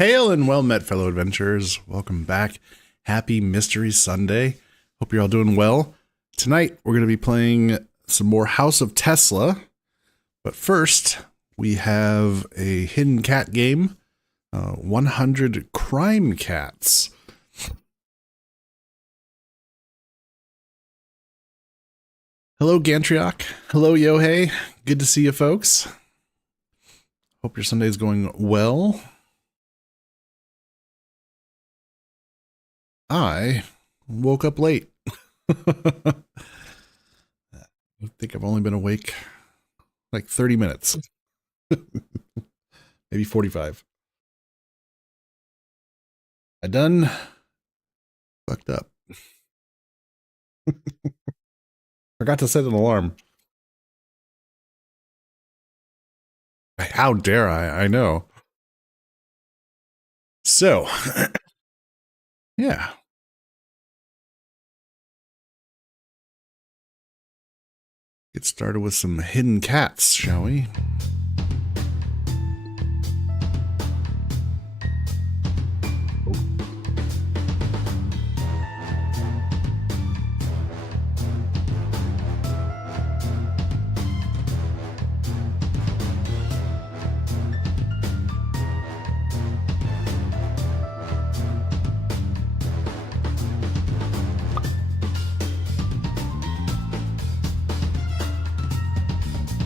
Hail and well met, fellow adventurers. Welcome back. Happy Mystery Sunday. Hope you're all doing well. Tonight, we're going to be playing some more House of Tesla. But first, we have a hidden cat game, 100 Crime Cats. Hello, Gantriok. Hello, Yohei. Good to see you, folks. Hope your Sunday's going well. I woke up late. I think I've only been awake like 30 minutes. Maybe 45. I done fucked up. Forgot to set an alarm. How dare I? I know. So, yeah. Get started with some hidden cats, shall we?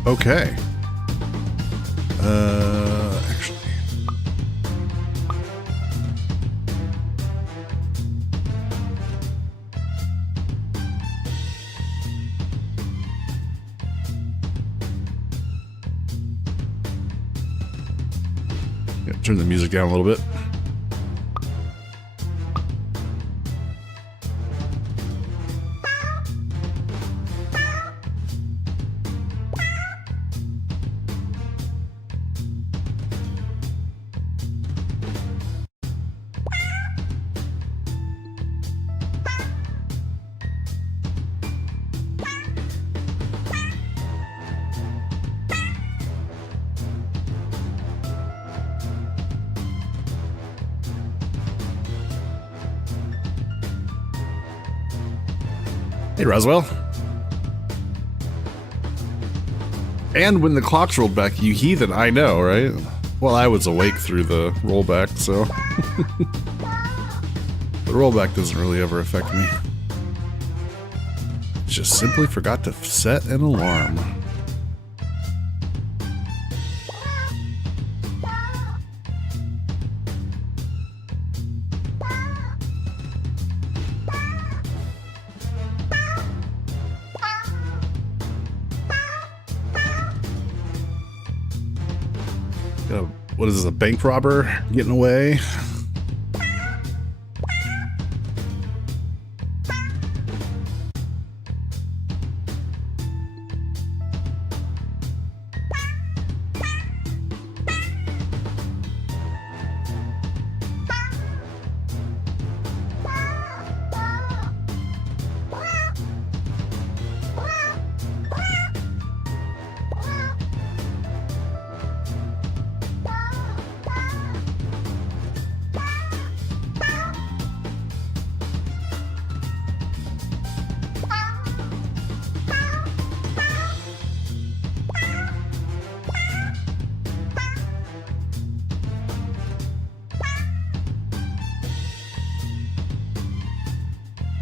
Okay. Actually. Yeah, turn the music down a little bit. Hey, Roswell. And when the clocks rolled back, you heathen, I know, right? Well, I was awake through the rollback, so... The rollback doesn't really ever affect me. Just simply forgot to set an alarm. What is this, a bank robber getting away?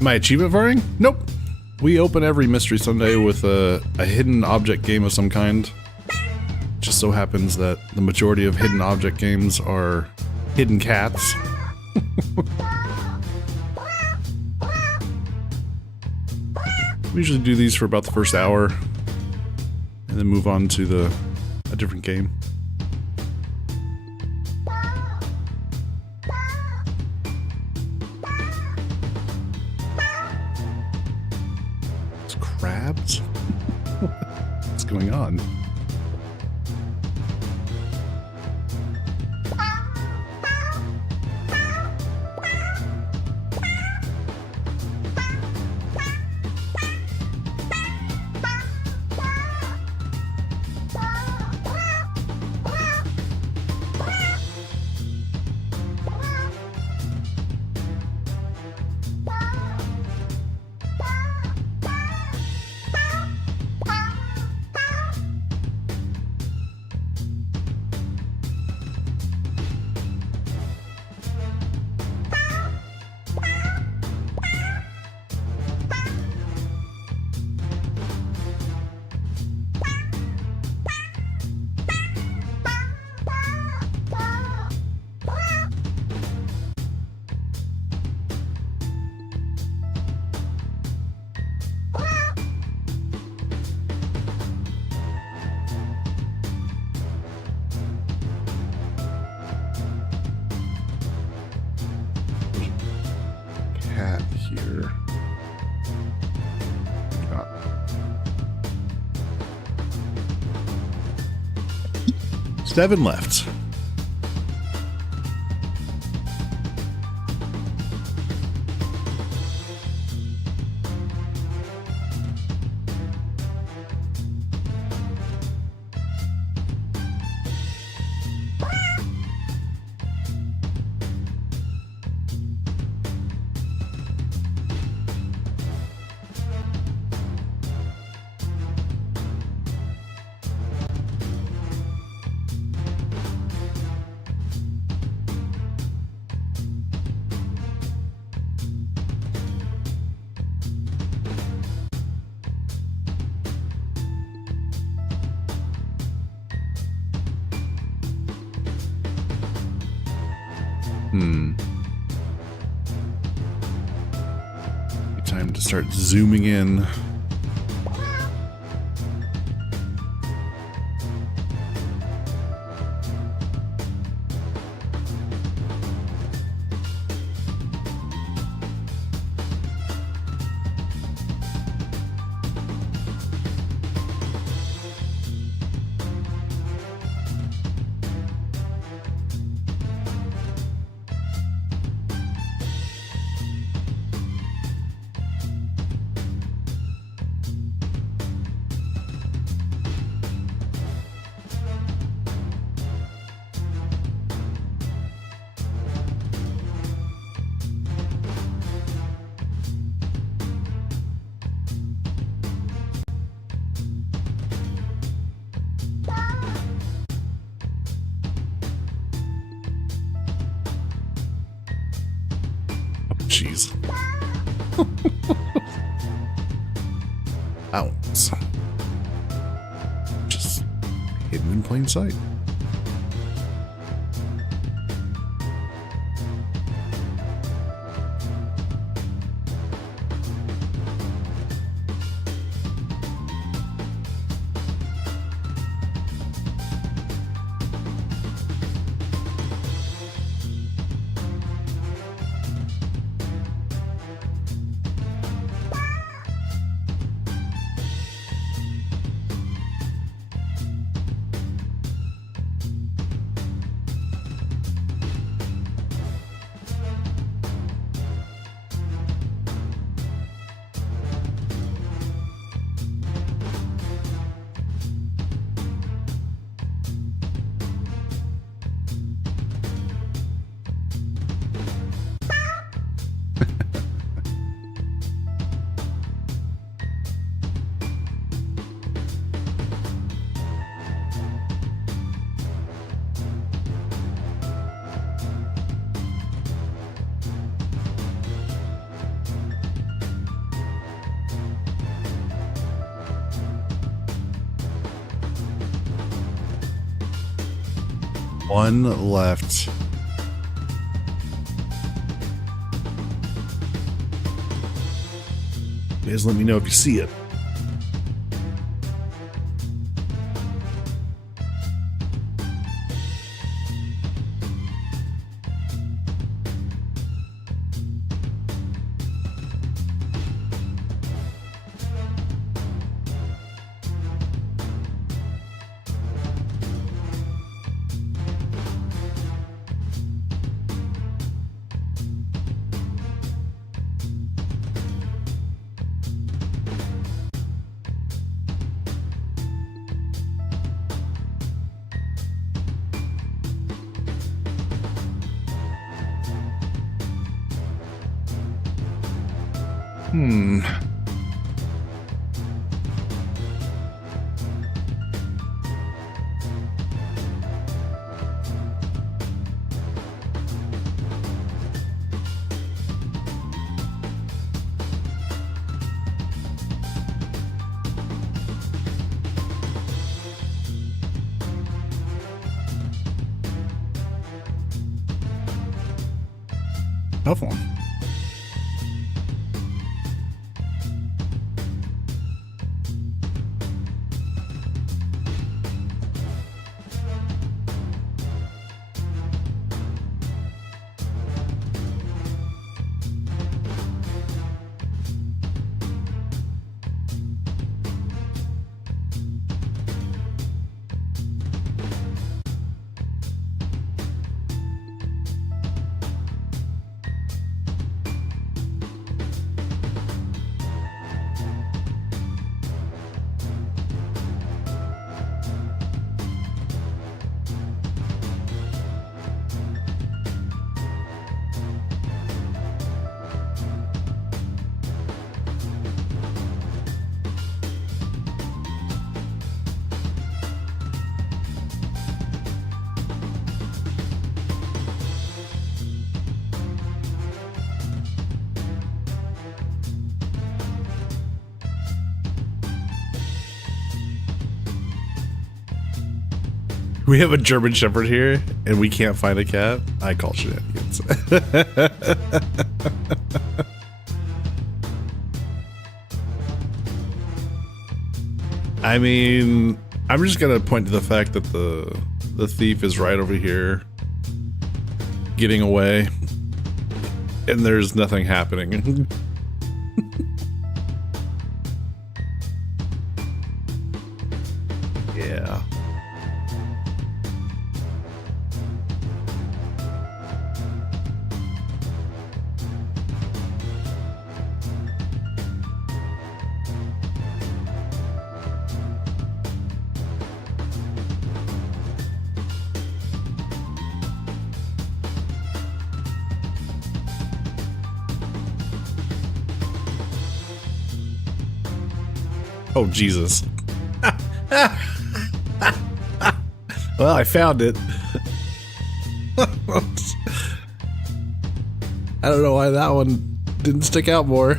Am I achievement farming? Nope. We open every Mystery Sunday with a hidden object game of some kind. Just so happens that the majority of hidden object games are hidden cats. We usually do these for about the first hour and then move on to a different game. Crabs? What's going on? 7 left. Time to start zooming in. Jeez. Out. Just hidden in plain sight. One left. Guys, let me know if you see it. Tough one. We have a German Shepherd here, and we can't find a cat. I call shenanigans. I mean, I'm just gonna point to the fact that the thief is right over here, getting away, and there's nothing happening. Yeah. Oh, Jesus. Well, I found it. I don't know why that one didn't stick out more.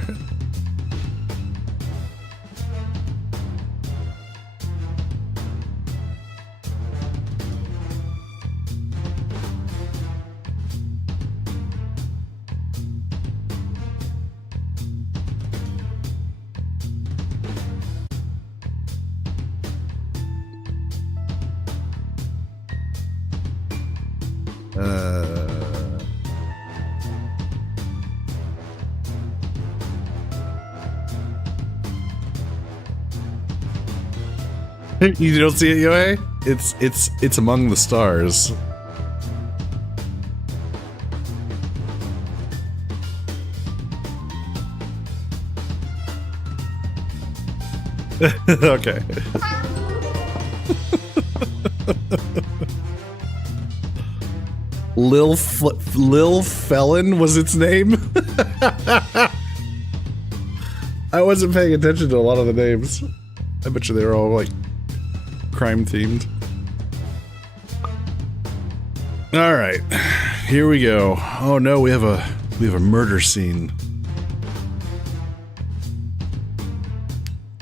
You don't see it, Yohei? It's among the stars. Okay. Lil Felon was its name? I wasn't paying attention to a lot of the names. I bet you they were all like crime themed. All right, here we go. Oh no, we have a murder scene.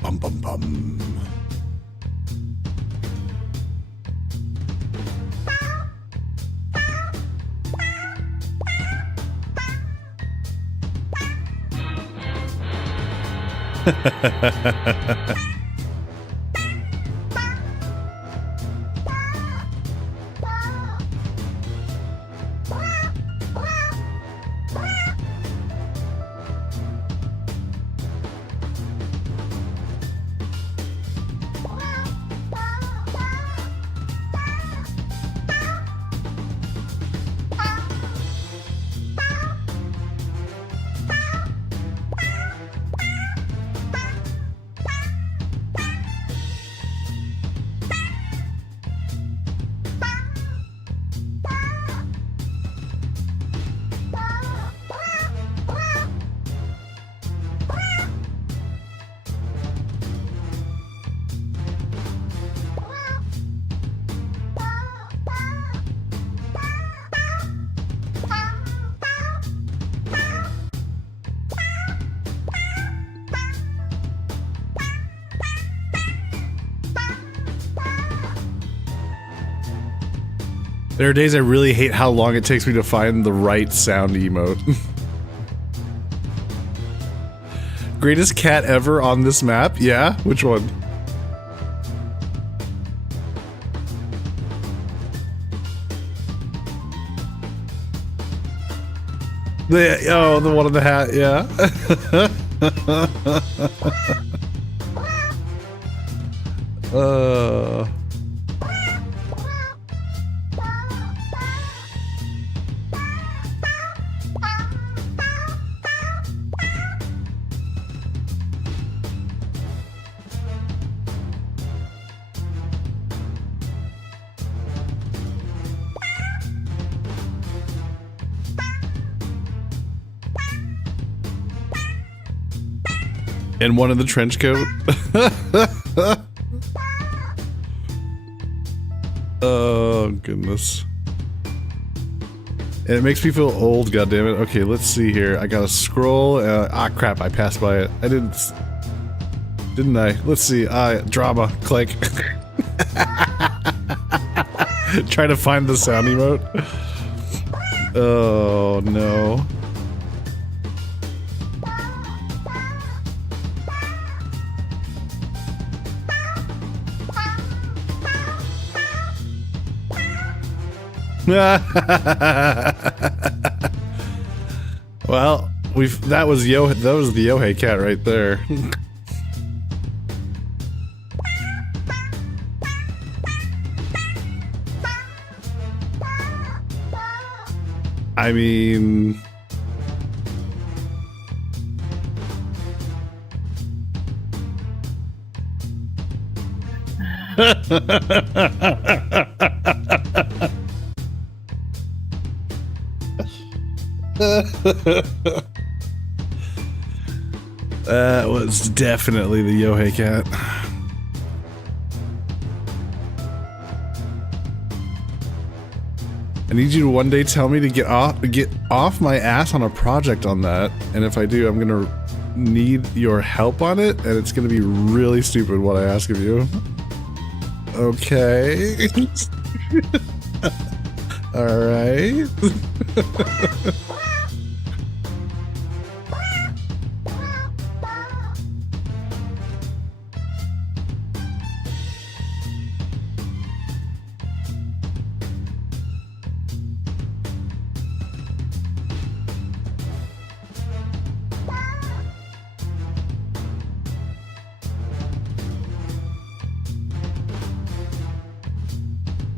Bum bum bum. There are days I really hate how long it takes me to find the right sound emote. Greatest cat ever on this map? Yeah? Which one? The one in the hat, yeah. And one in the trench coat. Oh, goodness. And it makes me feel old, goddammit. Okay, let's see here. I gotta scroll. Crap, I passed by it. I didn't I? Let's see. Drama. Click. Trying to find the sound emote. Oh no. Well, that was the Yohei cat right there. I mean, that was definitely the Yohei cat. I need you to one day tell me to get off my ass on a project on that, and if I do, I'm gonna need your help on it, and it's gonna be really stupid what I ask of you. Okay. All right.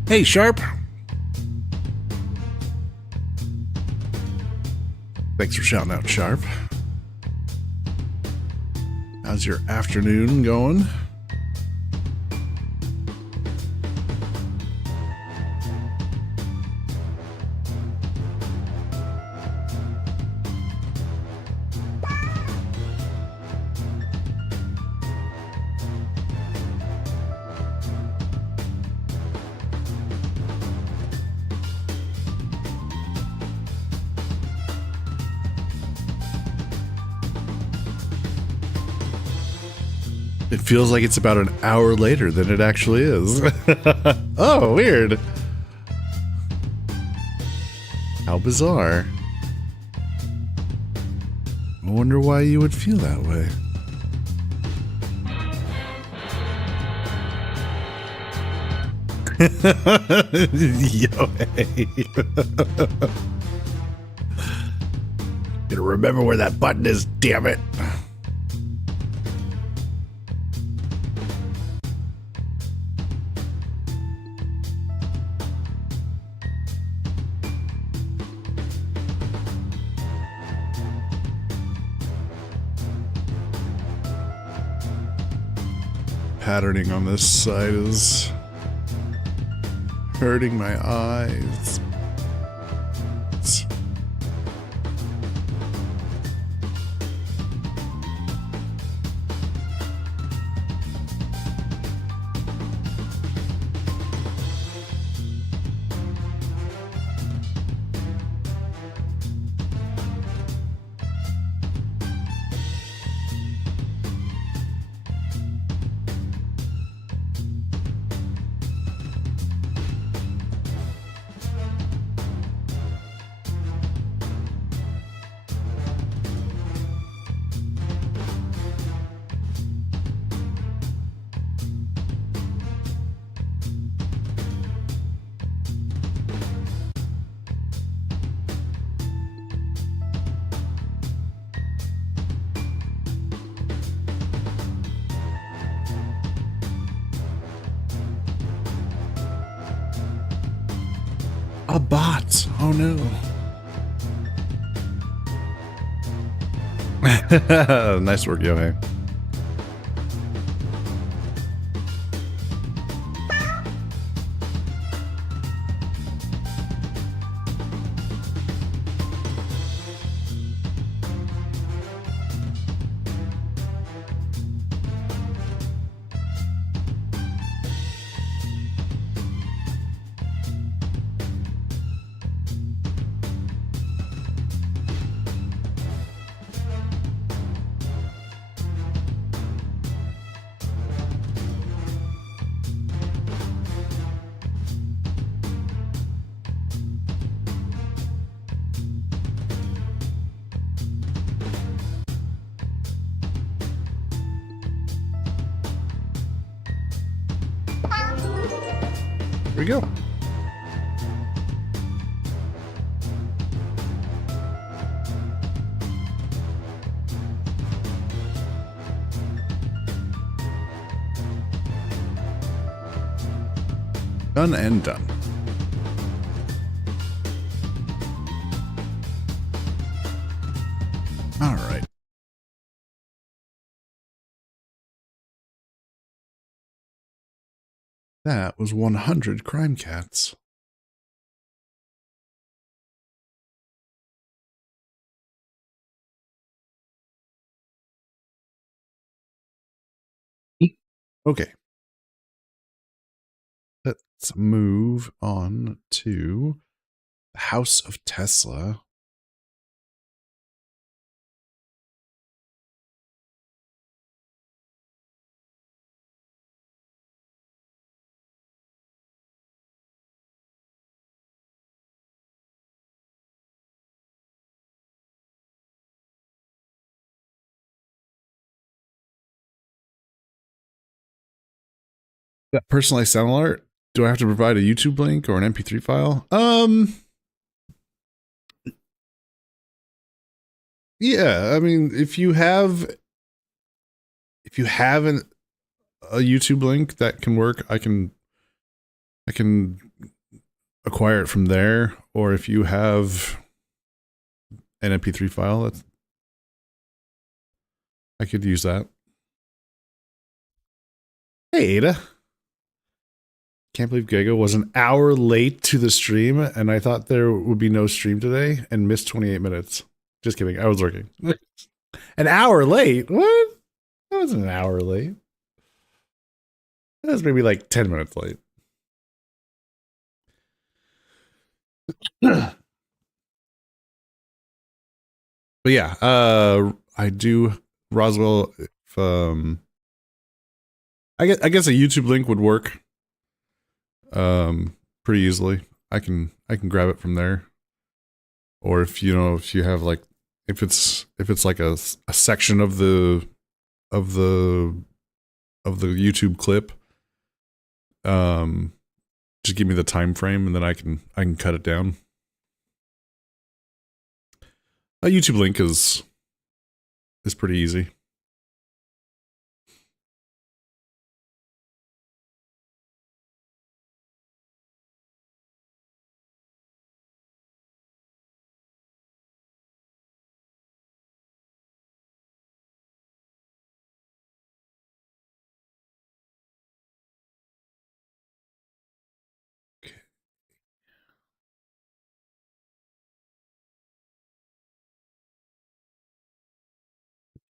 Hey, Sharp. Thanks for shouting out, Sharp. How's your afternoon going? It feels like it's about an hour later than it actually is. Oh, weird. How bizarre. I wonder why you would feel that way. Yo, hey. Gotta remember where that button is, damn it. Patterning on this side is hurting my eyes. A bot. Oh no. Nice work, Yohei. we go. Done and done. All right. That was 100 crime cats. Okay. Let's move on to the House of Tesla. That personalized sound alert. Do I have to provide a YouTube link or an MP3 file? Yeah, I mean, if you have a YouTube link that can work, I can acquire it from there. Or if you have an MP3 file, I could use that. Hey, Ada. Can't believe Gego was an hour late to the stream, and I thought there would be no stream today and missed 28 minutes. Just kidding. I was working. An hour late? What? That wasn't an hour late. That was maybe like 10 minutes late. But yeah, I do, Roswell, if, I guess a YouTube link would work pretty easily. I can grab it from there. Or if you have like, if it's like a section of the YouTube clip, just give me the time frame and then I can cut it down. A YouTube link is pretty easy.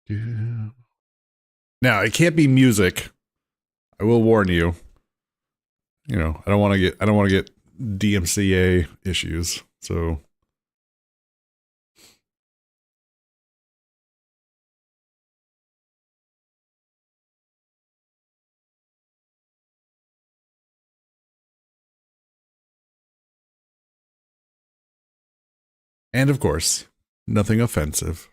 Yeah. Now it can't be music. I will warn you. You know, I don't want to get DMCA issues. So and of course, nothing offensive.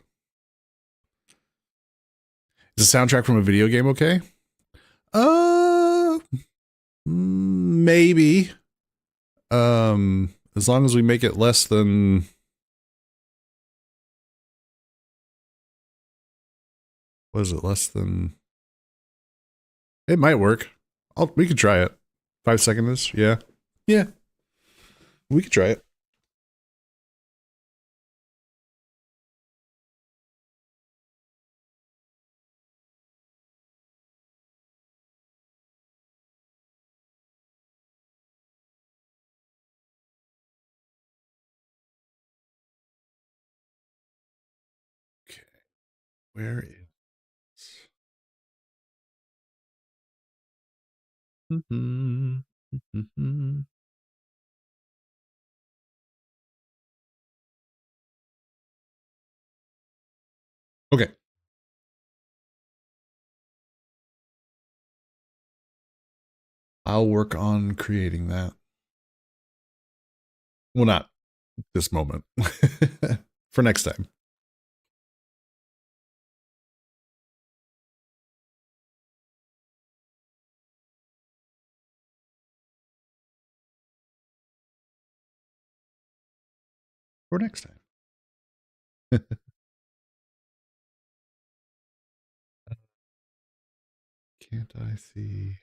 Is the soundtrack from a video game okay? Maybe. As long as we make it less than, what is it, less than, it might work. We could try it. 5 seconds, yeah. Yeah. We could try it. Okay. Where is Okay. I'll work on creating that. Well, not this moment. For next time. for next time. Can't I see?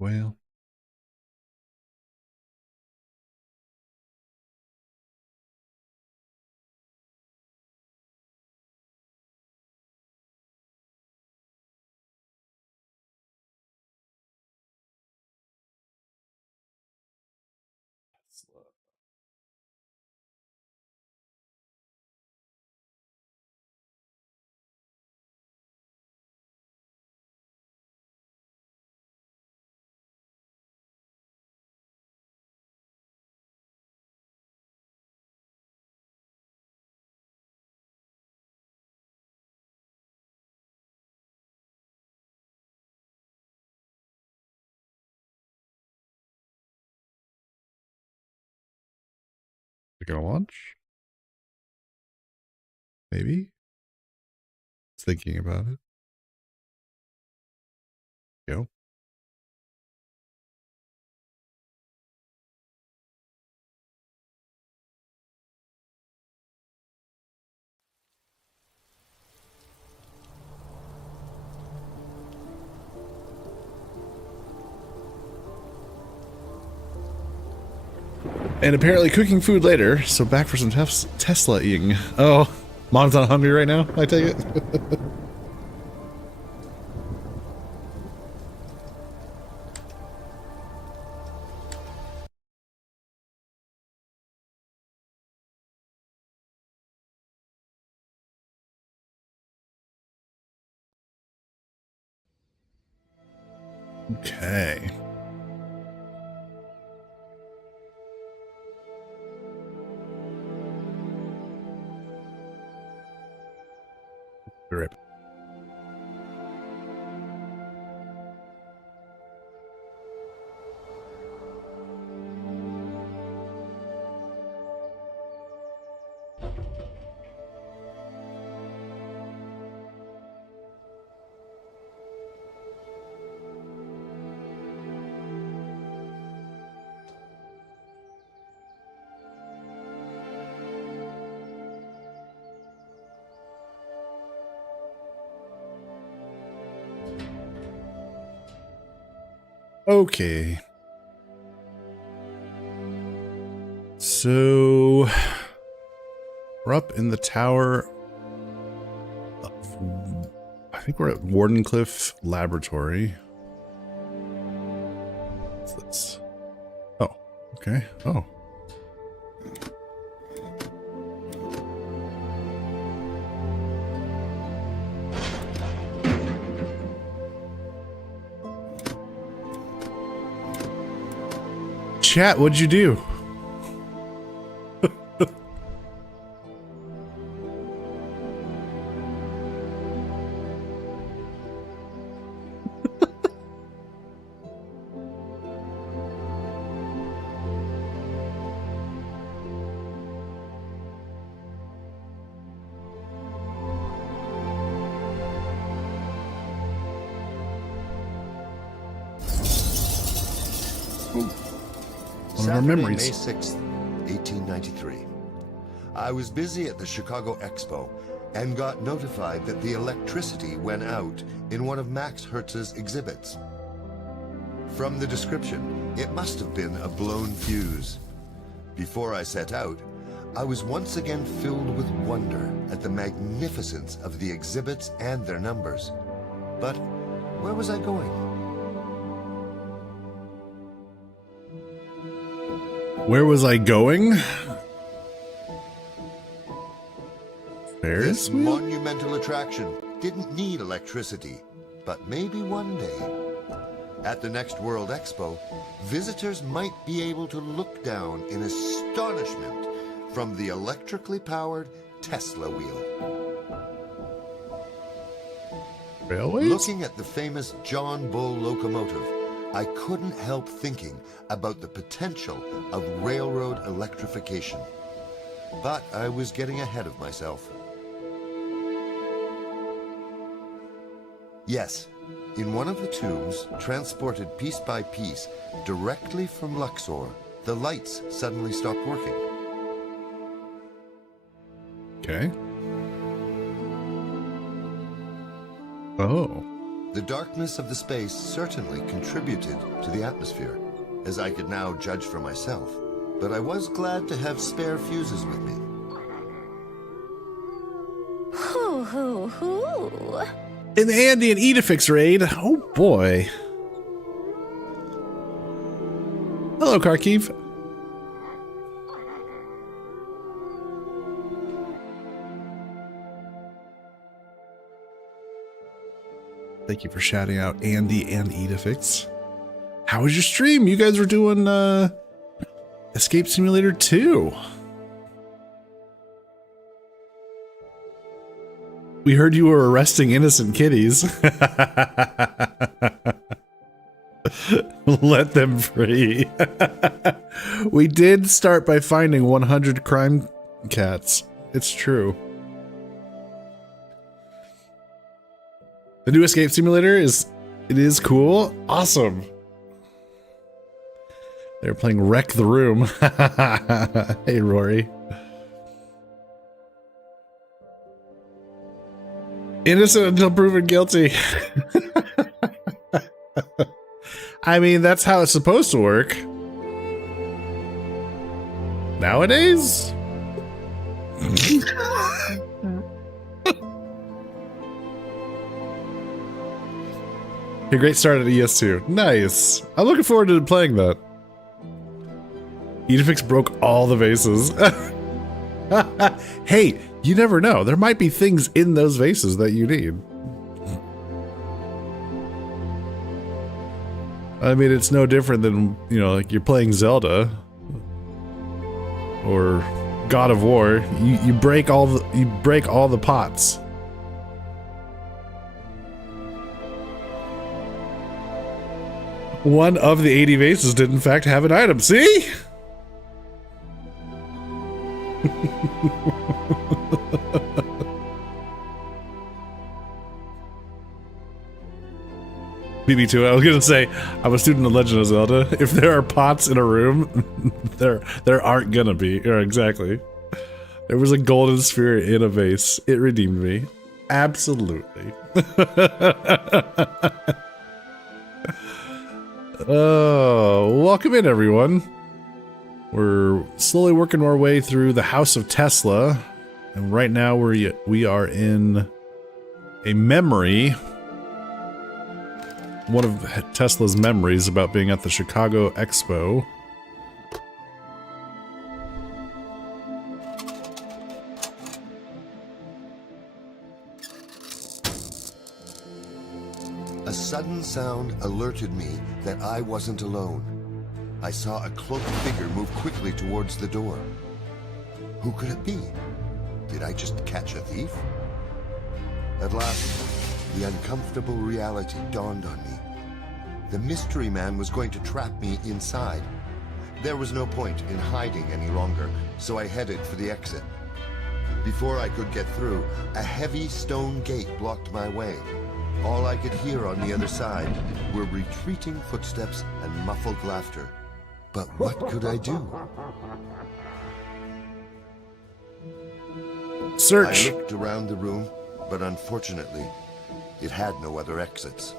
Well, is it gonna launch? Maybe. It's thinking about it. Go. And apparently cooking food later, so back for some Tesla eating. Oh, Mom's not hungry right now, I take it? Okay. Rip. Okay. So we're up in the tower. I think we're at Wardenclyffe Laboratory. What's this? Oh, okay. Oh. Chat, what'd you do? One of our memories. May 6th, 1893. I was busy at the Chicago Expo and got notified that the electricity went out in one of Max Hertz's exhibits. From the description, it must have been a blown fuse. Before I set out, I was once again filled with wonder at the magnificence of the exhibits and their numbers. But where was I going? Where was I going? This monumental attraction didn't need electricity, but maybe one day, at the next World Expo, visitors might be able to look down in astonishment from the electrically powered Tesla wheel. Railways? Looking at the famous John Bull locomotive, I couldn't help thinking about the potential of railroad electrification. but I was getting ahead of myself. Yes, in one of the tubes, transported piece by piece, directly from Luxor, the lights suddenly stopped working. Okay. Oh. The darkness of the space certainly contributed to the atmosphere, as I could now judge for myself, but I was glad to have spare fuses with me. Hoo hoo hoo. In the Andy and Edifix raid. Oh boy. Hello, Kharkiv. Thank you for shouting out Andy and Edifix. How was your stream? You guys were doing Escape Simulator 2. We heard you were arresting innocent kitties. Let them free. We did start by finding 100 crime cats. It's true. The new Escape Simulator is cool. Awesome. They're playing Wreck the Room. Hey, Rory. Innocent until proven guilty. I mean, that's how it's supposed to work. Nowadays? A great start at ES2. Nice. I'm looking forward to playing that. Edifix broke all the vases. Hey, you never know. There might be things in those vases that you need. I mean, it's no different than, you know, like you're playing Zelda or God of War. You break all the pots. One of the 80 vases did in fact have an item. See? BB2, I was gonna say, I'm a student of Legend of Zelda. If there are pots in a room, there aren't gonna be. Or exactly. There was a golden sphere in a vase. It redeemed me. Absolutely. Oh, welcome in, everyone. We're slowly working our way through the House of Tesla, and right now we are in a memory, one of Tesla's memories about being at the Chicago Expo. A sudden sound alerted me that I wasn't alone. I saw a cloaked figure move quickly towards the door. Who could it be? Did I just catch a thief? At last, the uncomfortable reality dawned on me. The mystery man was going to trap me inside. There was no point in hiding any longer, so I headed for the exit. Before I could get through, a heavy stone gate blocked my way. All I could hear on the other side were retreating footsteps and muffled laughter. But what could I do? Search. I looked around the room, but unfortunately, it had no other exits.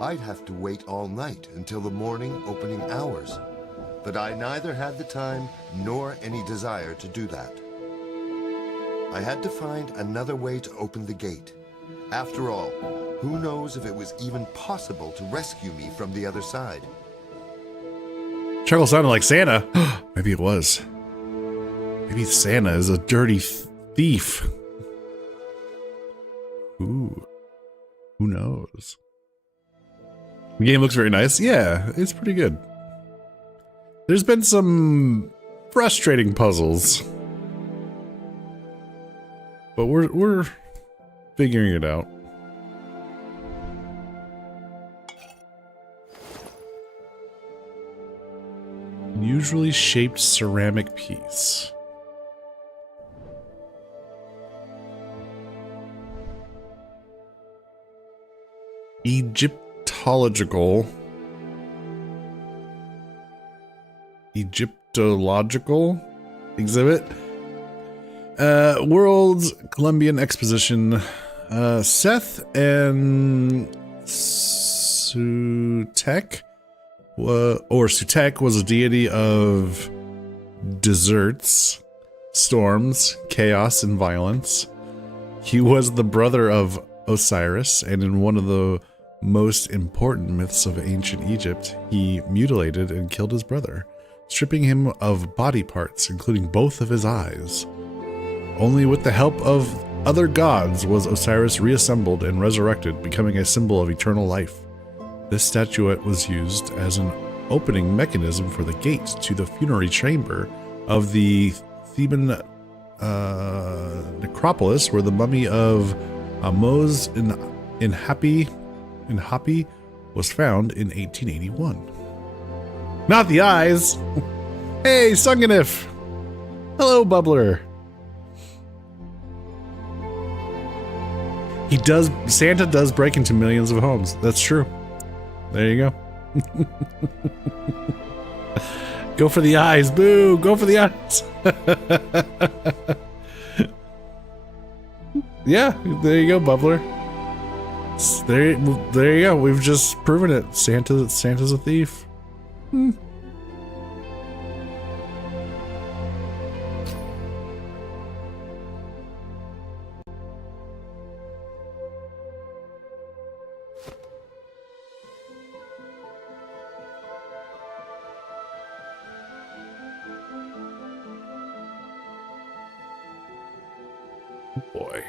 I'd have to wait all night until the morning opening hours, but I neither had the time nor any desire to do that. I had to find another way to open the gate. After all, who knows if it was even possible to rescue me from the other side? Chuckle sounded like Santa. Maybe it was. Maybe Santa is a dirty thief. Ooh. Who knows? The game looks very nice. Yeah, it's pretty good. There's been some frustrating puzzles, but we're figuring it out. Usually shaped ceramic piece. Egyptological exhibit. World's Columbian Exposition. Seth and Sutek, Sutek was a deity of deserts, storms, chaos, and violence. He was the brother of Osiris, and in one of the most important myths of ancient Egypt, he mutilated and killed his brother, stripping him of body parts, including both of his eyes. Only with the help of other gods was Osiris reassembled and resurrected, becoming a symbol of eternal life. This statuette was used as an opening mechanism for the gate to the funerary chamber of the Theban necropolis, where the mummy of Ahmose in Hapi was found in 1881. Not the eyes! Hey, Sunganif! Hello, Bubbler! Santa does break into millions of homes. That's true. There you go. Go for the eyes, boo! Go for the eyes! Yeah, there you go, Bubbler. There you go. We've just proven it. Santa's a thief. Boy.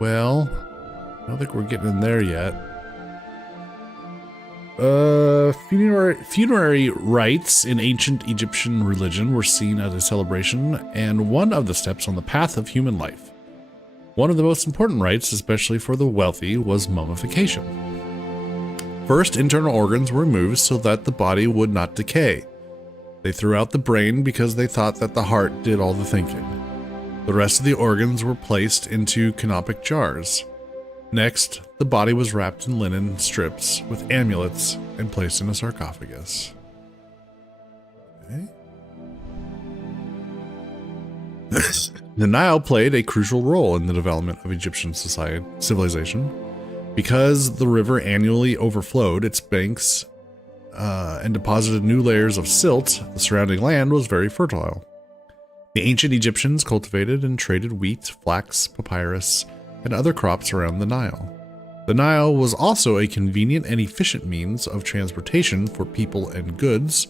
Well, I don't think we're getting in there yet. Funerary rites in ancient Egyptian religion were seen as a celebration and one of the steps on the path of human life. One of the most important rites, especially for the wealthy, was mummification. First, internal organs were removed so that the body would not decay. They threw out the brain because they thought that the heart did all the thinking. The rest of the organs were placed into canopic jars. Next, the body was wrapped in linen strips with amulets and placed in a sarcophagus. Okay. The Nile played a crucial role in the development of Egyptian civilization. Because the river annually overflowed its banks and deposited new layers of silt, the surrounding land was very fertile. The ancient Egyptians cultivated and traded wheat, flax, papyrus, and other crops around the Nile. The Nile was also a convenient and efficient means of transportation for people and goods.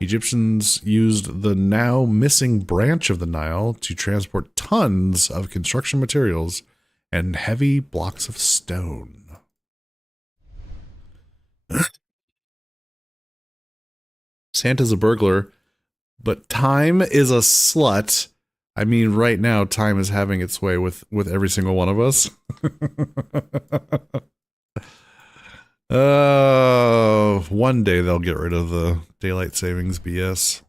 Egyptians used the now missing branch of the Nile to transport tons of construction materials and heavy blocks of stone. Santa's a burglar, but time is a slut. I mean, right now, time is having its way with every single one of us. One day they'll get rid of the daylight savings BS.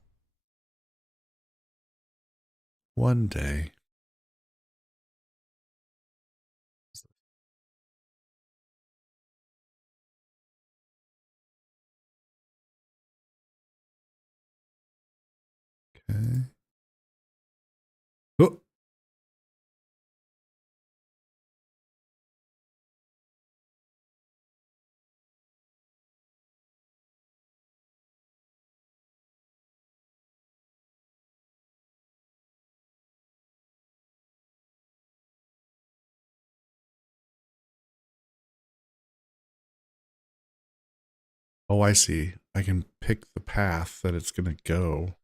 One day. Okay. Oh. Oh, I see. I can pick the path that it's going to go.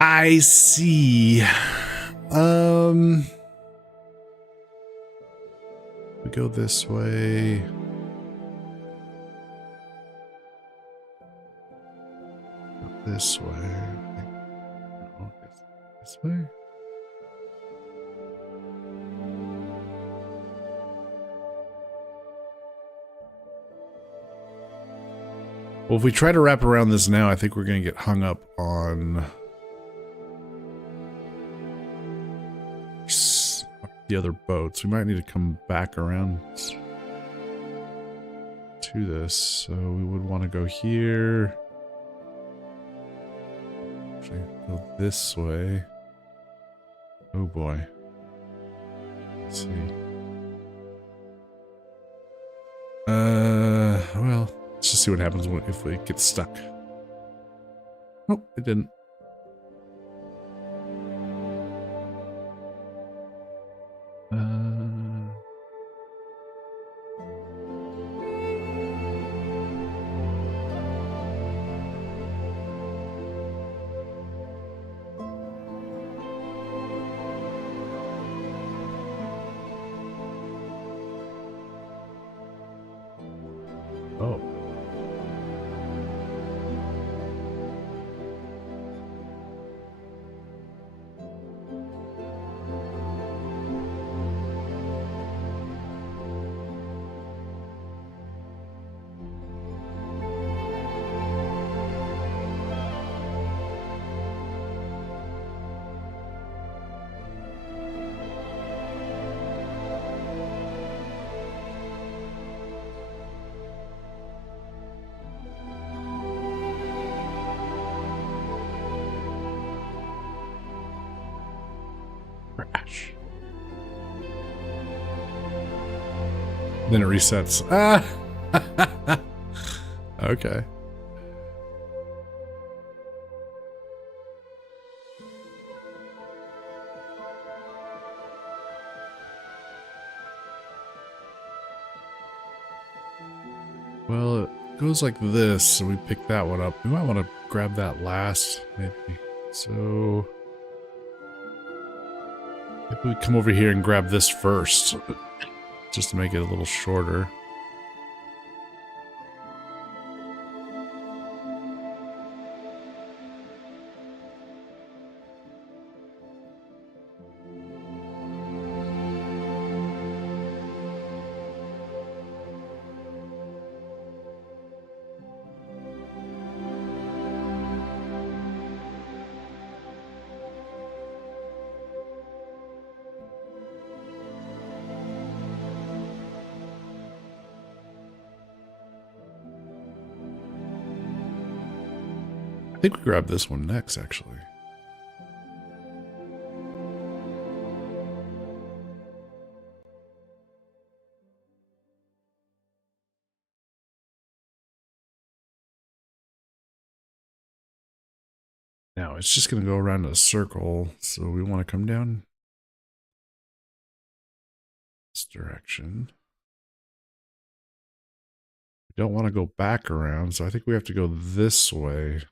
I see. We go this way. Go this way. No, this way. Well, if we try to wrap around this now, I think we're going to get hung up on the other boats. We might need to come back around to this. So we would want to go here. Actually, go this way. Oh boy. Let's see. Well, let's just see what happens if we get stuck. Oh, it didn't. Oh. Crash. Then it resets. Ah! Okay. Well, it goes like this, so we pick that one up. We might want to grab that last, maybe. So maybe we come over here and grab this first, just to make it a little shorter. I think we grab this one next, actually. Now, it's just going to go around in a circle, so we want to come down this direction. We don't want to go back around, so I think we have to go this way.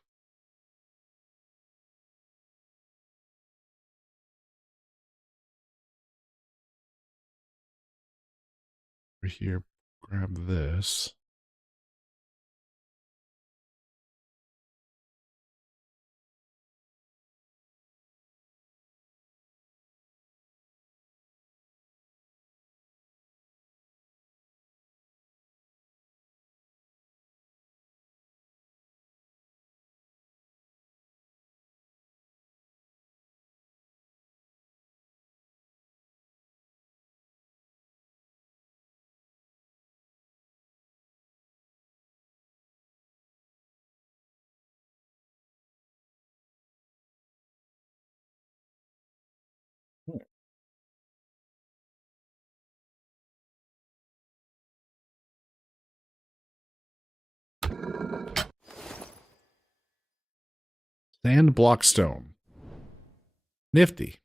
Over here, grab this. Sand block stone. Nifty.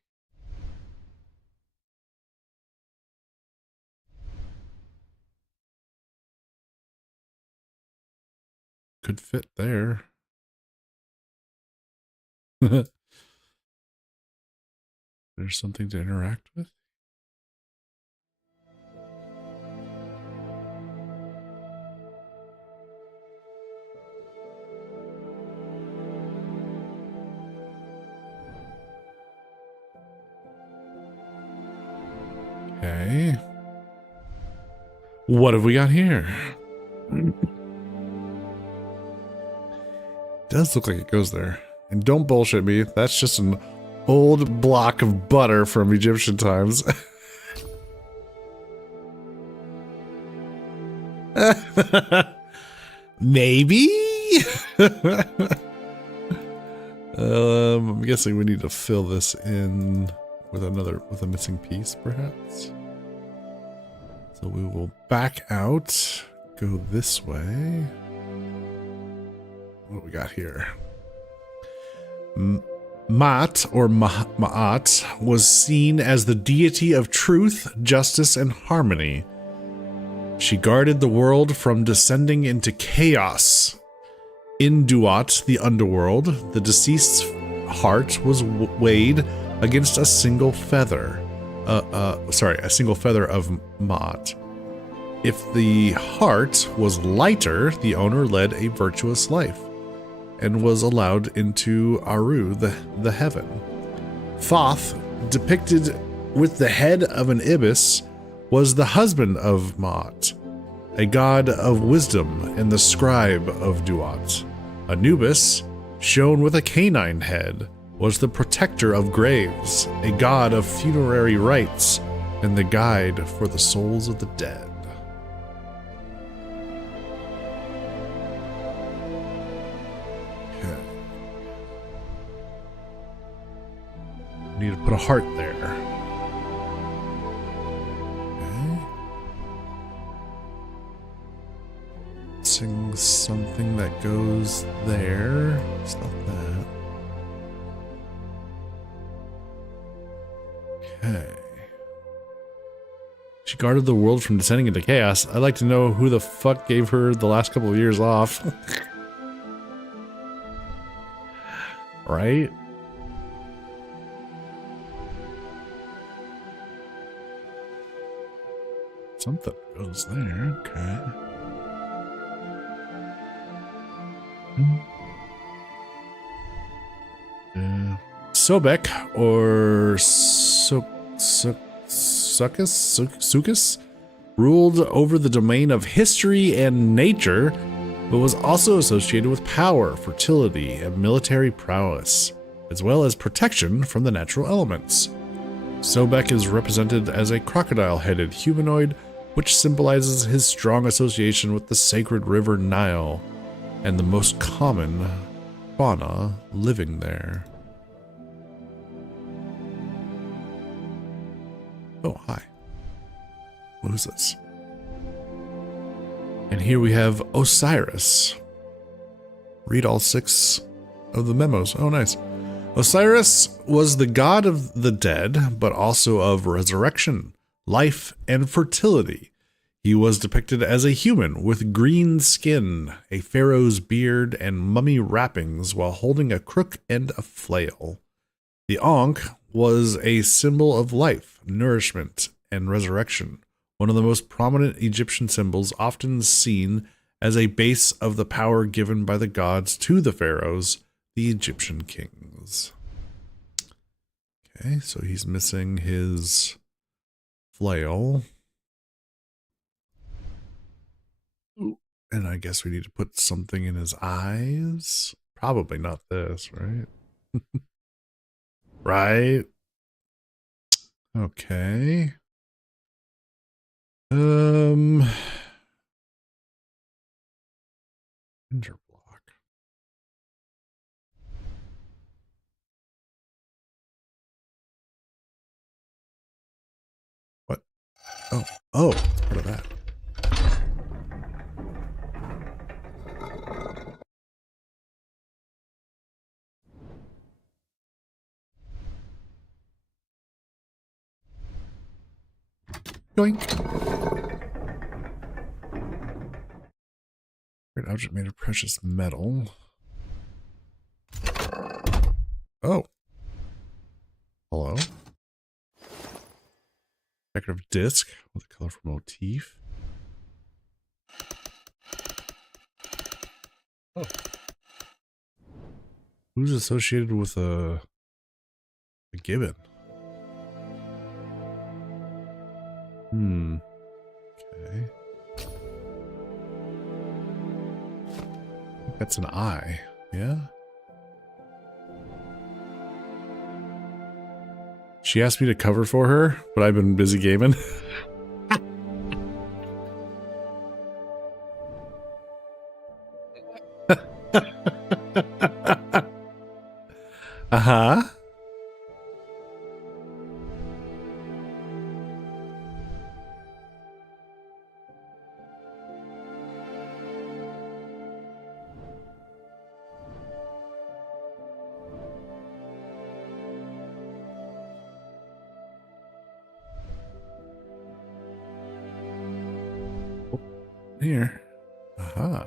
Could fit there. There's something to interact with. Okay. What have we got here? does look like it goes there. And don't bullshit me. That's just an old block of butter from Egyptian times. Maybe? I'm guessing we need to fill this in with a missing piece, perhaps. So we will back out, go this way. What do we got here? Maat, or Ma'at, was seen as the deity of truth, justice, and harmony. She guarded the world from descending into chaos. In Duat, the underworld, the deceased's heart was weighed against a single feather. A single feather of Ma'at. If the heart was lighter, the owner led a virtuous life and was allowed into Aru, the heaven. Thoth, depicted with the head of an ibis, was the husband of Ma'at, a god of wisdom and the scribe of Duat. Anubis, shown with a canine head, was the protector of graves, a god of funerary rites, and the guide for the souls of the dead. Okay. Need to put a heart there. Sing something that goes there. It's not that. Okay. She guarded the world from descending into chaos. I'd like to know who the fuck gave her the last couple of years off. Right? Something goes there. Okay. Sobek, or Sukus, ruled over the domain of history and nature, but was also associated with power, fertility, and military prowess, as well as protection from the natural elements. Sobek is represented as a crocodile-headed humanoid, which symbolizes his strong association with the sacred river Nile and the most common fauna living there. Oh, hi. What is this? And here we have Osiris. Read all 6 of the memos. Oh, nice. Osiris was the god of the dead, but also of resurrection, life, and fertility. He was depicted as a human with green skin, a pharaoh's beard, and mummy wrappings while holding a crook and a flail. The Ankh was a symbol of life, nourishment, and resurrection, one of the most prominent Egyptian symbols, often seen as a base of the power given by the gods to the pharaohs, the Egyptian kings. Okay, so he's missing his flail. And I guess we need to put something in his eyes. Probably not this, right? Right? Okay. Interblock. What? Oh, it's part of that. Doink. Great object made of precious metal. Oh. Hello. Decorative disc with a colorful motif. Oh. Who's associated with a gibbon? Okay. I think that's an eye. Yeah. She asked me to cover for her, but I've been busy gaming. Uh-huh. Here. Aha.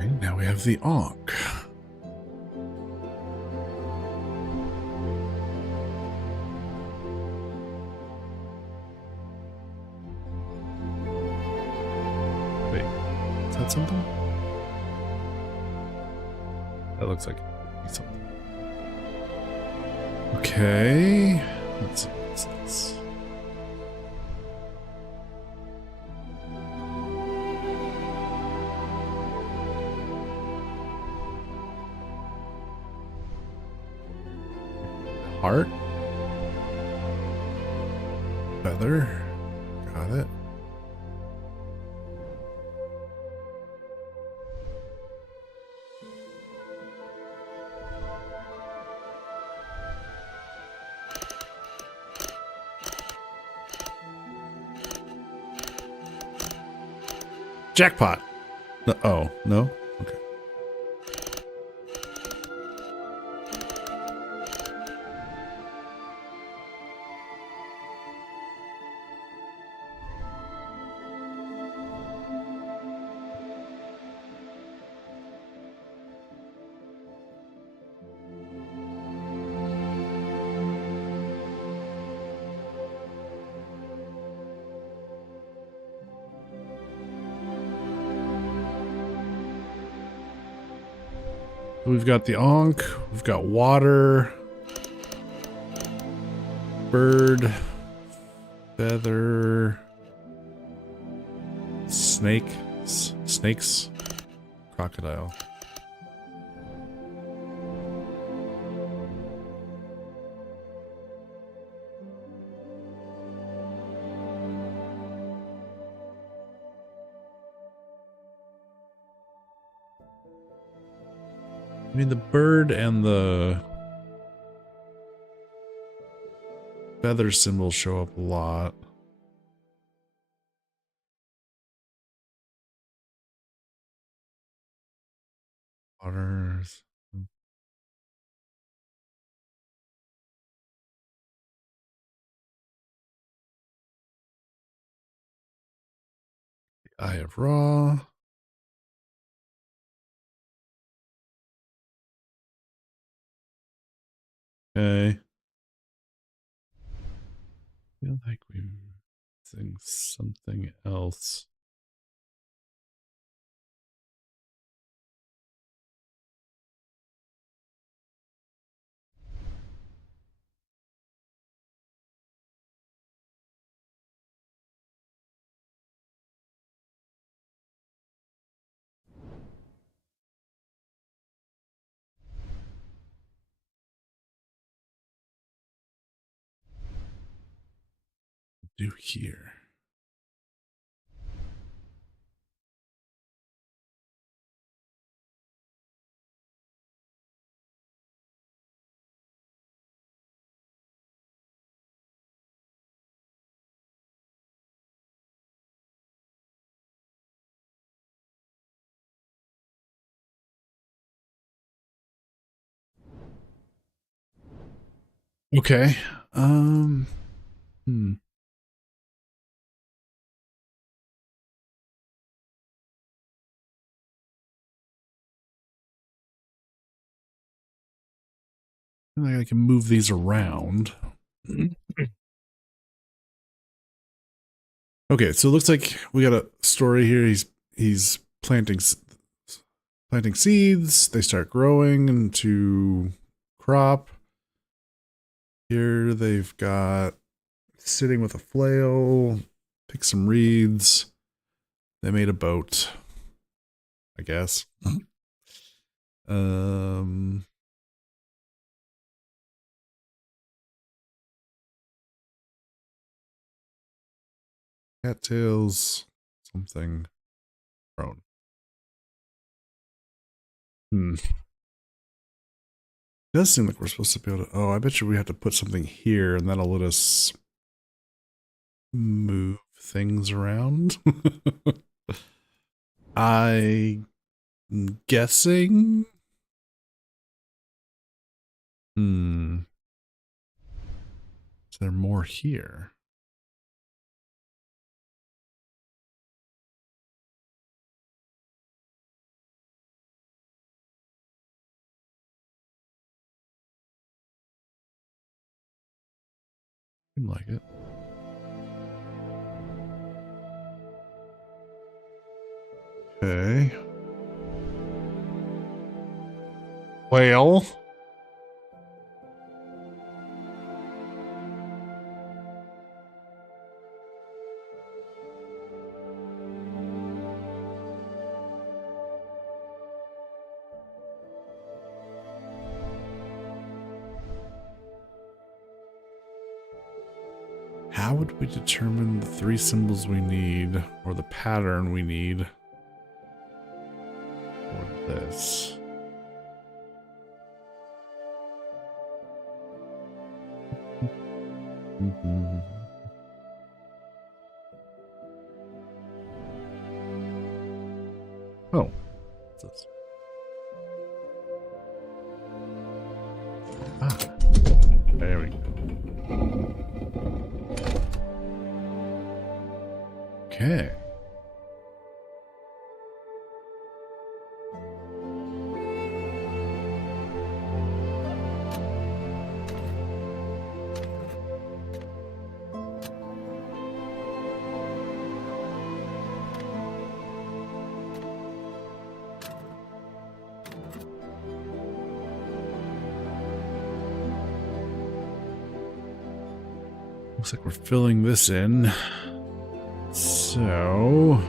And now we have the Ankh. Wait, is that something? That looks like something. Okay. Let's see what's this. Heart. Feather. Got it. Jackpot. No, oh, no? Okay. We've got the Ankh, we've got water, bird, feather, snakes, crocodile. I mean, the bird and the feather symbols show up a lot. Waters. The Eye of Ra. Okay. Feel like we're missing something else. Do here. Okay. Hmm. feel like I can move these around. Okay, so it looks like we got a story here. He's planting seeds. They start growing into crop. Here they've got sitting with a flail, pick some reeds. They made a boat, I guess. Cattails, something prone. It does seem like we're supposed to be able to. Oh, I bet you we have to put something here and that'll let us move things around. I'm guessing. Is there more here? Seem like it. Okay. Well. How would we determine the 3 symbols we need, or the pattern we need for this? Oh, what's this? Ah, there we go. Okay. Looks like we're filling this in. So...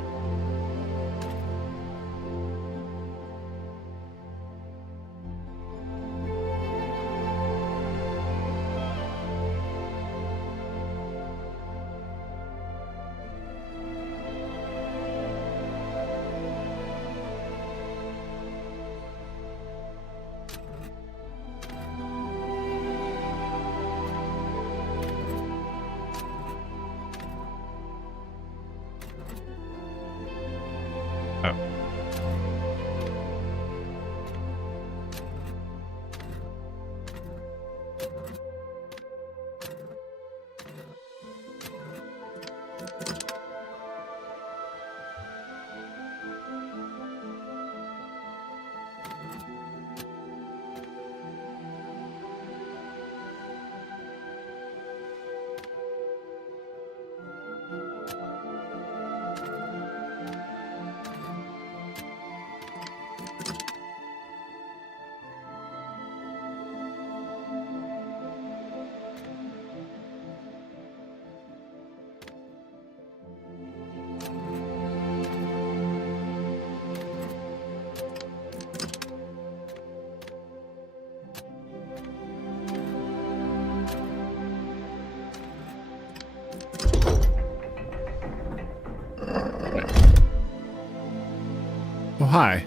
Oh. Oh, hi.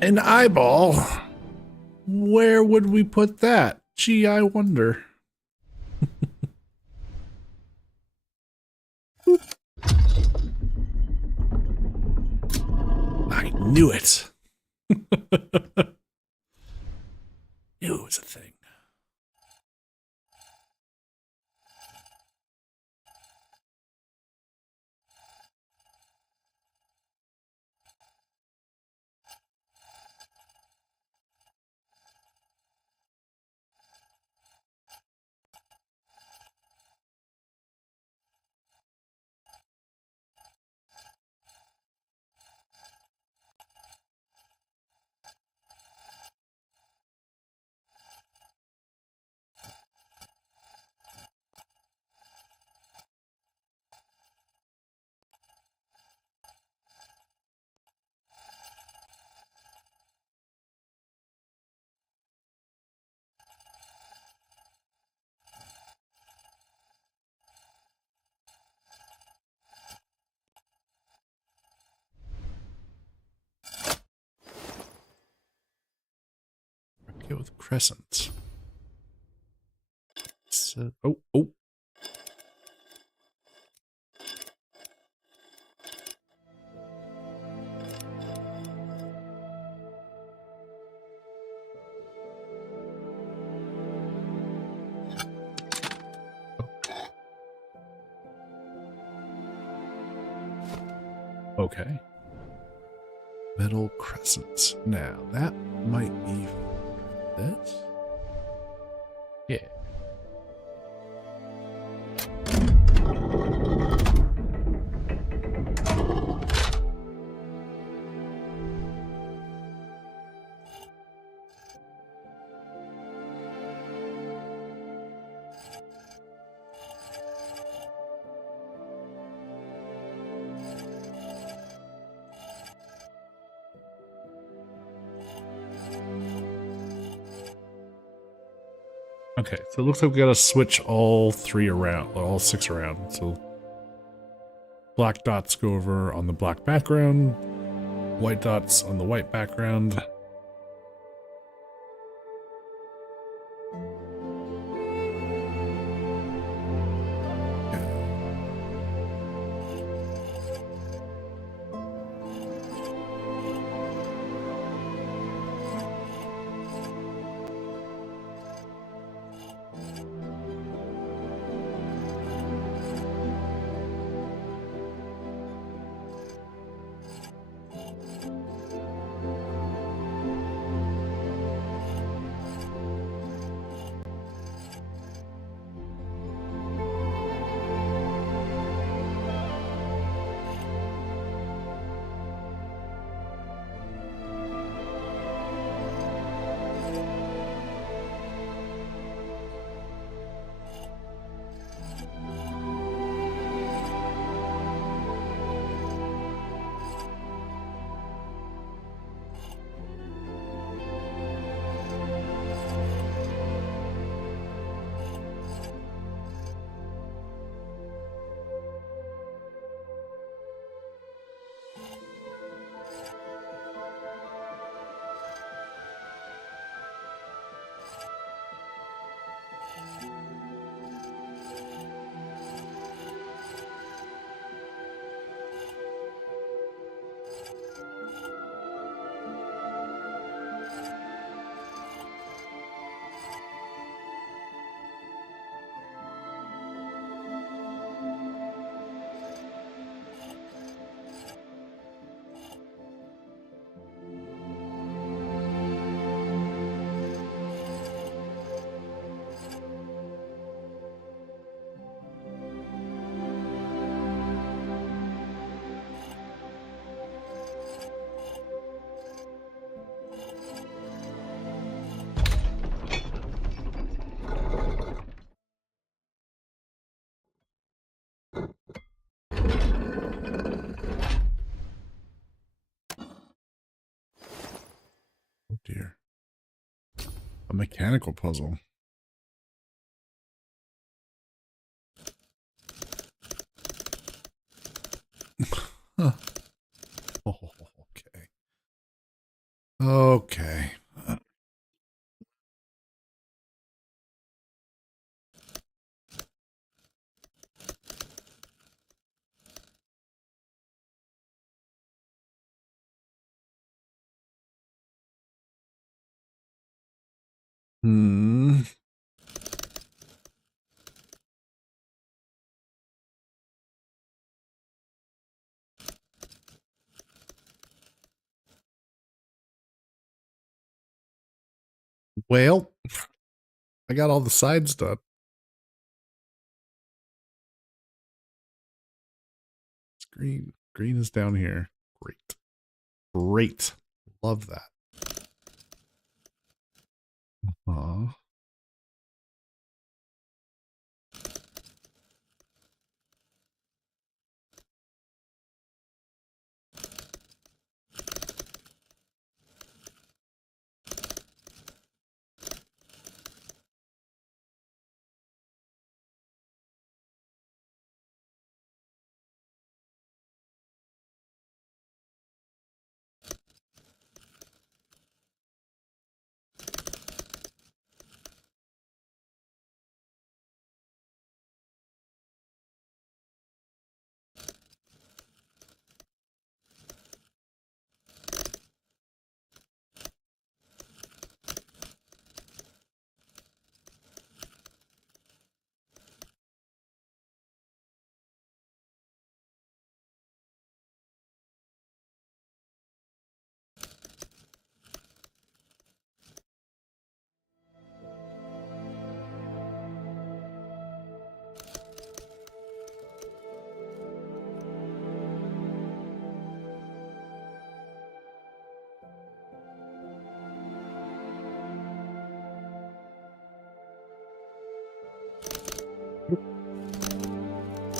An eyeball? Where would we put that? Gee, I wonder. I knew it. Knew it was a thing. Okay, with crescent. So, oh. Okay. Metal crescents. Now, that might be this. Yeah. Okay, so it looks like we gotta switch all 6 around. So black dots go over on the black background, white dots on the white background. Oh dear. A mechanical puzzle. Huh. Oh, okay. Okay. Hmm. Well, I got all the sides done. It's green. Green is down here. Great. Great. Love that. Aw.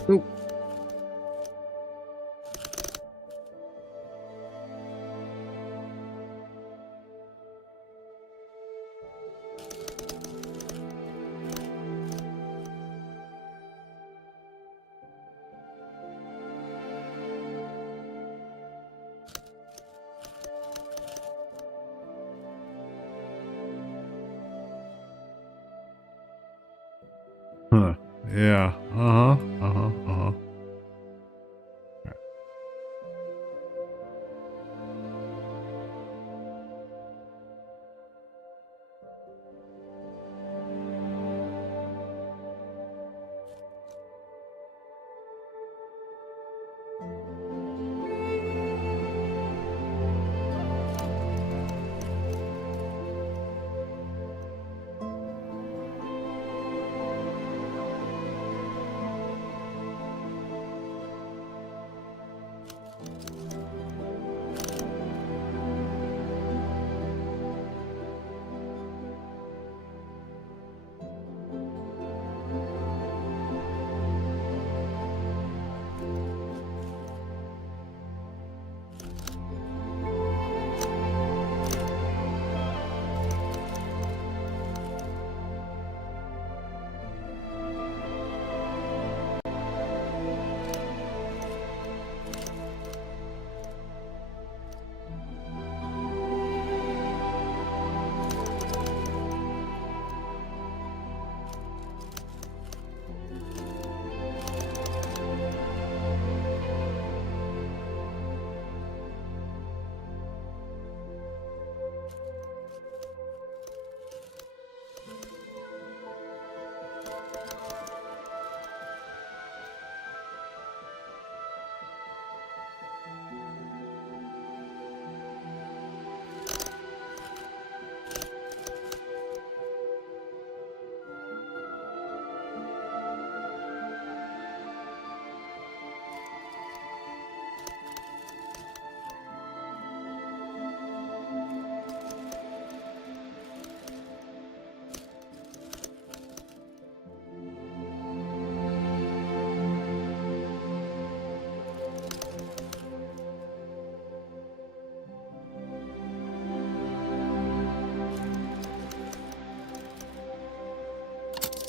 Nope. Huh. Yeah. Uh-huh. Uh-huh. Uh-huh.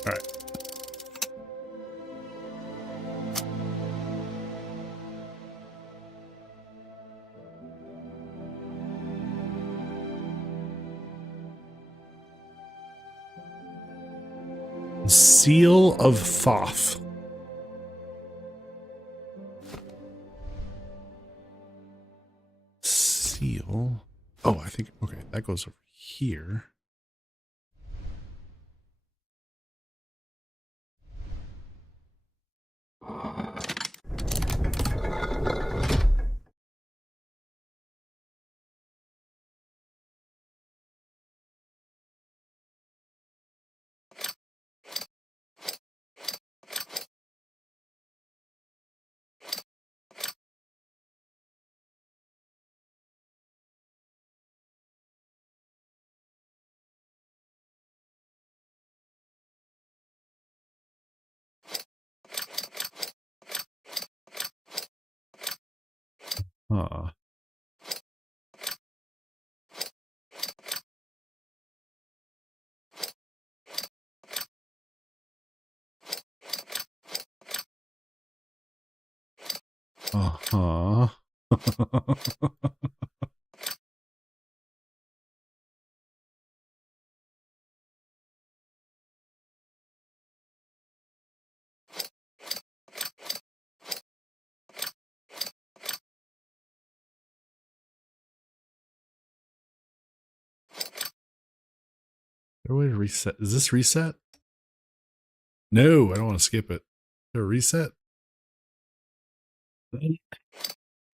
All right. Seal of Thoth. Seal. Oh, I think, okay, that goes over here. Huh. Uh-huh. There a way to reset? Is this reset? No, I don't want to skip it. Is there a reset?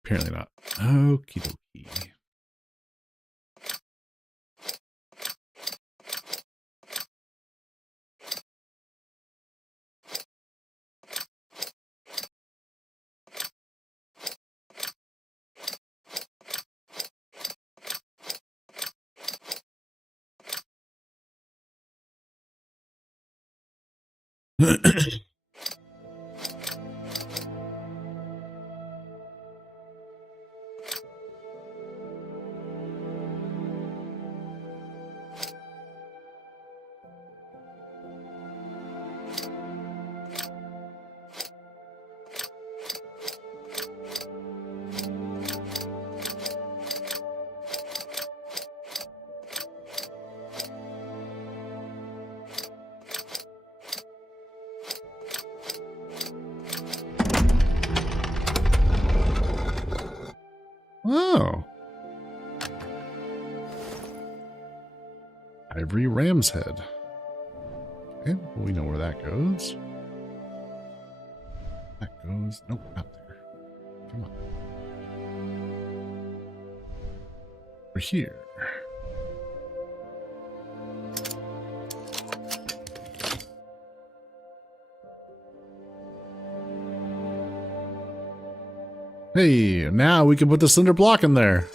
Apparently not. Okie dokie. Ivory ram's head. Okay, well, we know where that goes. That goes... Nope, not there. Come on. We're here. Hey, now we can put the cinder block in there.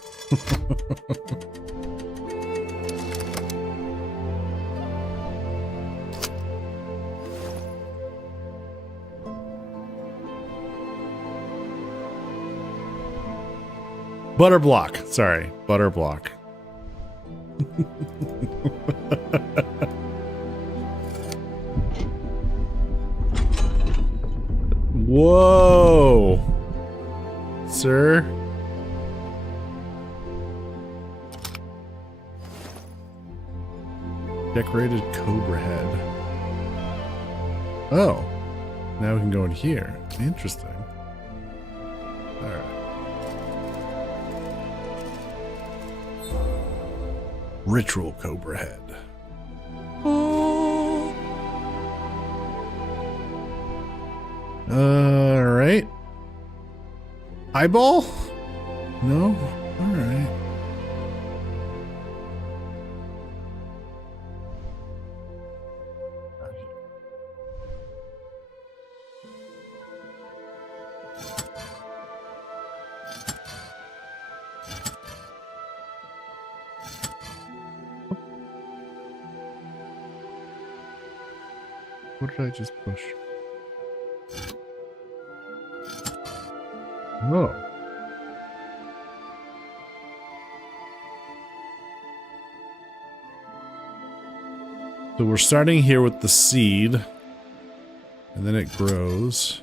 Butter block. Sorry, butter block. Whoa. Sir. Decorated cobra head. Oh. Now we can go in here. Interesting. Alright. Ritual cobra head. Oh. Alright. Eyeball? No? Alright. What did I just push? Oh. So we're starting here with the seed, and then it grows.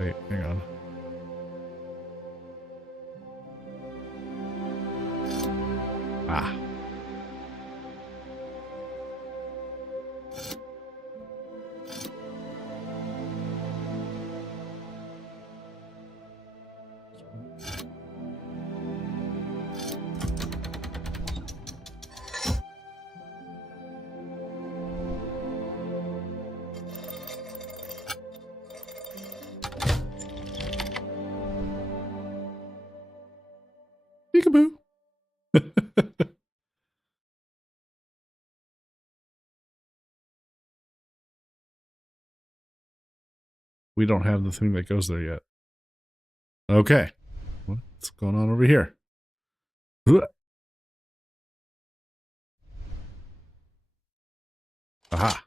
Wait, hang on. Ah. Peekaboo. We don't have the thing that goes there yet. Okay. What's going on over here? Aha.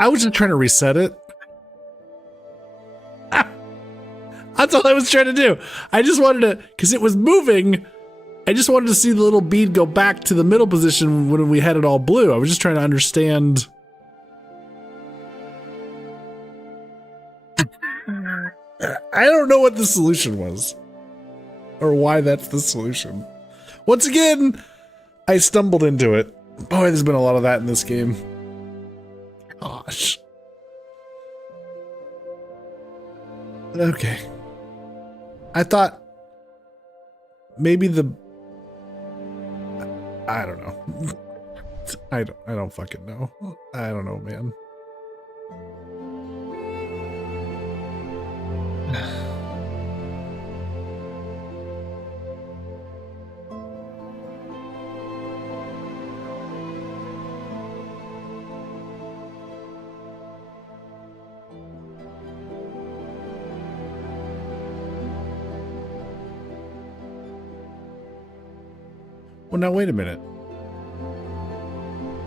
I was just trying to reset it. That's all I was trying to do. I just wanted to, because it was moving. I just wanted to see the little bead go back to the middle position when we had it all blue. I was just trying to understand. I don't know what the solution was. Or why that's the solution. Once again, I stumbled into it. Boy, there's been a lot of that in this game. Gosh. Okay. I thought maybe I don't know. I don't fucking know. I don't know, man. Well, now wait a minute.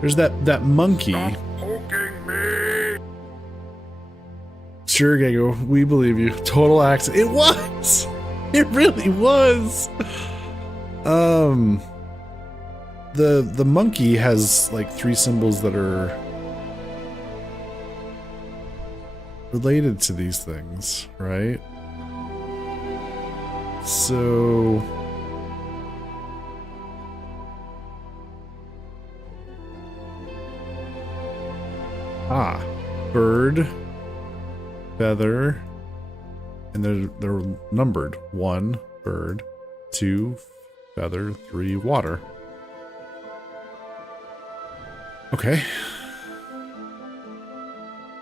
There's that monkey. Stop poking me. Sure, Gego, we believe you. Total accident. It was. It really was. The monkey has like 3 symbols that are related to these things, right? So bird, feather, and they're numbered. 1 bird, 2 feather, 3 water. Okay.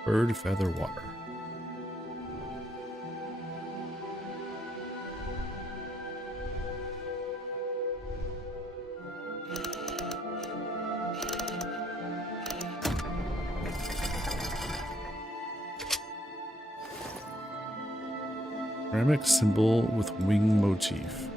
Bird, feather, water. Ceramic symbol with wing motif.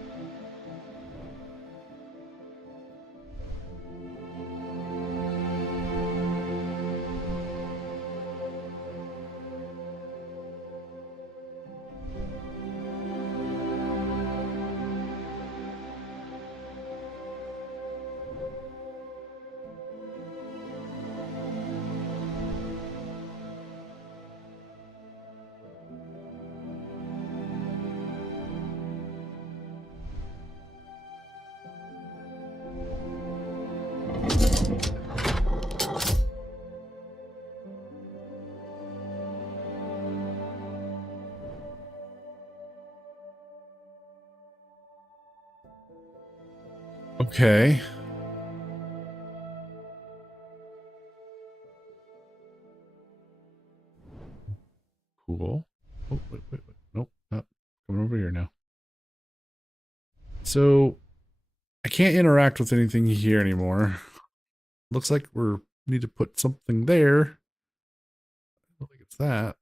Okay. Cool. Oh, wait. Nope, not coming over here now. So I can't interact with anything here anymore. Looks like we need to put something there. I don't think it's that.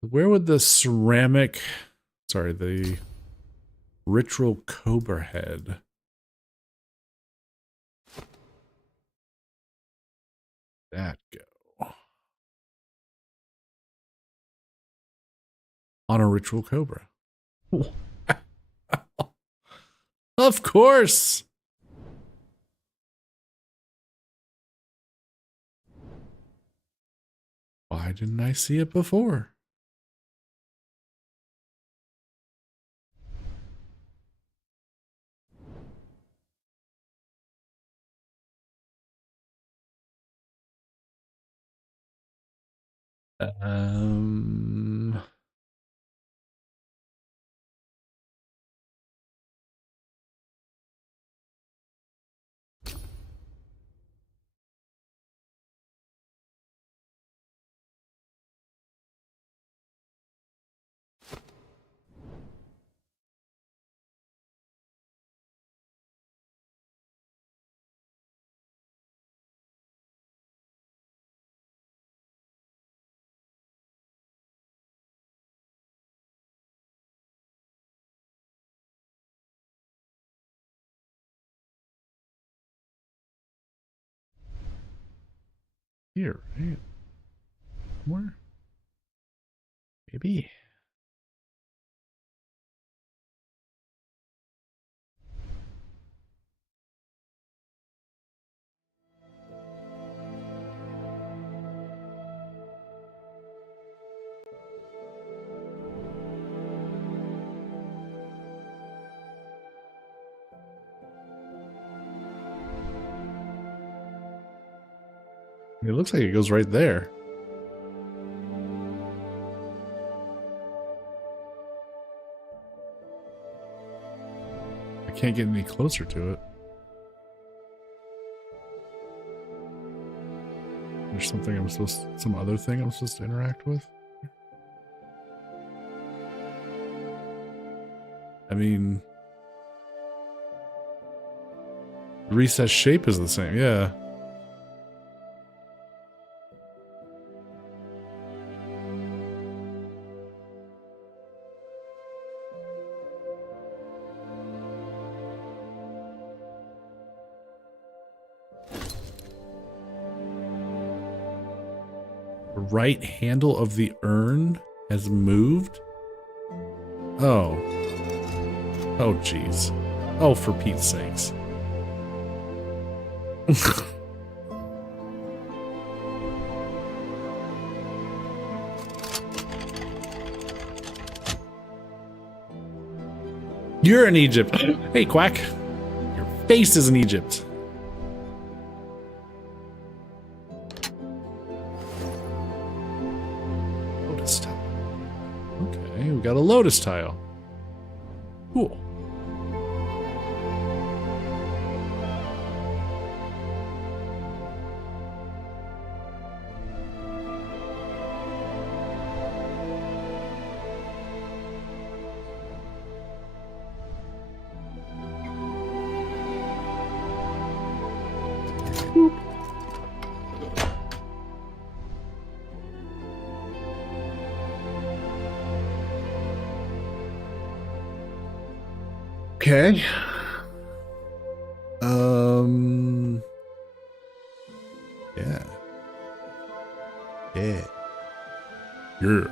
Where would the ceramic, sorry, the ritual cobra head? That go on a ritual cobra. Of course. Why didn't I see it before? Um, here, right? Somewhere? Maybe. It looks like it goes right there. can't get any closer to it. There's something some other thing I'm supposed to interact with. I mean, recess shape is the same, yeah. The right handle of the urn has moved? Oh. Oh, jeez. Oh, for Pete's sakes. You're in Egypt. Hey, Quack. Your face is in Egypt. Lotus tile. Okay, we got a lotus tile. Cool. Okay. Yeah. Yeah. Yeah.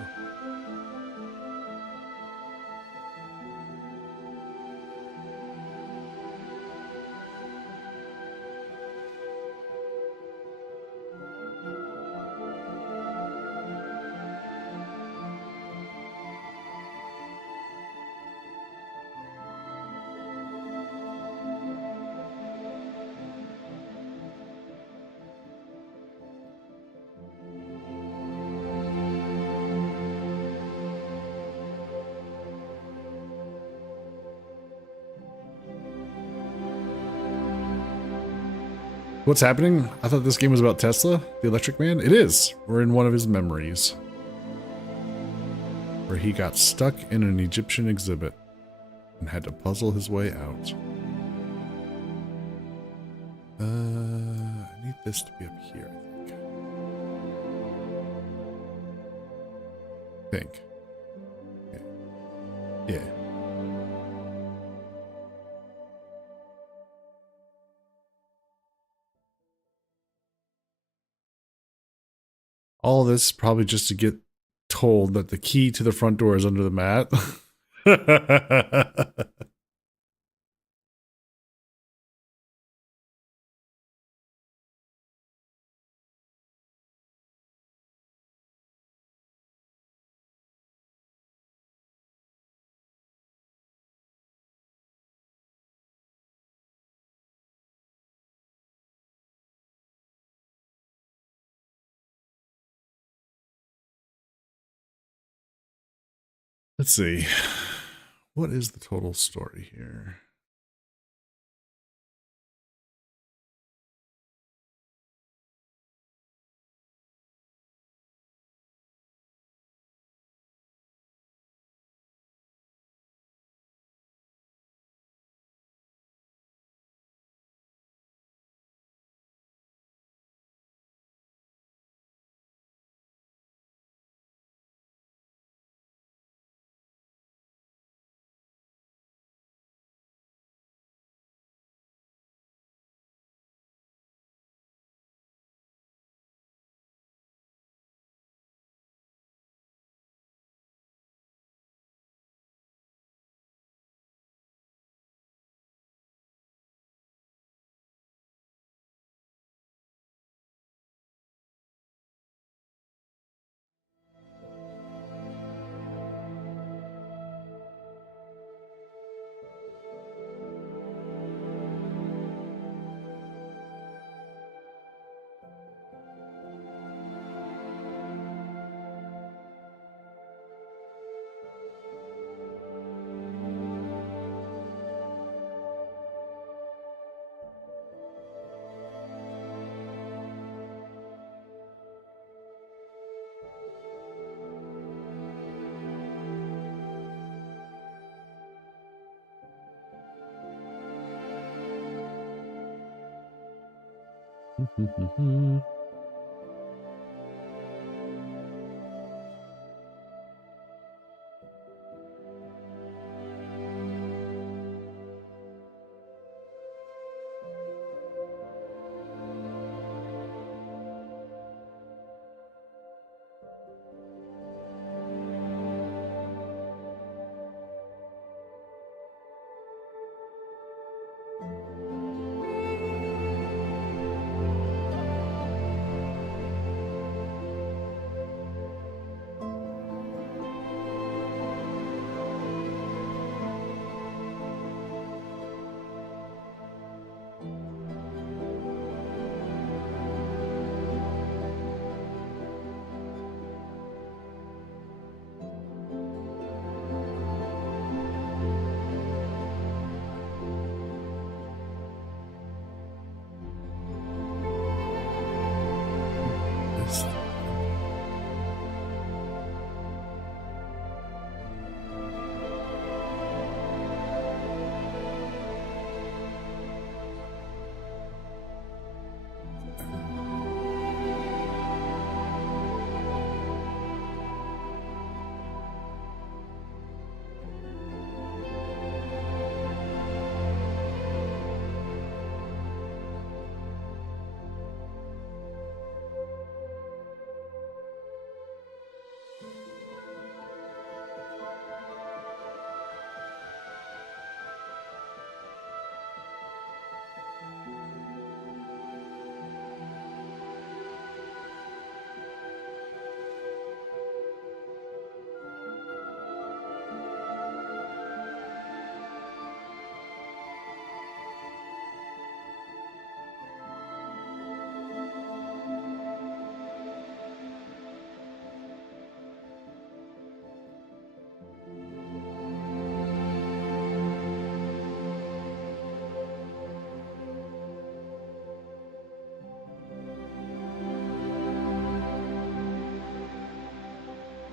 What's happening? I thought this game was about Tesla, the Electric Man. It is. We're in one of his memories, where he got stuck in an Egyptian exhibit and had to puzzle his way out. I need this to be up here, I think. Yeah. All this probably just to get told that the key to the front door is under the mat. Let's see. What is the total story here?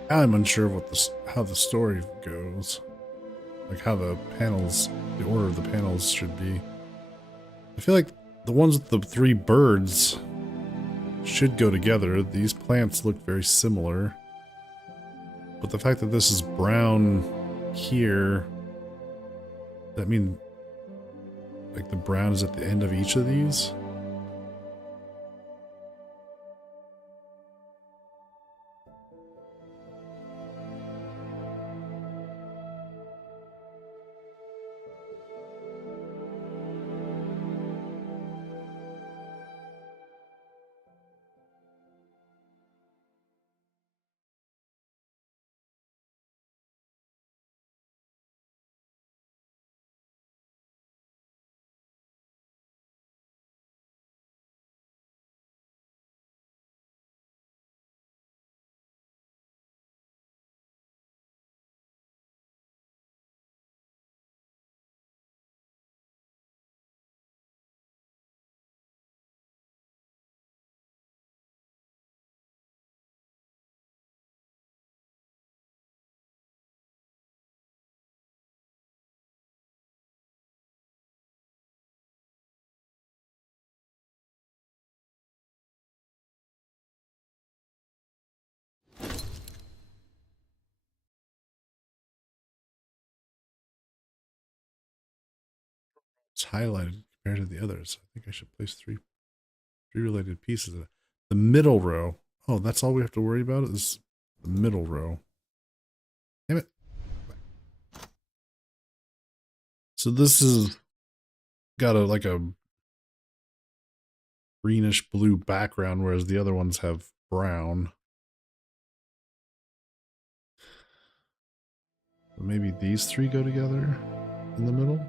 I'm unsure of what how the story goes, like how the panels, the order of the panels should be. I feel like the ones with the three birds should go together. These plants look very similar, but the fact that this is brown here, that mean like the brown is at the end of each of these? It's highlighted compared to the others. I think I should place three related pieces. The middle row. Oh, that's all we have to worry about is the middle row. Damn it. So this is got like a greenish blue background, whereas the other ones have brown. Maybe these three go together in the middle.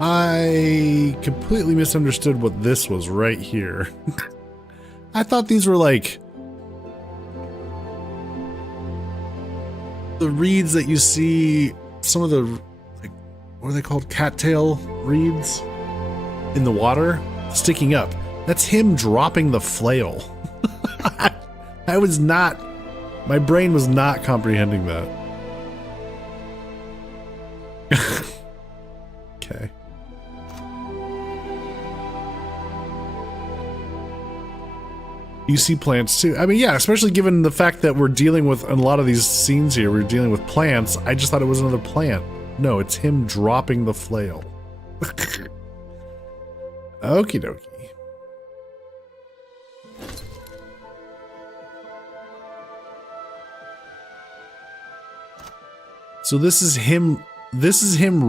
I completely misunderstood what this was right here. I thought these were like the reeds that you see, some of the, like, what are they called? Cattail reeds in the water sticking up. That's him dropping the flail. I was not, my brain was not comprehending that. Okay. You see plants too. I mean, yeah, especially given the fact that we're dealing with, in a lot of these scenes here, we're dealing with plants. I just thought it was another plant. No, it's him dropping the flail. Okie dokie. So this is him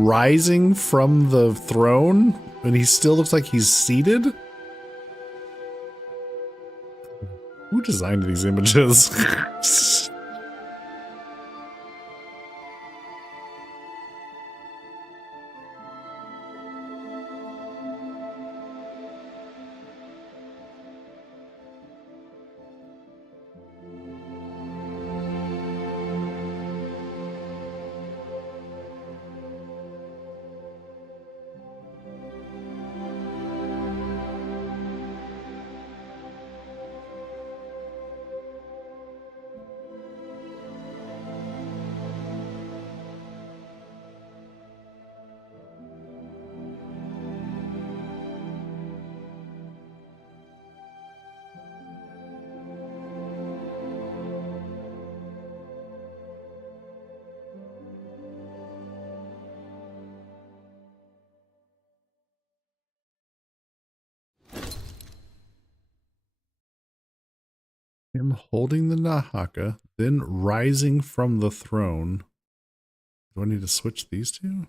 rising from the throne, and he still looks like he's seated? Who designed these images? Him holding the Nahaka, then rising from the throne. Do I need to switch these two?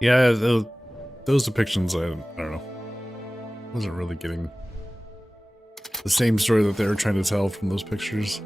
Yeah, those depictions, I don't know. Wasn't really getting the same story that they were trying to tell from those pictures.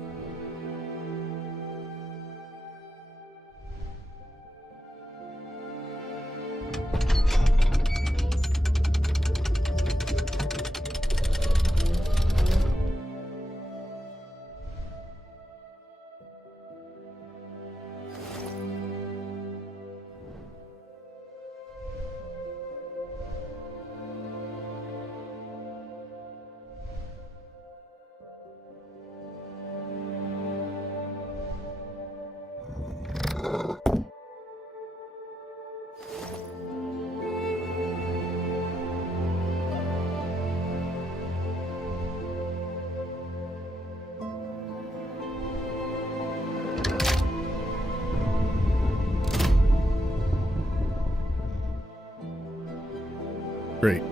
Great.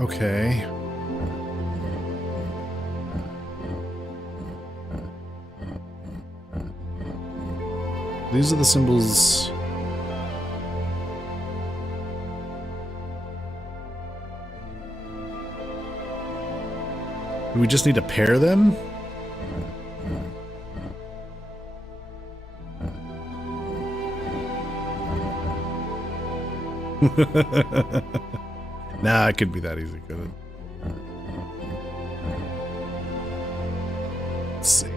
Okay. These are the symbols. Do we just need to pair them? Nah, it could be that easy, couldn't it? Let's see.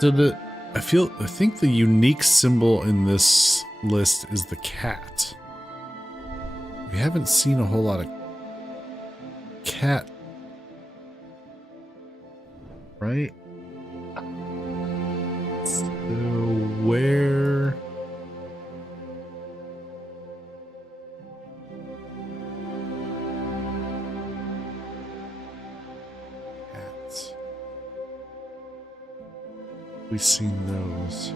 So I think the unique symbol in this list is the cat. We haven't seen a whole lot of cat, right? So where? Cats. We've seen those.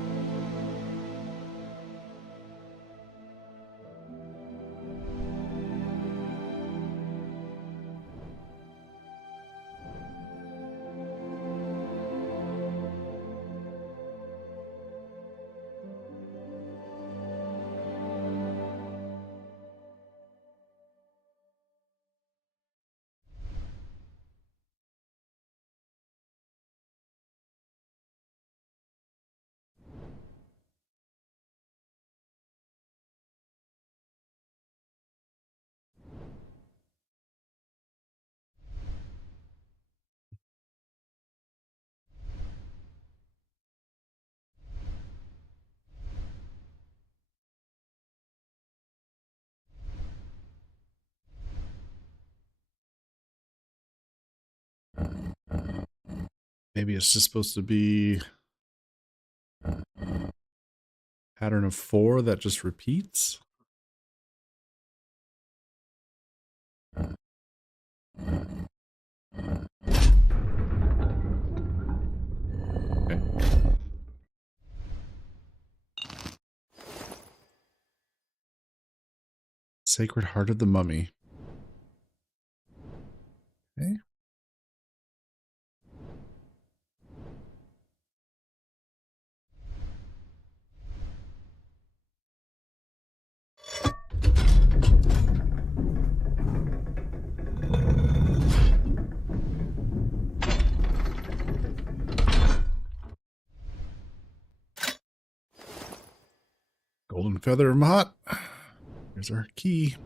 Maybe it's just supposed to be pattern of 4 that just repeats. Okay. Sacred Heart of the Mummy. Okay. Golden Feather of Mahat. Here's our key.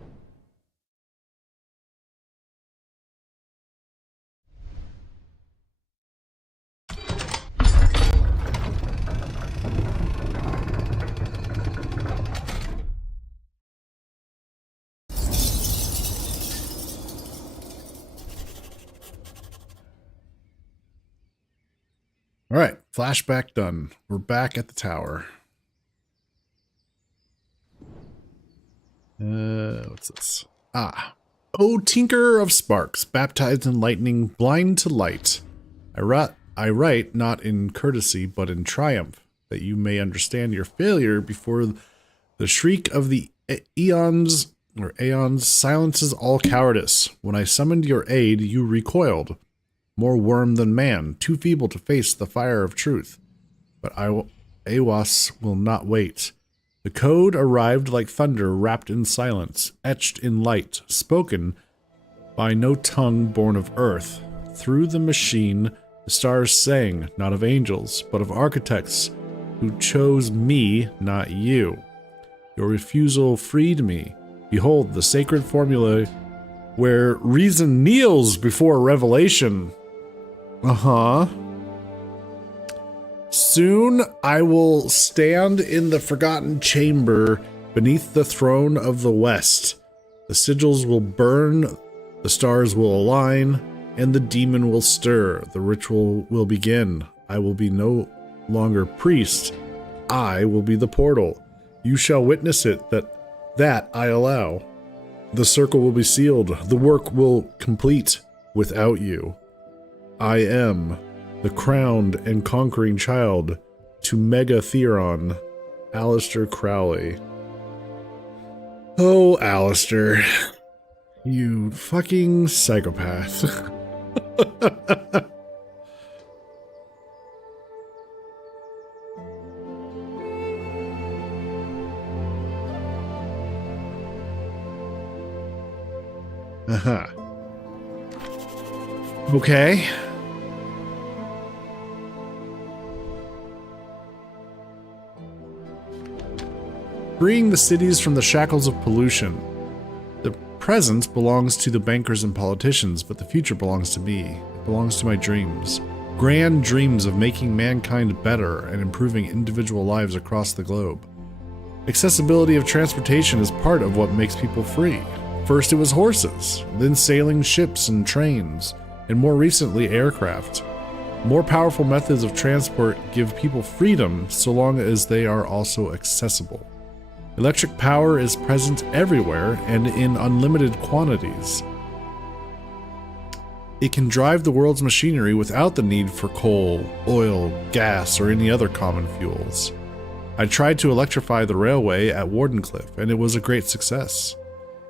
All right, flashback done. We're back at the tower. What's this? Ah. Oh, Tinker of Sparks, baptized in lightning, blind to light. I write not in courtesy, but in triumph, that you may understand your failure before the shriek of the aeons silences all cowardice. When I summoned your aid, you recoiled. More worm than man, too feeble to face the fire of truth. But Awas will not wait. The code arrived like thunder wrapped in silence, etched in light, spoken by no tongue born of earth. Through the machine, the stars sang, not of angels, but of architects who chose me, not you. Your refusal freed me. Behold, the sacred formula where reason kneels before revelation. Soon I will stand in the forgotten chamber beneath the throne of the West. The sigils will burn, the stars will align, and the demon will stir. The ritual will begin. I will be no longer priest. I will be the portal. You shall witness it, that I allow. The circle will be sealed. The work will complete without you. I am the crowned and conquering child to Megatheron, Aleister Crowley. Oh, Aleister, you fucking psychopath. Uh-huh. Okay. Freeing the cities from the shackles of pollution. The present belongs to the bankers and politicians, but the future belongs to me. It belongs to my dreams. Grand dreams of making mankind better and improving individual lives across the globe. Accessibility of transportation is part of what makes people free. First it was horses, then sailing ships and trains, and more recently aircraft. More powerful methods of transport give people freedom so long as they are also accessible. Electric power is present everywhere and in unlimited quantities. It can drive the world's machinery without the need for coal, oil, gas, or any other common fuels. I tried to electrify the railway at Wardenclyffe, and it was a great success.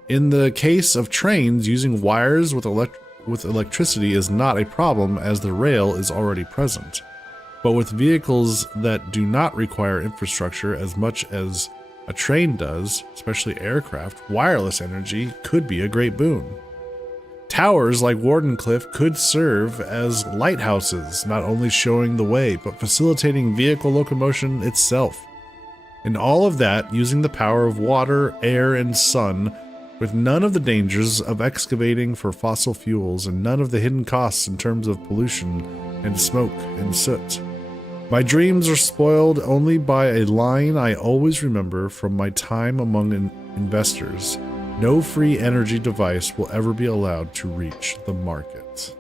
In the case of trains, using wires with electricity is not a problem as the rail is already present. But with vehicles that do not require infrastructure as much as a train does, especially aircraft, wireless energy could be a great boon. Towers like Wardenclyffe could serve as lighthouses, not only showing the way, but facilitating vehicle locomotion itself. And all of that using the power of water, air, and sun, with none of the dangers of excavating for fossil fuels and none of the hidden costs in terms of pollution and smoke and soot. My dreams are spoiled only by a line I always remember from my time among investors. No free energy device will ever be allowed to reach the market.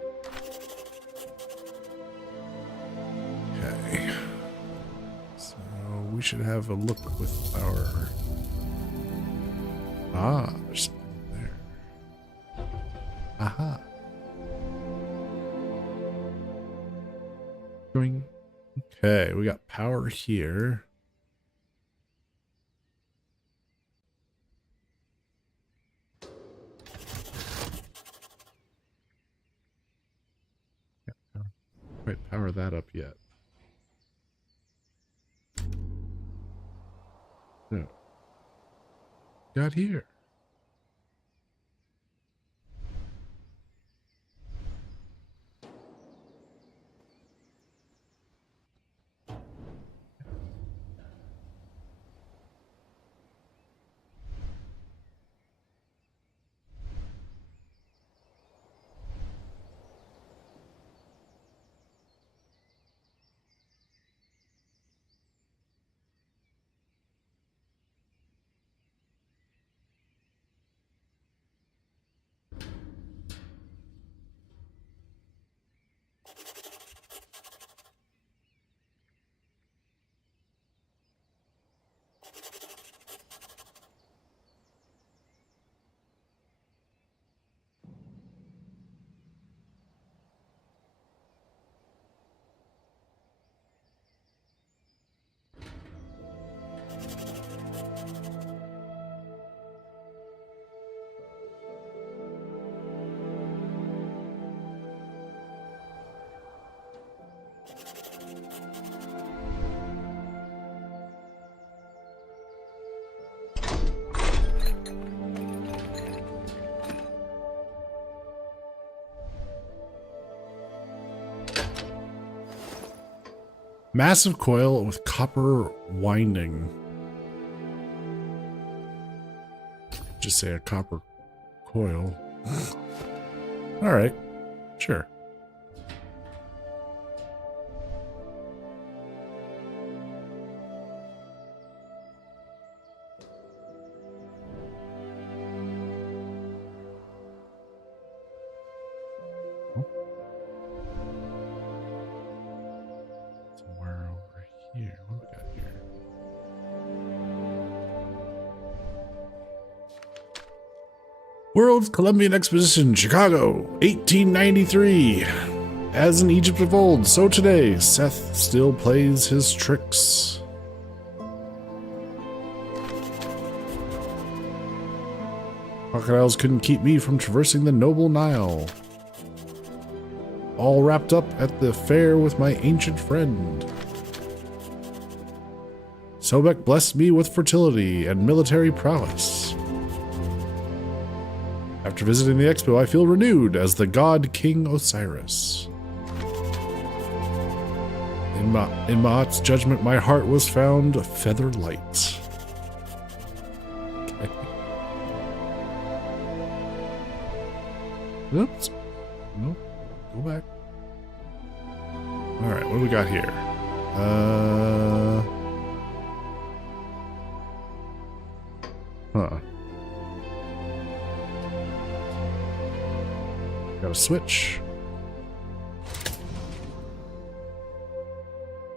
Okay. So we should have a look with our... Ah, there's something there. Aha. Going. Okay, we got power here. Can't quite power that up yet. No. Got here. Massive coil with copper winding. Just say a copper coil. All right, sure. Here, what do we got here? World Columbian Exposition, Chicago, 1893. As in Egypt of old, so today, Seth still plays his tricks. Crocodiles couldn't keep me from traversing the noble Nile. all wrapped up at the fair with my ancient friend. Sobek blessed me with fertility and military prowess. After visiting the expo, I feel renewed as the god King Osiris. In Ma'at's judgment, my heart was found feather light. Okay. Oops. Nope. Go back. Alright, what do we got here? Huh. Got a switch.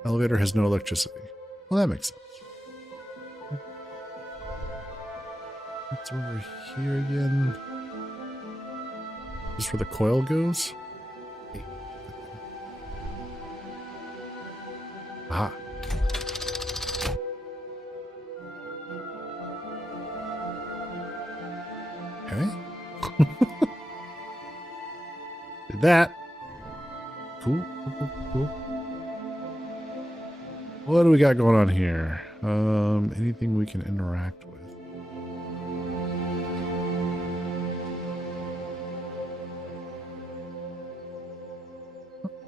Elevator has no electricity. Well, that makes sense. What's over here again? This is where the coil goes? Aha. Okay. Did that. Cool. What do we got going on here? Anything we can interact with?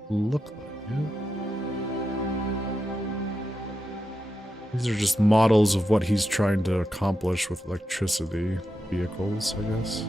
Look like it. These are just models of what he's trying to accomplish with electricity vehicles, I guess.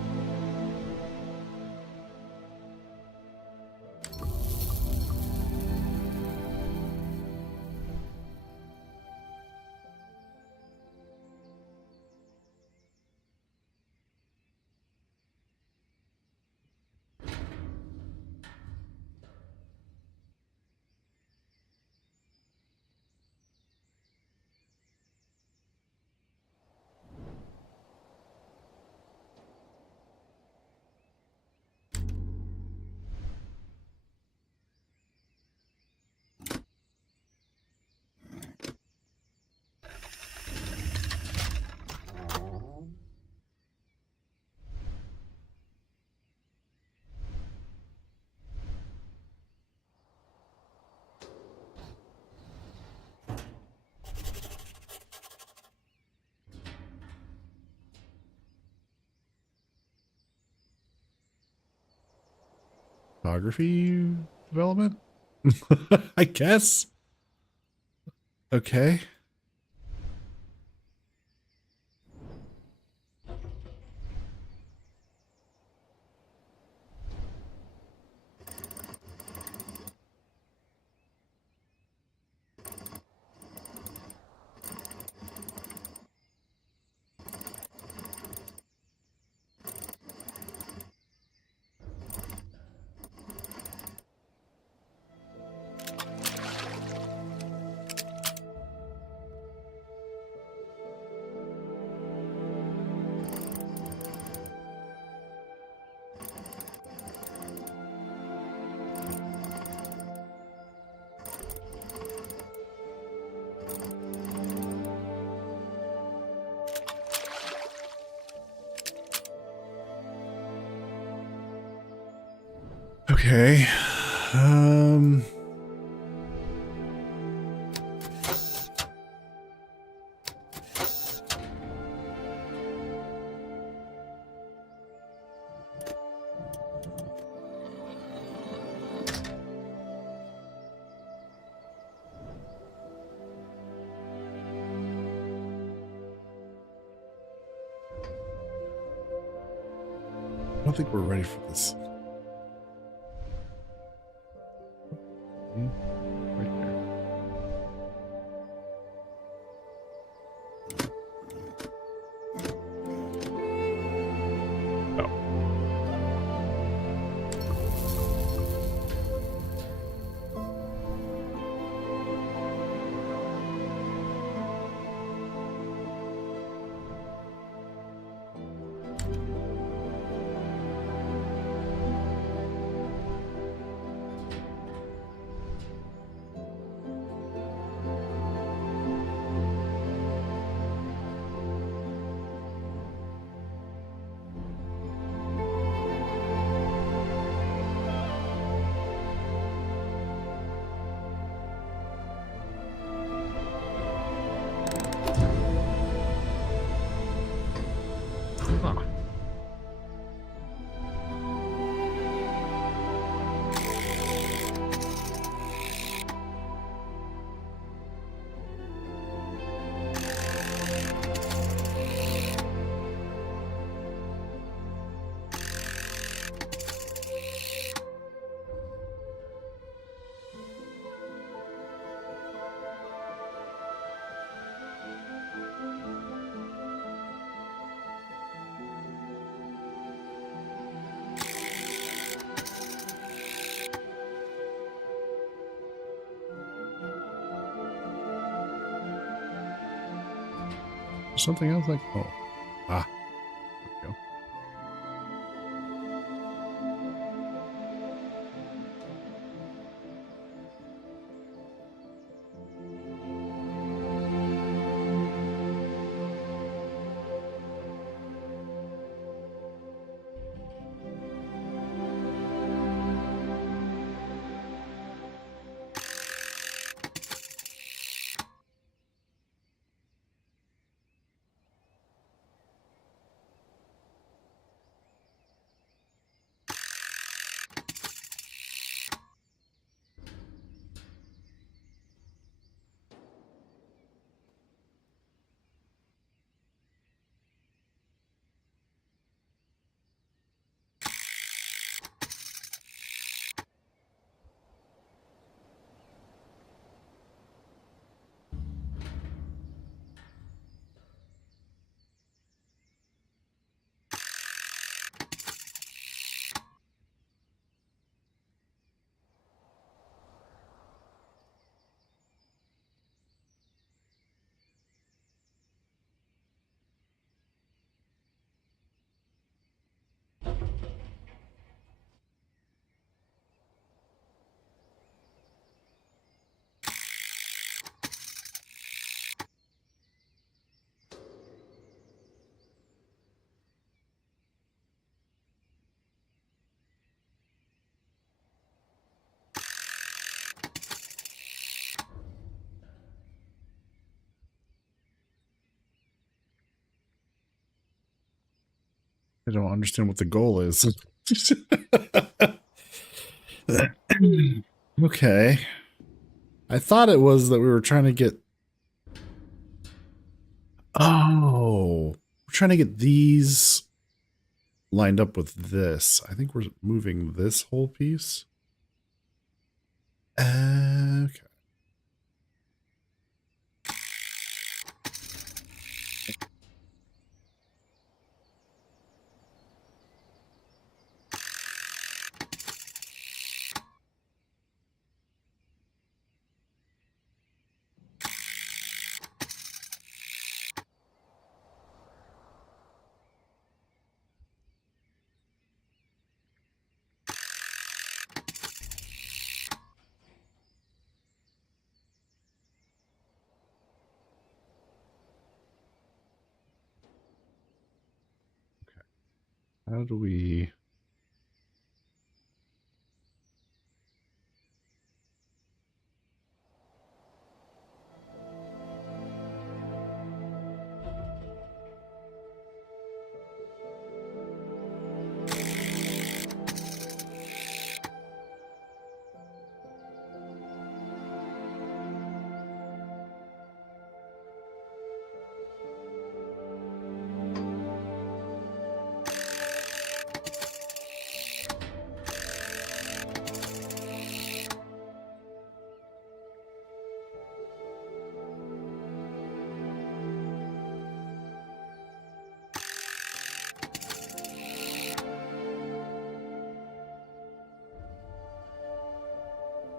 Photography development? I guess. Okay. Okay. I don't think we're ready for this. Right there. Oh. Something else like, oh, ah, there we go. I don't understand what the goal is. Okay. I thought it was that we were trying to get... Oh, we're trying to get these lined up with this. I think we're moving this whole piece. Okay. How do we...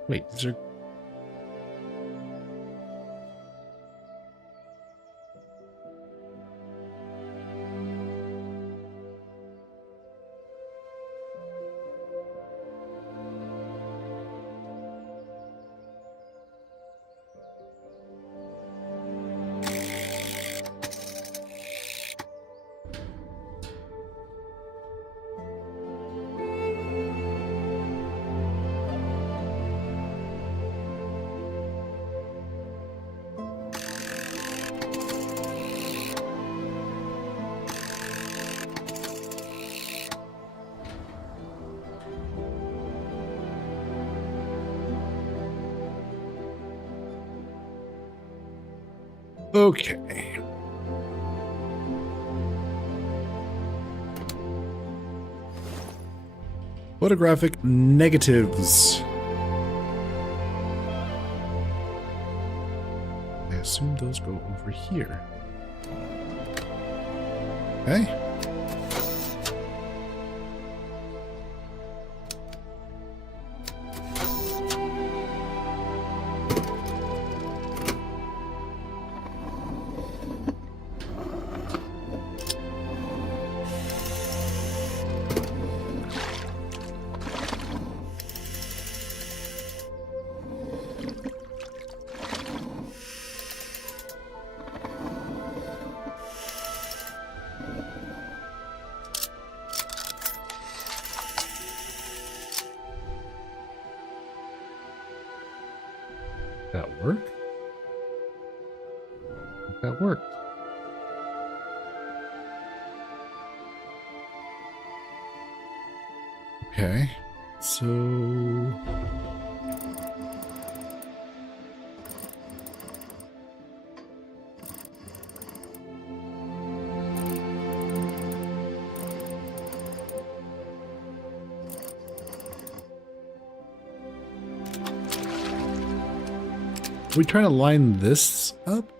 Wait, is there... Okay. Photographic negatives. I assume those go over here. Okay. that work? That worked. Okay, so are we trying to line this up?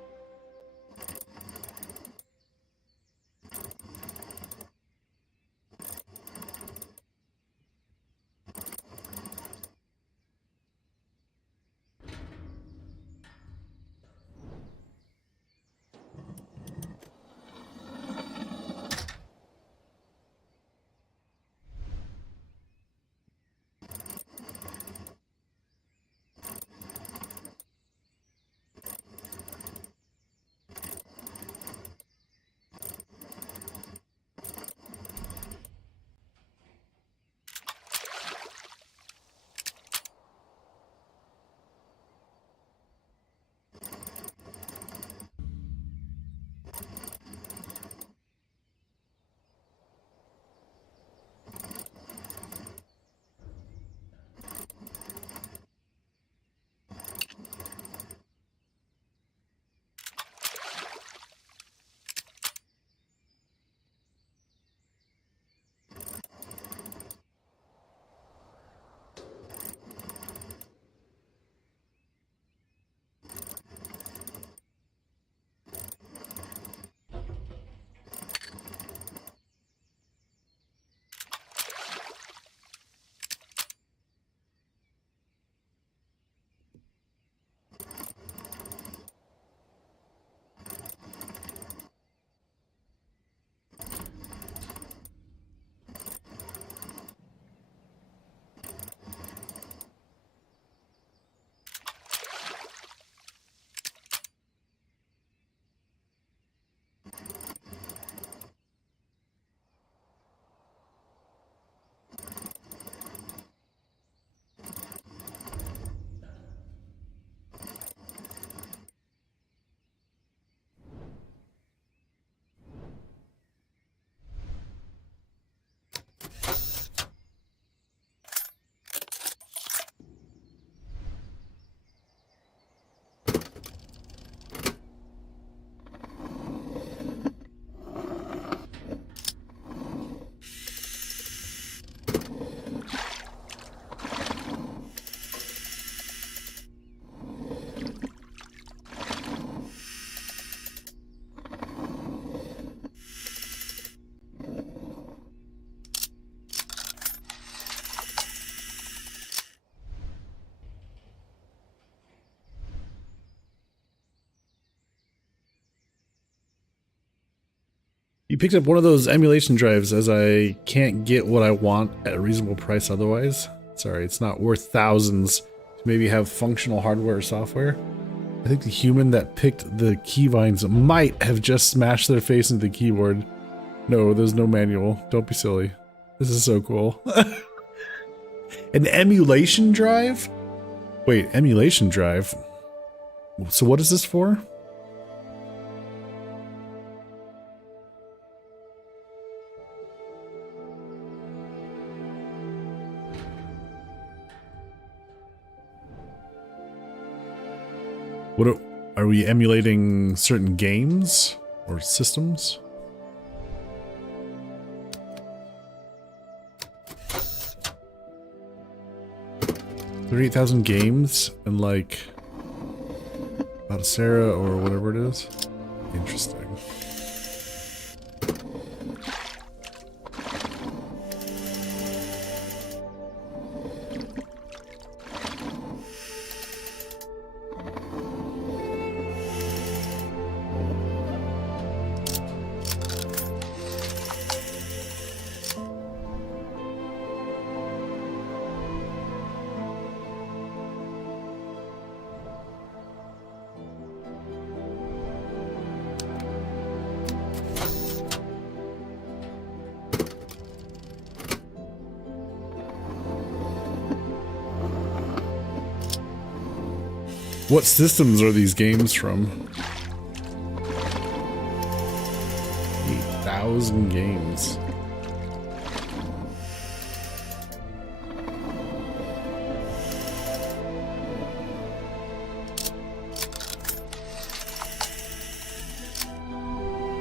You picked up one of those emulation drives as I can't get what I want at a reasonable price otherwise. Sorry, it's not worth thousands to maybe have functional hardware or software. I think the human that picked the keybinds might have just smashed their face into the keyboard. No, there's no manual. Don't be silly. This is so cool. An emulation drive? Wait, emulation drive? So what is this for? What are we emulating certain games or systems? $38,000 games and like about Sarah or whatever it is. Interesting. What systems are these games from? 8,000 games.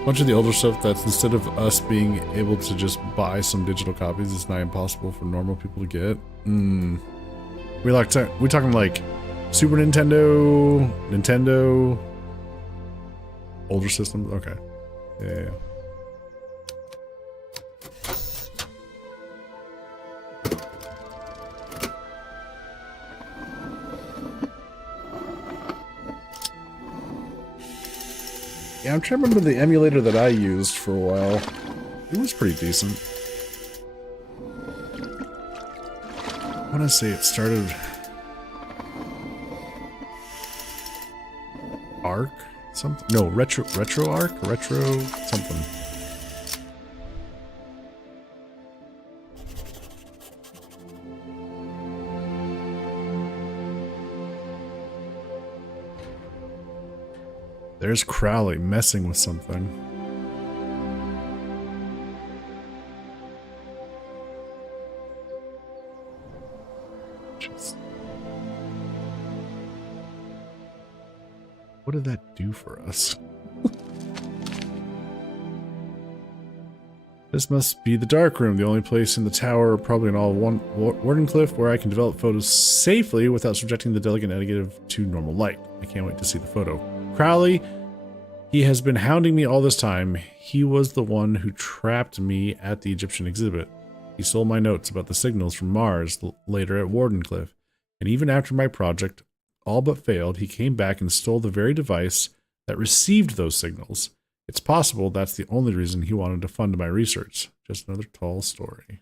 Much of the older stuff that's instead of us being able to just buy some digital copies, it's not impossible for normal people to get. We talking like Super Nintendo, Nintendo, older systems. Okay, yeah. Yeah, I'm trying to remember the emulator that I used for a while. It was pretty decent. I want to say it started... Arc? Something? No, Retro Arc? Retro something. There's Crowley messing with something. What did that do for us? This must be the dark room, the only place in the tower, probably in all of Wardenclyffe, where I can develop photos safely without subjecting the delicate negative to normal light. I can't wait to see the photo. Crowley, he has been hounding me all this time. He was the one who trapped me at the Egyptian exhibit. He stole my notes about the signals from Mars later at Wardenclyffe. And even after my project all but failed, he came back and stole the very device that received those signals. It's possible that's the only reason he wanted to fund my research. Just another tall story.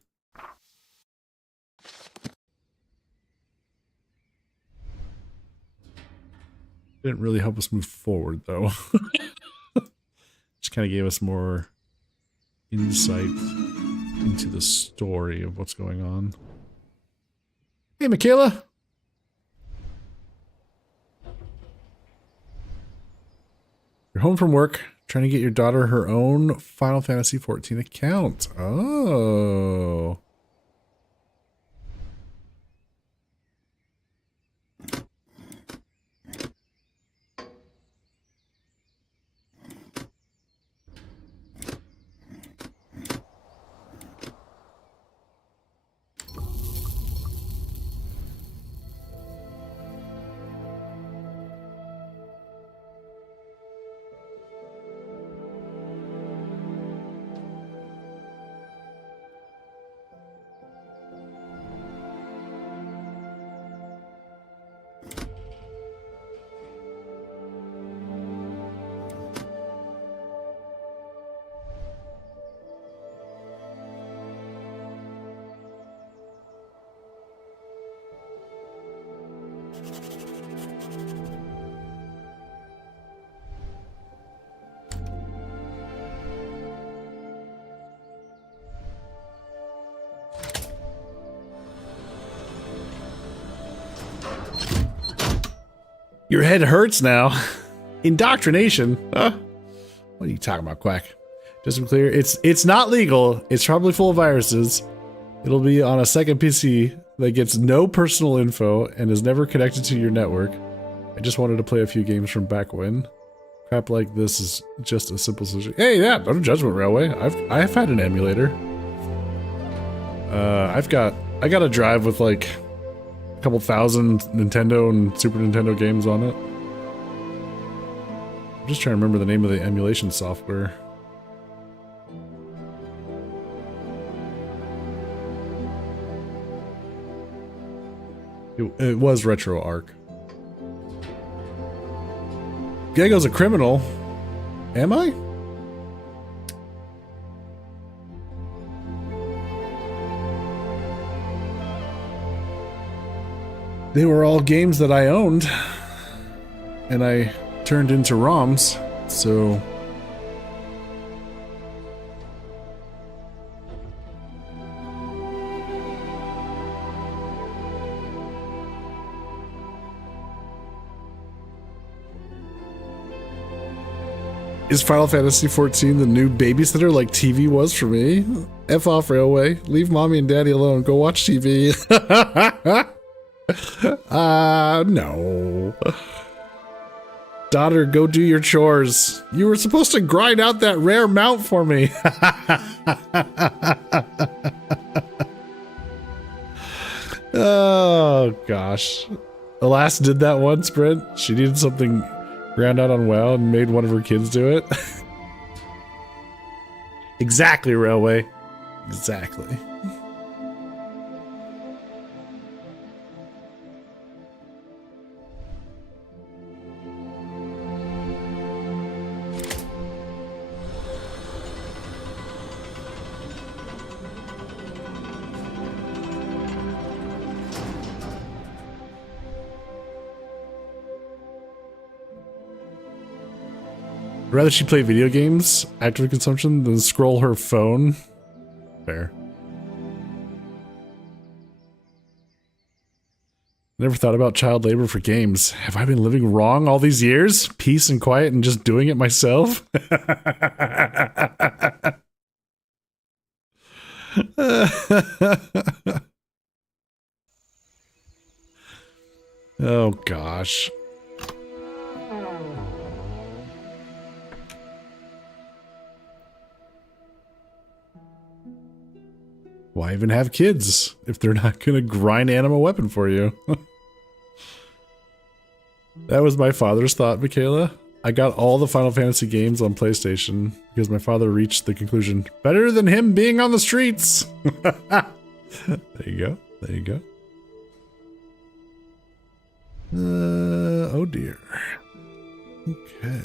Didn't really help us move forward, though. Just kind of gave us more insight into the story of what's going on. Hey, Michaela. You're home from work, trying to get your daughter her own Final Fantasy XIV account. Oh. Your head hurts now. Indoctrination? Huh? What are you talking about, Quack? Just to be clear, it's not legal. It's probably full of viruses. It'll be on a second PC that gets no personal info and is never connected to your network. I just wanted to play a few games from back when. Crap like this is just a simple solution. Hey, yeah, no Judgment Railway. I've had an emulator. I got a drive with like a couple thousand Nintendo and Super Nintendo games on it. I'm just trying to remember the name of the emulation software. It was Retro Arc. Gecko's a criminal. Am I? They were all games that I owned, and I turned into ROMs, so... Is Final Fantasy 14 the new babysitter like TV was for me? F off, Railway. Leave mommy and daddy alone. Go watch TV. No. Daughter, go do your chores. You were supposed to grind out that rare mount for me. Oh, gosh. Alas did that once, Brent. She needed something ground out on WoW and made one of her kids do it. Exactly, Railway. Exactly. I'd rather she play video games, active consumption, than scroll her phone. Fair. Never thought about child labor for games. Have I been living wrong all these years? Peace and quiet and just doing it myself? Oh, gosh. Why even have kids if they're not going to grind animal weapon for you? That was my father's thought, Michaela. I got all the Final Fantasy games on PlayStation because my father reached the conclusion, better than him being on the streets. There you go. There you go. Oh dear. Okay.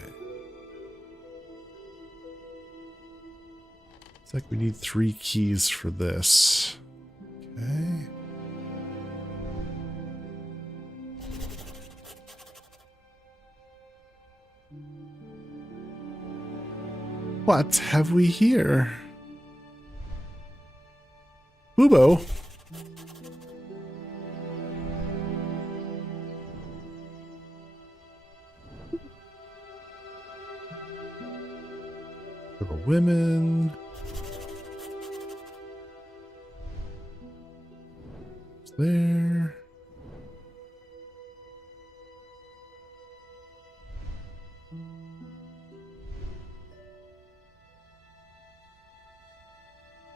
Looks like we need 3 keys for this. Okay. What have we here? Bubo. For women. It's there.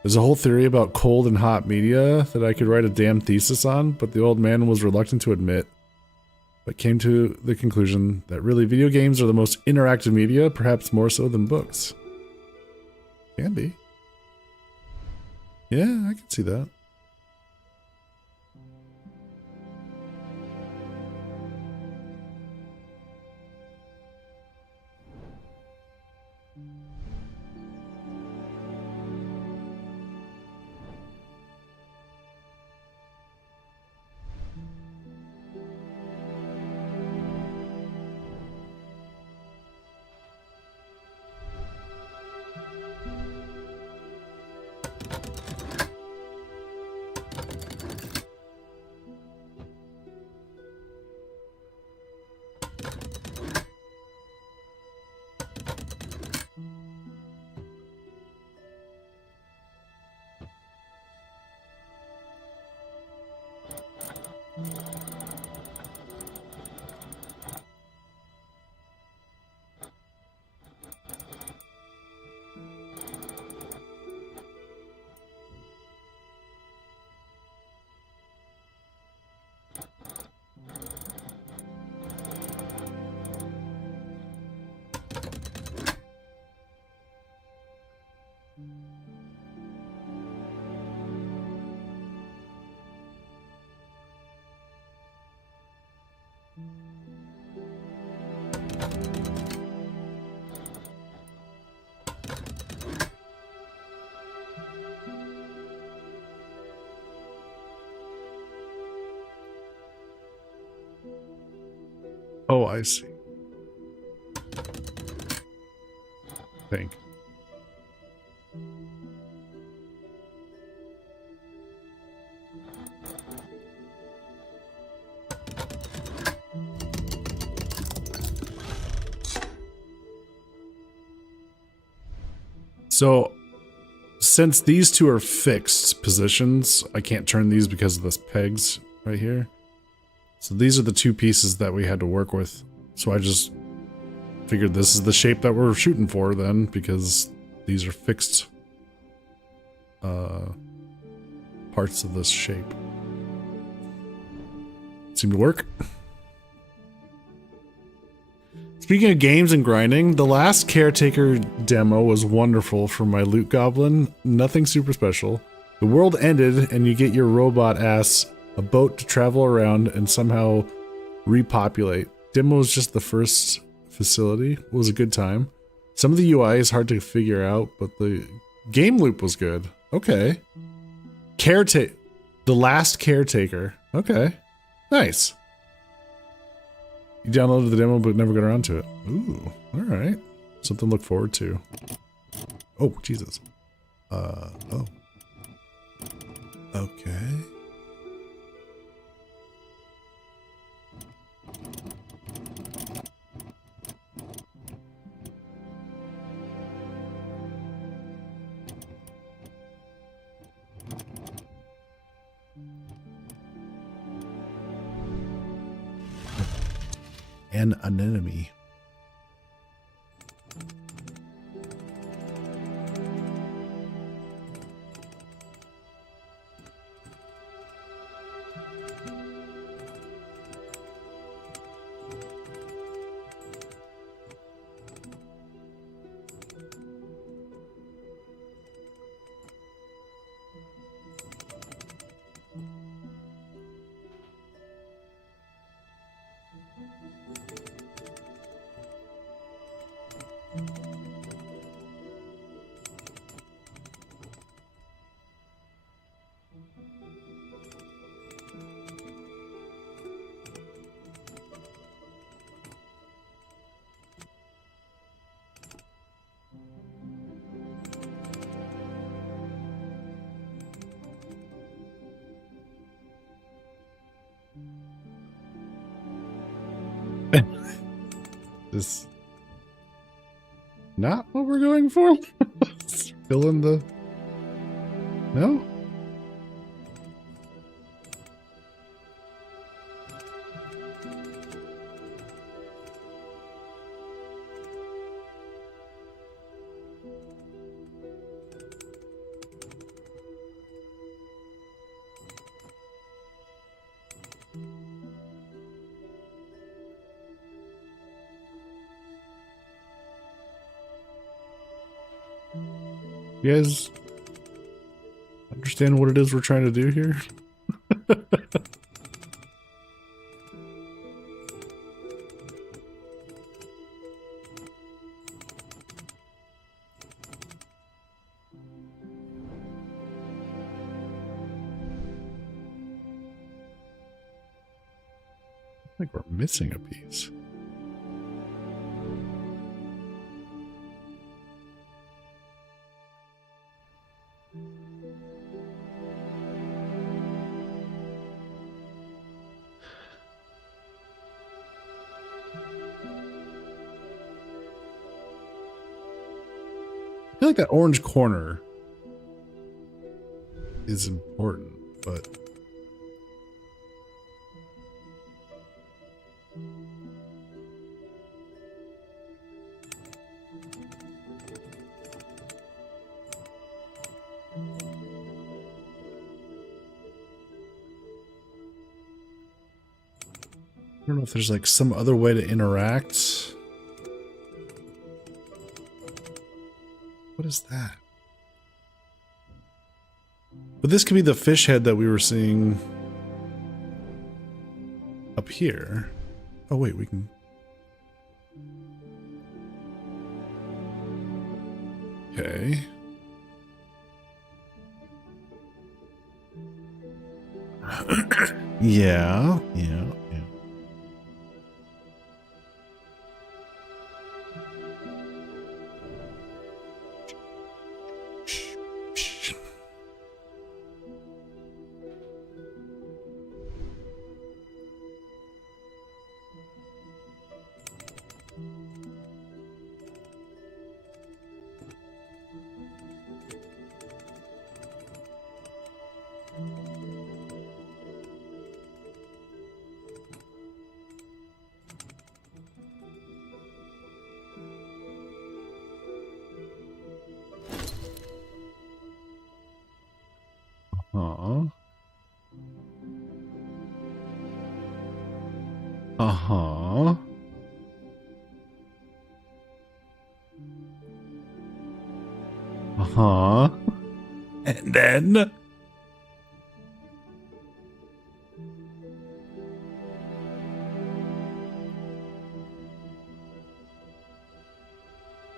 There's a whole theory about cold and hot media that I could write a damn thesis on, but the old man was reluctant to admit, but came to the conclusion that really video games are the most interactive media, perhaps more so than books. Can be. Yeah, I can see that. Oh, I see. Think. So, since these two are fixed positions, I can't turn these because of this pegs right here. So these are the two pieces that we had to work with. So I just figured this is the shape that we're shooting for then, because these are fixed parts of this shape. Seem to work. Speaking of games and grinding, the last Caretaker demo was wonderful for my loot goblin. Nothing super special. The world ended and you get your robot ass a boat to travel around and somehow repopulate. Demo was just the first facility. It was a good time. Some of the UI is hard to figure out, but the game loop was good. Okay. The last Caretaker. Okay. Nice. You downloaded the demo but never got around to it. Ooh, alright. Something to look forward to. Oh, Jesus. Oh. Okay. An anemone. Is not what we're going for? Fill in the... No? You guys understand what it is we're trying to do here? I think we're missing a piece. I feel like that orange corner is important, but I don't know if there's like some other way to interact. What is that? But this could be the fish head that we were seeing up here. Oh wait, we can... Okay. Yeah. And then...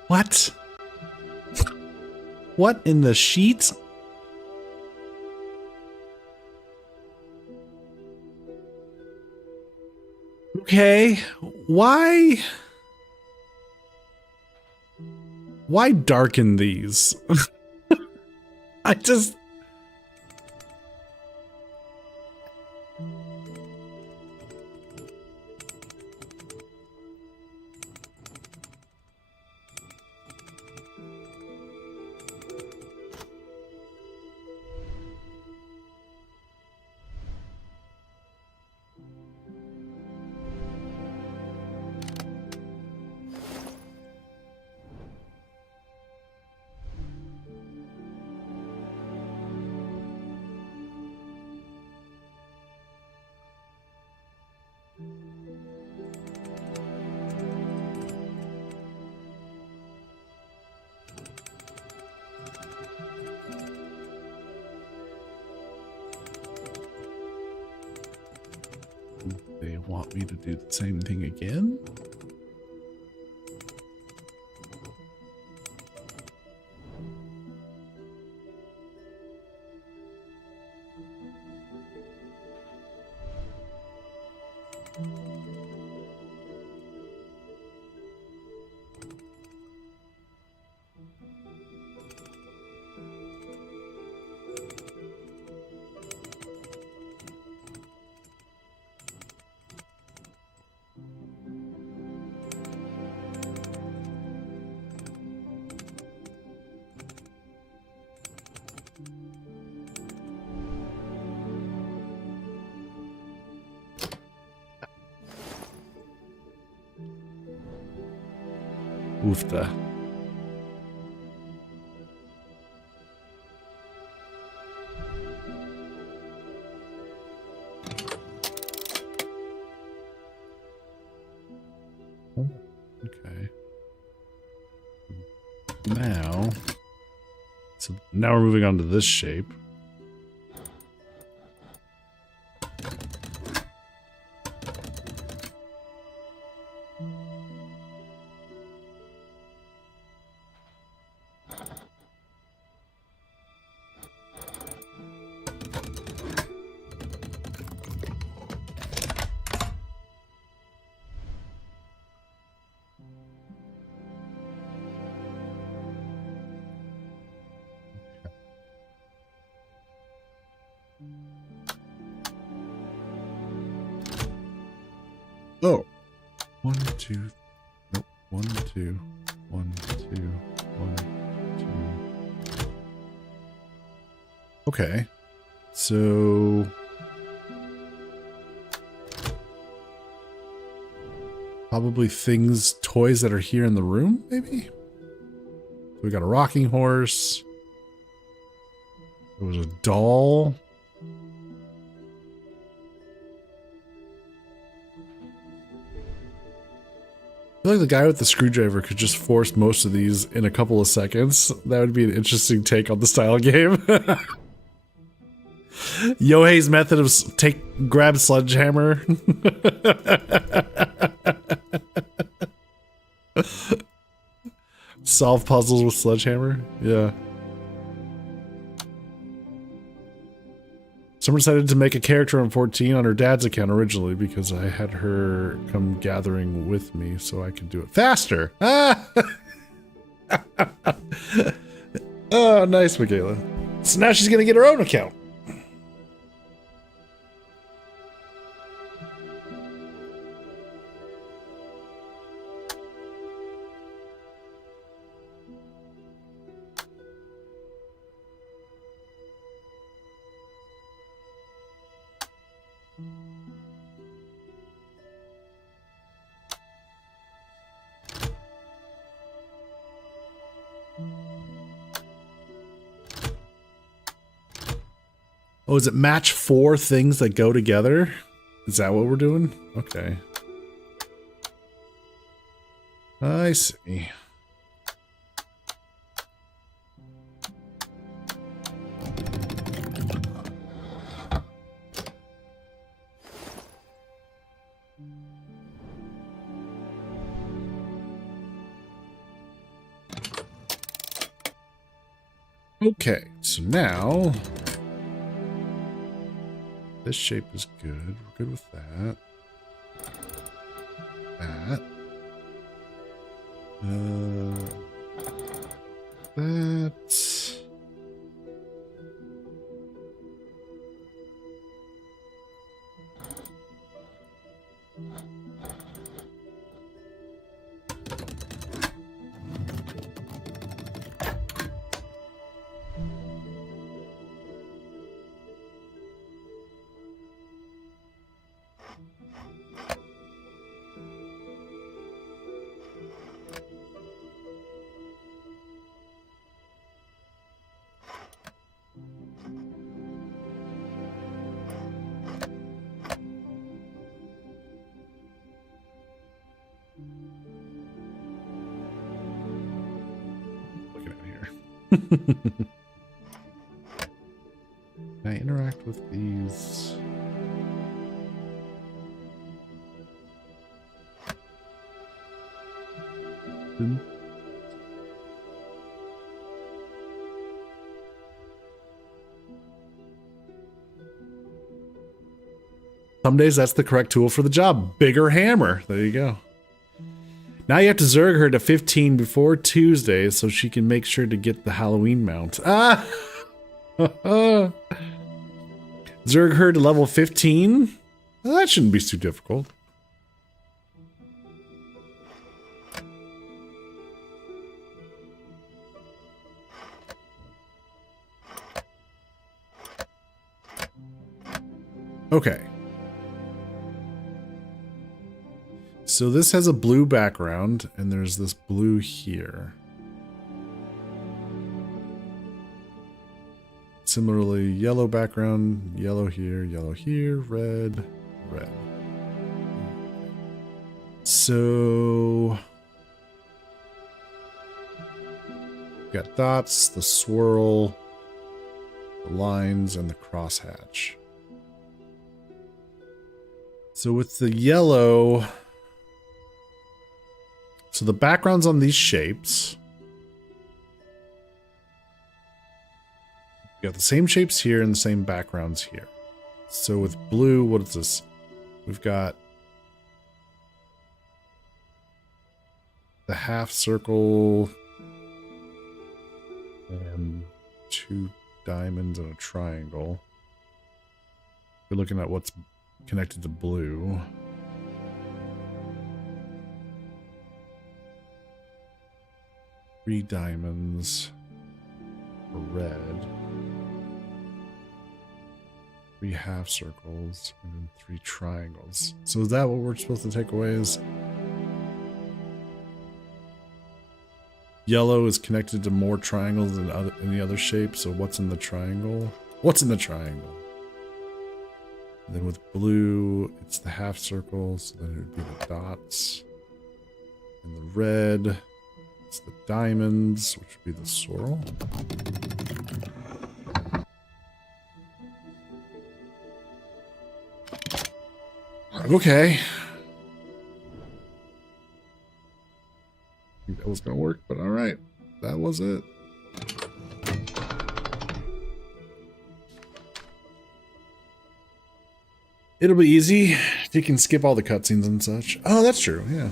What? What in the sheets? Okay, why darken these? I just... They want me to do the same thing again? Oofta. Okay. Now we're moving on to this shape. Oh, 1, 2, nope, 1, 2, 1, 2, 1, 2. Okay, so probably toys that are here in the room, maybe? We got a rocking horse. There was a doll. I feel like the guy with the screwdriver could just force most of these in a couple of seconds. That would be an interesting take on the style game. Yohei's method of grab sledgehammer. Solve puzzles with sledgehammer. Yeah. Someone decided to make a character on 14 on her dad's account originally because I had her come gathering with me so I could do it faster. Ah! Oh, nice, Michaela. So now she's going to get her own account. Oh, is it match 4 things that go together? Is that what we're doing? Okay. I see. Okay, so now this shape is good. We're good with that. That. That. Looking at here. Can I interact with these? Some days that's the correct tool for the job. Bigger hammer. There you go. Now you have to Zerg her to 15 before Tuesday so she can make sure to get the Halloween mount. Ah! Zerg her to level 15? Well, that shouldn't be too difficult. Okay. So this has a blue background, and there's this blue here. Similarly, yellow background, yellow here, red, red. So got dots, the swirl, the lines, and the crosshatch. So with the yellow, so the backgrounds on these shapes, we got the same shapes here and the same backgrounds here. So with blue, what is this? We've got the half circle and 2 diamonds and a triangle. We're looking at what's connected to blue. Three diamonds for red. 3 half circles and then 3 triangles. So is that what we're supposed to take away? Is yellow is connected to more triangles than any other shape. So what's in the triangle? What's in the triangle? And then with blue, it's the half circles. So then it would be the dots. And the red, it's the diamonds, which would be the swirl. Okay. I think that was going to work, but all right. That was it. It'll be easy. You can skip all the cutscenes and such. Oh, that's true. Yeah.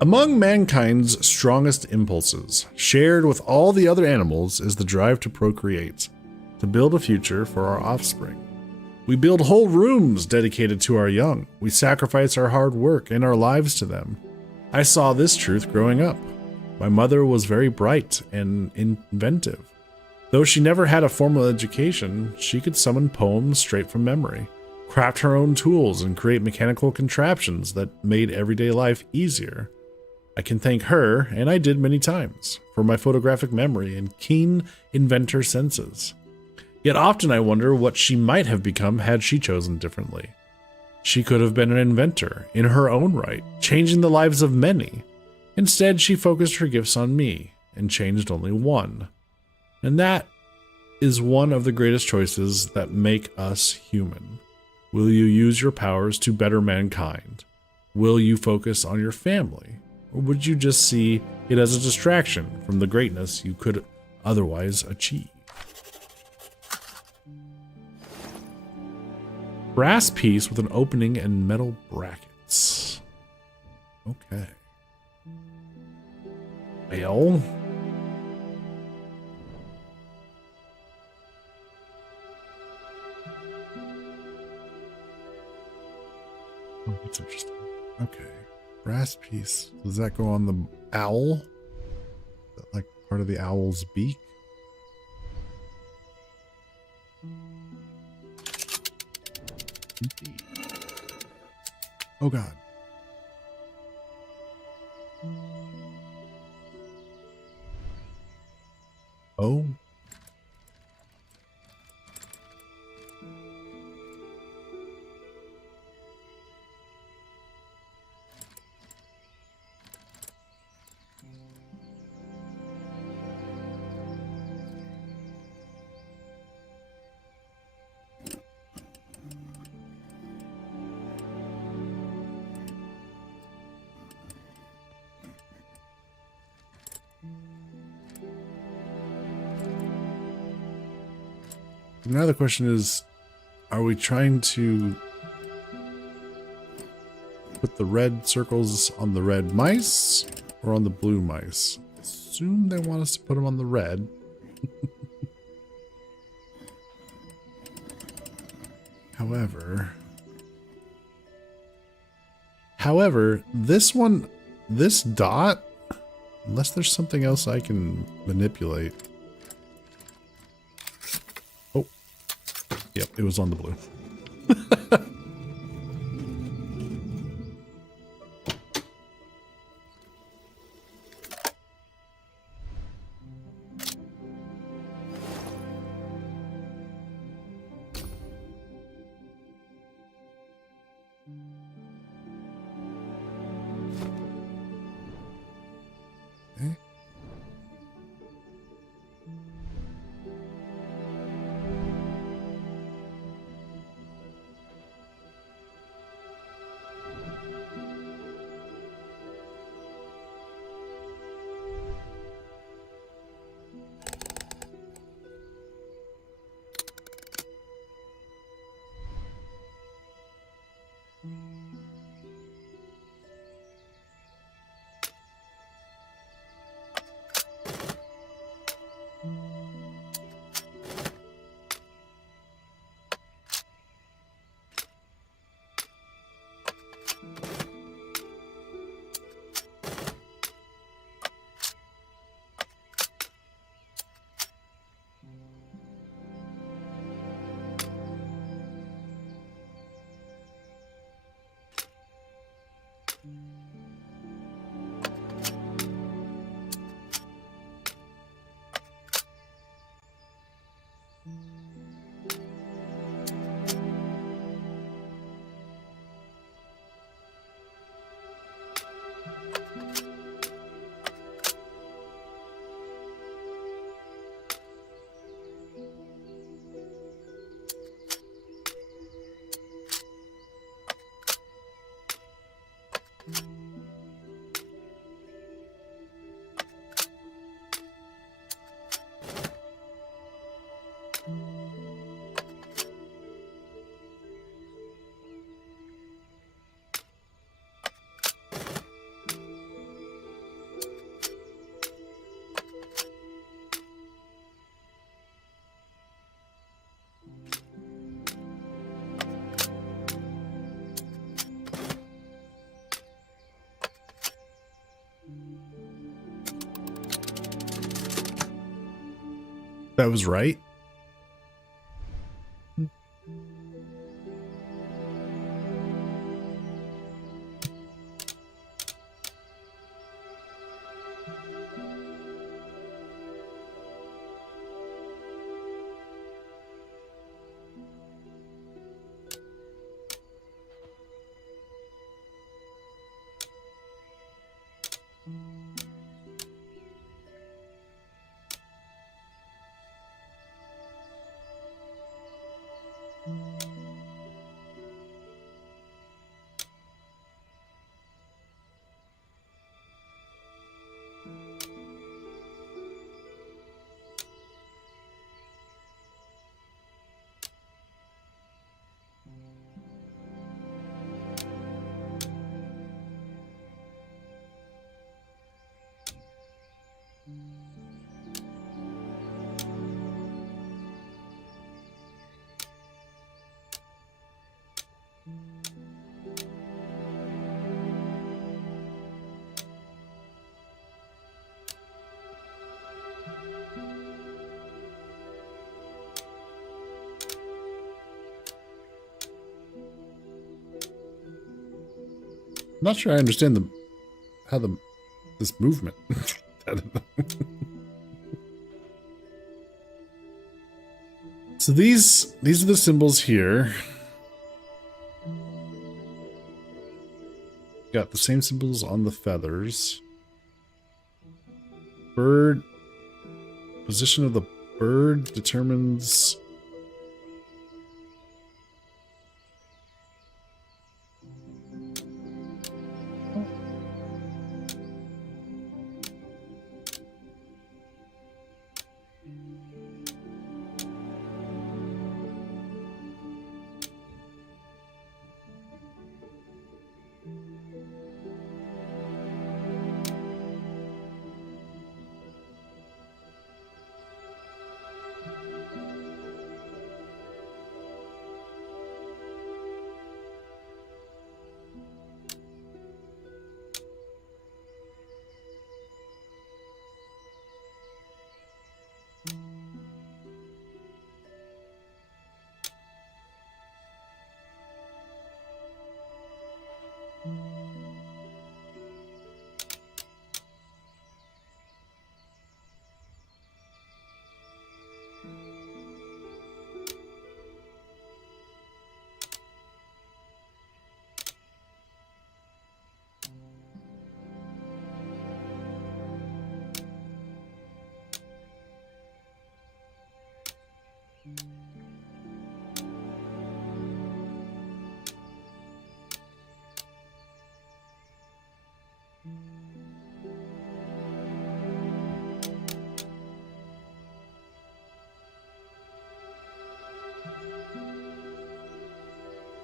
Among mankind's strongest impulses, shared with all the other animals, is the drive to procreate, to build a future for our offspring. We build whole rooms dedicated to our young. We sacrifice our hard work and our lives to them. I saw this truth growing up. My mother was very bright and inventive. Though she never had a formal education, she could summon poems straight from memory, craft her own tools, and create mechanical contraptions that made everyday life easier. I can thank her, and I did many times, for my photographic memory and keen inventor senses. Yet often I wonder what she might have become had she chosen differently. She could have been an inventor in her own right, changing the lives of many. Instead, she focused her gifts on me and changed only one. And that is one of the greatest choices that make us human. Will you use your powers to better mankind? Will you focus on your family? Or would you just see it as a distraction from the greatness you could otherwise achieve. Brass piece with an opening and metal brackets. Okay. Well. Oh, that's interesting. Okay. Brass piece. Does that go on the owl? Is that like part of the owl's beak? Indeed. Oh God. Oh. Now the question is, are we trying to put the red circles on the red mice or on the blue mice? I assume they want us to put them on the red. However, this one, this dot, unless there's something else I can manipulate. Oh, yep, it was on the blue. Okay. That was right. I'm not sure I understand this movement. I don't know. So these are the symbols here. Got the same symbols on the feathers. Bird. Position of the bird determines.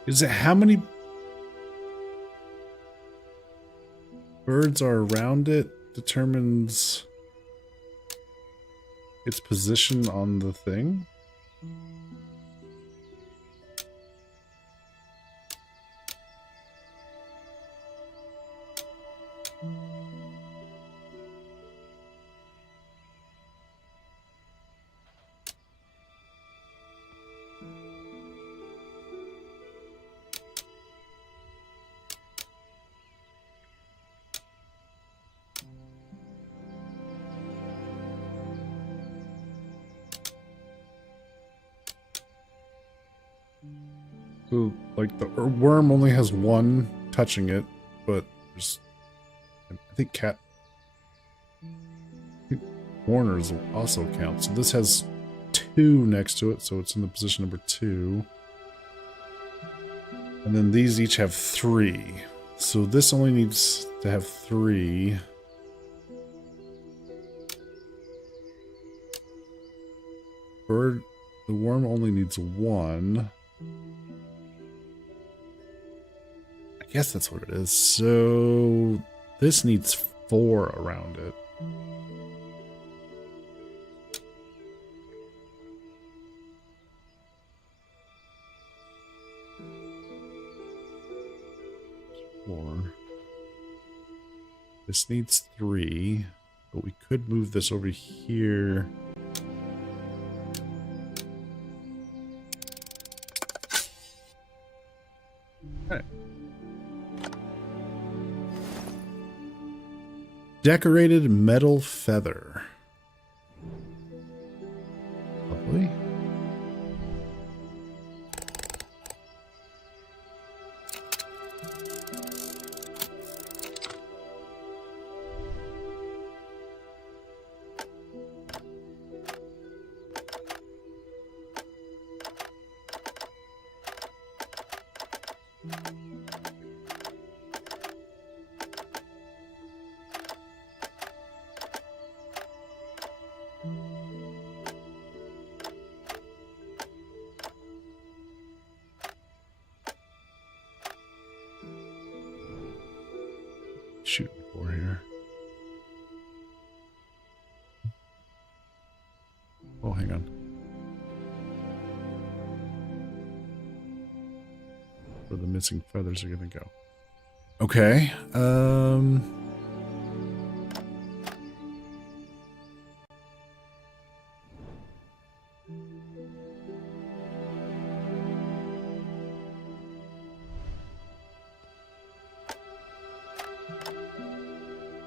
Is it how many birds are around it determines its position on the thing? So, like, the worm only has one touching it, but there's, I think corners will also count. So this has 2 next to it, so it's in the position number 2. And then these each have 3. So this only needs to have 3. The worm only needs 1. I guess that's what it is. So this needs 4 around it. This needs 3, but we could move this over here. Okay. Decorated metal feather. Lovely. Shooting for here. Oh, hang on. where the missing feathers are gonna go. Okay.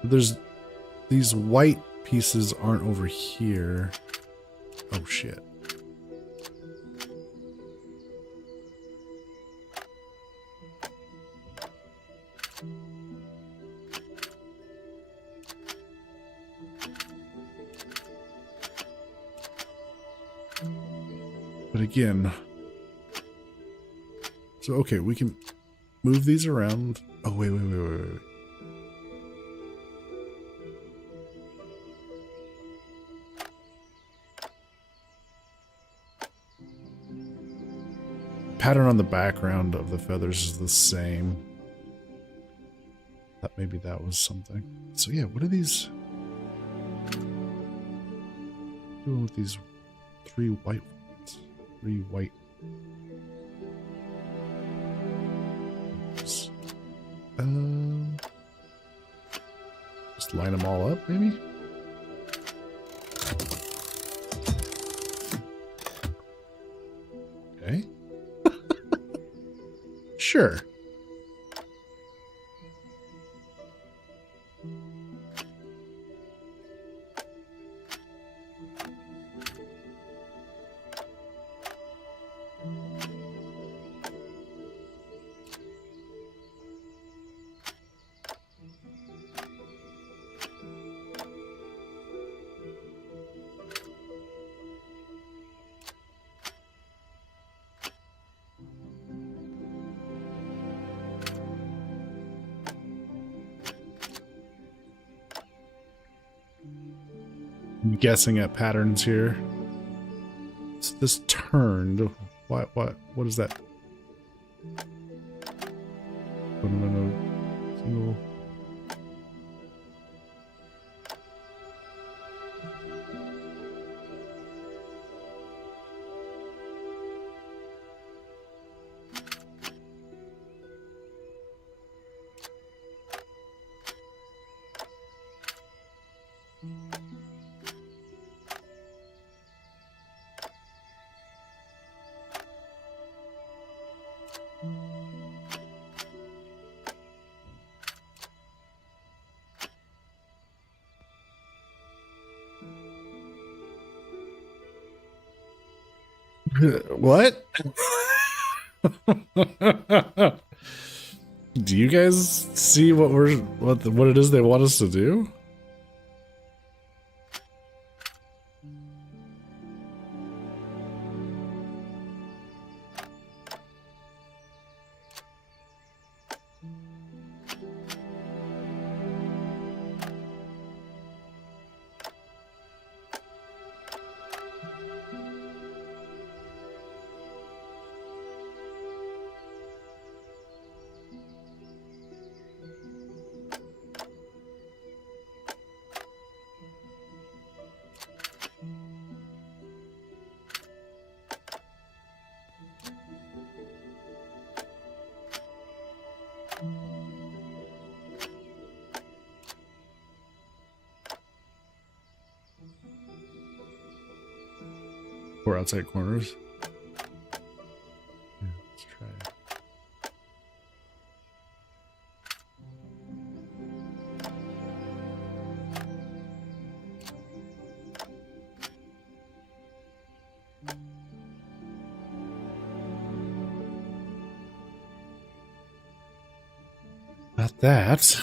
There's these white pieces aren't over here. Oh shit. But again, so okay, we can move these around. Oh, wait. Pattern on the background of the feathers is the same. Thought maybe that was something. So yeah, what are these doing with these three white ones? Three white. Just line them all up, maybe? Okay. Sure. I'm guessing at patterns here. So this turned. What is that? No. Single. What? Do you guys see what it is they want us to do? Or outside corners. Yeah, let's try it. Not that.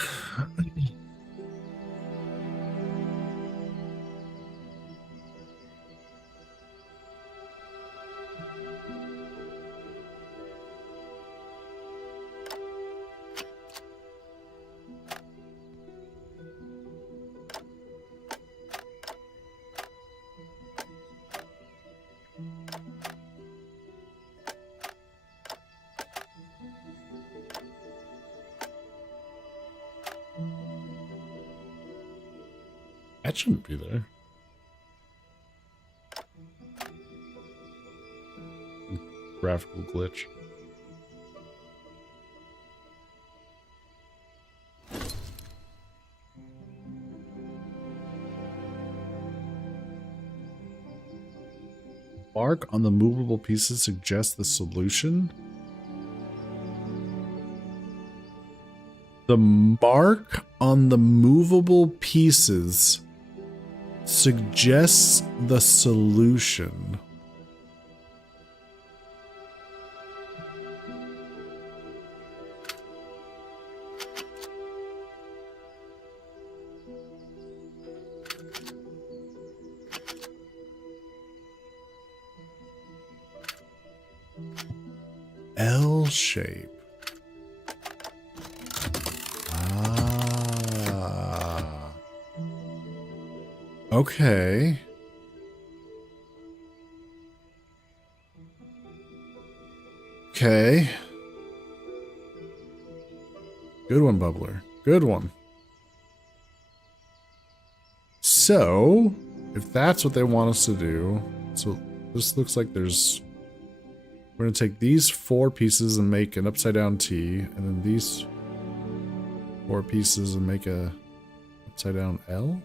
That shouldn't be there. Graphical glitch. Mark on the movable pieces suggests the solution. The mark on the movable pieces suggests the solution. L shape. Ah. Okay. Okay. Good one, Bubbler. Good one. So, if that's what they want us to do, so this looks like there's... We're going to take these 4 pieces and make an upside down T, and then these 4 pieces and make a upside down L.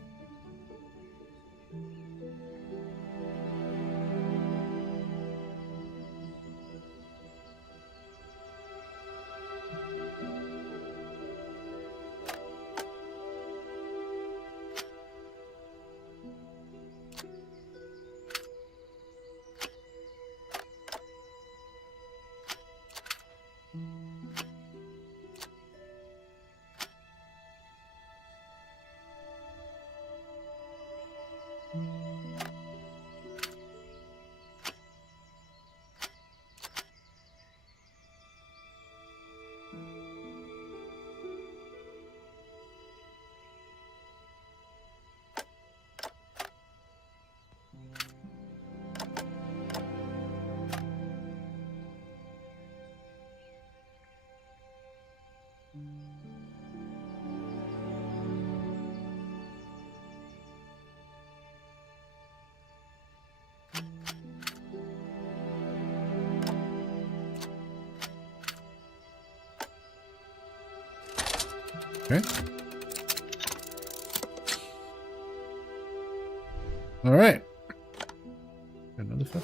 Okay. All right. Another flip.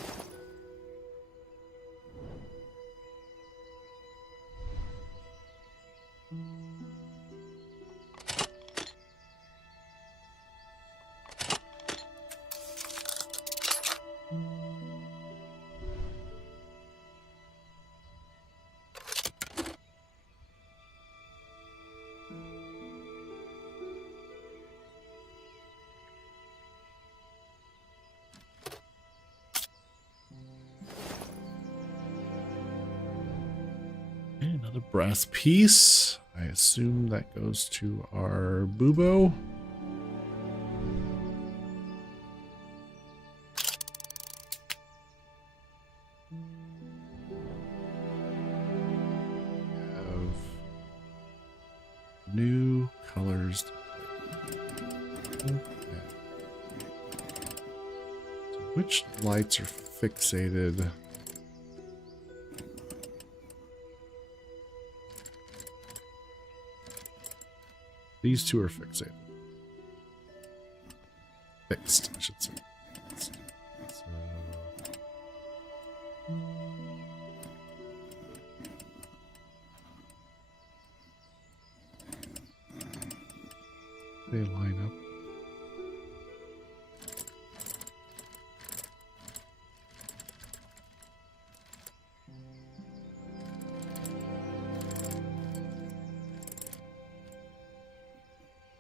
Another brass piece. I assume that goes to our bubo. Have new colors. Okay. So which lights are fixated? These 2 are fixated. Fixed, I should say. Fixed. So... They line up.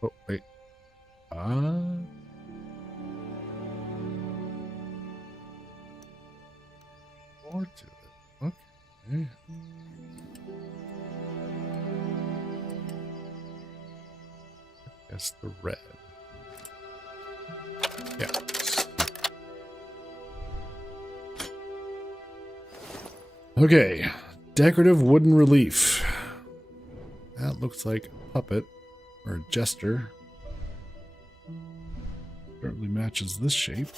Oh, wait. More to it. Okay. Guess the red. Yeah. Okay. Decorative wooden relief. That looks like a puppet. Or a jester. Certainly matches this shape.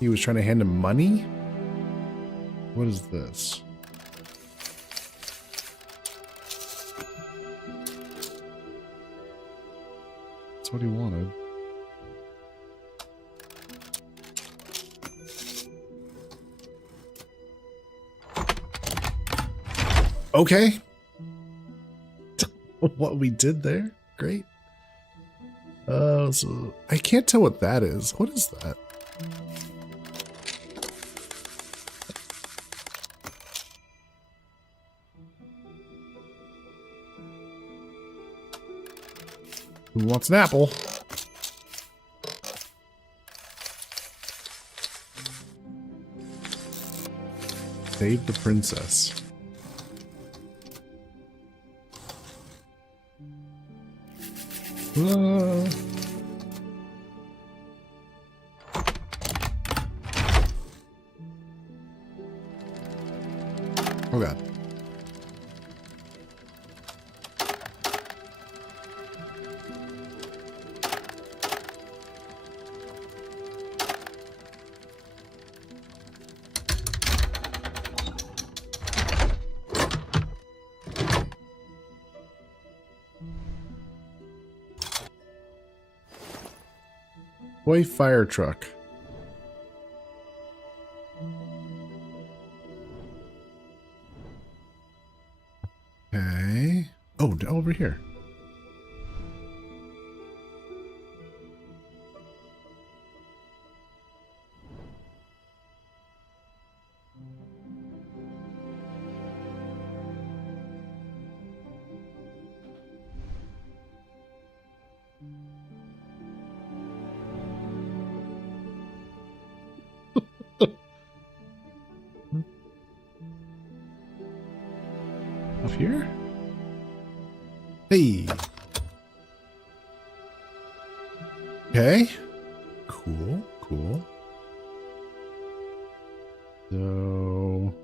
He was trying to hand him money? What is this? That's what he wanted. Okay. What we did there? Great. So I can't tell what that is. What is that? Who wants an apple? Save the princess. Oh god. Toy fire truck. Okay. Oh, over here. Up here? Hey. Okay. Cool, cool. So...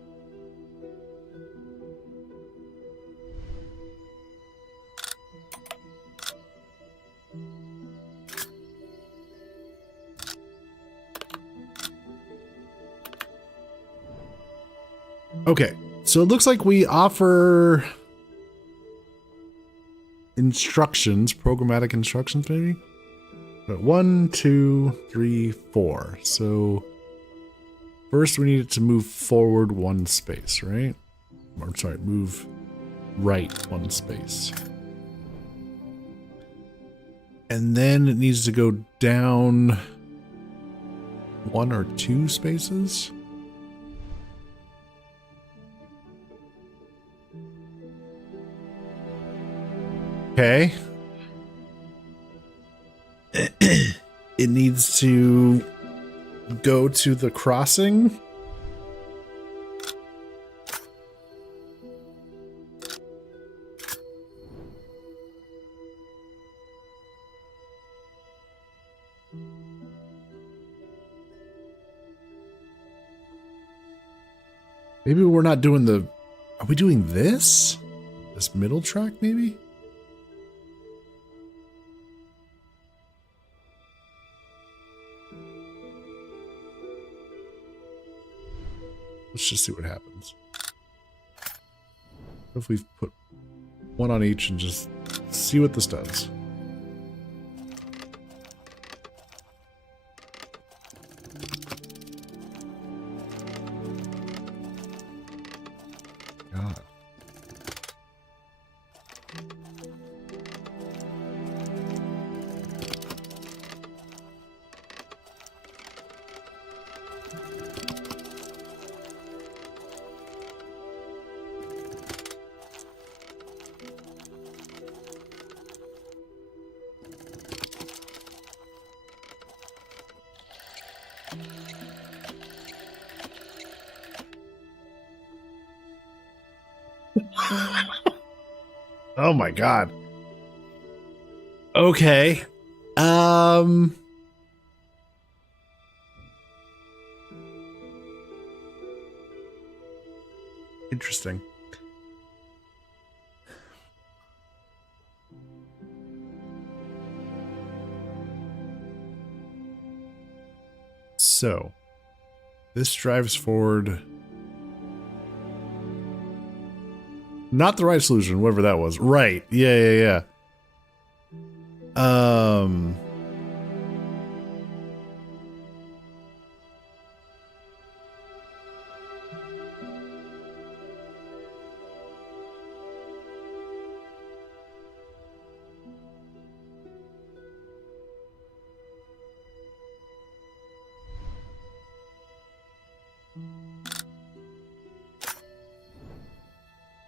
Okay, so it looks like we offer instructions, programmatic instructions maybe? But 1, 2, 3, 4. So first we need it to move forward 1 space, right? Or sorry, move right 1 space. And then it needs to go down 1 or 2 spaces. Okay. It needs to go to the crossing. Maybe we're not doing the... Are we doing this? This middle track, maybe? Let's just see what happens. What if we put 1 on each and just see what this does? God. Oh my god. Okay. Interesting. So, This drives forward. Not the right solution, whatever that was. Right. Yeah.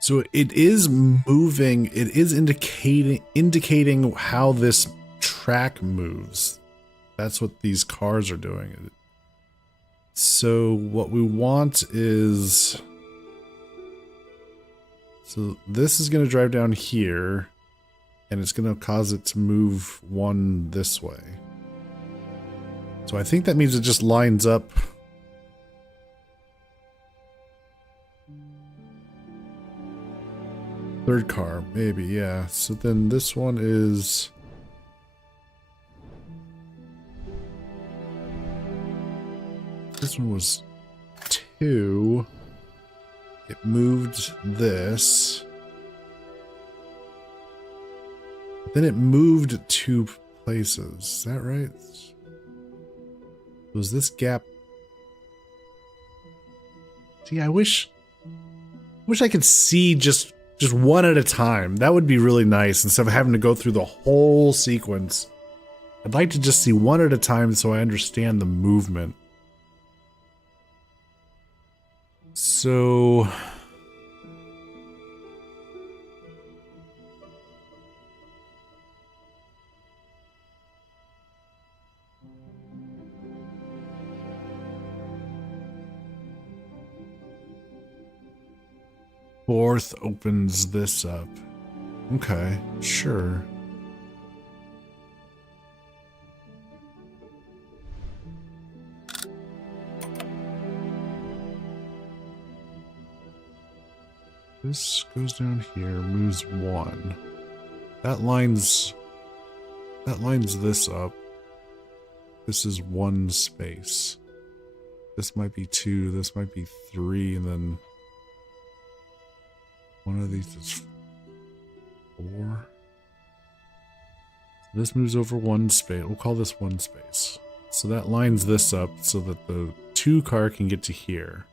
So it is moving, it is indicating how this track moves. That's what these cars are doing. So what we want is, so this is going to drive down here and it's going to cause it to move one this way. So I think that means it just lines up. Third car, maybe, yeah. So then this one is... This one was 2. It moved this. Then it moved 2 places. Is that right? Was this gap... See, I wish I could see just one at a time. That would be really nice instead of having to go through the whole sequence. I'd like to just see one at a time so I understand the movement. So... Fourth opens this up. Okay, sure. This goes down here, moves 1. That lines this up. This is 1 space. This might be 2, this might be 3, and then one of these is 4. This moves over 1 space. We'll call this 1 space. So that lines this up so that the 2 car can get to here.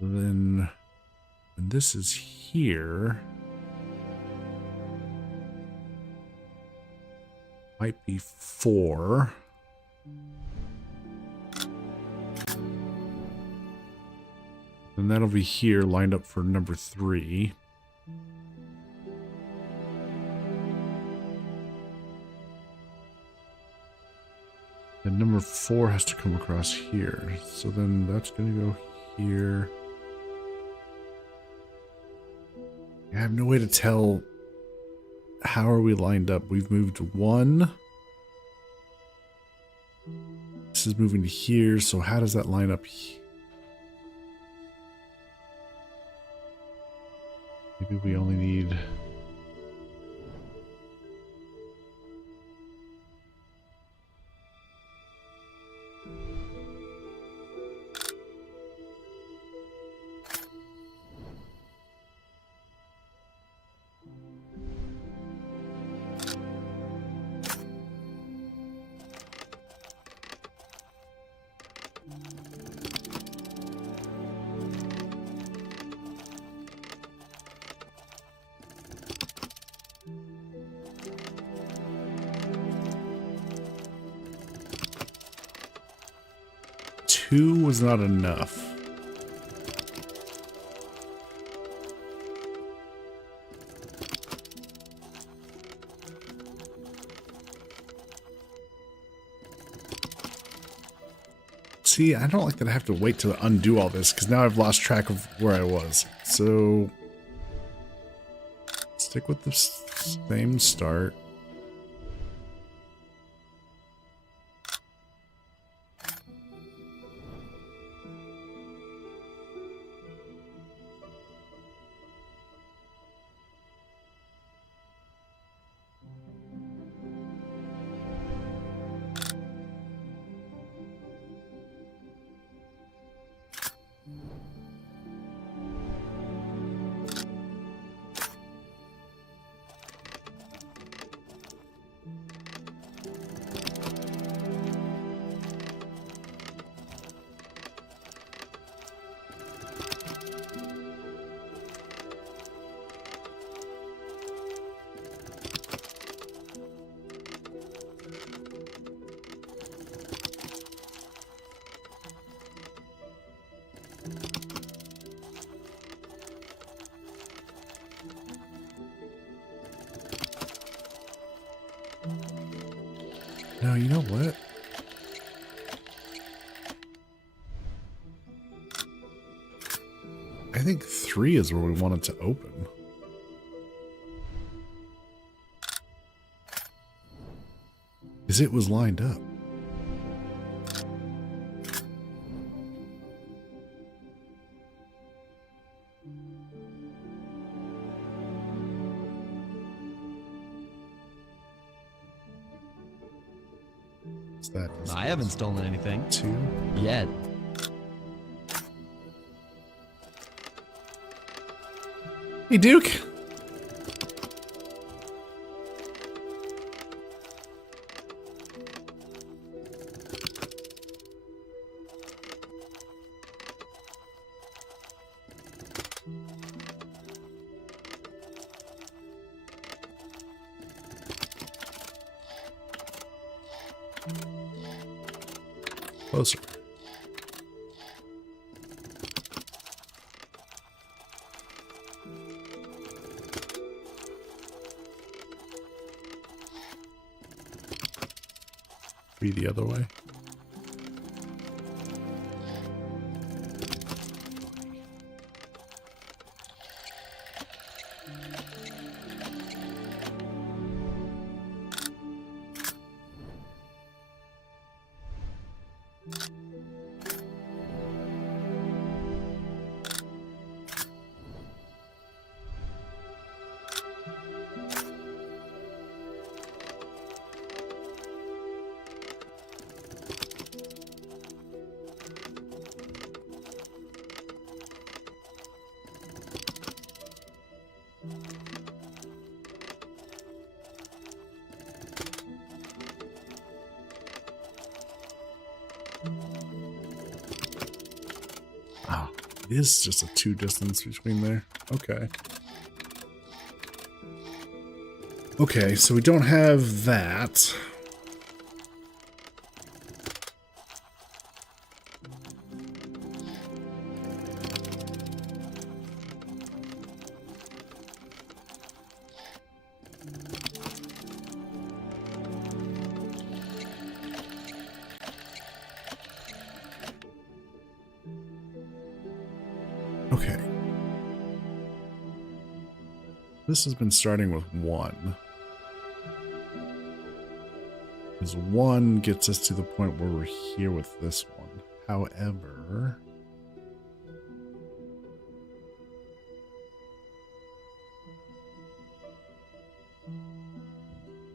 Then when this is here, might be 4. And that'll be here, lined up for number 3. And number 4 has to come across here. So then that's going to go here. I have no way to tell how are we lined up. We've moved 1. This is moving to here, so how does that line up? Maybe we only need... Two was not enough. See, I don't like that I have to wait to undo all this, because now I've lost track of where I was. So, stick with the same start. No, you know what? I think 3 is where we want it to open. Because it was lined up. Is that I haven't stolen anything 2? yet. Hey, Duke. Closer. Be the other way. Oh, it is just a 2 distance between there. Okay. Okay, so we don't have that. Okay. This has been starting with 1. Because 1 gets us to the point where we're here with this one. However...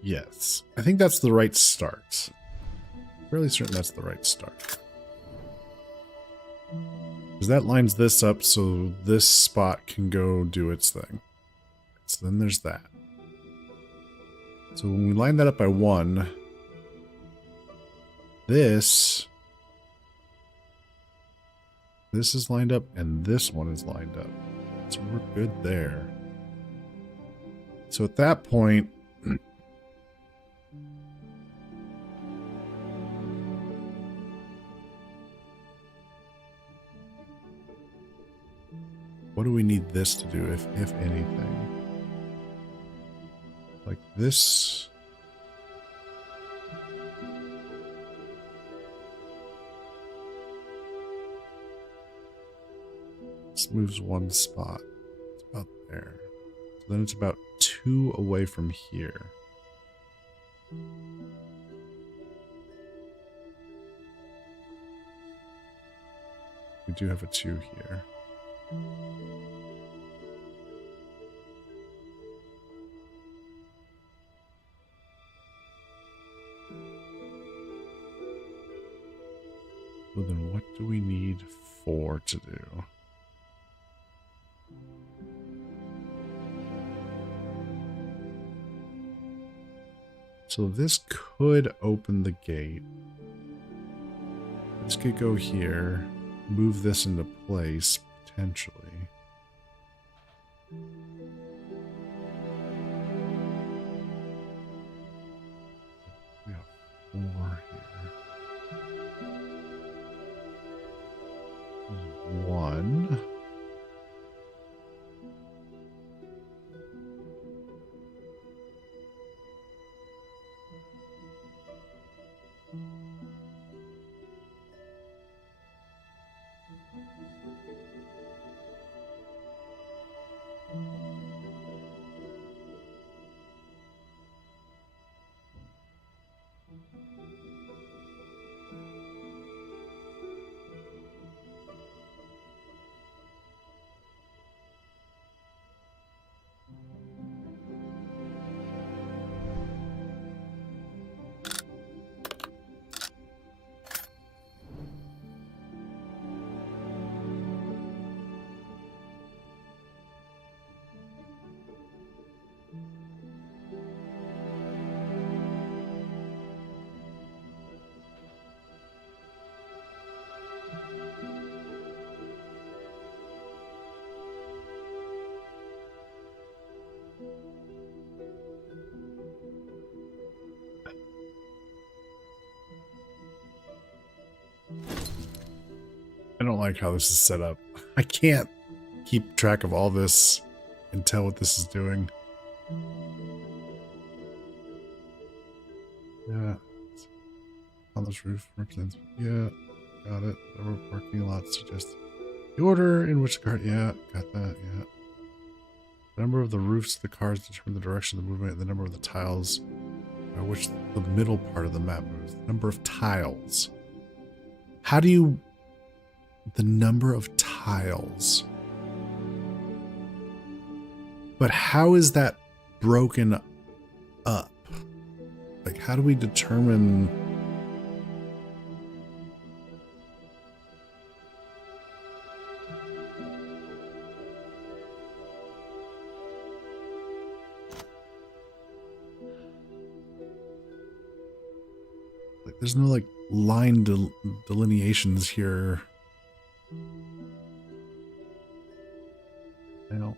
Yes. I think that's the right start. Fairly certain that's the right start. Because that lines this up so this spot can go do its thing. So then there's that. So when we line that up by 1, this is lined up and this one is lined up. So we're good there. So at that point, what do we need this to do, if anything? Like this. This moves 1 spot. It's about there. So then it's about 2 away from here. We do have a 2 here. So then what do we need 4 to do? So this could open the gate. This could go here, move this into place, potentially. We have 4 here. 1. like how this is set up. I can't keep track of all this and tell what this is doing. Yeah. On this roof represents. Yeah. Got it. Number of parking lots suggests the order in which the car. Yeah. Got that. Yeah. The number of the roofs of the cars determine the direction of the movement, and the number of the tiles by which the middle part of the map moves. The number of tiles. How do you... The number of tiles. But how is that broken up? Like, how do we determine... Like, there's no, like, line delineations here. I don't...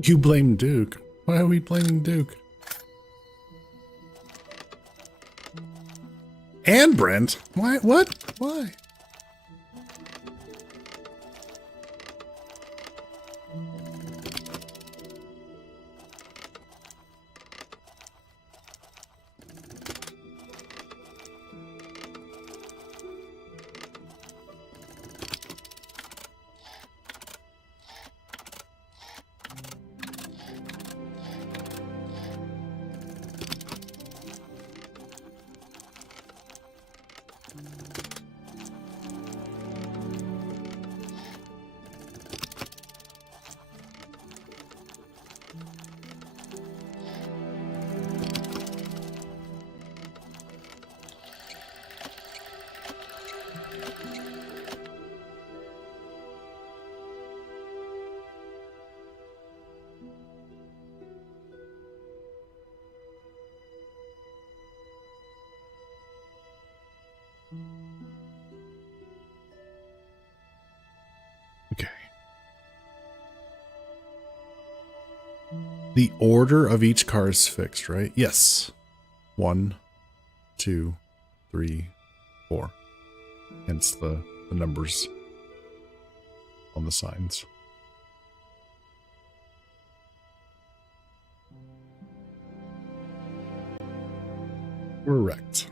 You blame Duke. Why are we blaming Duke? And Brent? Why? What? Why? Okay. The order of each car is fixed, right? Yes. 1, 2, 3, 4. Hence the numbers on the signs. Correct.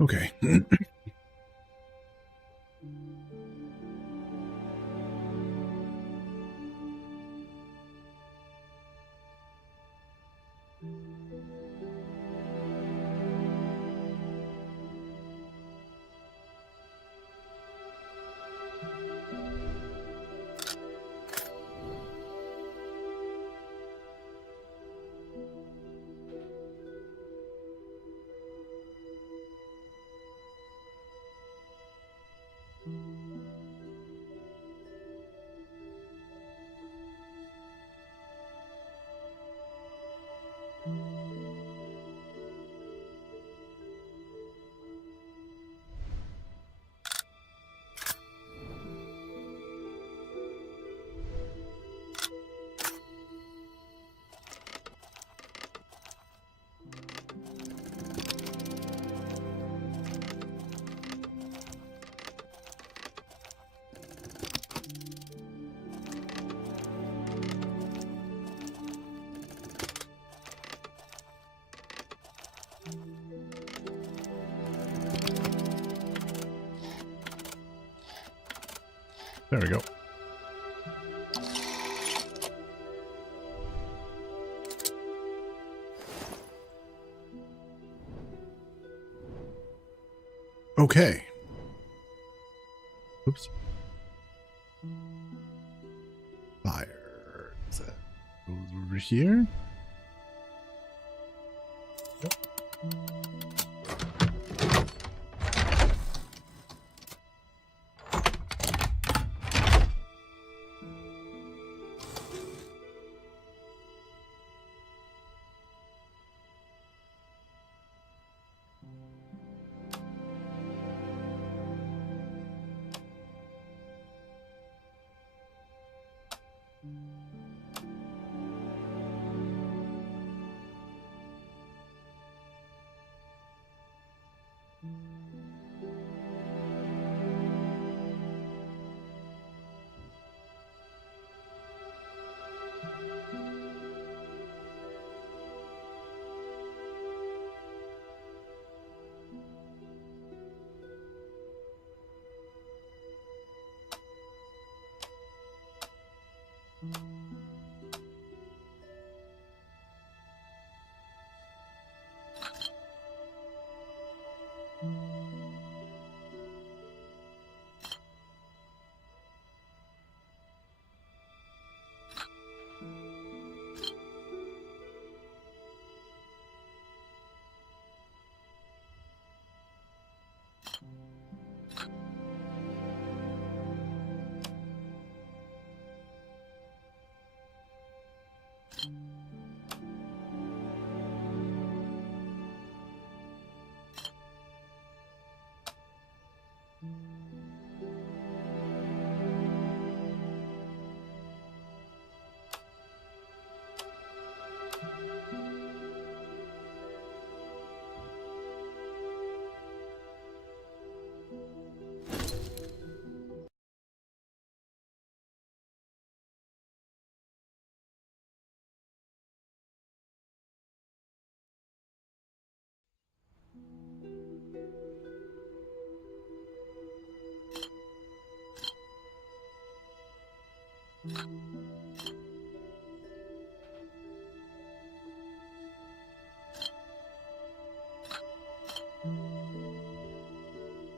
Okay. There we go. Okay. Oops. Fire. Is that over here? Yep.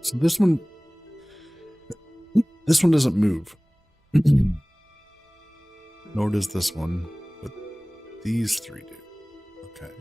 So this one doesn't move. Nor does this one, but these three do. Okay.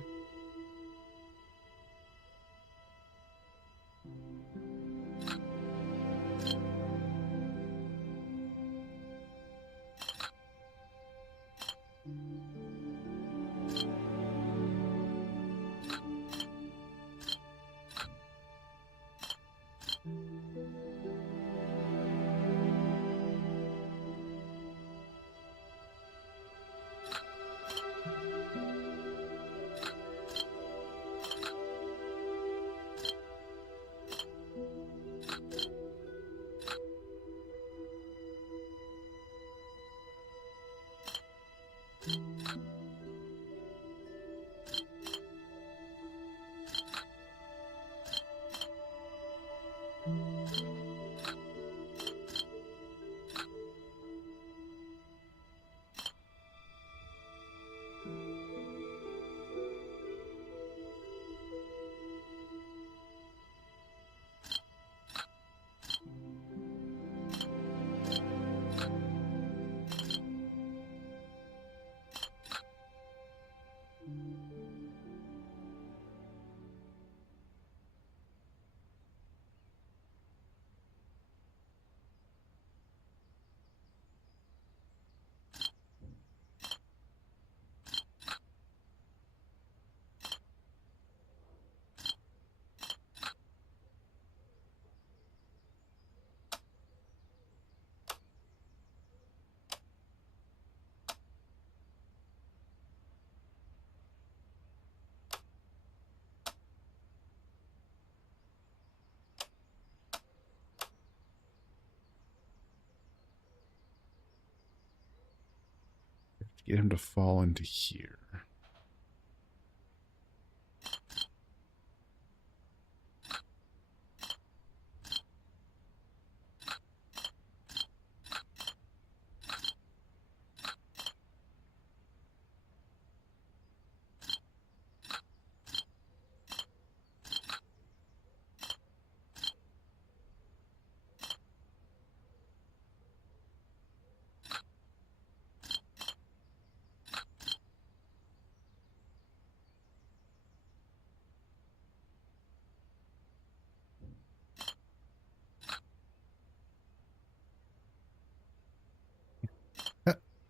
Get him to fall into here.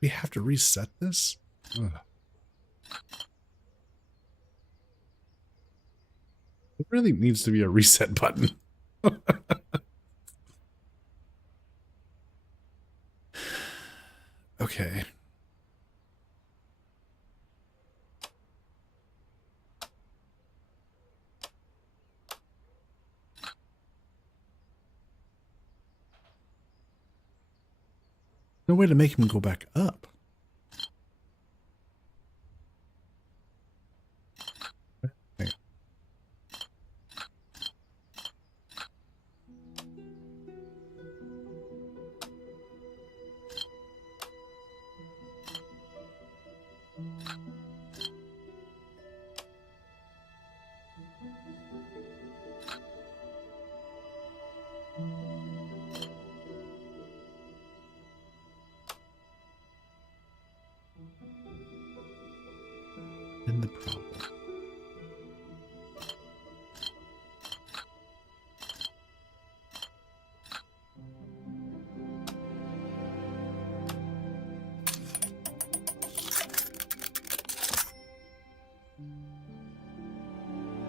We have to reset this? Ugh. It really needs to be a reset button. Okay. No way to make him go back up. Hang on. And the problem.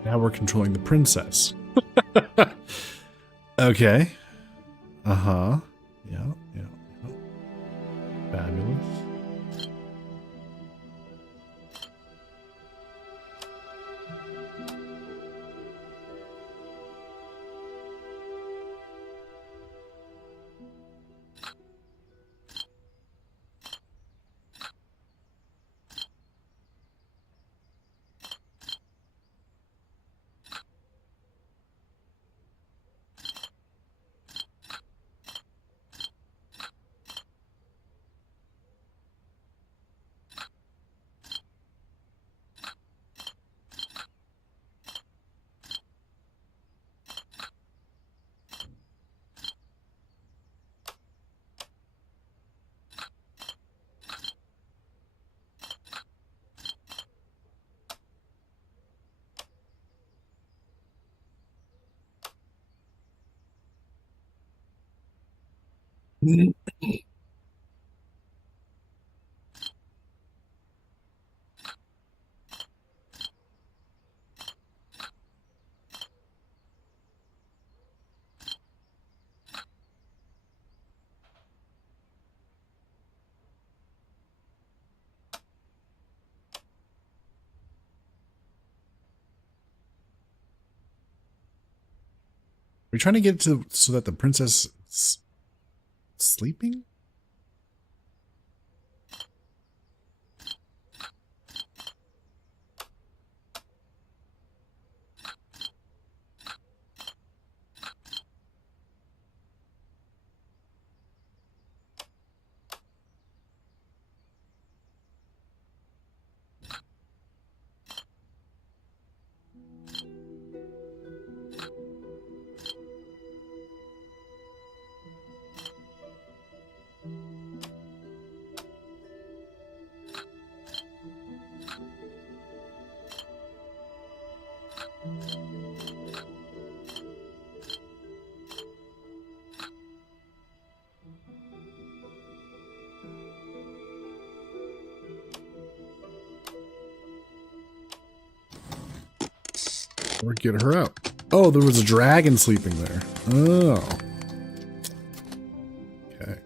Now we're controlling the princess. Okay. Uh-huh. Yeah, yeah, yeah. Fabulous. We're trying to get it to so that the princess is sleeping? Or get her out. Oh, there was a dragon sleeping there. Oh. Okay.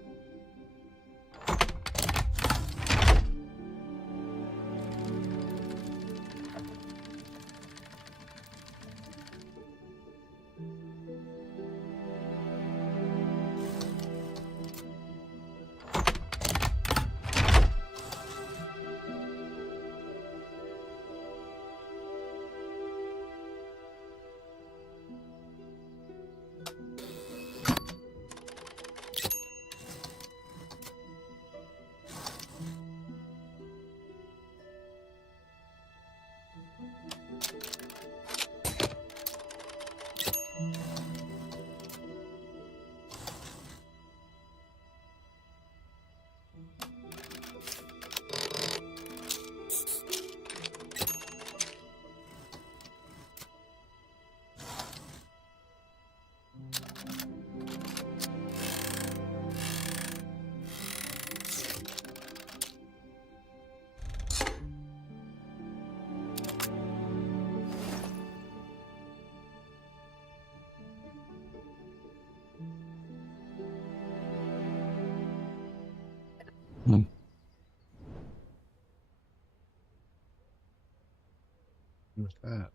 With that.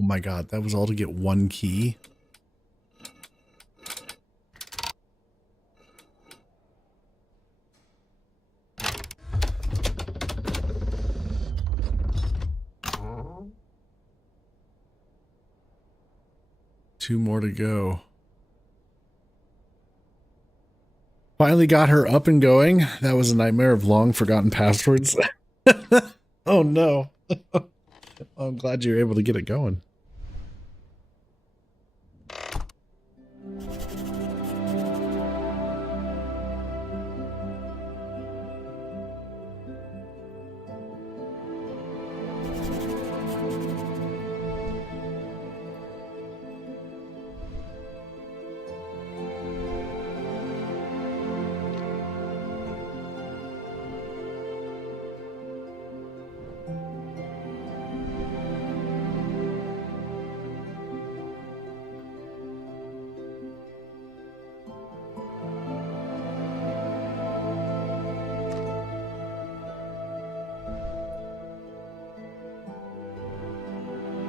Oh my god, that was all to get one key? Two more to go. Finally got her up and going. That was a nightmare of long forgotten passwords. Oh no. I'm glad you were able to get it going.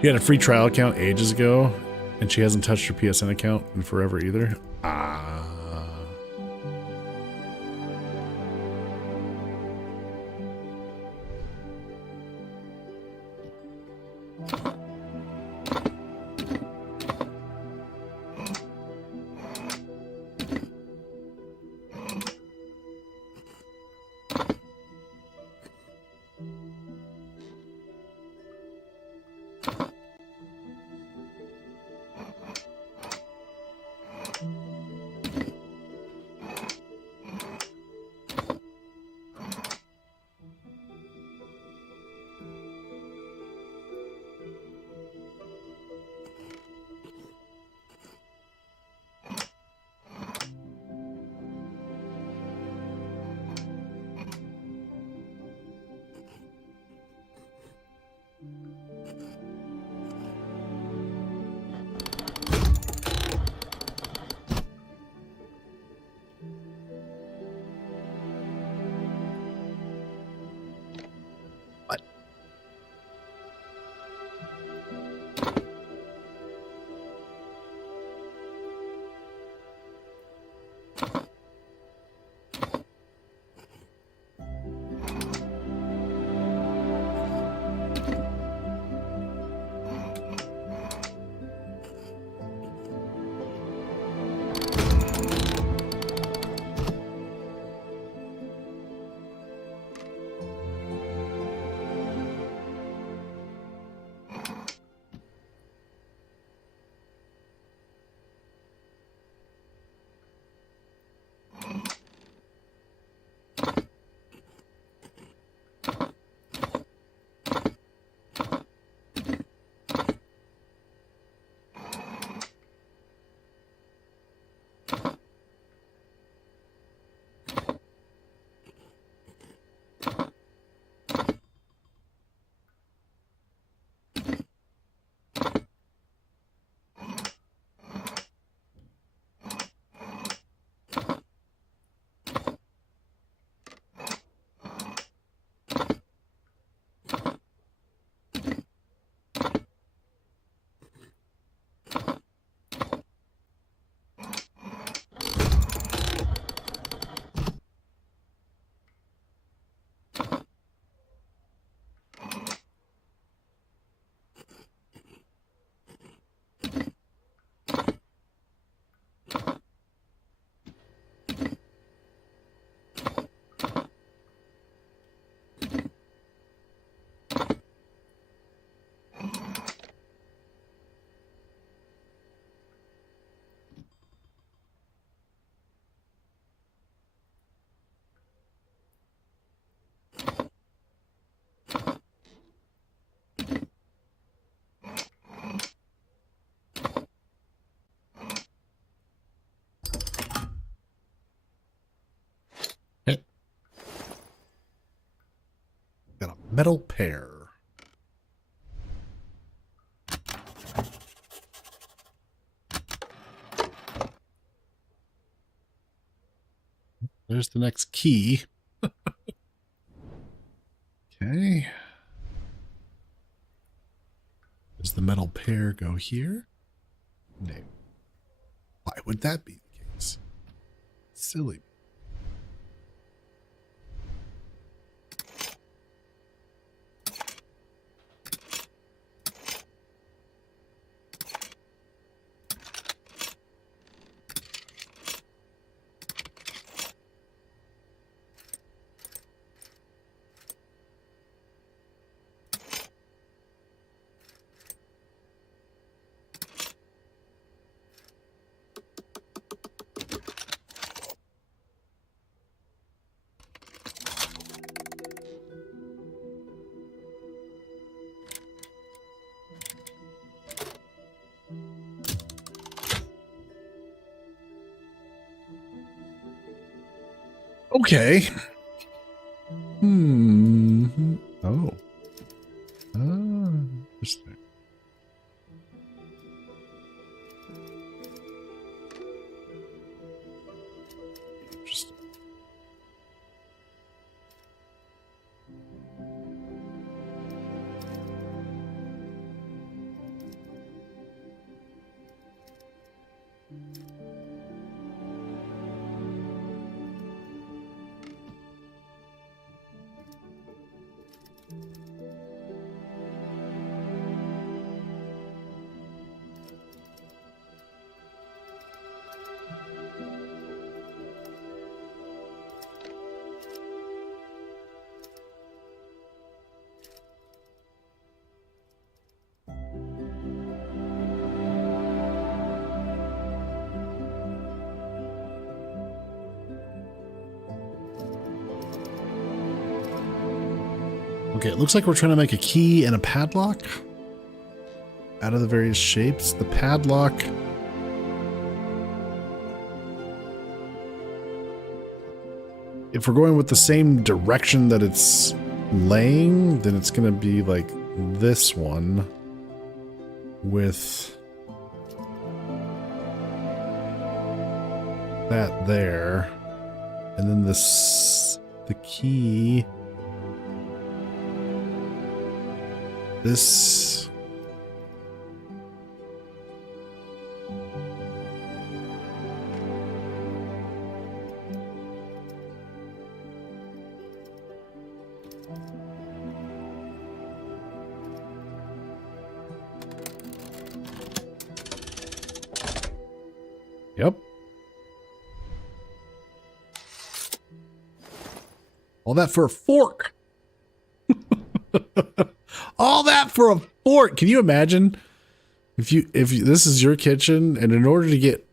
She had a free trial account ages ago, and she hasn't touched her PSN account in forever either. Ah. What? Metal pear. There's the next key. Okay. Does the metal pear go here? No. Why would that be the case? Silly. Okay. Oh. Interesting. Interesting. Okay, it looks like we're trying to make a key and a padlock out of the various shapes. The padlock, if we're going with the same direction that it's laying, then it's going to be like this one with that there. And then the key, this. Yep. All that for a fork. All that for a fork. Can you imagine if this is your kitchen and in order to get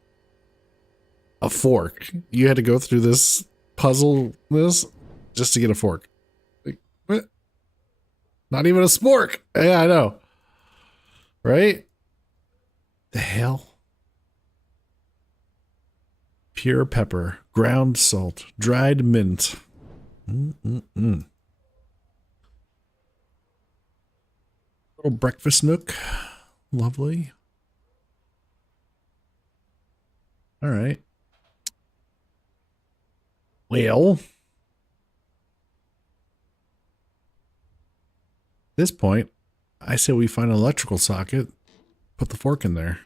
a fork, you had to go through this puzzle just to get a fork? Like, what? Not even a spork. Yeah, I know. Right? The hell? Pure pepper, ground salt, dried mint. Little breakfast nook. Lovely. All right. Well, at this point, I say we find an electrical socket, put the fork in there.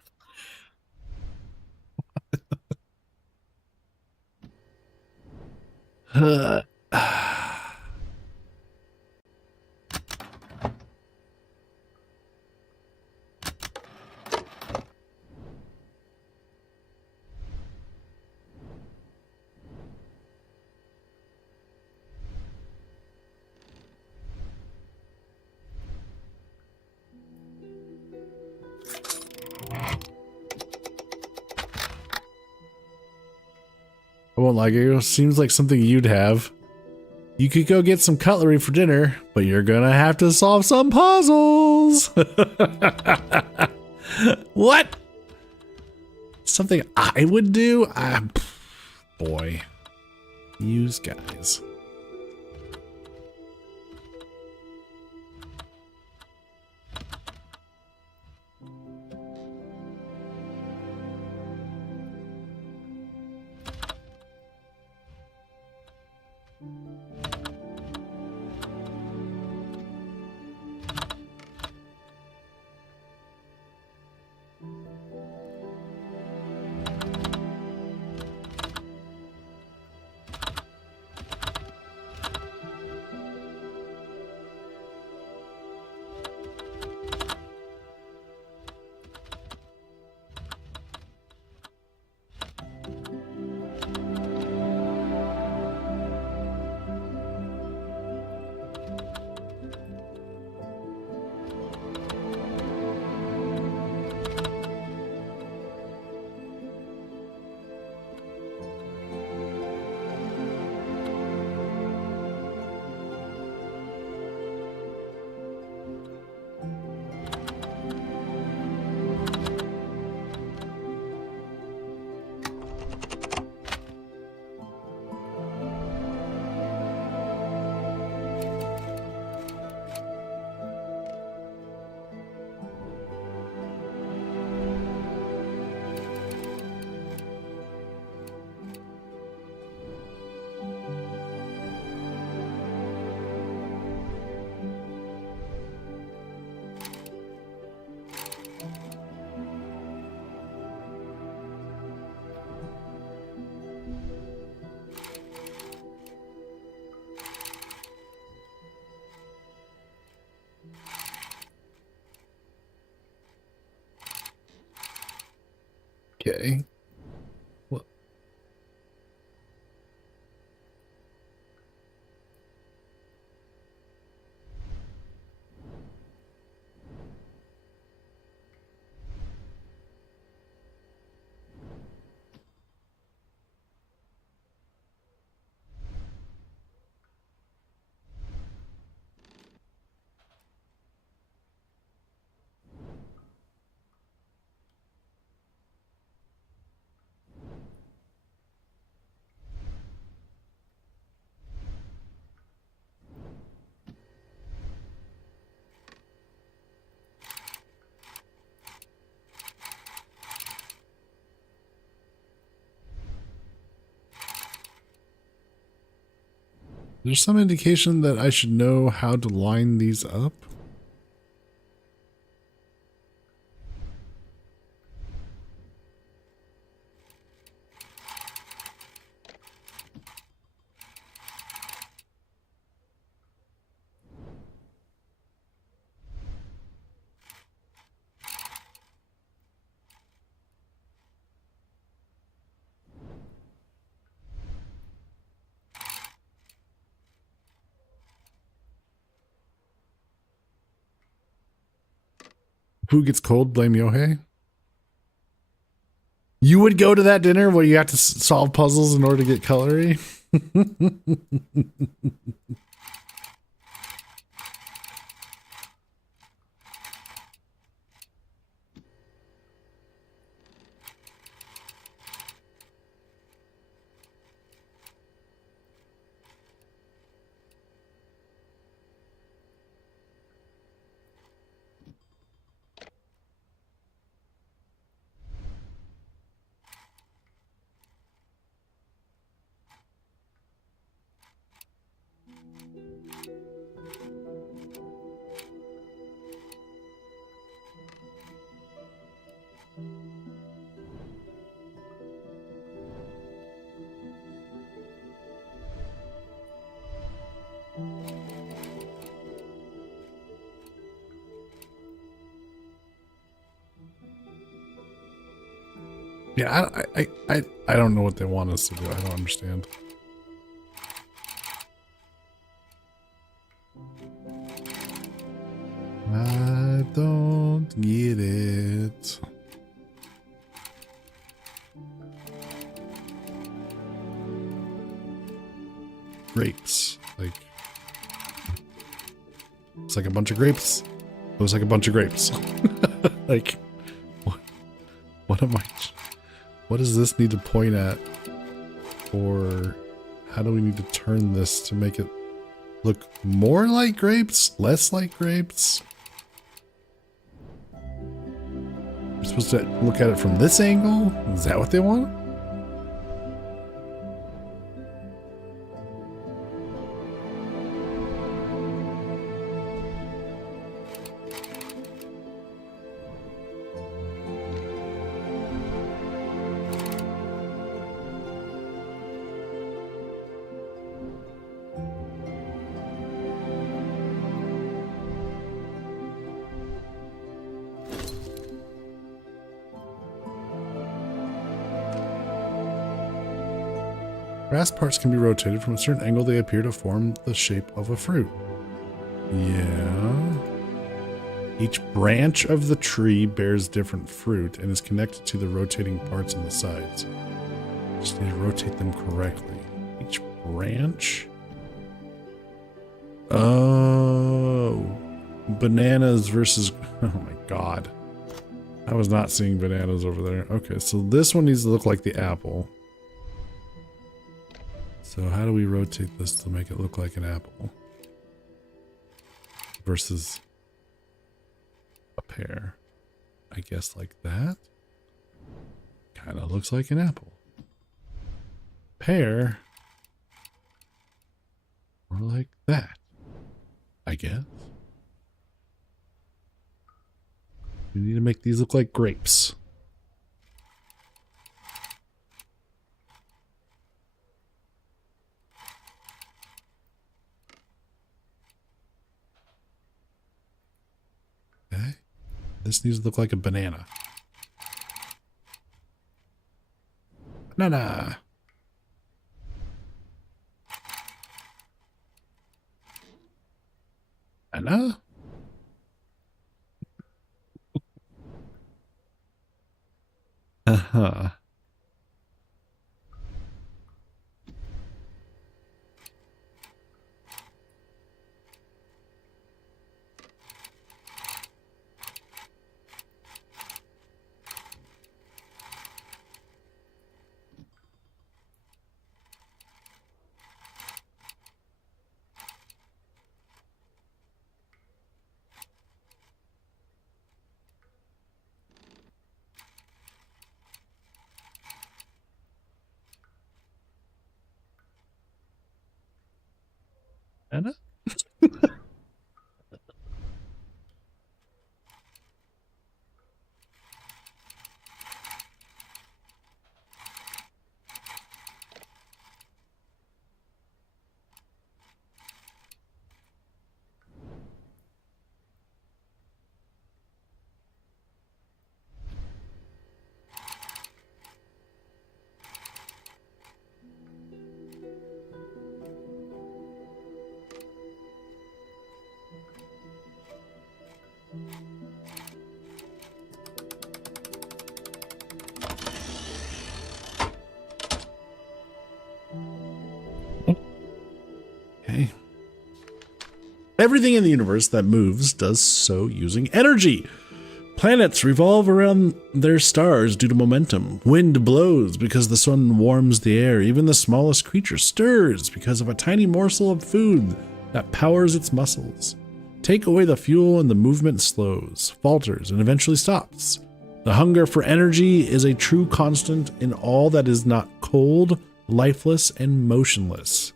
I won't lie, it seems like something you'd have. You could go get some cutlery for dinner, but you're gonna have to solve some puzzles. What? Something I would do? Boy. Use guys. Okay. What? There's some indication that I should know how to line these up. Who gets cold? Blame Yohei. You would go to that dinner where you have to solve puzzles in order to get cutlery? Yeah, I don't know what they want us to do. I don't understand. I don't get it. Grapes. Like, it's like a bunch of grapes. Looks like a bunch of grapes. Like, what am I? What does this need to point at? Or how do we need to turn this to make it look more like grapes? Less like grapes? We're supposed to look at it from this angle? Is that what they want? Grass parts can be rotated. From a certain angle, they appear to form the shape of a fruit. Yeah. Each branch of the tree bears different fruit and is connected to the rotating parts on the sides. Just need to rotate them correctly. Each branch? Oh. Bananas versus... Oh my god. I was not seeing bananas over there. Okay, so this one needs to look like the apple. So how do we rotate this to make it look like an apple? Versus a pear. I guess like that. Kind of looks like an apple. Pear. Or like that. I guess. We need to make these look like grapes. Okay. This needs to look like a banana. Nana. Nana? Uh-huh. Nana? Okay. Everything in the universe that moves does so using energy. Planets revolve around their stars due to momentum. Wind blows because the sun warms the air. Even the smallest creature stirs because of a tiny morsel of food that powers its muscles. Take away the fuel and the movement slows, falters, and eventually stops. The hunger for energy is a true constant in all that is not cold, lifeless, and motionless.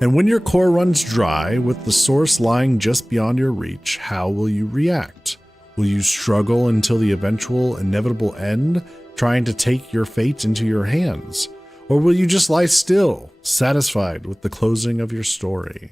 And when your core runs dry, with the source lying just beyond your reach, how will you react? Will you struggle until the eventual, inevitable end, trying to take your fate into your hands? Or will you just lie still, satisfied with the closing of your story?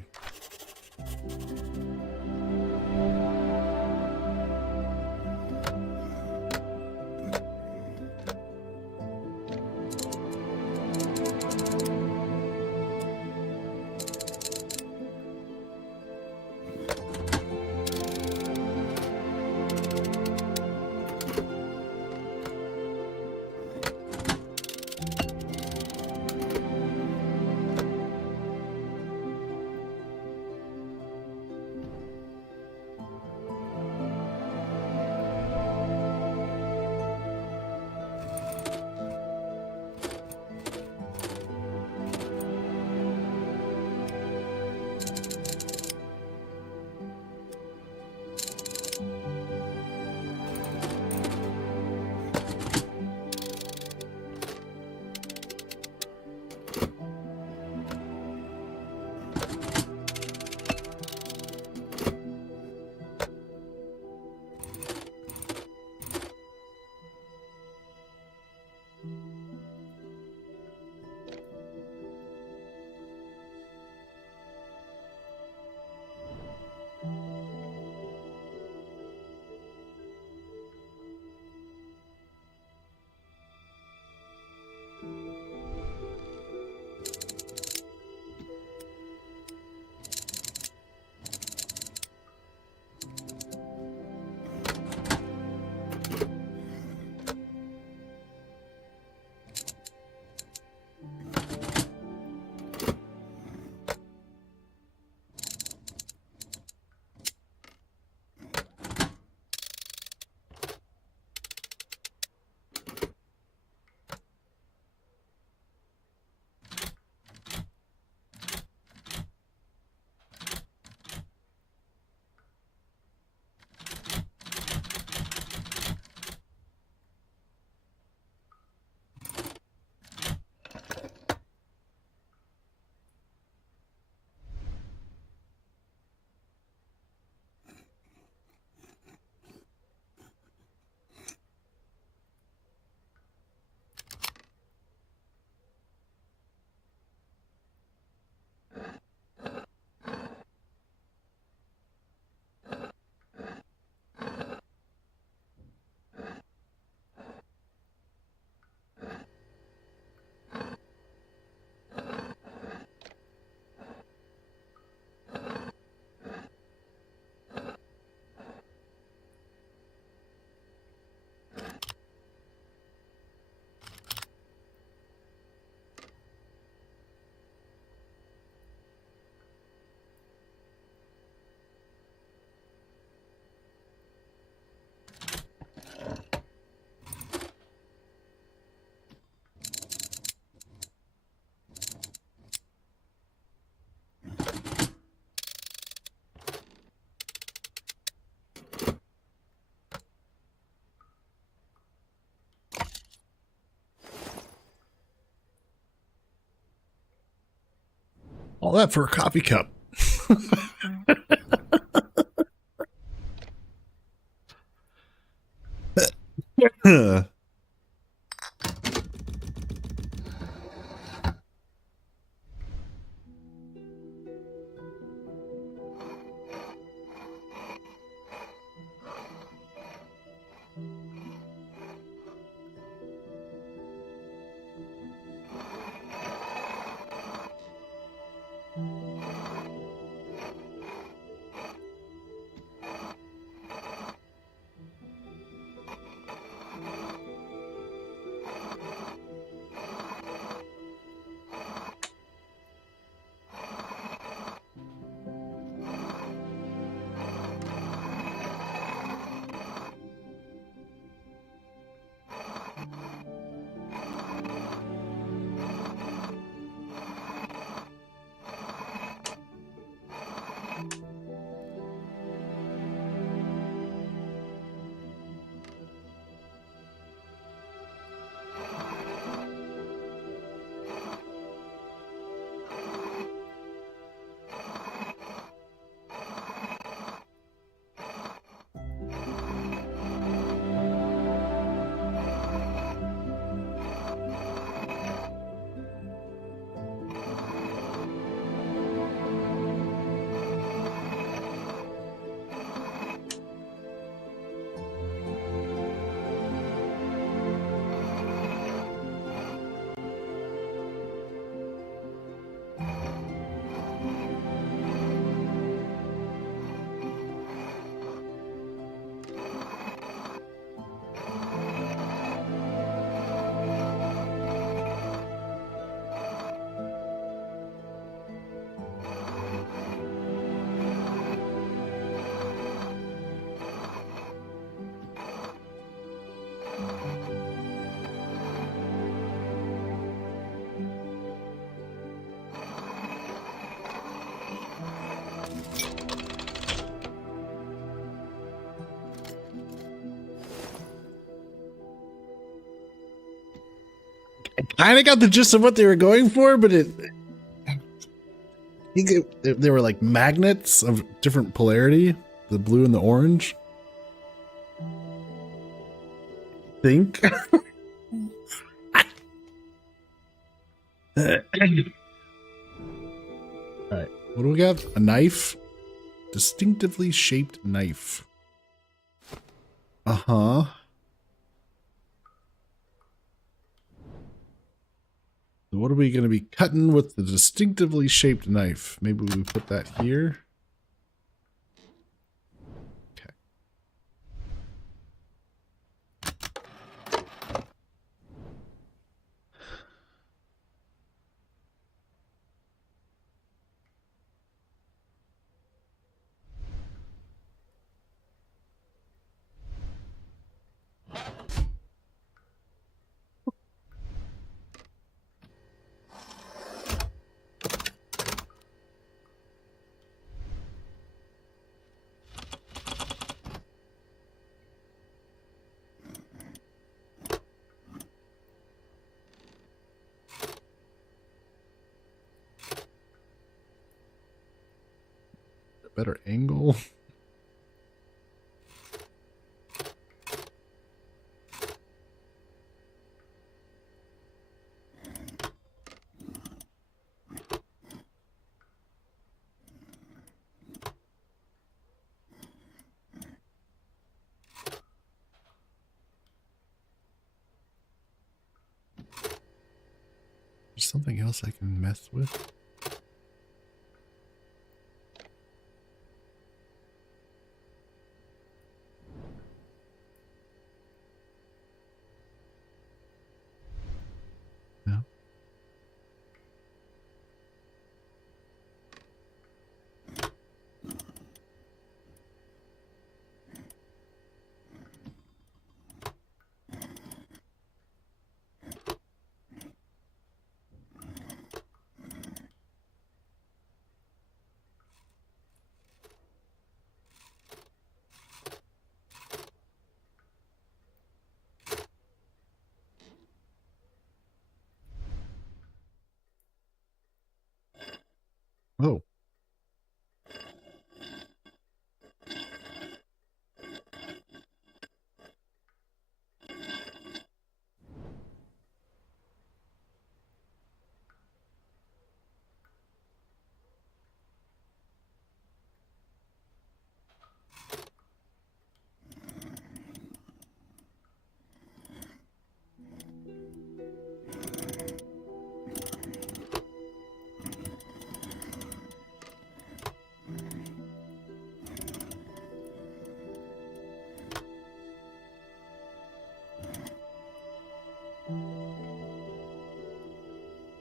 All that for a coffee cup. Kind of got the gist of what they were going for, but they were like magnets of different polarity, the blue and the orange. Think. All right, what do we got? A knife, distinctively shaped knife. Uh-huh. So what are we going to be cutting with the distinctively shaped knife? Maybe we put that here. Okay. A better angle. There's something else I can mess with. No.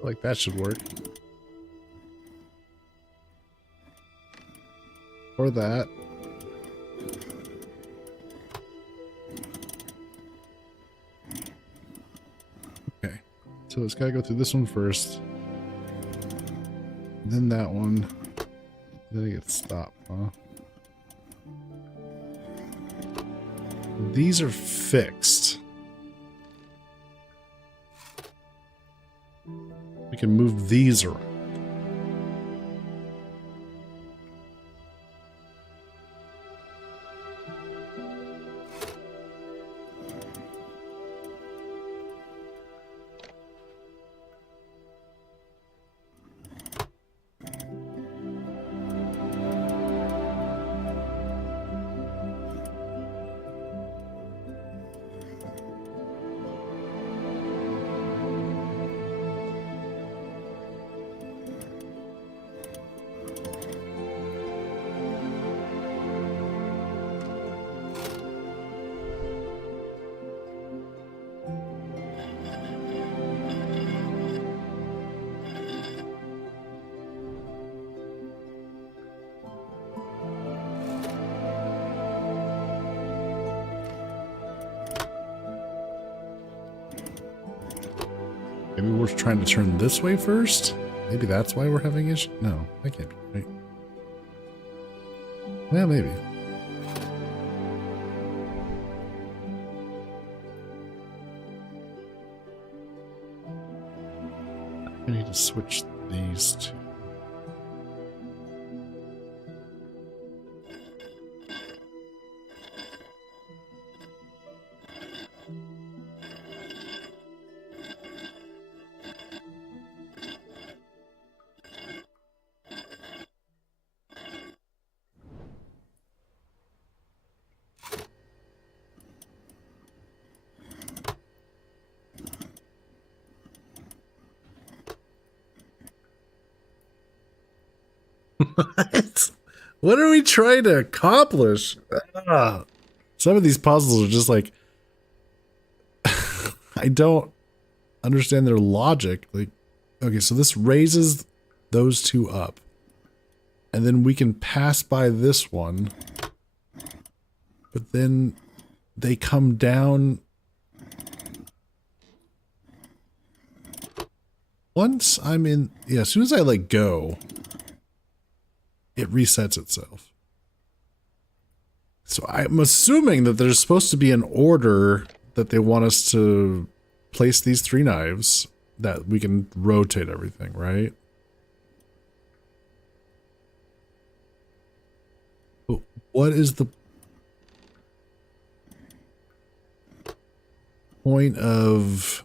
Like that should work. Or that. Okay. So it's gotta go through this one first. Then that one. Then it gets stopped, huh? These are fixed. We can move these around. Maybe we're trying to turn this way first? Maybe that's why we're having issues? No, that can't be right. Well, maybe. I need to switch these two. What? What are we trying to accomplish? Ah. Some of these puzzles are just like I don't understand their logic. Like, okay, so this raises those two up. And then we can pass by this one. But then they come down. Once I'm in, yeah, as soon as I let go, it resets itself. So I'm assuming that there's supposed to be an order that they want us to place these three knives that we can rotate everything, right? But what is the point of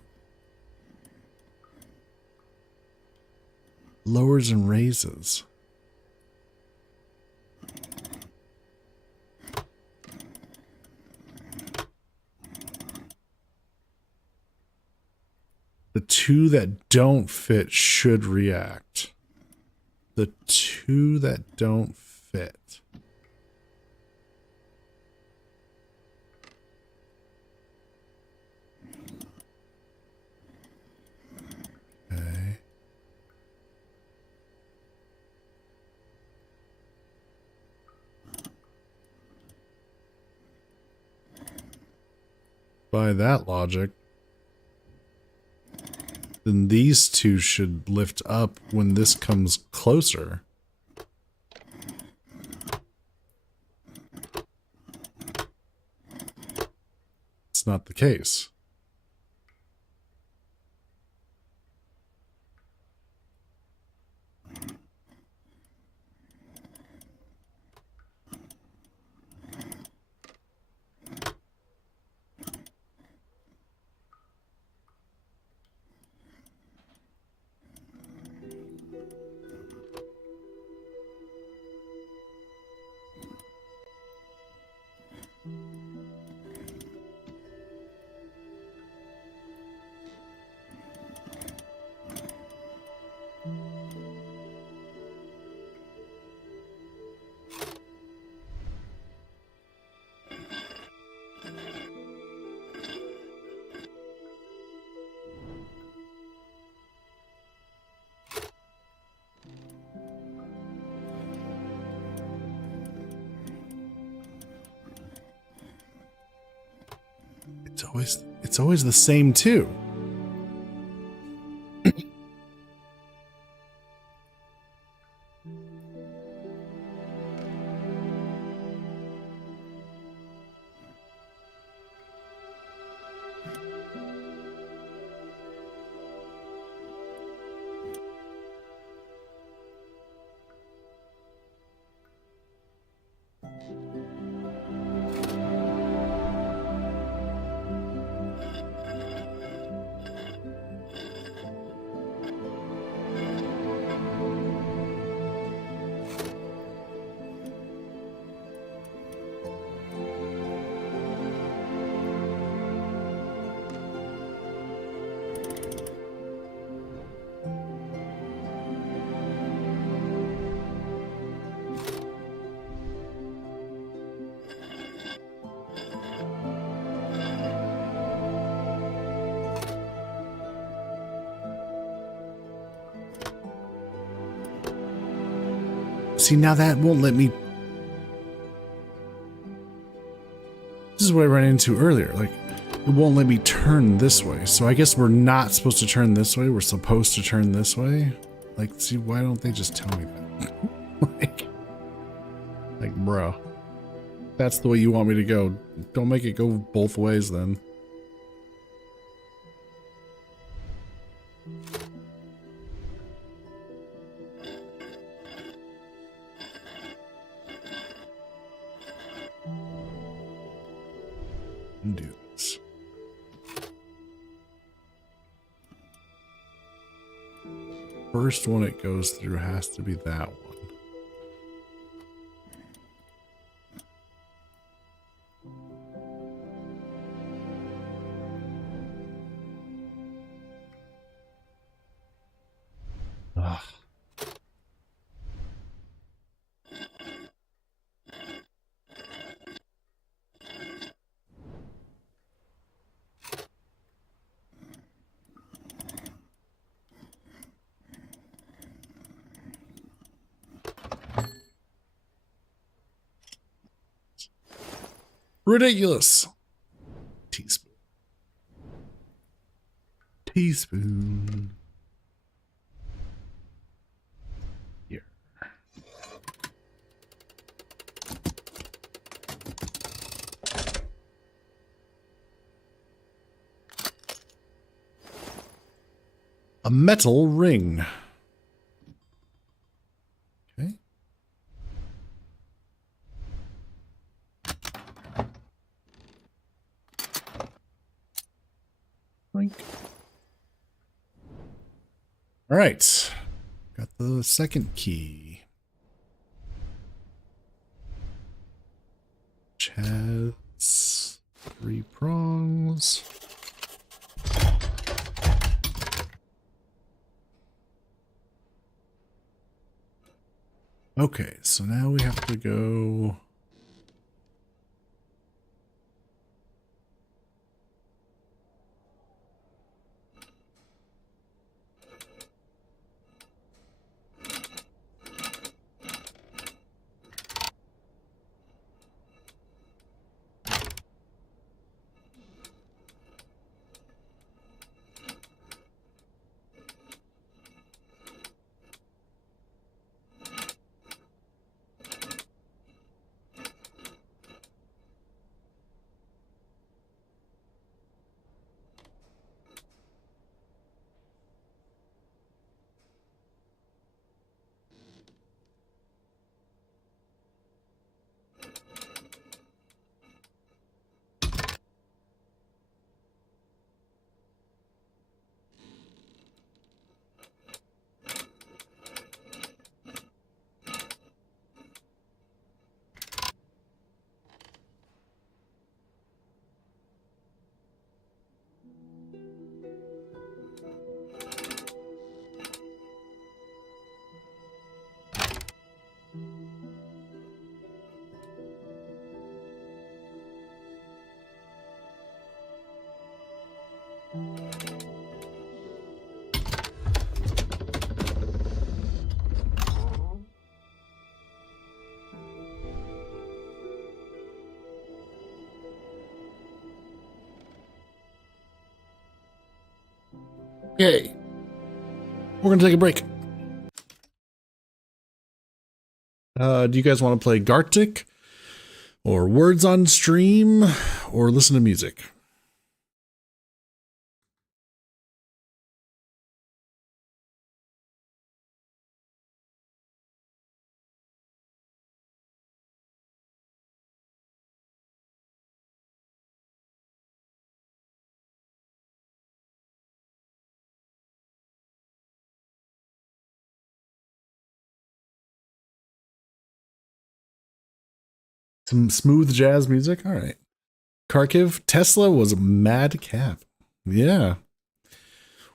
lowers and raises? The two that don't fit should react. The two that don't fit. Okay. By that logic, then these two should lift up when this comes closer. It's not the case. it's always the same too. See, now that won't let me. This is what I ran into earlier. Like, it won't let me turn this way. So I guess we're not supposed to turn this way. We're supposed to turn this way. Like, see, why don't they just tell me that? like, bro, that's the way you want me to go. Don't make it go both ways then. Do this. First one it goes through has to be that one. Ugh. Ridiculous. Teaspoon. Teaspoon. Here. A metal ring. Okay. All right, got the second key. Which has 3 prongs. Okay, so now we have to go. Okay. We're going to take a break. Do you guys want to play Gartic or Words on Stream or listen to music? Some smooth jazz music? All right. Kharkiv, Tesla was a madcap. Yeah.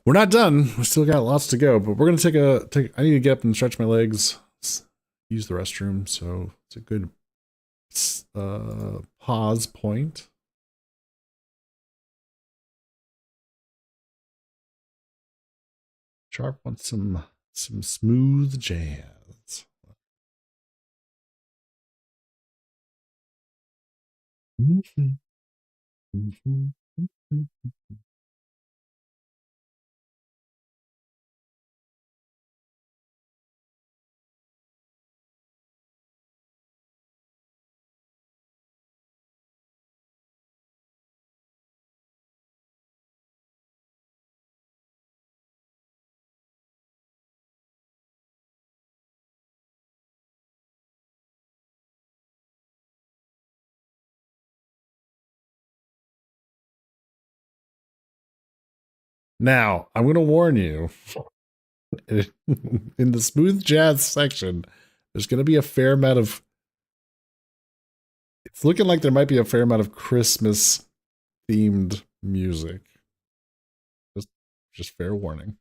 We're not done. We still got lots to go, but we're going to take I need to get up and stretch my legs, use the restroom, so it's a good pause point. Sharp wants some smooth jazz. Now, I'm going to warn you, in the smooth jazz section, there's going to be a fair amount of, it's looking like there might be a fair amount of Christmas themed music. Just fair warning.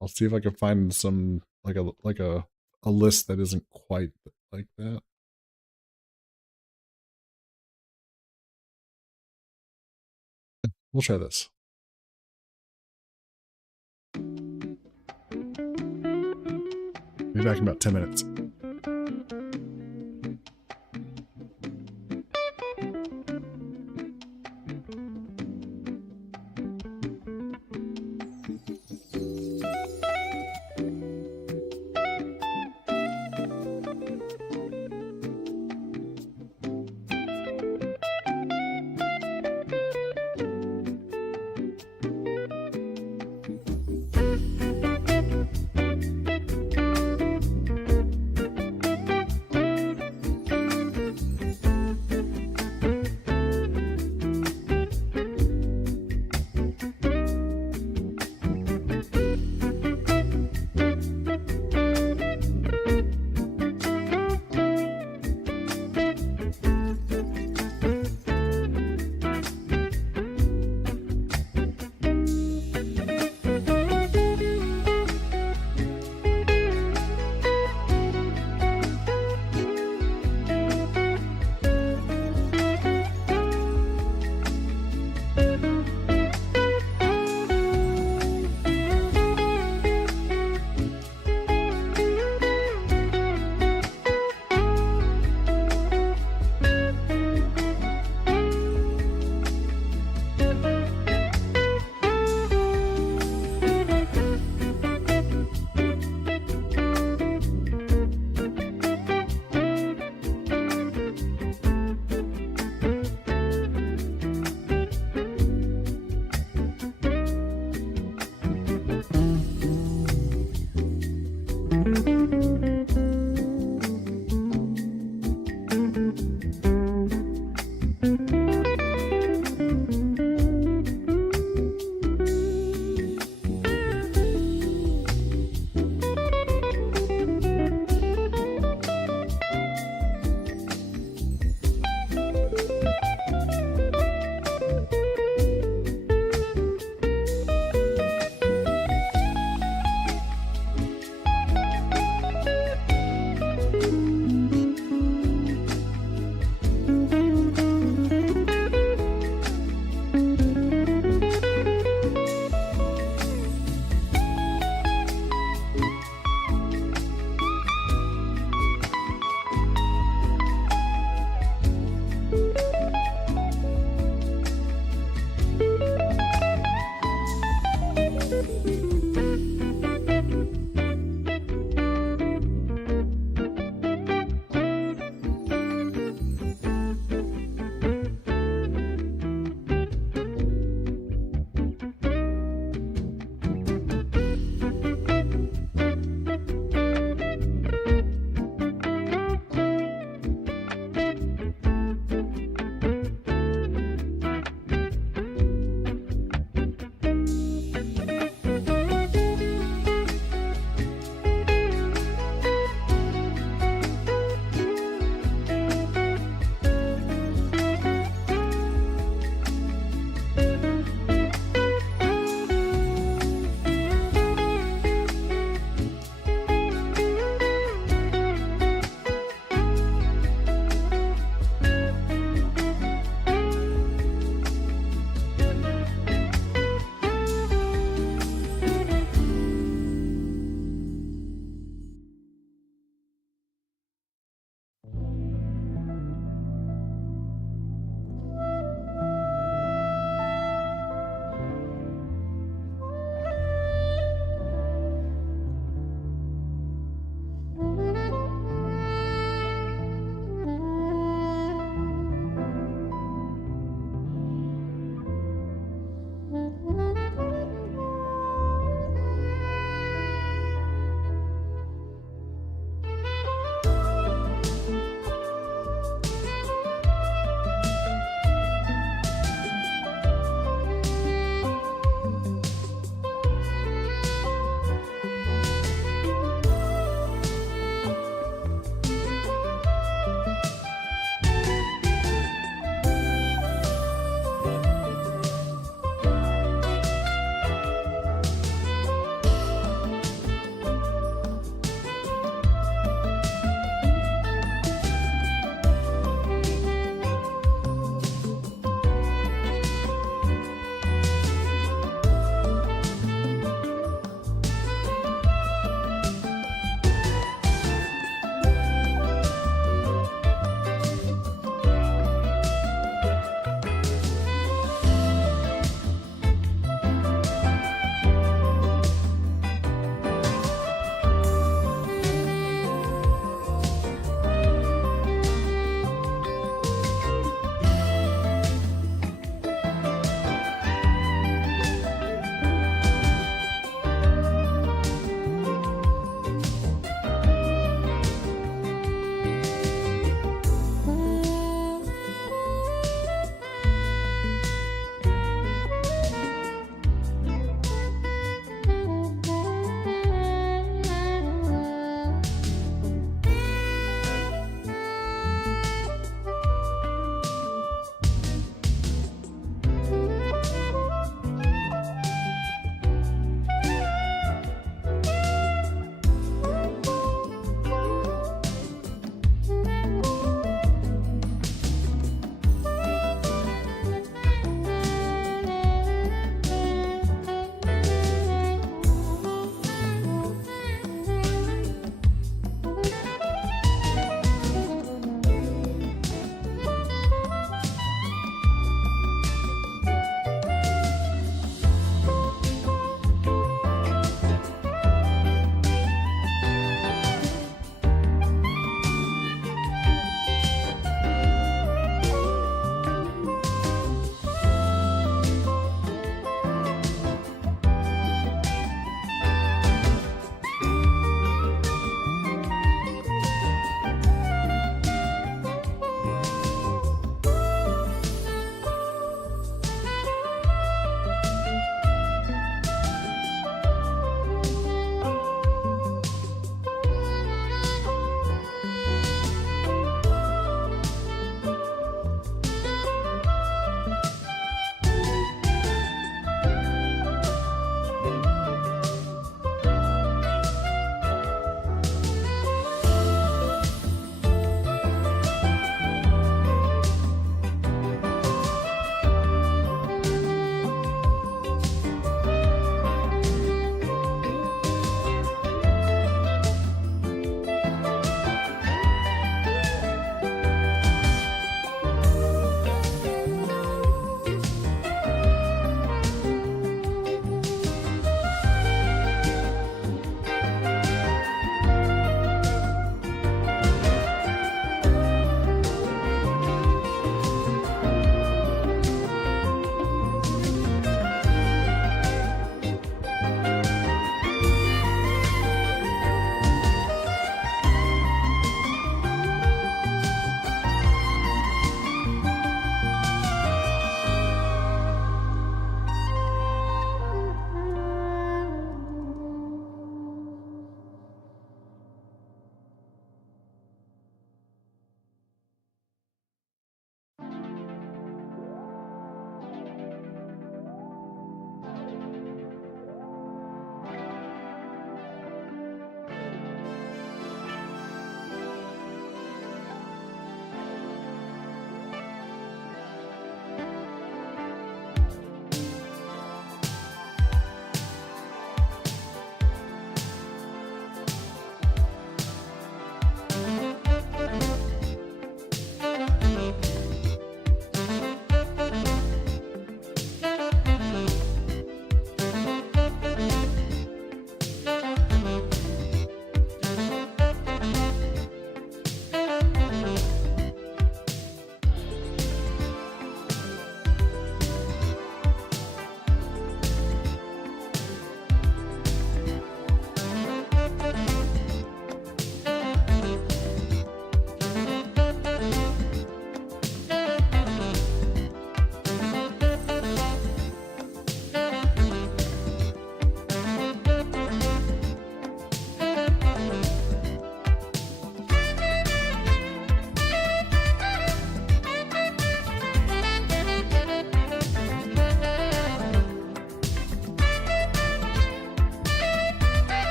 I'll see if I can find some, like a list that isn't quite like that. We'll try this. Be back in about 10 minutes.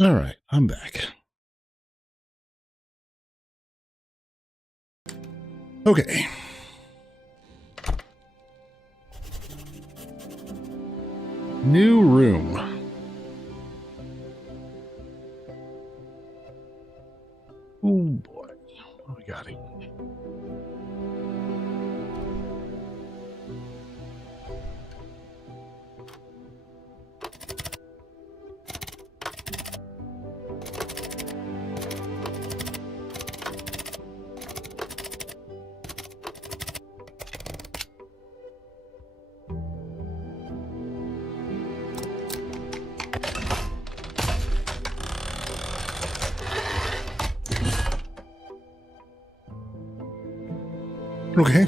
All right, I'm back. Okay. New room. Oh boy. What we got here? Okay. Okay.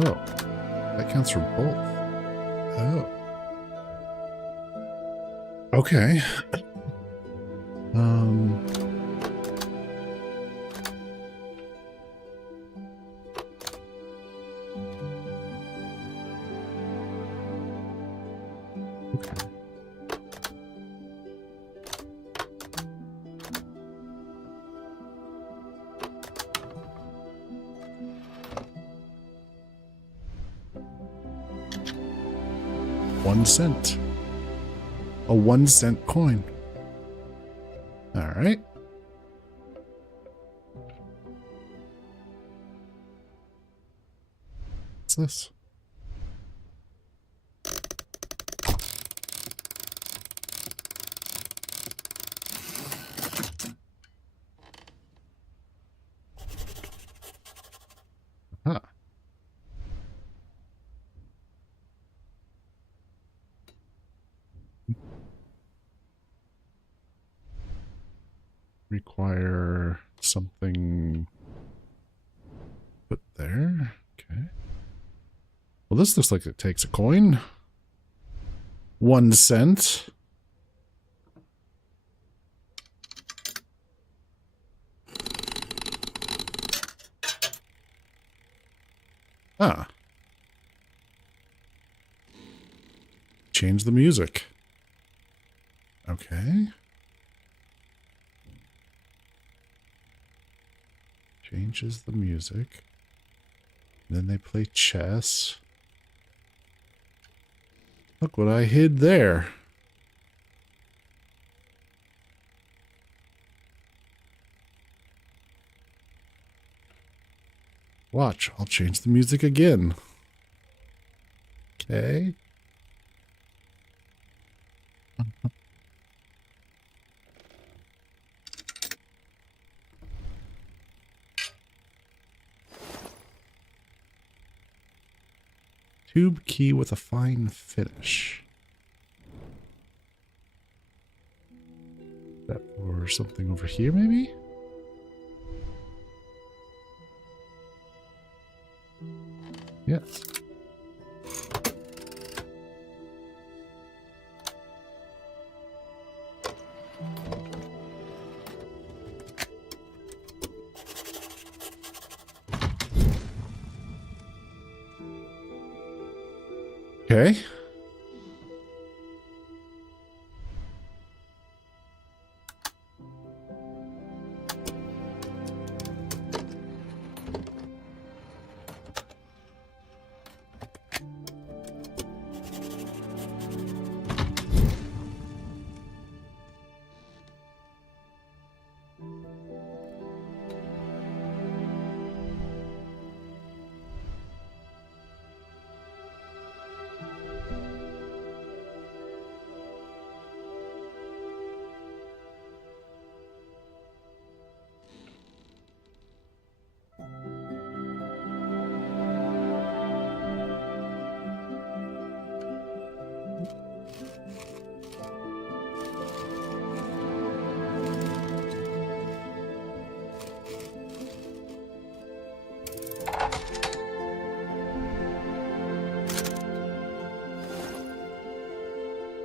So oh, that counts for both. Oh. Okay. Um okay. $0.01. A 1-cent coin. All right. What's this? Huh. Require something put there. Okay. Well, this looks like it takes a coin. 1 cent. Ah. Change the music. Okay. Changes the music. Then they play chess. Look what I hid there. Watch, I'll change the music again. Okay. Tube key with a fine finish. That or something over here, maybe? Yes. Okay.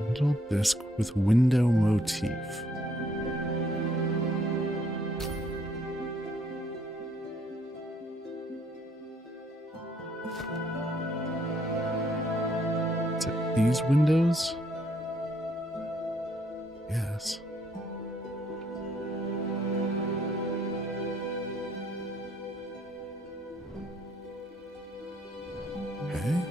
Middle disc with window motif. Is it these windows? Yes. Okay.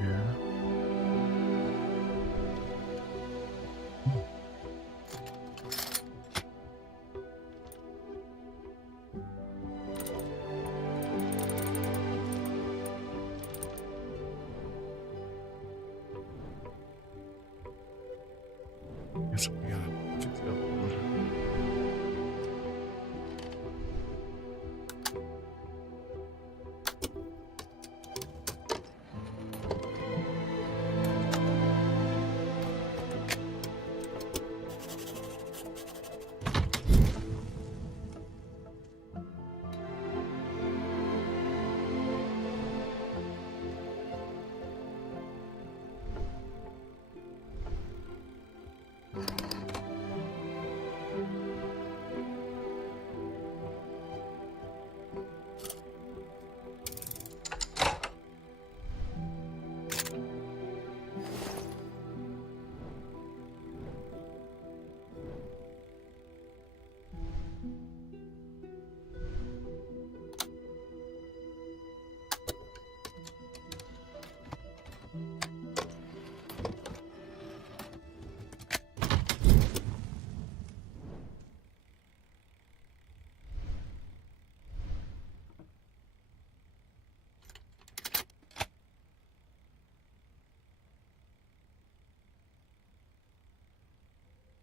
Yeah. Guess we gotta fix it up.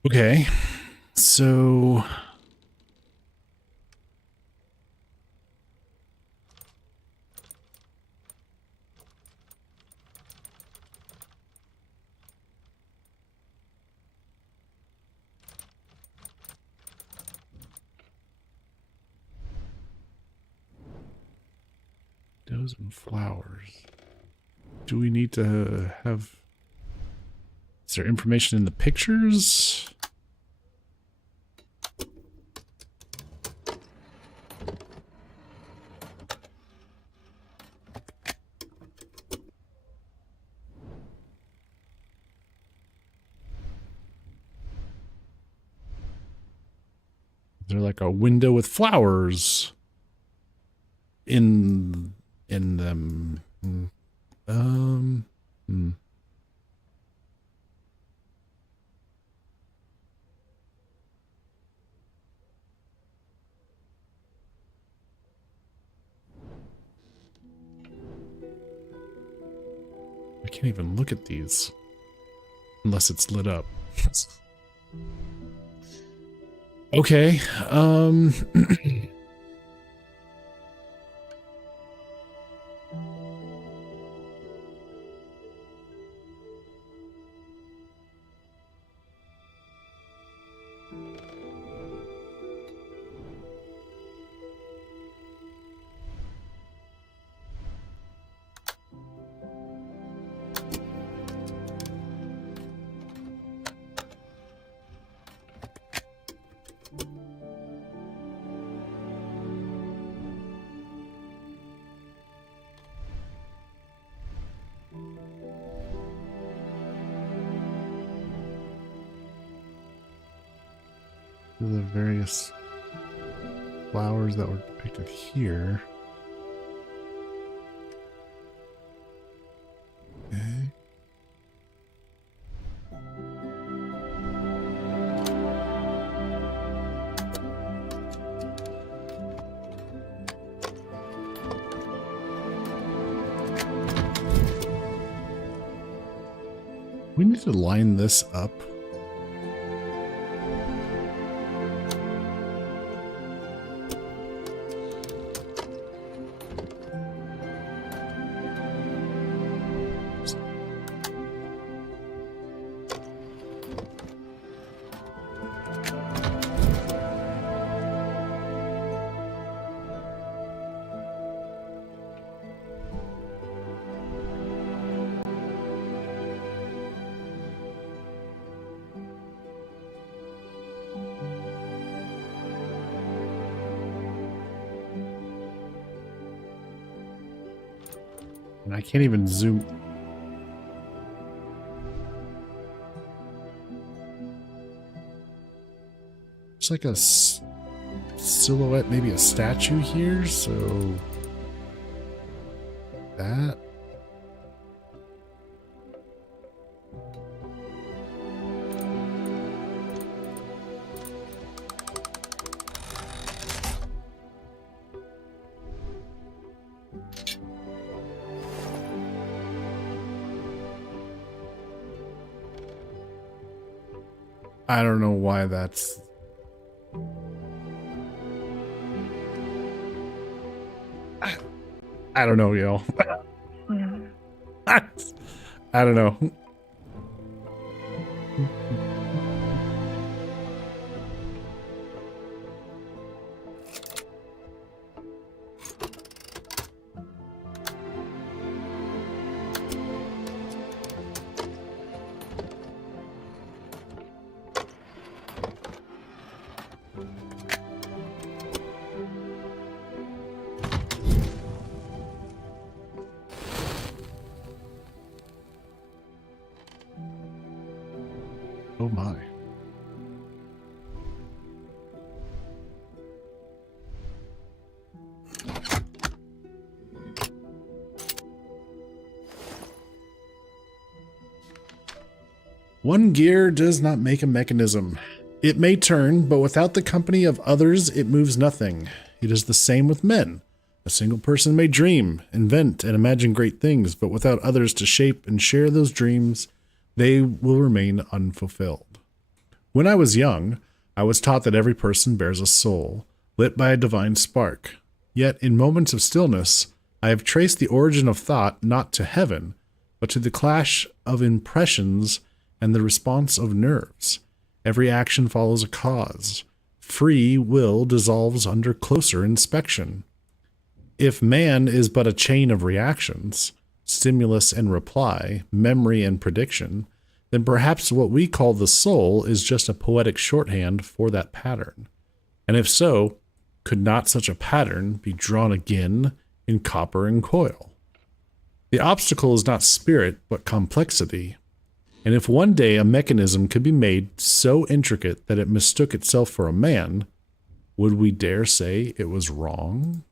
Okay, so windows and flowers. Do we need to have... Is there information in the pictures? Is there like a window with flowers in them? I can't even look at these unless it's lit up. Okay. The various flowers that were depicted here. Okay. We need to line this up. And I can't even zoom. It's like a silhouette, maybe a statue here, so that. I don't know why that's... I don't know, yo. I don't know. Oh my. One gear does not make a mechanism. It may turn, but without the company of others, it moves nothing. It is the same with men. A single person may dream, invent, and imagine great things, but without others to shape and share those dreams, they will remain unfulfilled. When I was young, I was taught that every person bears a soul, lit by a divine spark. Yet, in moments of stillness, I have traced the origin of thought not to heaven, but to the clash of impressions and the response of nerves. Every action follows a cause. Free will dissolves under closer inspection. If man is but a chain of reactions, stimulus and reply, memory and prediction, then perhaps what we call the soul is just a poetic shorthand for that pattern. And if so, could not such a pattern be drawn again in copper and coil? The obstacle is not spirit, but complexity. And if one day a mechanism could be made so intricate that it mistook itself for a man, would we dare say it was wrong?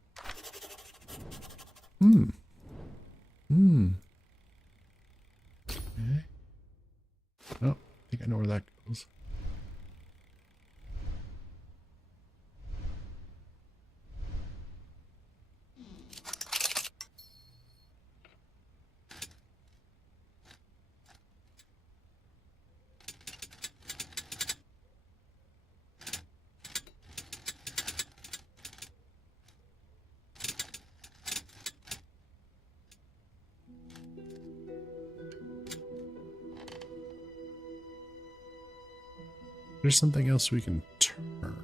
Okay. Oh, I think I know where that goes. There's something else we can turn.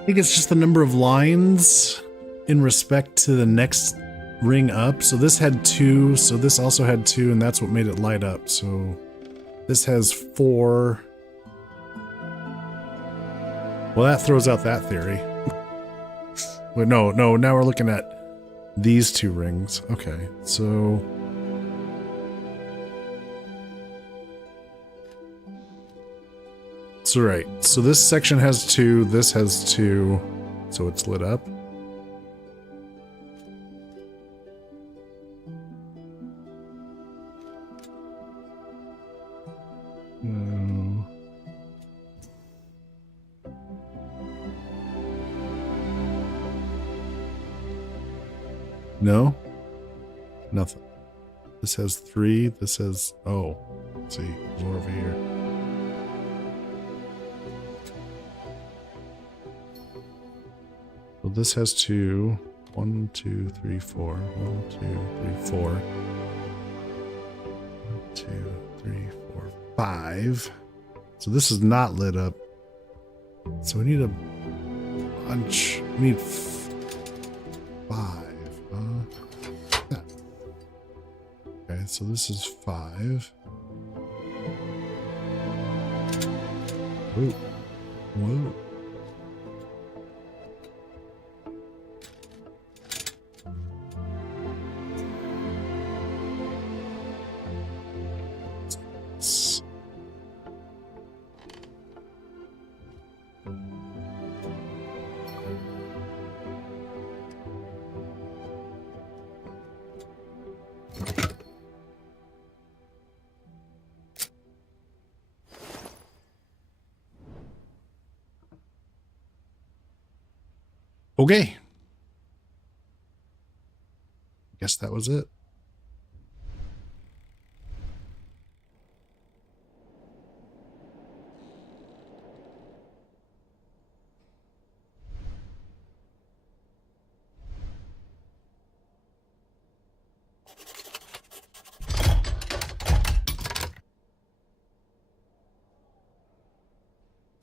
I think it's just the number of lines in respect to the next ring up. So this had 2, so this also had 2, and that's what made it light up. So this has 4. Well, that throws out that theory. But no, now we're looking at these 2 rings. Okay, so... So right, so this section has 2, this has 2, so it's lit up. No. No? Nothing. This has 3, this has... Oh, let's see, more over here. Well, this has 2. 1, 2, 3, 4. 1, 2, 3, 4. 1, 2, 3, 4, 5. So this is not lit up. So we need a bunch. We need 5. Yeah. Okay, so this is 5. Whoa. Whoa. Okay. Guess that was it.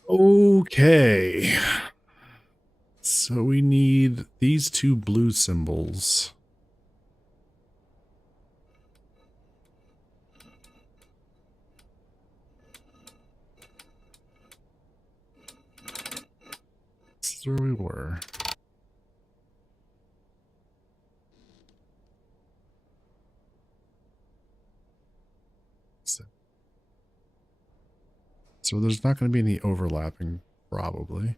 Okay. So we need these 2 blue symbols. That's where we were. So there's not going to be any overlapping, probably.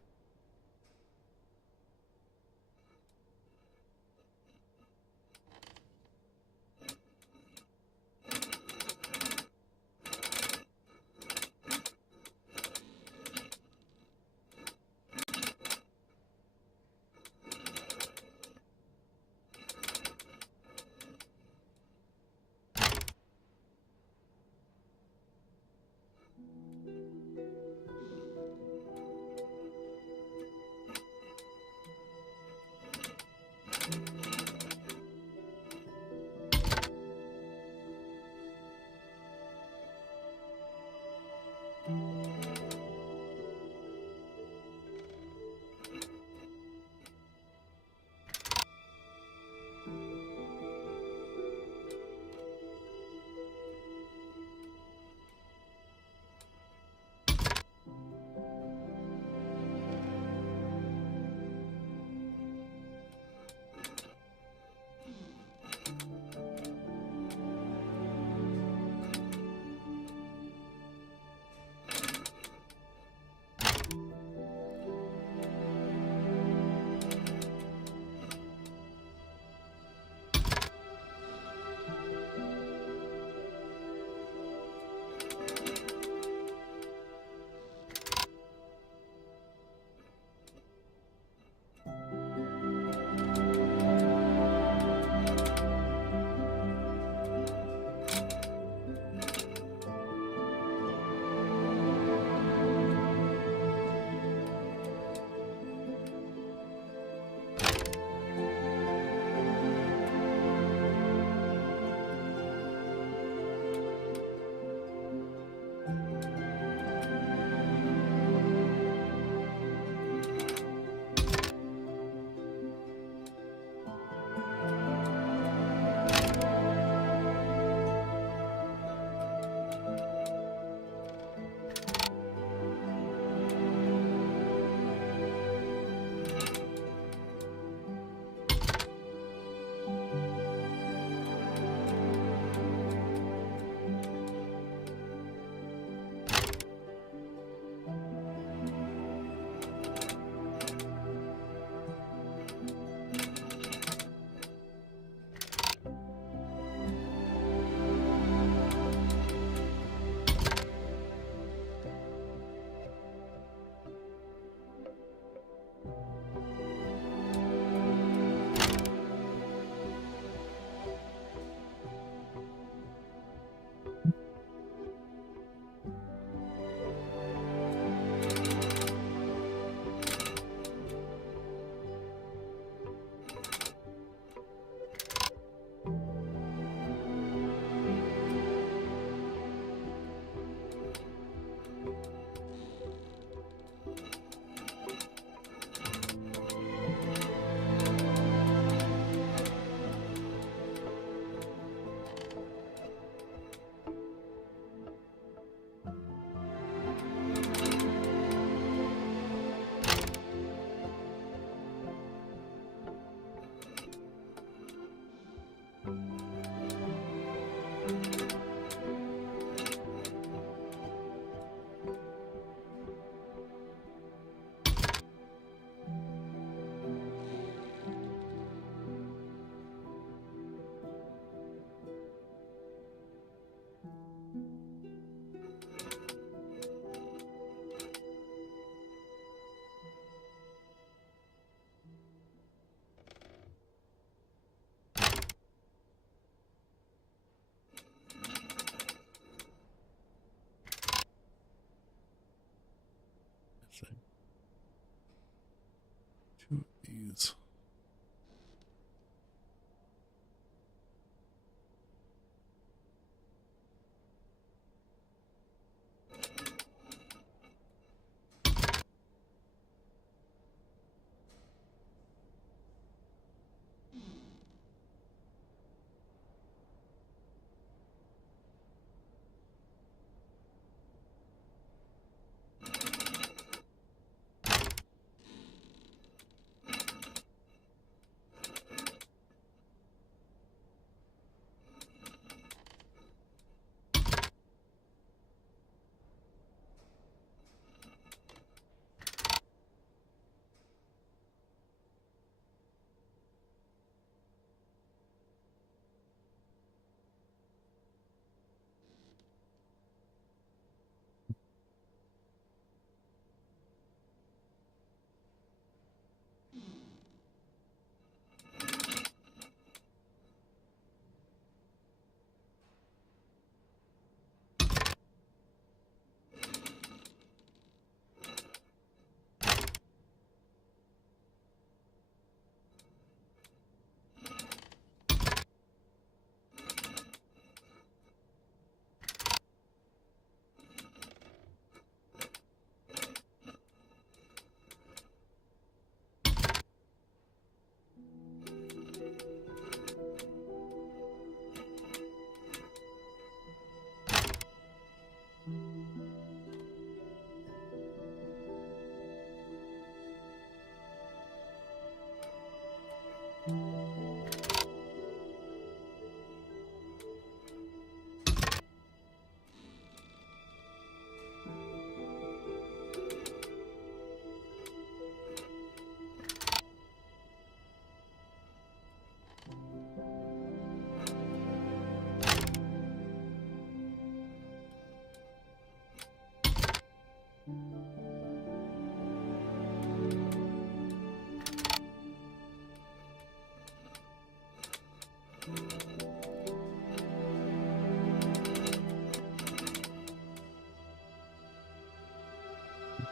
Two of these.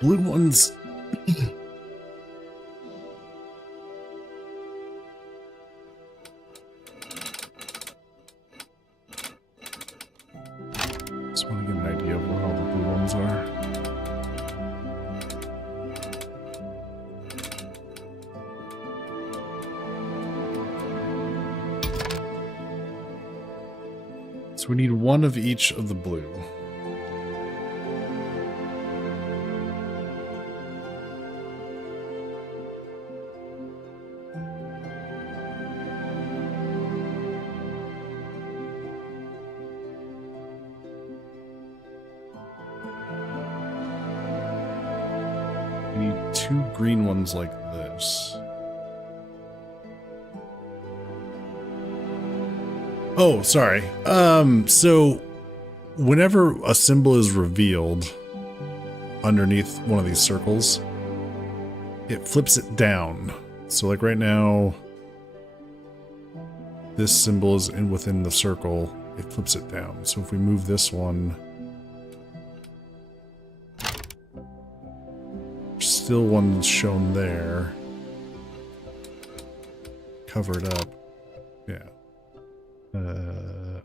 blue ones. Just want to get an idea of where all the blue ones are. So we need one of each of the blue. We need two green ones like this. Oh, sorry. So whenever a symbol is revealed underneath one of these circles, it flips it down. So like right now, this symbol is within the circle, it flips it down. So if we move this one, still one shown there, covered up. Yeah.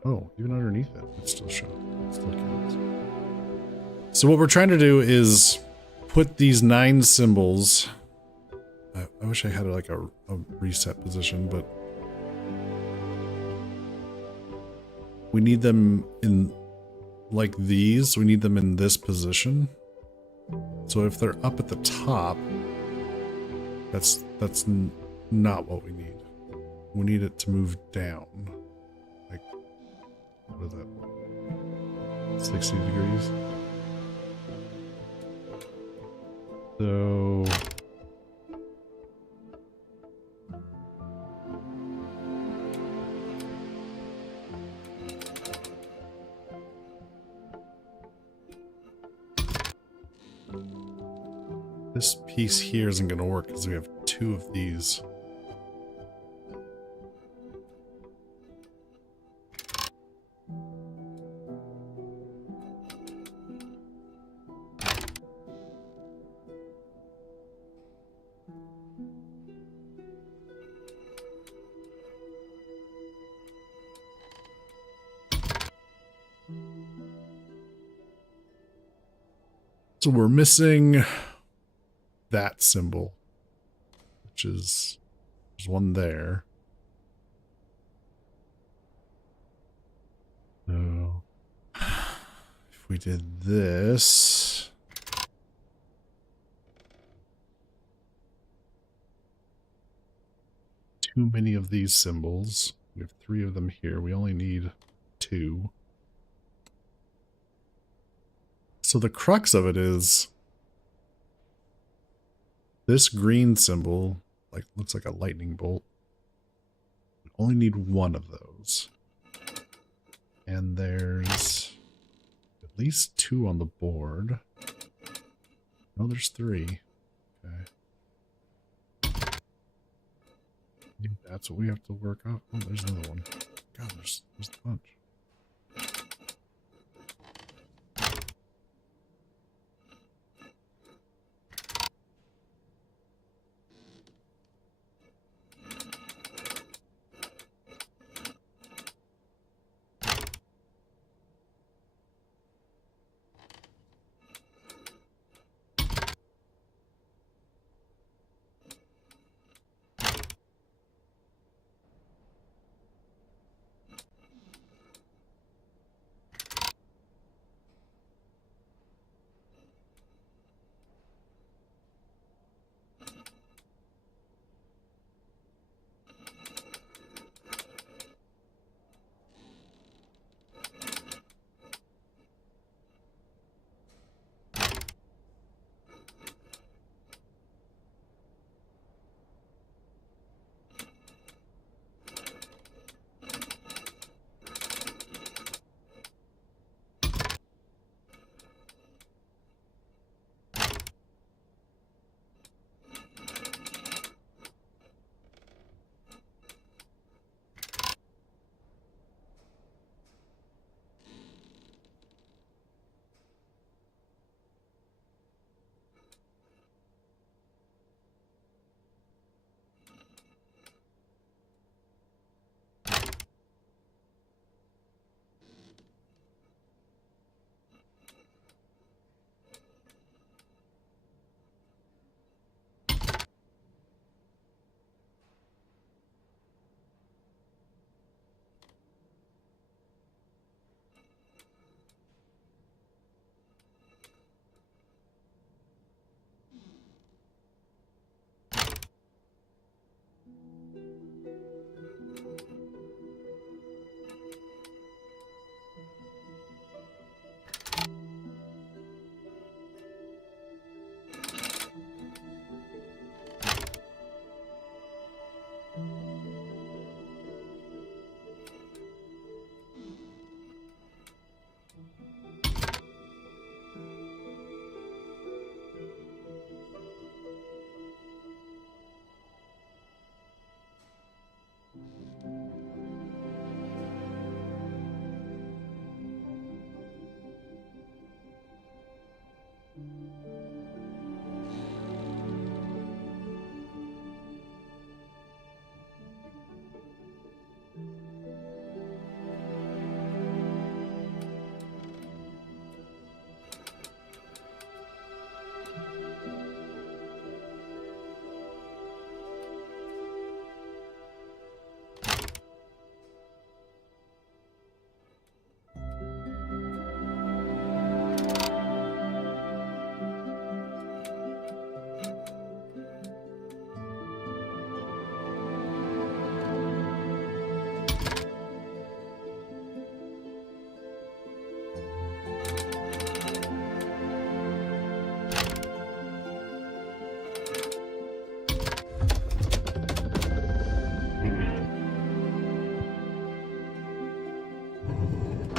Oh, even underneath it, it's still showing. It still counts. So what we're trying to do is put these 9 symbols. I wish I had like a reset position, but we need them in like these. We need them in this position. So if they're up at the top, that's not what we need. We need it to move down. Like, what is that? 60 degrees. So this piece here isn't going to work because we have 2 of these. So we're missing that symbol, which is, there's one there. So if we did this, too many of these symbols. We have 3 of them here. We only need 2. So the crux of it is this green symbol, like looks like a lightning bolt. We only need 1 of those. And there's at least 2 on the board. No, there's 3. Okay. Maybe that's what we have to work out. Oh, there's another one. God, there's a bunch.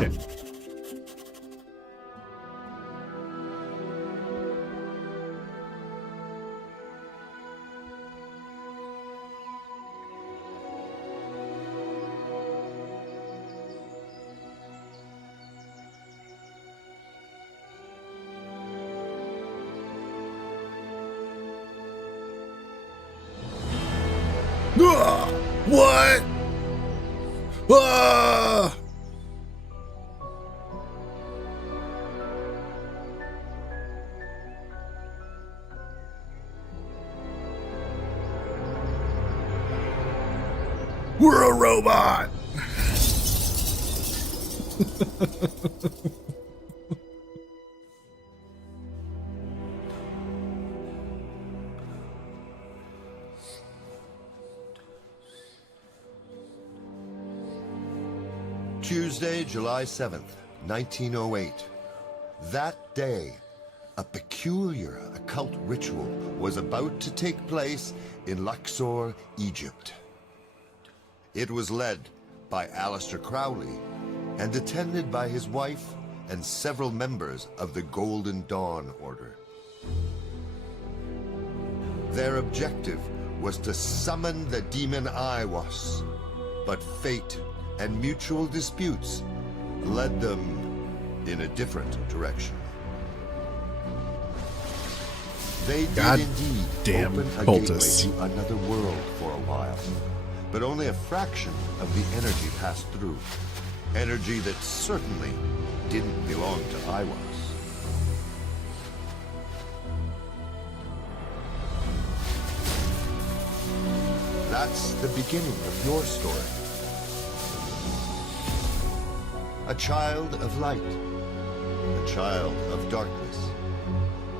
Okay. What? Ah! We're a robot. Tuesday, July 7th, 1908. That day, a peculiar occult ritual was about to take place in Luxor, Egypt. It was led by Aleister Crowley and attended by his wife and several members of the Golden Dawn Order. Their objective was to summon the demon Aiwass, but fate and mutual disputes led them in a different direction. They God did indeed damn open a cultists. gateway to another world for a while, but only a fraction of the energy passed through. Energy that certainly didn't belong to Aiwass. That's the beginning of your story. A child of light, a child of darkness,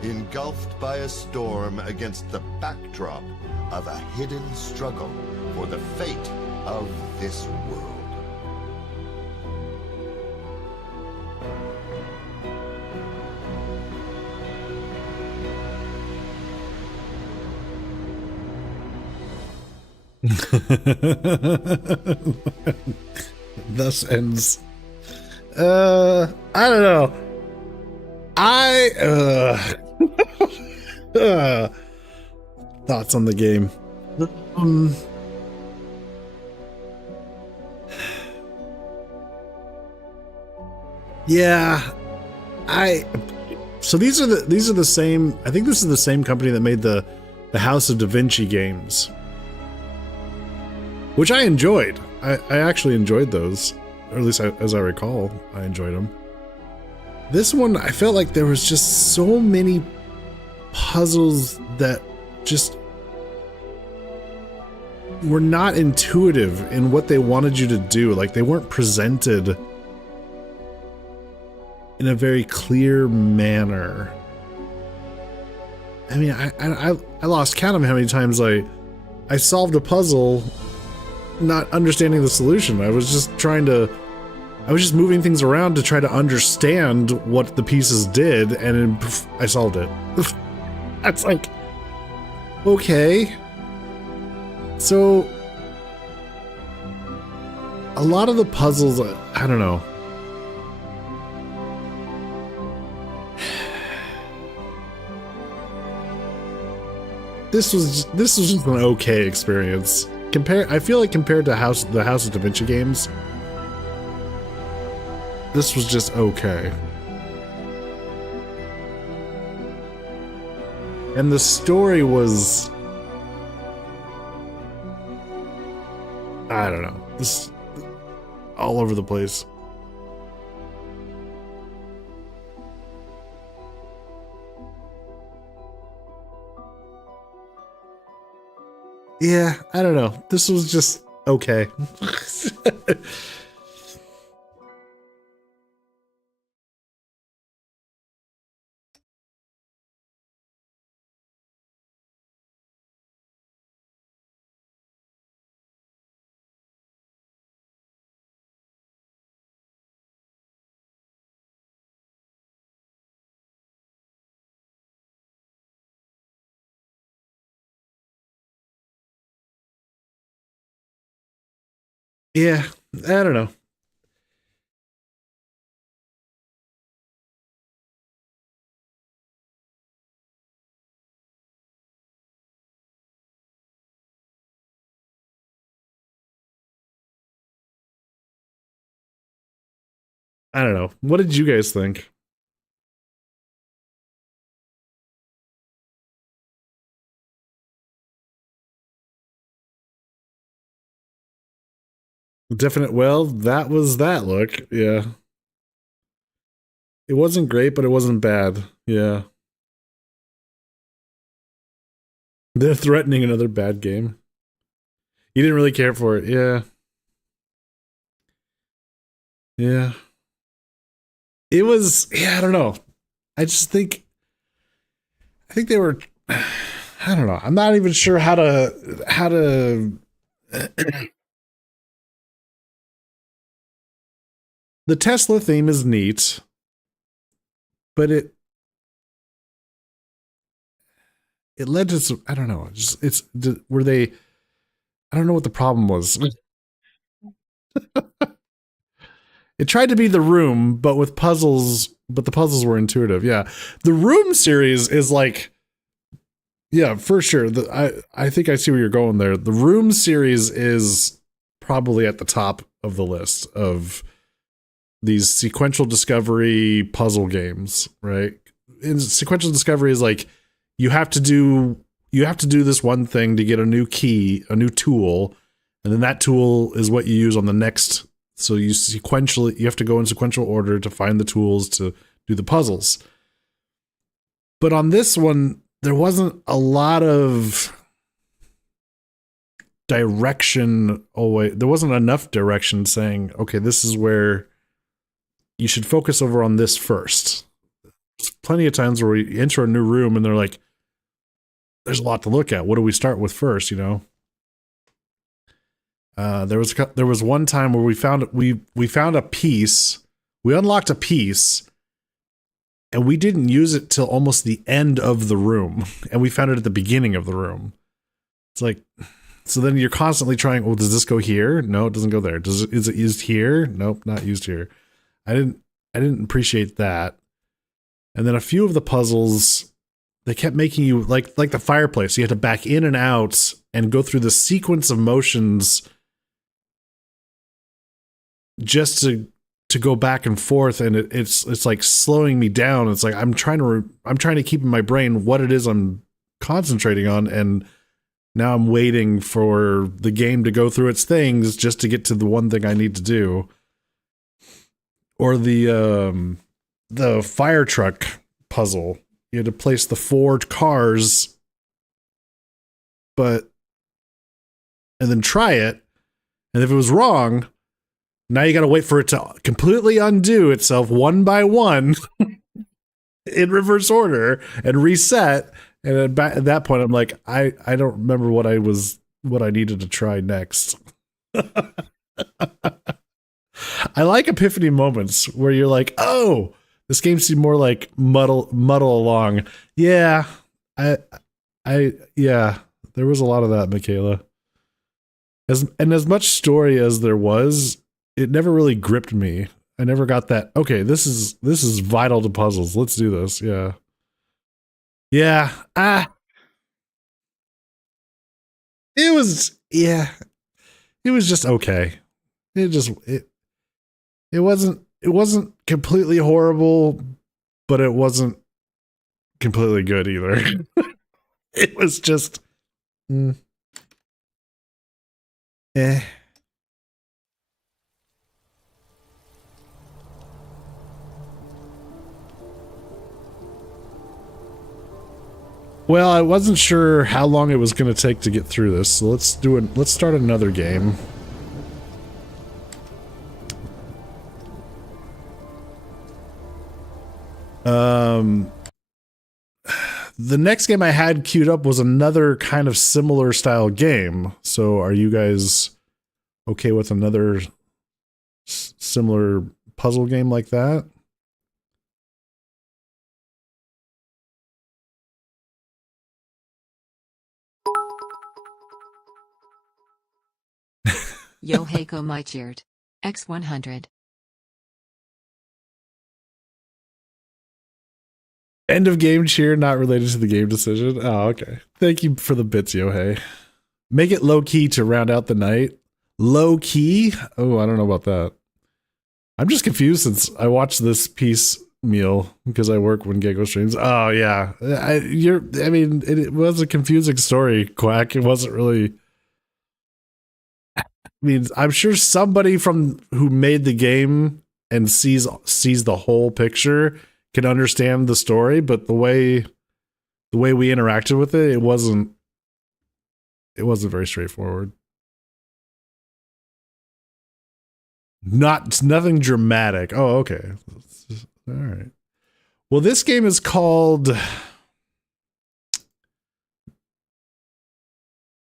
engulfed by a storm against the backdrop of a hidden struggle for the fate of this world. Thus ends. I don't know. Thoughts on the game. Yeah, so these are the same. I think this is the same company that made the House of Da Vinci games, which I enjoyed. I actually enjoyed those, or at least as I recall, I enjoyed them. This one, I felt like there was just so many puzzles that just were not intuitive in what they wanted you to do. Like, they weren't presented in a very clear manner. I mean, I lost count of how many times I solved a puzzle not understanding the solution. I was just moving things around to try to understand what the pieces did, and then I solved it. That's like, okay. So a lot of the puzzles, I don't know. This was just an okay experience. I feel like compared to the House of Da Vinci games, this was just okay. And the story was, I don't know, this all over the place. Yeah, I don't know. This was just okay. Yeah, I don't know. I don't know. What did you guys think? Definite. Well, that was that look. Yeah. It wasn't great, but it wasn't bad. Yeah. They're threatening another bad game. You didn't really care for it. Yeah. Yeah. It was, yeah, I don't know. I just think, I think they were, I don't know. I'm not even sure how to, the Tesla theme is neat, but it led to some, I don't know. Just, were they, I don't know what the problem was. It tried to be The Room, but with puzzles, but the puzzles were intuitive. Yeah. The Room series is like, yeah, for sure. I think I see where you're going there. The Room series is probably at the top of the list of these sequential discovery puzzle games, right? And sequential discovery is like you have to do this one thing to get a new key, a new tool, and then that tool is what you use on the next. So you have to go in sequential order to find the tools to do the puzzles. But on this one, there wasn't a lot of direction. There wasn't enough direction saying, okay, this is where you should focus over on this first. There's plenty of times where we enter a new room and they're like, there's a lot to look at. What do we start with first? You know, there was one time where we found a piece, we unlocked a piece, and we didn't use it till almost the end of the room, and we found it at the beginning of the room. It's like, so then you're constantly trying. Well, does this go here? No, it doesn't go there. Is it used here? Nope, not used here. I didn't appreciate that. And then a few of the puzzles, they kept making you like the fireplace. You had to back in and out and go through the sequence of motions just to go back and forth, and it's like slowing me down. It's like I'm trying to keep in my brain what it is I'm concentrating on, and now I'm waiting for the game to go through its things just to get to the one thing I need to do. Or the fire truck puzzle. You had to place the 4 cars, and then try it. And if it was wrong, now you got to wait for it to completely undo itself one by one in reverse order and reset. And at that point, I'm like, I don't remember what I needed to try next. I like epiphany moments where you're like, oh, this game seemed more like muddle along. Yeah, yeah, there was a lot of that, Michaela. As much story as there was, it never really gripped me. I never got that. Okay, this is vital to puzzles. Let's do this. Yeah, yeah. It was It was just okay. It wasn't completely horrible, but it wasn't completely good either. It was just eh. Well, I wasn't sure how long it was going to take to get through this, so let's start another game. The next game I had queued up was another kind of similar style game. So are you guys okay with another similar puzzle game like that? Yo Heiko Meichert. X100. End of game cheer, not related to the game decision. Oh, okay. Thank you for the bits, Yohei. Make it low key to round out the night. Low key? Oh, I don't know about that. I'm just confused since I watched this piece meal because I work when Gecko streams. Oh yeah, I mean, it was a confusing story, Quack. It wasn't really. I mean, I'm sure somebody from who made the game and sees the whole picture can understand the story, but the way we interacted with it, it wasn't very straightforward. Nothing dramatic. Oh, okay. All right. Well, this game is called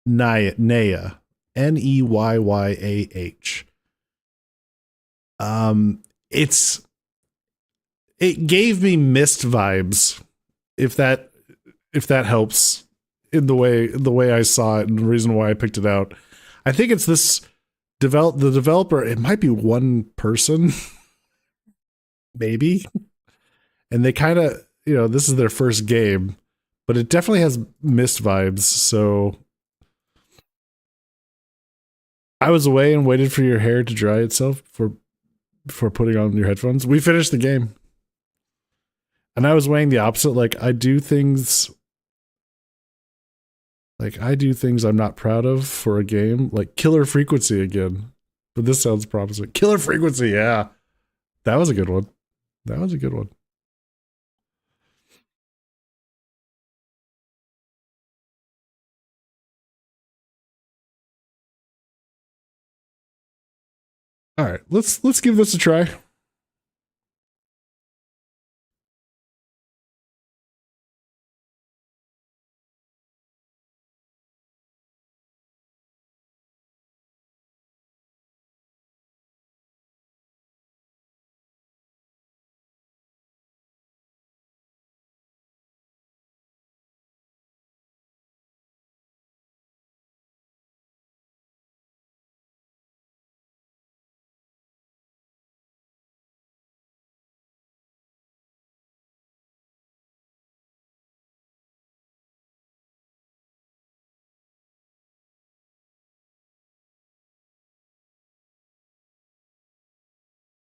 Neyyah. Neyyah. It gave me Mist vibes, if that helps in the way I saw it and the reason why I picked it out. I think it's the developer, it might be one person, maybe. And they kind of, this is their first game, but it definitely has Mist vibes. So I was away and waited for your hair to dry itself before putting on your headphones. We finished the game. And I was weighing the opposite. Like I do things I'm not proud of for a game, like Killer Frequency again. But this sounds promising. Killer Frequency, yeah. That was a good one. All right, let's give this a try.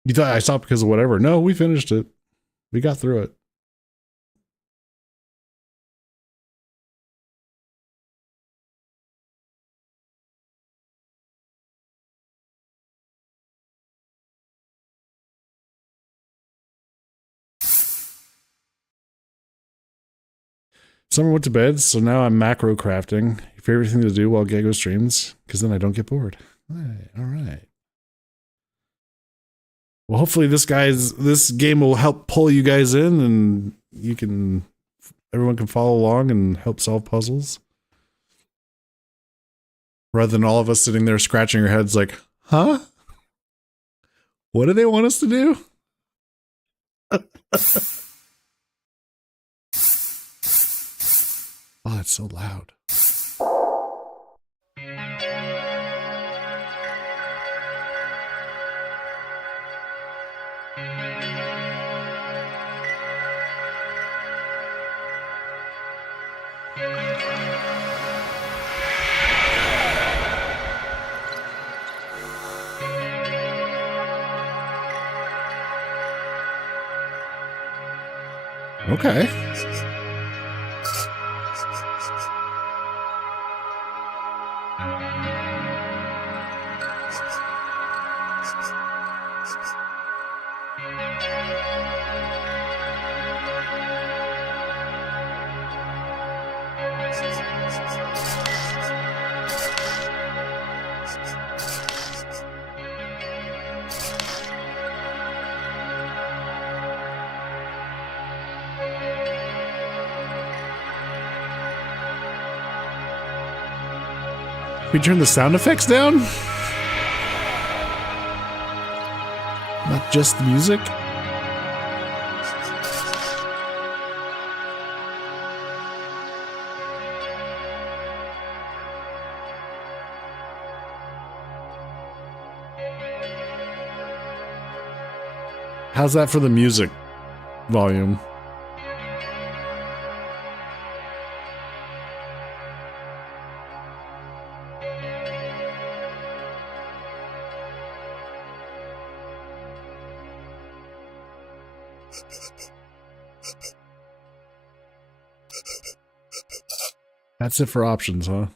You thought I stopped because of whatever? No, we finished it. We got through it. Summer went to bed, so now I'm macro crafting. Your favorite thing to do while Gego streams, because then I don't get bored. All right. Well, hopefully this game will help pull you guys in, and everyone can follow along and help solve puzzles, rather than all of us sitting there scratching our heads like, huh? What do they want us to do? Oh, that's so loud. Okay. We turn the sound effects down? Not just the music? How's that for the music volume? That's it for options, huh?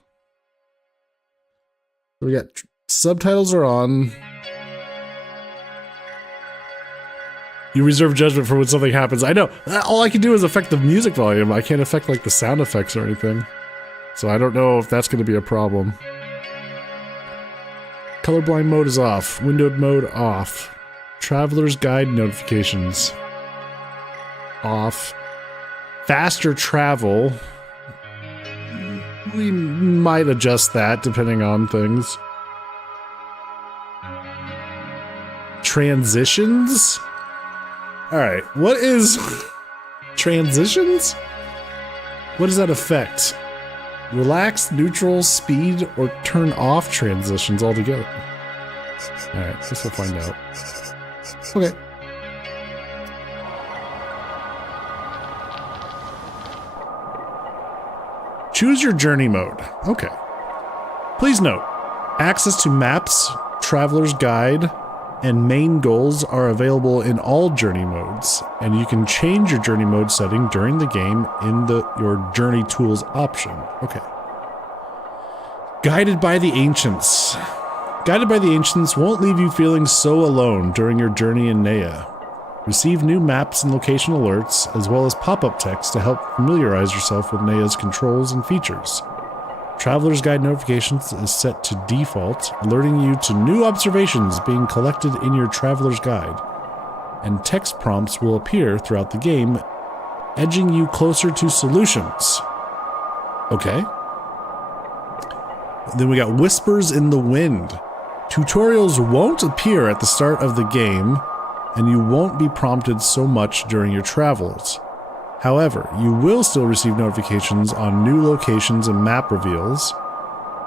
We got subtitles are on. You reserve judgment for when something happens. I know. All I can do is affect the music volume. I can't affect like the sound effects or anything. So I don't know if that's going to be a problem. Colorblind mode is off. Windowed mode off. Traveler's guide notifications off. Faster travel. We might adjust that depending on things. Transitions? Alright, what is transitions? What does that affect? Relax, neutral, speed, or turn off transitions altogether? Alright, guess we'll find out. Okay. Choose your journey mode. Okay. Please note, access to maps, traveler's guide, and main goals are available in all journey modes, and you can change your journey mode setting during the game in your journey tools option. Okay. Guided by the Ancients. Guided by the Ancients won't leave you feeling so alone during your journey in Neyyah. Receive new maps and location alerts, as well as pop-up text to help familiarize yourself with Neyyah's controls and features. Traveler's Guide notifications is set to default, alerting you to new observations being collected in your Traveler's Guide, and text prompts will appear throughout the game, edging you closer to solutions. Okay. Then we got Whispers in the Wind. Tutorials won't appear at the start of the game, and you won't be prompted so much during your travels. However, you will still receive notifications on new locations and map reveals.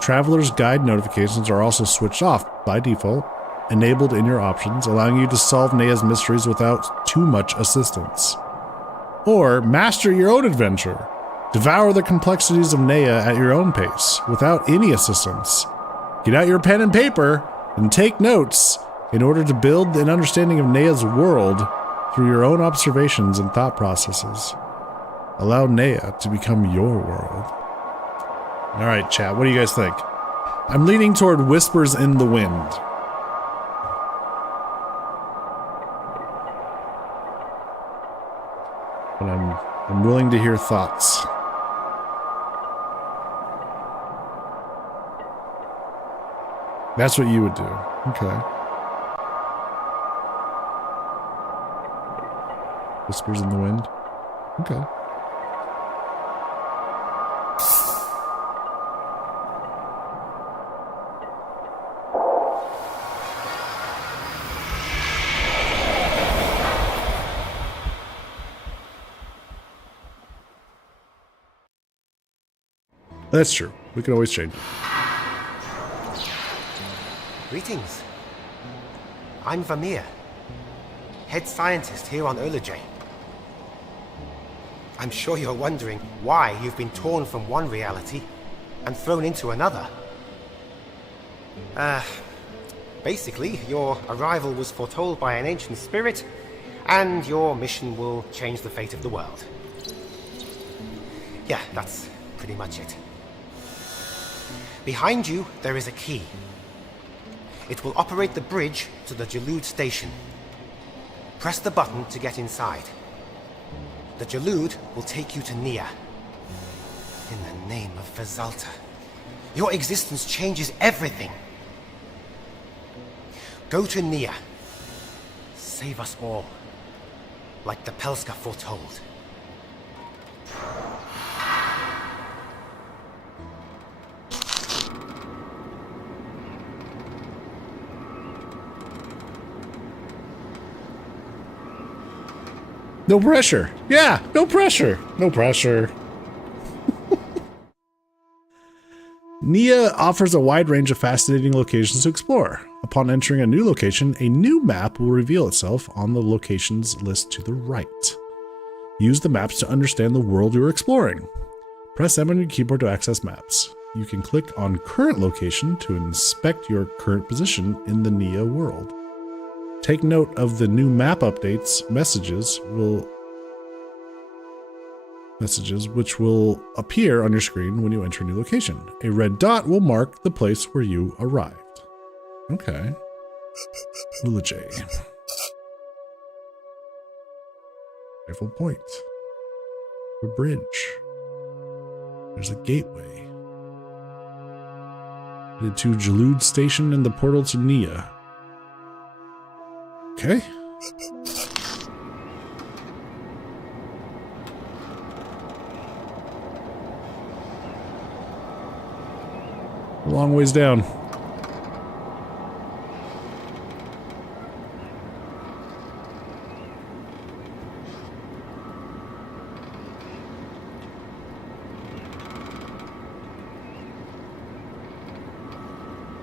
Traveler's Guide notifications are also switched off by default, enabled in your options, allowing you to solve Neyyah's mysteries without too much assistance. Or master your own adventure. Devour the complexities of Neyyah at your own pace, without any assistance. Get out your pen and paper and take notes in order to build an understanding of Neyyah's world through your own observations and thought processes. Allow Neyyah to become your world. All right, chat, what do you guys think? I'm leaning toward Whispers in the Wind. But I'm willing to hear thoughts. That's what you would do. Okay. Whispers in the Wind. Okay. That's true. We can always change it. Greetings. I'm Vermeer, head scientist here on Olajay. I'm sure you're wondering why you've been torn from one reality and thrown into another. Basically, your arrival was foretold by an ancient spirit, and your mission will change the fate of the world. Yeah, that's pretty much it. Behind you, there is a key. It will operate the bridge to the Jalud station. Press the button to get inside. The Jalud will take you to Neyyah. In the name of Fazalta, your existence changes everything. Go to Neyyah. Save us all, like the Pelska foretold. No pressure. Yeah, no pressure. No pressure. Neyyah offers a wide range of fascinating locations to explore. Upon entering a new location, a new map will reveal itself on the locations list to the right. Use the maps to understand the world you are exploring. Press M on your keyboard to access maps. You can click on current location to inspect your current position in the Neyyah world. Take note of the new map updates messages which will appear on your screen when you enter a new location. A red dot will mark the place where you arrived. Okay. Ulajay. Rifle Point. A bridge. There's a gateway. Headed to Jalud Station and the portal to Neyyah. Okay. A long ways down.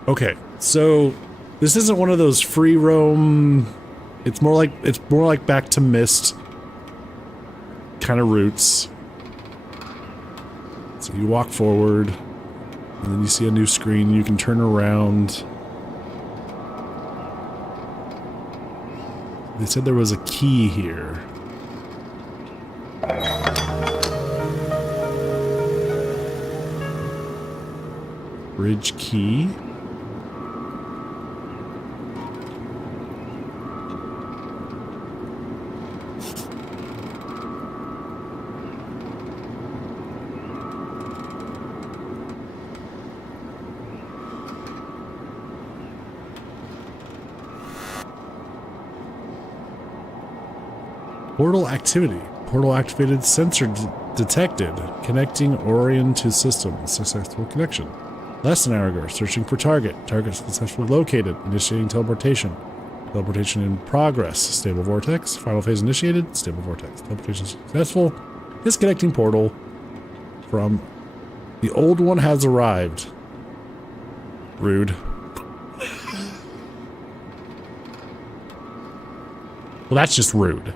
Okay, so this isn't one of those free roam. It's more like Back to Mist kind of routes. So you walk forward, and then you see a new screen. You can turn around. They said there was a key here. Bridge key. Portal activity. Portal activated, sensor detected. Connecting Orion to system. Successful connection. Less than an hour ago. Searching for target. Target successfully located. Initiating teleportation. Teleportation in progress. Stable vortex. Final phase initiated. Stable vortex. Teleportation successful. Disconnecting portal from the old one has arrived. Rude. Well, that's just rude.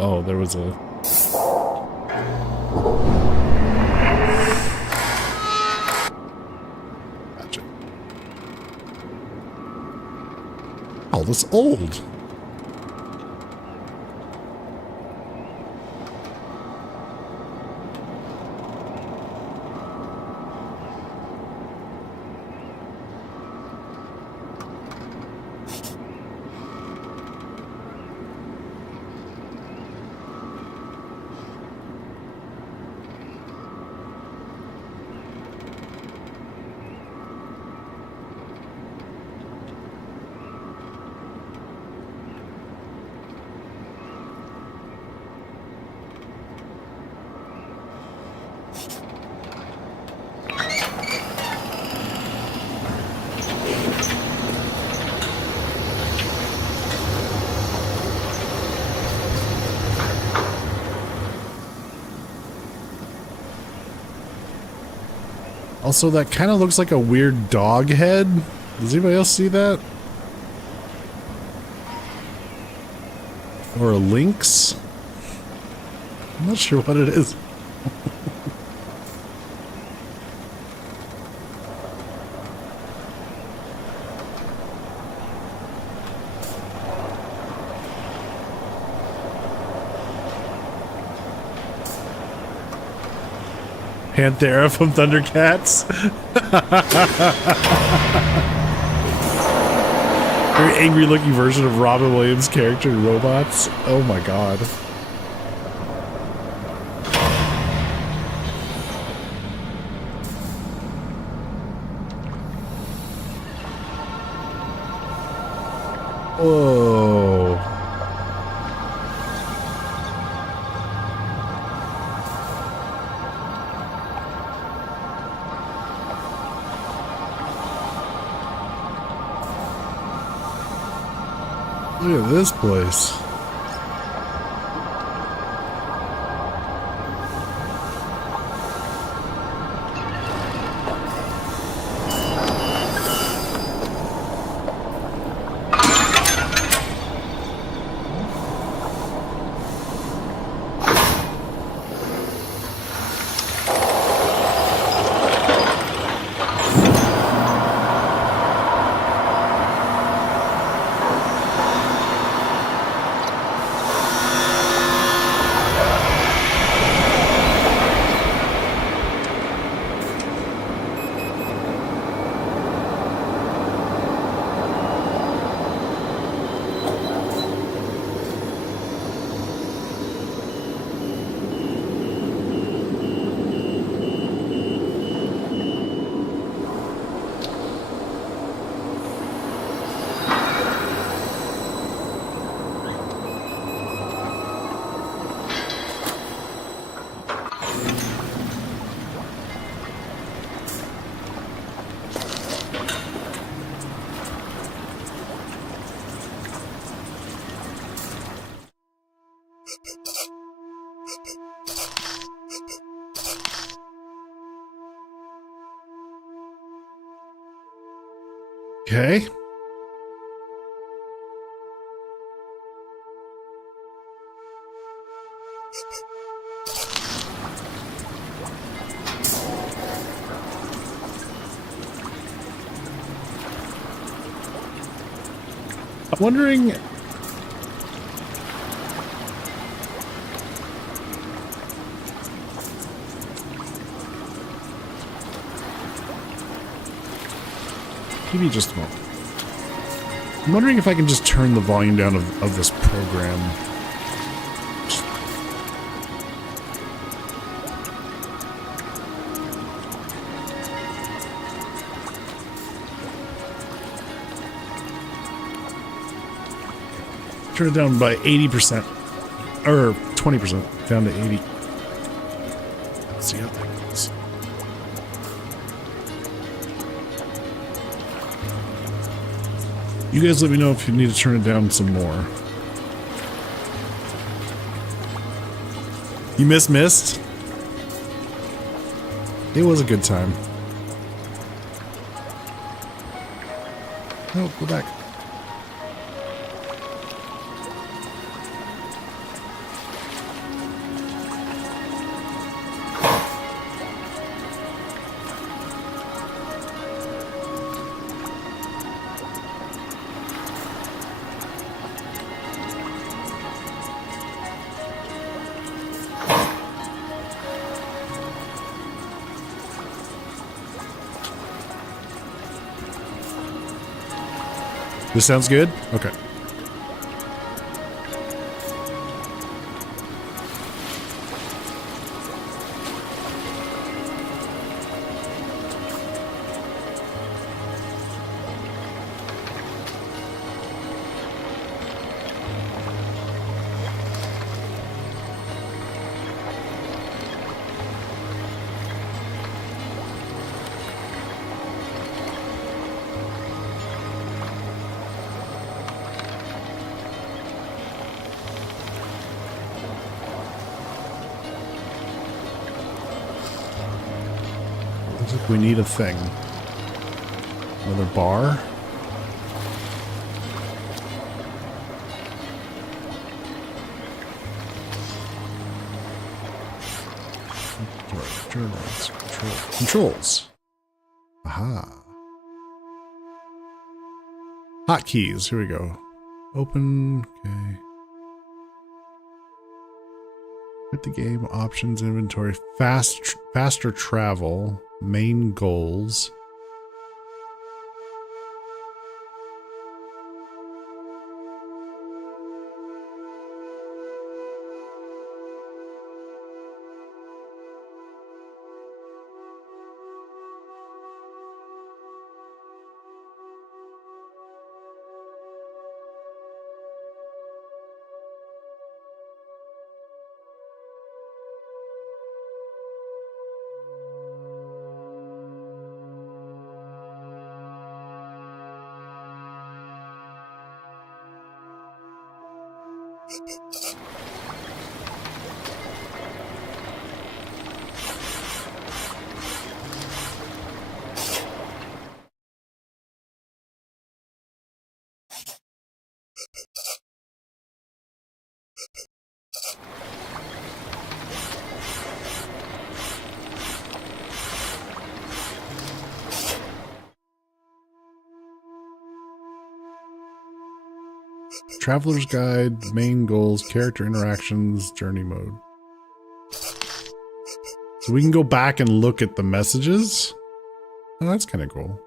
Oh, there was a... Gotcha. Oh, that's old. Also, that kind of looks like a weird dog head. Does anybody else see that? Or a lynx? I'm not sure what it is. Panthera from Thundercats. Very angry looking version of Robin Williams' character in Robots. Oh my god. Whoa. Look at this place. Okay. I'm wondering. Maybe just a moment. I'm wondering if I can just turn the volume down of this program. Turn it down by 80%. Or 20%. Down to 80. Let's see how that goes. You guys let me know if you need to turn it down some more. You missed? It was a good time. Oh, go back. This sounds good? Okay. Looks like we need a thing. Another bar. Controls. Aha. Hotkeys. Here we go. Open. Okay. Quit the game. Options. Inventory. Faster travel. Main goals. Traveler's Guide, main goals, character interactions, journey mode. So we can go back and look at the messages. Oh, that's kind of cool.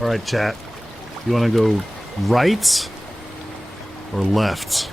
All right, chat. You want to go right or left?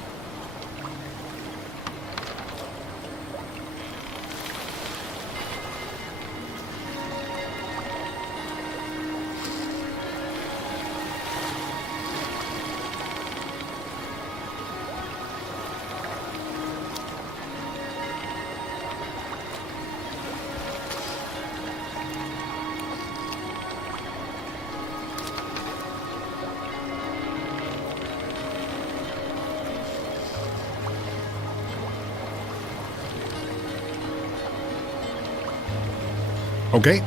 Okay.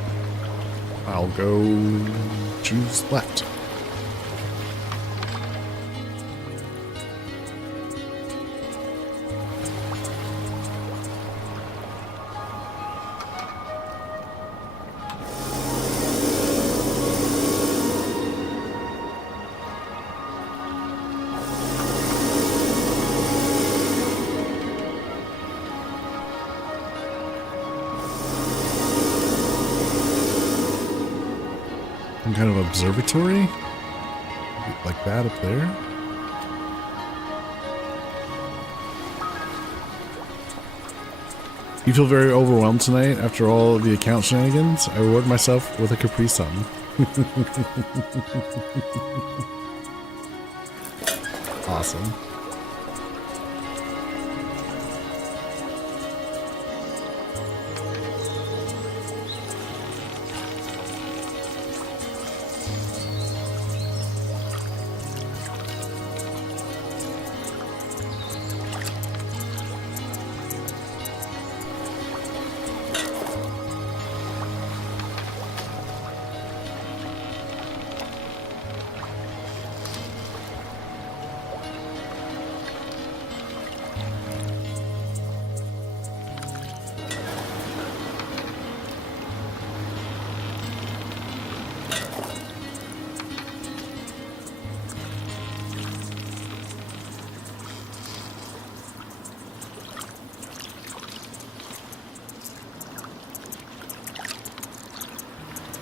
I'll go choose left. Some kind of observatory? Like that up there? You feel very overwhelmed tonight after all of the account shenanigans? I reward myself with a Capri Sun. Awesome.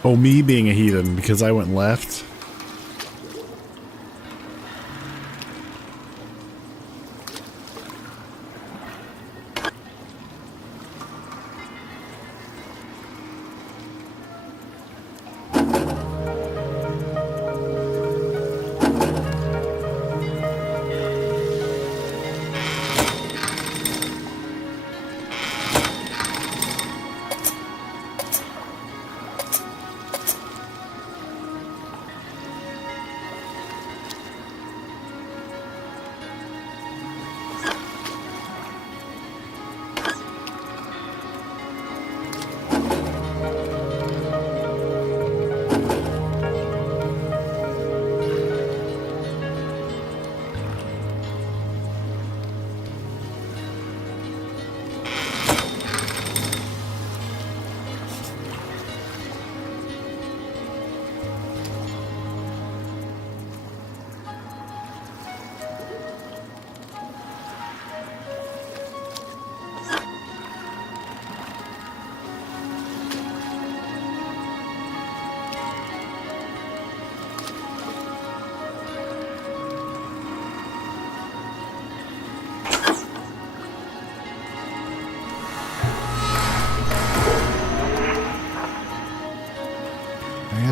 Oh, me being a heathen because I went left.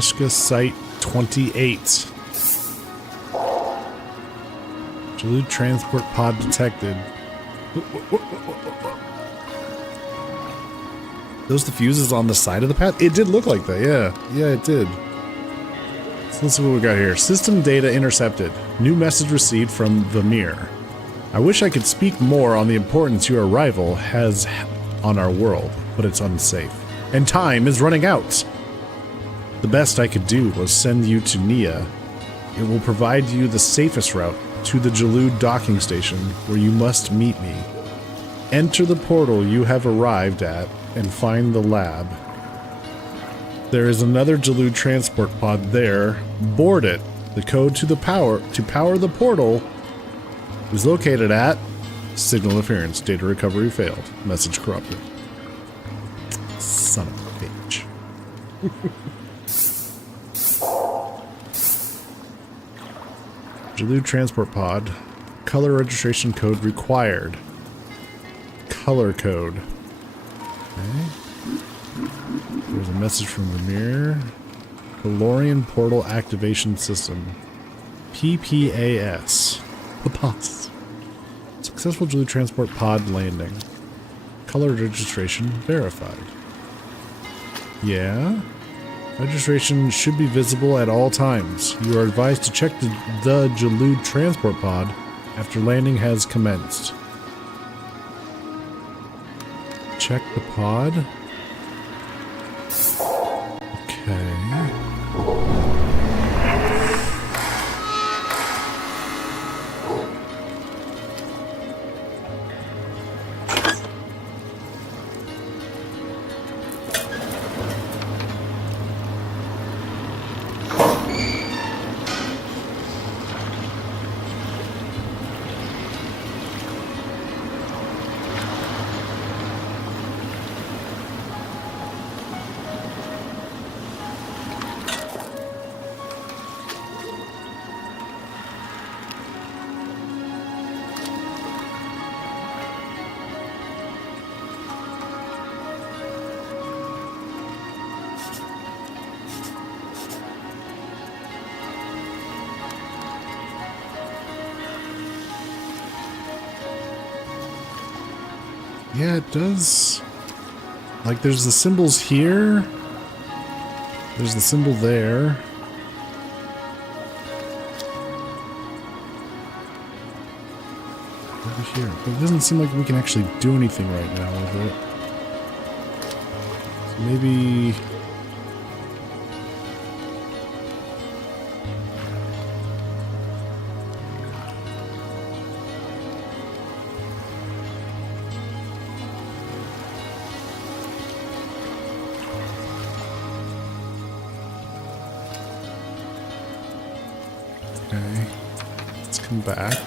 Alaska Site 28. Jalu transport pod detected. Those the fuses on the side of the path? It did look like that, yeah. Yeah, it did. So let's see what we got here. System data intercepted. New message received from Vamir. I wish I could speak more on the importance your arrival has on our world, but it's unsafe. And time is running out. The best I could do was send you to Neyyah. It will provide you the safest route to the Jalu docking station, where you must meet me. Enter the portal you have arrived at and find the lab. There is another Jalu transport pod there. Board it. The code to power the portal is located at signal interference. Data recovery failed. Message corrupted. Son of a bitch. Jalu transport pod. Color registration code required. Color code. Okay. There's a message from Vamir. DeLorean portal activation system. PPAS. PAPAS. Successful Jalu transport pod landing. Color registration verified. Yeah? Registration should be visible at all times. You are advised to check the Jalu transport pod after landing has commenced. Check the pod. Yeah, it does. Like, there's the symbols here. There's the symbol there. Over here. But it doesn't seem like we can actually do anything right now with it. So maybe... Okay, let's come back.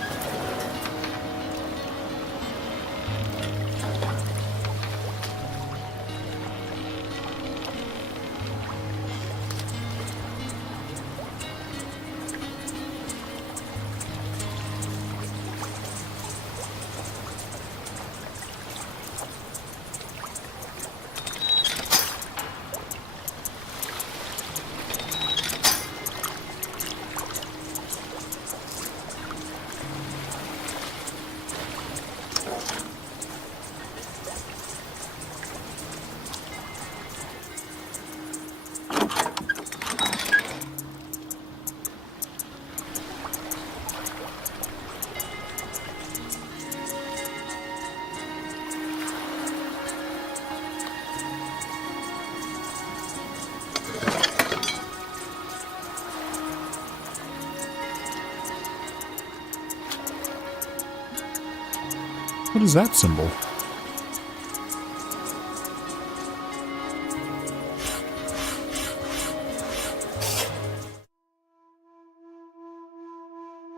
What is that symbol?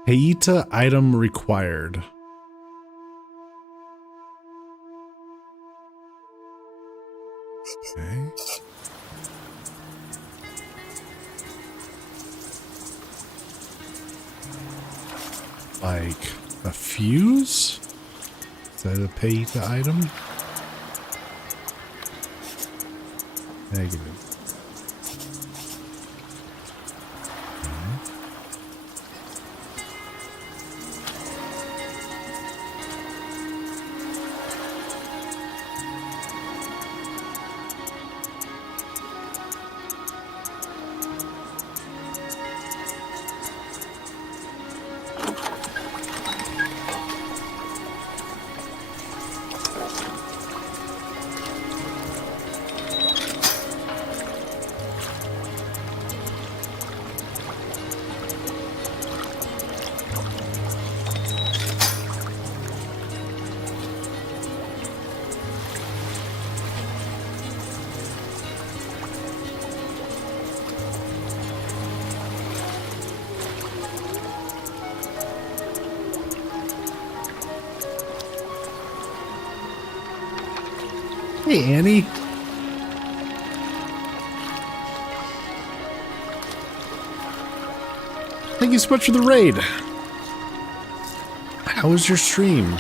Heita item required. Okay. Like a fuse? Is that a Heita item? Negative. Hey, Annie. Thank you so much for the raid. How was your stream?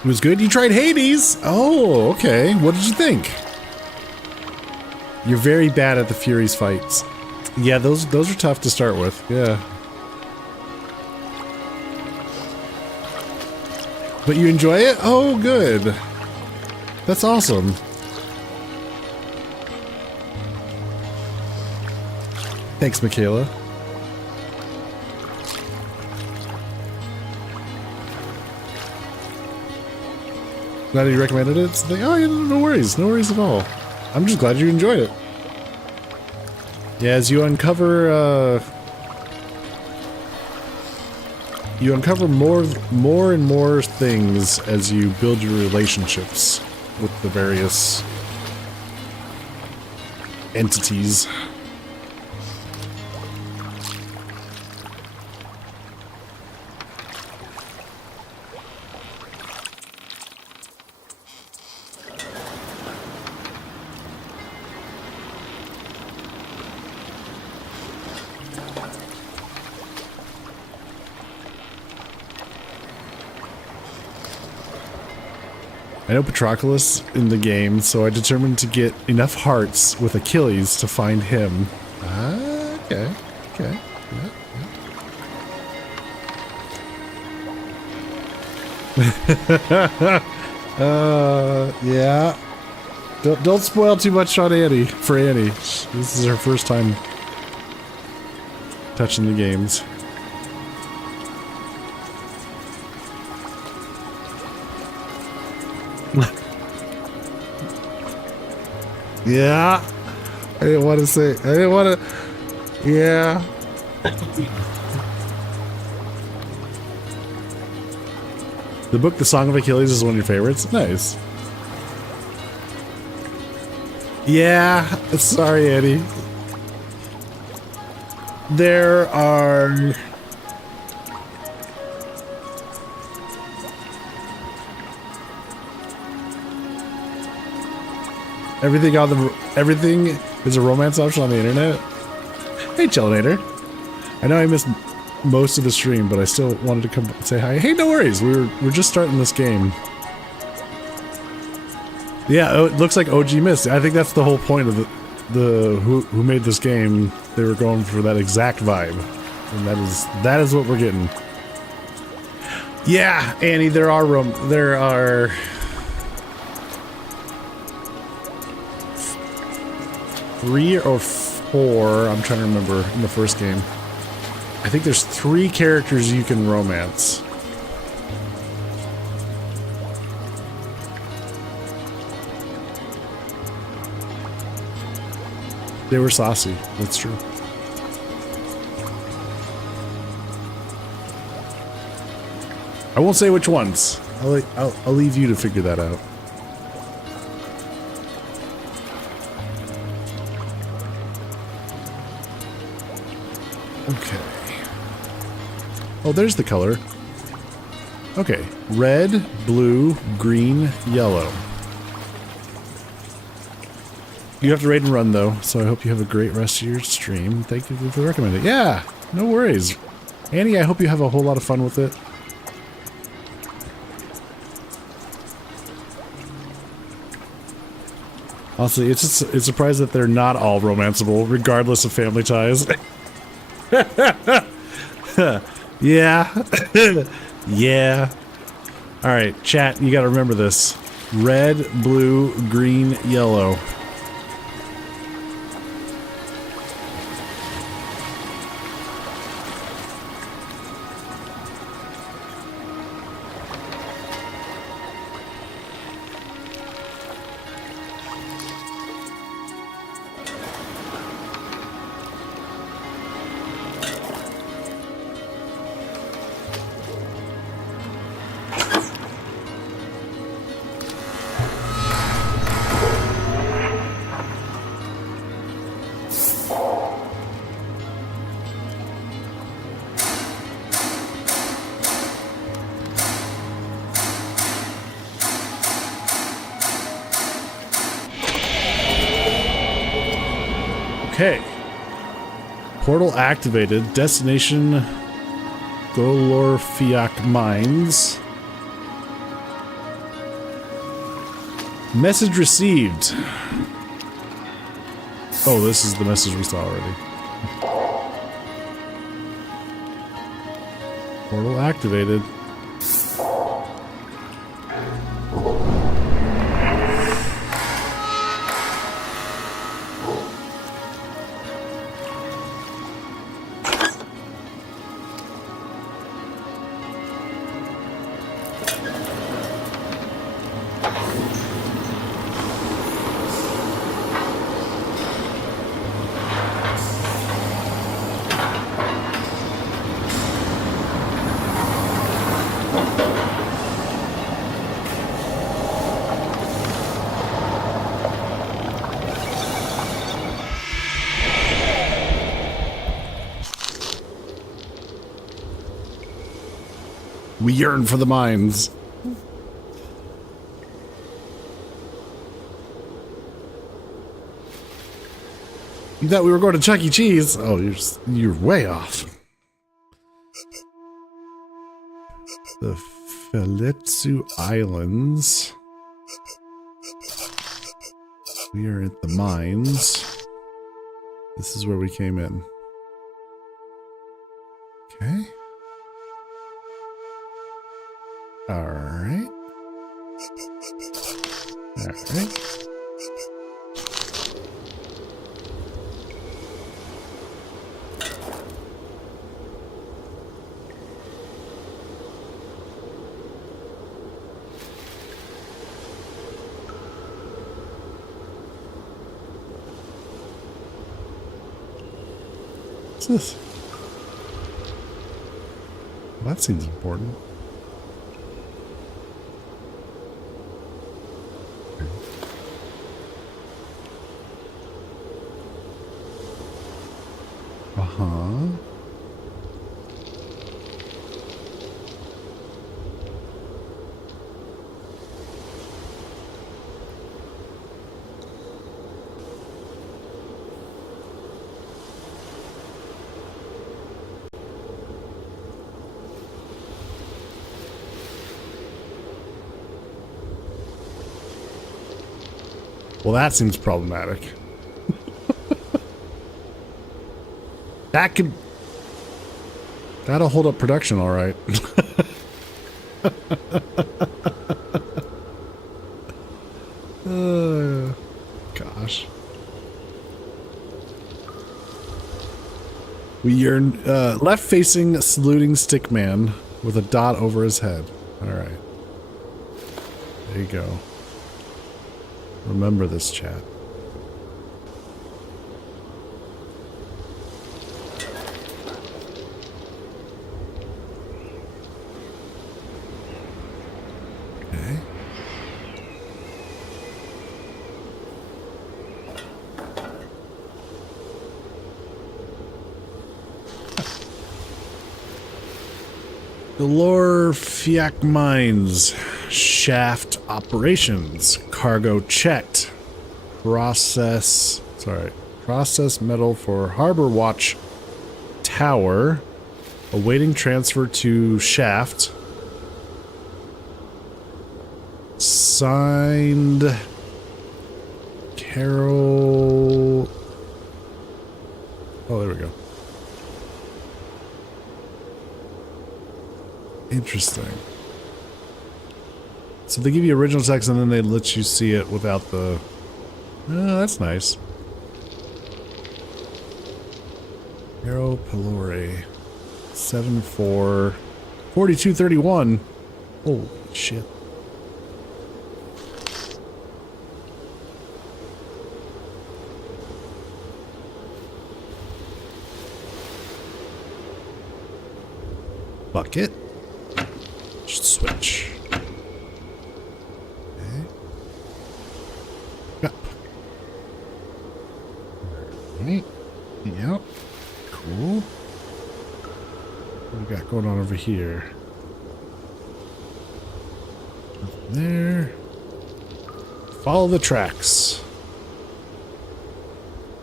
It was good. You tried Hades. Oh, okay. What did you think? You're very bad at the Furies fights. Yeah, those are tough to start with. Yeah. But you enjoy it? Oh, good. That's awesome. Thanks, Michaela. Glad you recommended it. It's like, oh, yeah, no worries. No worries at all. I'm just glad you enjoyed it. Yeah, as you uncover more and more things as you build your relationships with the various entities. I know Patroclus in the game, so I determined to get enough hearts with Achilles to find him. Okay. Okay. Yeah. Don't spoil too much on Annie, for Annie. This is her first time touching the games. Yeah. I didn't want to say. I didn't want to. Yeah. The book, The Song of Achilles, is one of your favorites? Nice. Yeah. Sorry, Eddie. There are... Everything is a romance option on the internet? Hey, Chelinator. I know I missed most of the stream, but I still wanted to come say hi. Hey, no worries. We're just starting this game. Yeah, oh, it looks like OG missed. I think that's the whole point of the who made this game. They were going for that exact vibe, and that is what we're getting. Yeah, Annie, there are 3 or 4, I'm trying to remember, in the first game. I think there's 3 characters you can romance. They were saucy, that's true. I won't say which ones. I'll leave you to figure that out. Okay. Oh, there's the color. Okay. Red, blue, green, yellow. You have to raid and run, though, so I hope you have a great rest of your stream. Thank you for recommending it. Yeah, no worries. Annie, I hope you have a whole lot of fun with it. Honestly, it's surprised that they're not all romanceable, regardless of family ties. Yeah. Yeah. Alright, chat, you gotta remember this. Red, blue, green, yellow. Okay. Portal activated. Destination Golorfiak Mines. Message received. Oh, this is the message we saw already. Portal activated. We yearn for the mines. You thought we were going to Chuck E. Cheese? Oh, you're way off. The Philipsu Islands. We are at the mines. This is where we came in. Okay. Alright. Alright. What's this? Well, that seems important. Uh-huh. Well, that seems problematic. That'll hold up production all right. Gosh. We yearn, left-facing saluting stickman with a dot over his head. All right. There you go. Remember this, chat. Okay. Galore Fiac Mines. Shaft operations. Cargo checked. Process metal for Harbor Watch Tower. Awaiting transfer to shaft. Signed Carol. Oh, there we go. Interesting. So they give you original text and then they let you see it without the... Oh, that's nice. Hero Pelore. 7-4. 4231. Holy shit. Bucket. Switch. Okay. Up. Alright. Yep. Cool. What we got going on over here? Nothing there. Follow the tracks.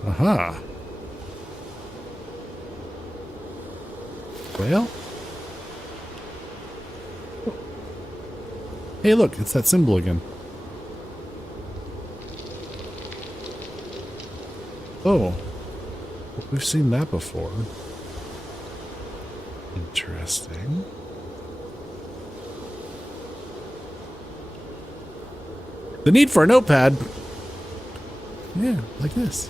Aha. Well. Hey, look, it's that symbol again. Oh, we've seen that before. Interesting. The need for a notepad. Yeah, like this.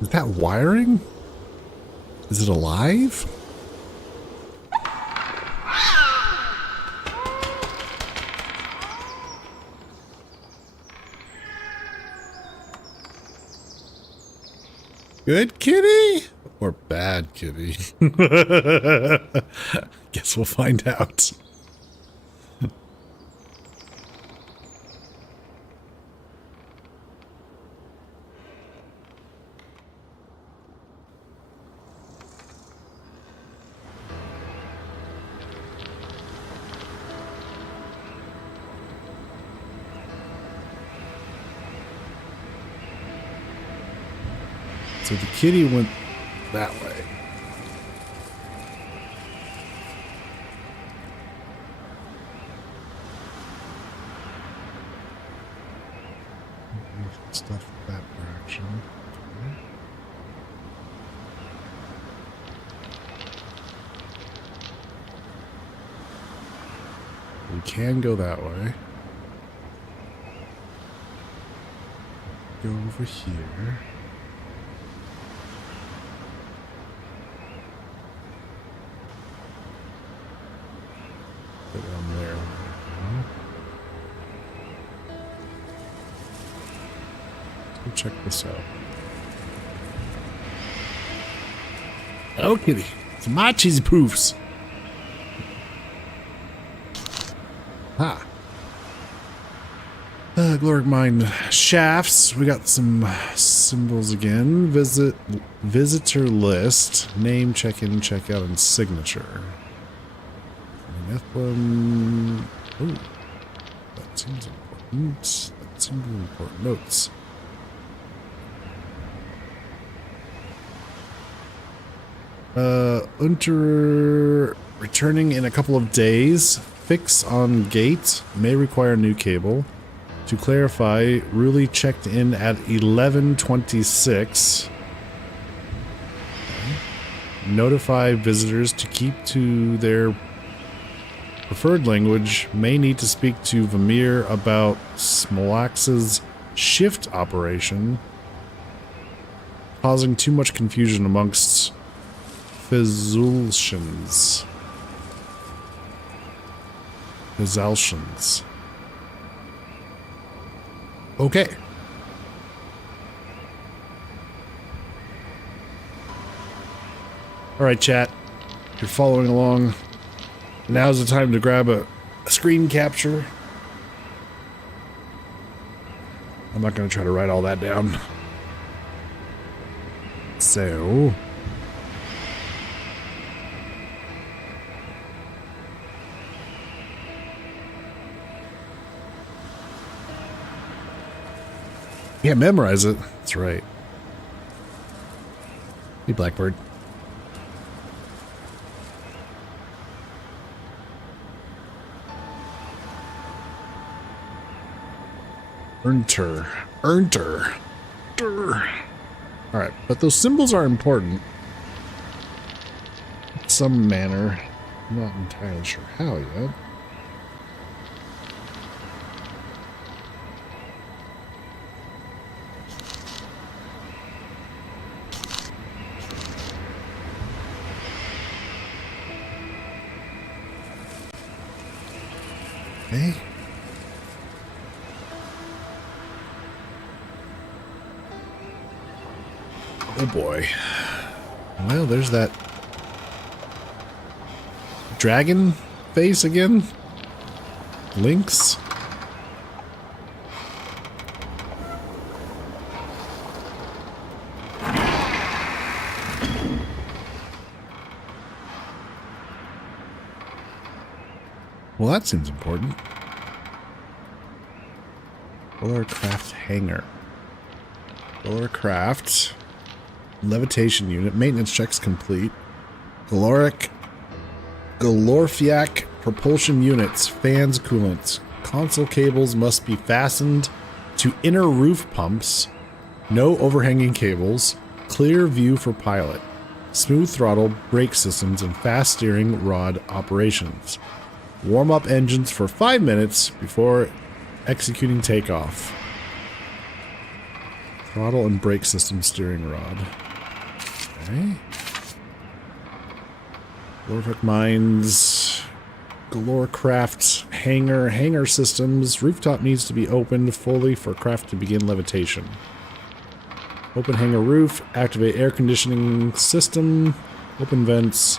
Is that wiring? Is it alive? Good kitty or bad kitty? Guess we'll find out. So the kitty went that way. Stuff that direction. We can go that way. Go over here. Go down there. Let's go check this out. Hello, kitty. It's my cheesy poofs. Ha. Gloric Mine shafts. We got some symbols again. Visitor list. Name, check-in, check-out, and signature. Ethlum. Oh, that seems important. That seems important. Notes. Unter returning in a couple of days. Fix on gate. May require new cable. To clarify, Ruli checked in at 11:26. Notify visitors to keep to their preferred language. May need to speak to Vamir about Smolax's shift operation, causing too much confusion amongst Fizulshans. Okay. Alright, chat. If you're following along, now's the time to grab a screen capture. I'm not going to try to write all that down. So... yeah, memorize it. That's right. Hey, Blackbird. Ernter. Alright, but those symbols are important. In some manner. I'm not entirely sure how yet. Okay. Oh boy. Well, there's that dragon face again. Lynx. Well, that seems important. Solar craft hangar. Solar craft. Levitation unit. Maintenance checks complete. Galorfiac propulsion units. Fans, coolants. Console cables must be fastened to inner roof pumps. No overhanging cables. Clear view for pilot. Smooth throttle, brake systems, and fast steering rod operations. Warm up engines for 5 minutes before executing takeoff. Throttle and brake system steering rod. Okay. Glorific Mines. Galore Craft hangar systems. Rooftop needs to be opened fully for craft to begin levitation. Open hangar roof. Activate air conditioning system. Open vents.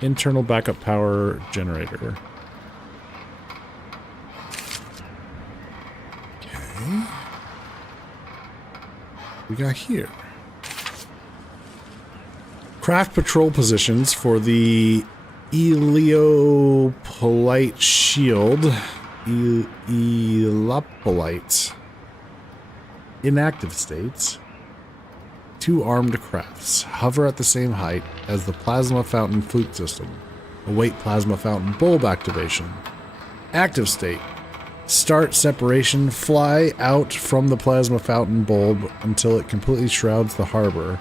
Internal backup power generator. Okay. We got here. Craft patrol positions for the Eliopolite shield. Elopolite. Inactive states. 2 armed crafts. Hover at the same height as the plasma fountain flute system. Await plasma fountain bulb activation. Active state. Start separation. Fly out from the plasma fountain bulb until it completely shrouds the harbor.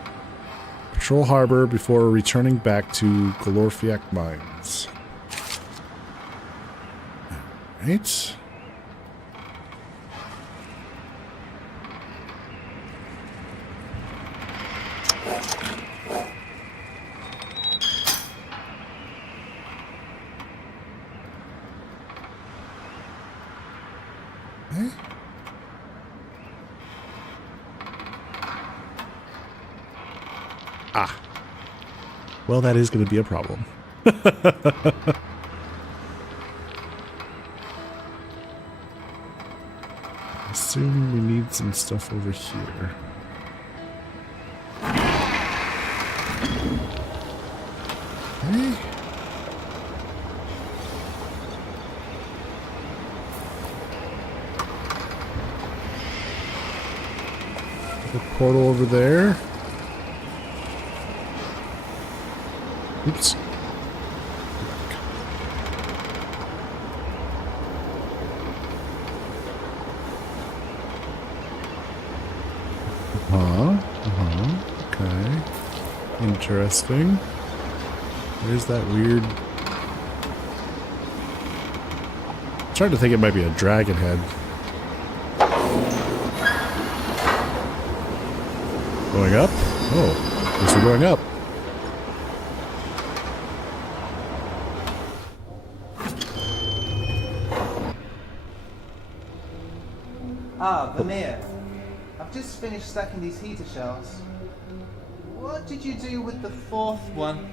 Patrol harbor before returning back to Galorfiak Mines. Alright. Okay. Ah. Well, that is going to be a problem. I assume we need some stuff over here. Okay. The portal over there. Oops. Okay. Interesting. There's that weird... I'm trying to think it might be a dragon head. Going up? Oh, I guess we're going up. Ah, Neyyah. I've just finished stacking these heater shells. What did you do with the 4th one?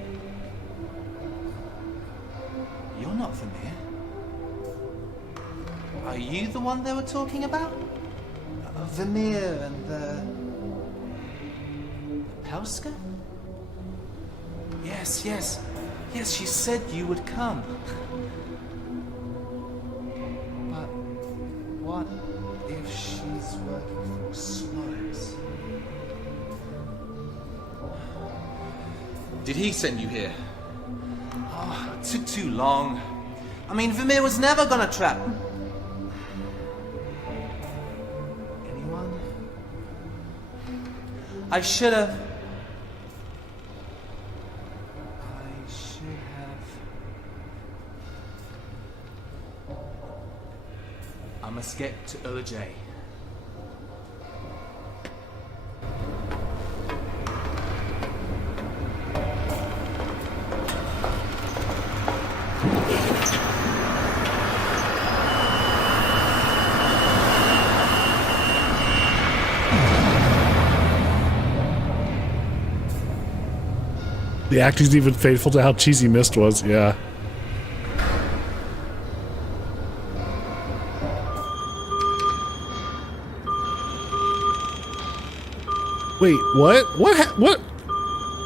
You're not Neyyah. Are you the one they were talking about? Neyyah and the Pelska? Yes, yes. Yes, she said you would come. But what if she's working for Solaris? Did he send you here? Oh, it took too long. I mean, Vermeer was never gonna trap anyone. I should have. I must get to J. The acting's even faithful to how cheesy Mist was, yeah. Wait, what? What?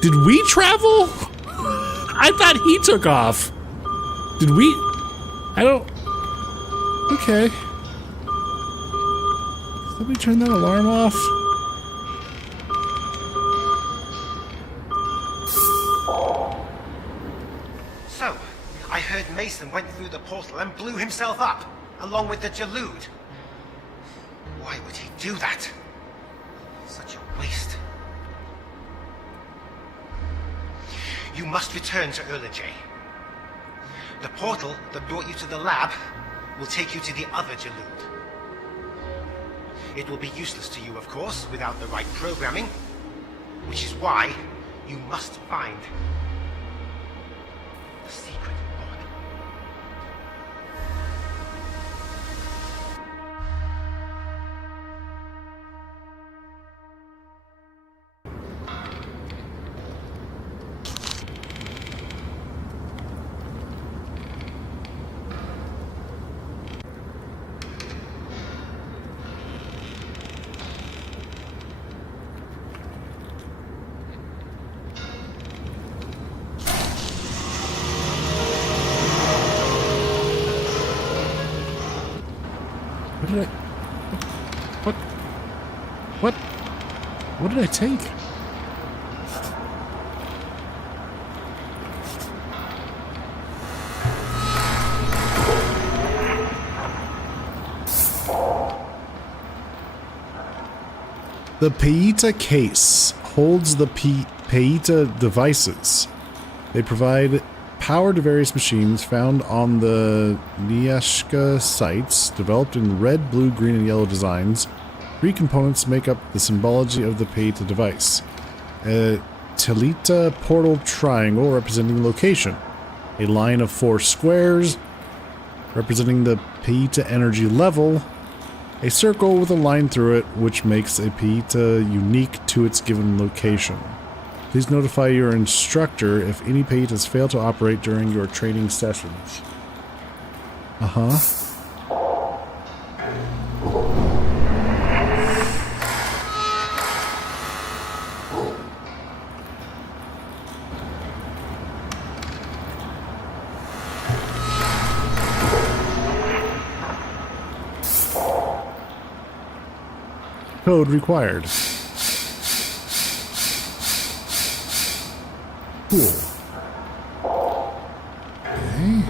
Did we travel? I thought he took off. Did we? I don't... Okay. Let me turn that alarm off. So, I heard Mason went through the portal and blew himself up, along with the Jalood. Why would he do that? Such a waste. You must return to J. The portal that brought you to the lab will take you to the other Jalood. It will be useless to you, of course, without the right programming, which is why you must find the secret portal. did I... What? What? What did I take? The Peita case holds the Peita devices. They provide power to various machines found on the Neyyah sites, developed in red, blue, green, and yellow designs. 3 components make up the symbology of the Peita device. A Telita portal triangle representing location. A line of 4 squares representing the Peita energy level. A circle with a line through it, which makes a Peita unique to its given location. Please notify your instructor if any Peitas fail to operate during your training sessions. Uh-huh. Code required. Cool. Okay.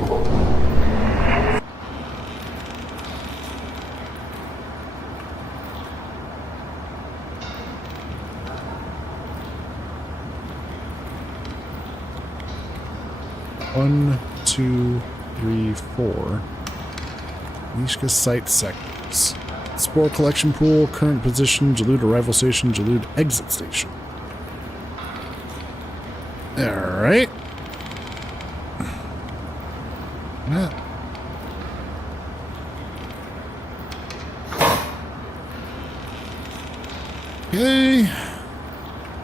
One, 2, 3, 4. Neyyah site sectors. Spore collection pool, current position, Jalud arrival station, Jalud exit station. Alright. Okay.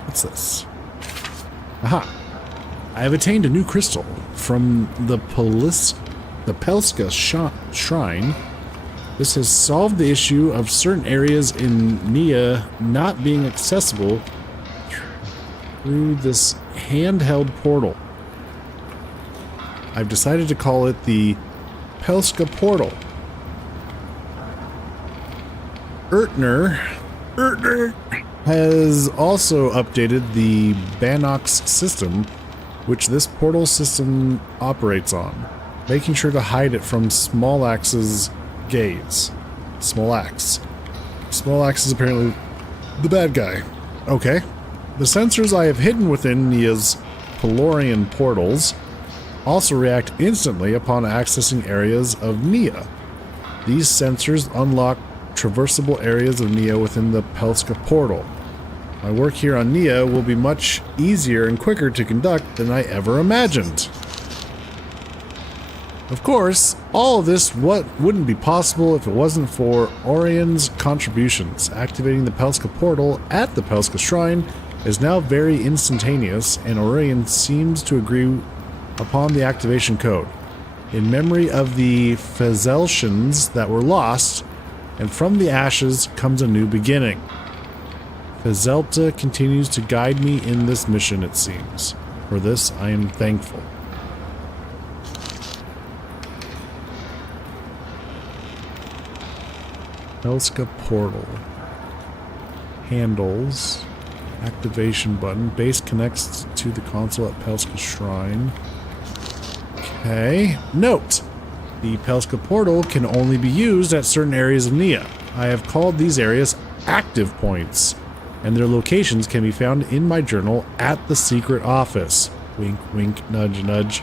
What's this? Aha. I have attained a new crystal from the Pelska Shrine. This has solved the issue of certain areas in Neyyah not being accessible through this handheld portal. I've decided to call it the Pelska Portal. Ertner has also updated the Banox system, which this portal system operates on, making sure to hide it from Smolax's gaze. Smolax is apparently the bad guy. Okay. The sensors I have hidden within Neyyah's Pelorian portals also react instantly upon accessing areas of Neyyah. These sensors unlock traversable areas of Neyyah within the Pelska portal. My work here on Neyyah will be much easier and quicker to conduct than I ever imagined. Of course, all of this wouldn't be possible if it wasn't for Orion's contributions. Activating the Pelska portal at the Pelska Shrine is now very instantaneous, and Orion seems to agree upon the activation code. In memory of the Fezeltians that were lost, and from the ashes comes a new beginning. Fezelta continues to guide me in this mission, it seems. For this, I am thankful. Pelska portal. Handles. Activation button. Base connects to the console at Pelska Shrine. Okay. Note! The Pelska portal can only be used at certain areas of Neyyah. I have called these areas active points, and their locations can be found in my journal at the secret office. Wink, wink, nudge, nudge.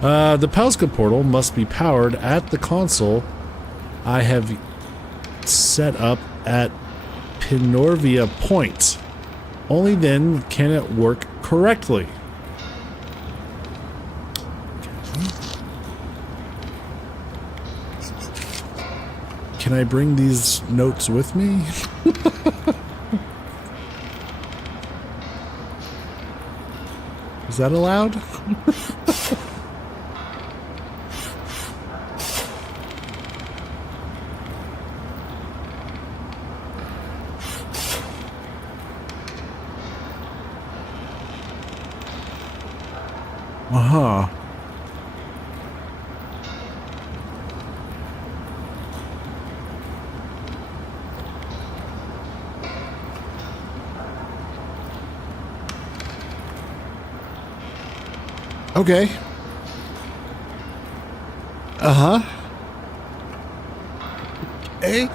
The Pelska portal must be powered at the console I have set up at Pinorvia Point. Only then can it work correctly. Can I bring these notes with me? Is that allowed? Uh-huh. Okay. Uh-huh. Okay.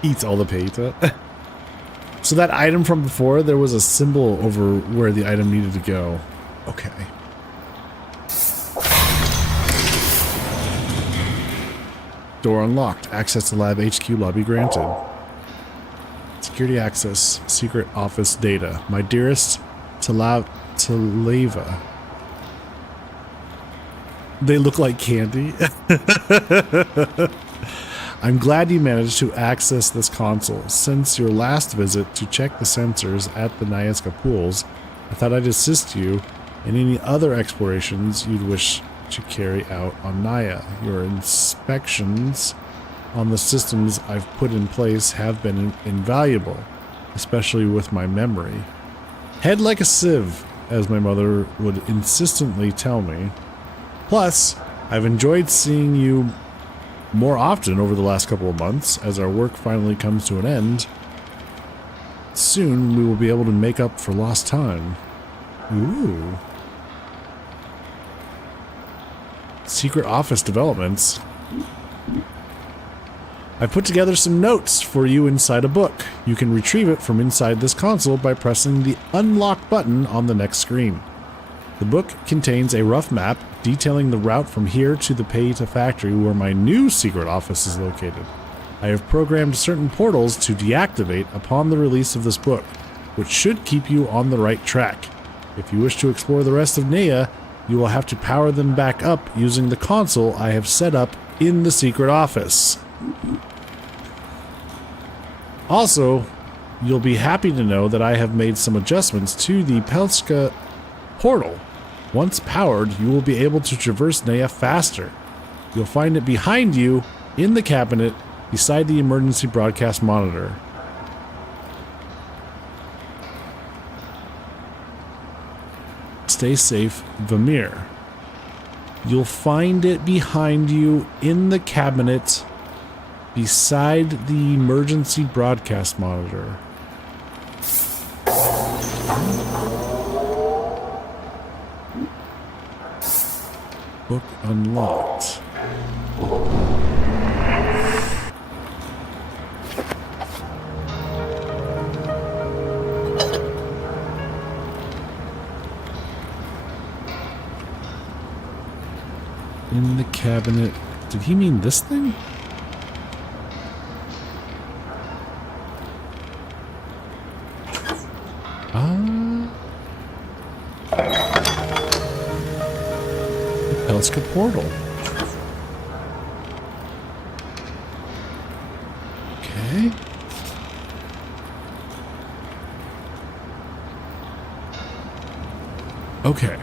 Eats all the pizza. So that item from before, there was a symbol over where the item needed to go. Okay. Door unlocked. Access to Lab HQ lobby granted. Security access. Secret office data. My dearest Taleva. They look like candy. I'm glad you managed to access this console. Since your last visit to check the sensors at the Neyyah pools, I thought I'd assist you in any other explorations you'd wish to carry out on Neyyah. Your inspections on the systems I've put in place have been invaluable, especially with my memory. Head like a sieve, as my mother would insistently tell me. Plus, I've enjoyed seeing you more often over the last couple of months as our work finally comes to an end. Soon we will be able to make up for lost time. Ooh. Secret office developments. I put together some notes for you inside a book. You can retrieve it from inside this console by pressing the unlock button on the next screen. The book contains a rough map detailing the route from here to the Payta factory where my new secret office is located. I have programmed certain portals to deactivate upon the release of this book, which should keep you on the right track. If you wish to explore the rest of Neyyah, you will have to power them back up using the console I have set up in the secret office. Also, you'll be happy to know that I have made some adjustments to the Pelska portal. Once powered, you will be able to traverse Neyyah faster. You'll find it behind you in the cabinet beside the emergency broadcast monitor. Stay safe, Vamir. You'll find it behind you in the cabinet beside the emergency broadcast monitor. Book unlocked. In the cabinet. Did he mean this thing? Pelska portal. Okay. Okay.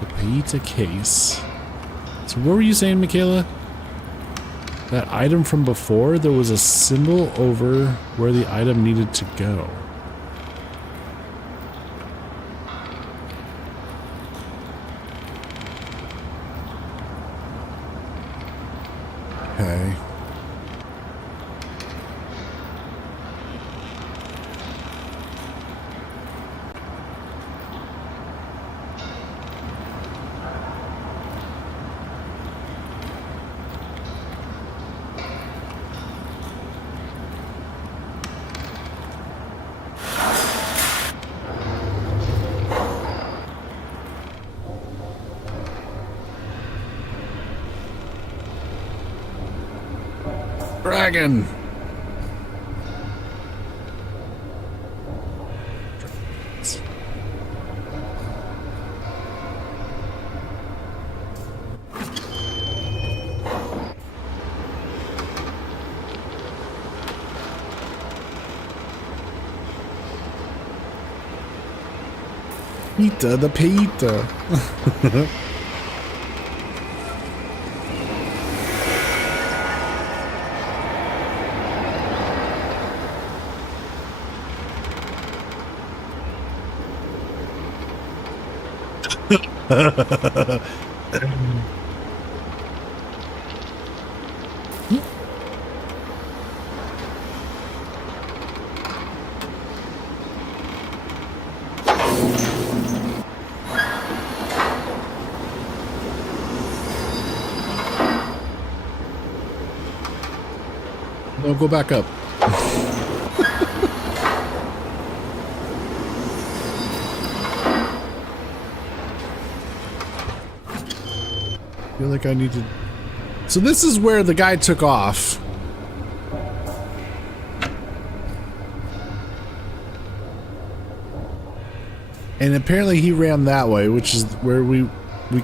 The Payta case. So what were you saying, Michaela? That item from before, there was a symbol over where the item needed to go. Okay. Dragon. Pita the pita. No, go back up. I feel like I need to... So this is where the guy took off. And apparently he ran that way, which is where we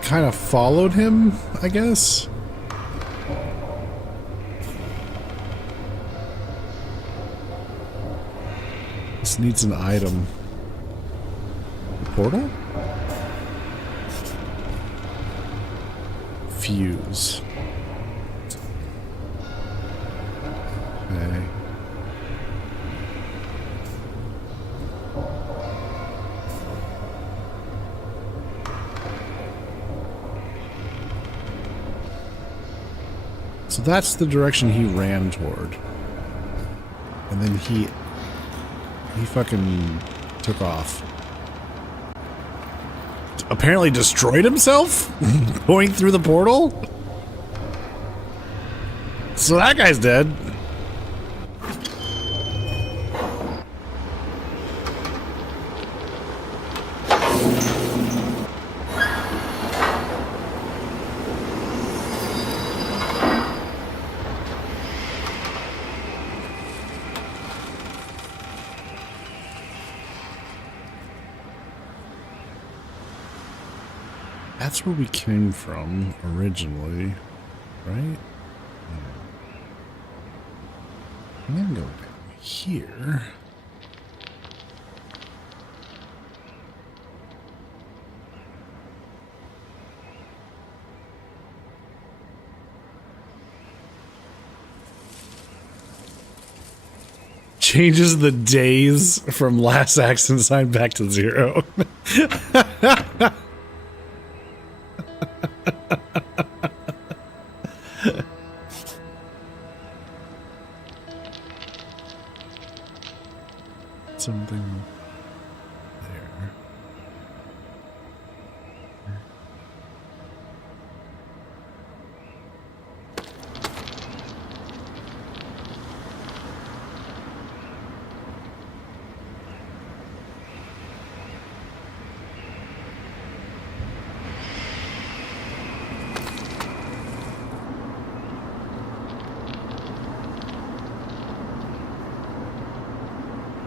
kind of followed him, I guess. This needs an item. Portal? Fuse. Okay. So that's the direction he ran toward. And then he fucking took off. Apparently destroyed himself going through the portal. So that guy's dead. That's where we came from originally, right? I'm gonna go down here. Changes the days from last accent sign back to 0. Something there.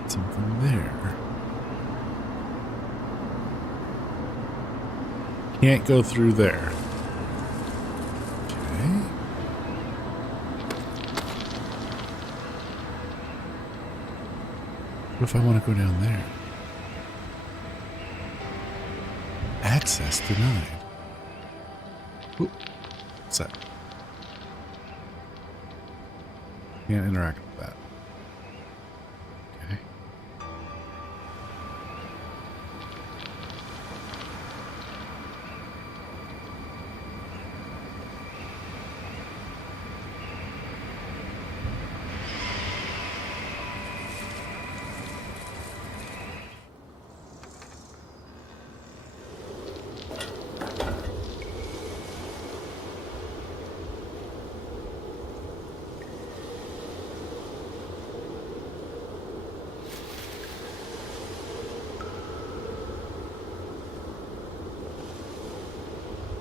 Something there. Can't go through there. Okay. What if I want to go down there? Access denied. Ooh. What's that? Can't interact with that. Okay.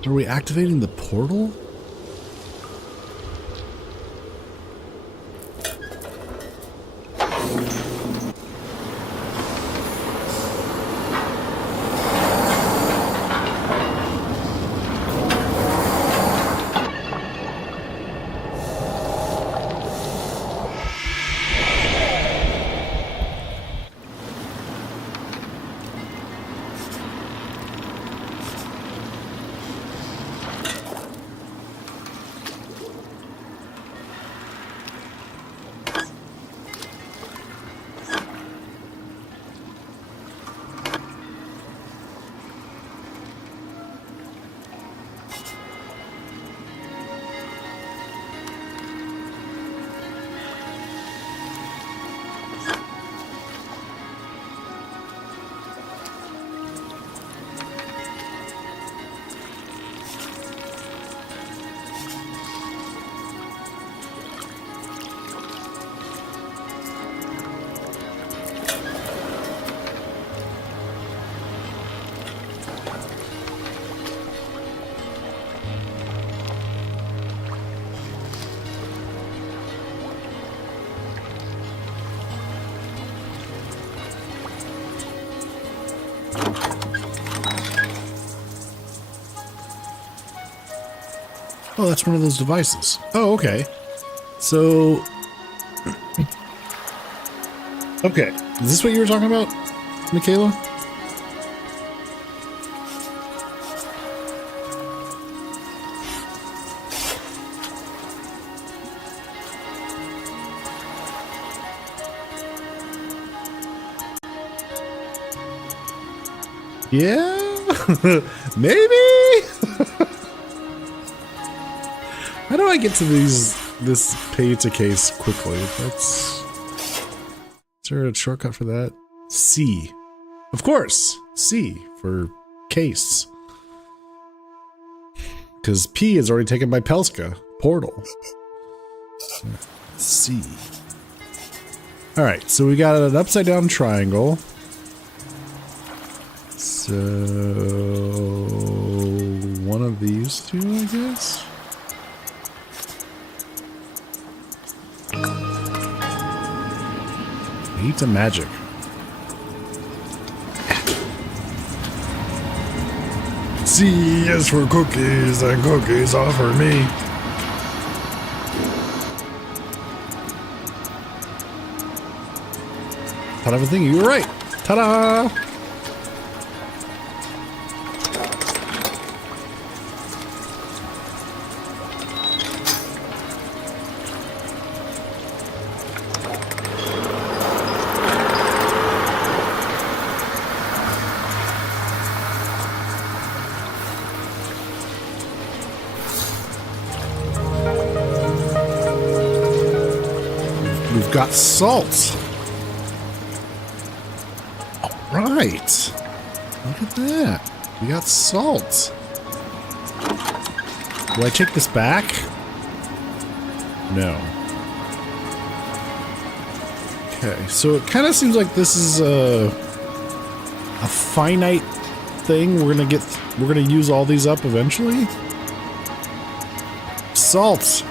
Are we activating the portal? Oh, that's one of those devices. Oh, okay. So... Okay. Is this what you were talking about, Michaela? Yeah? Maybe? How do I get to this pay to case quickly? Is there a shortcut for that? C. Of course. C for case. Because P is already taken by Pelska. Portal. C. Alright, so we got an upside down triangle. So one of these two, I guess. Eat a magic. C is for cookies, and cookies are for me. Thought of a thing, you were right. Ta-da! We've got salt. All right. Look at that. We got salt. Do I take this back? No. Okay, so it kind of seems like this is a finite thing. We're gonna use all these up eventually. Salt.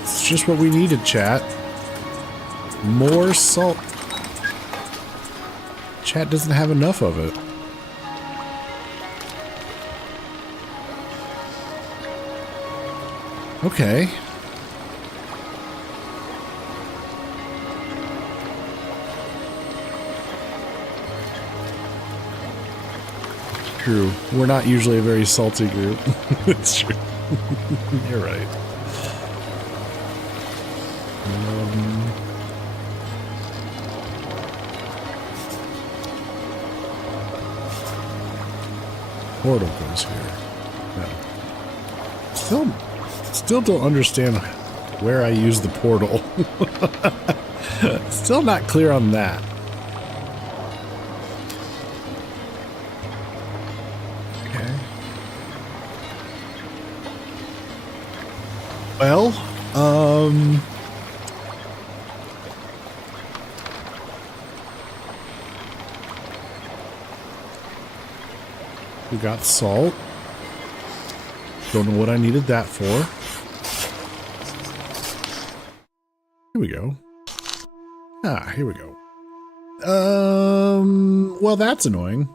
It's just what we needed, chat. More salt. Chat doesn't have enough of it. Okay. True. We're not usually a very salty group. It's true. You're right. Portal goes here. No. Still don't understand where I use the portal. Still not clear on that. Okay. Well, we got salt. Don't know what I needed that for. Here we go. Ah, here we go. Well, that's annoying.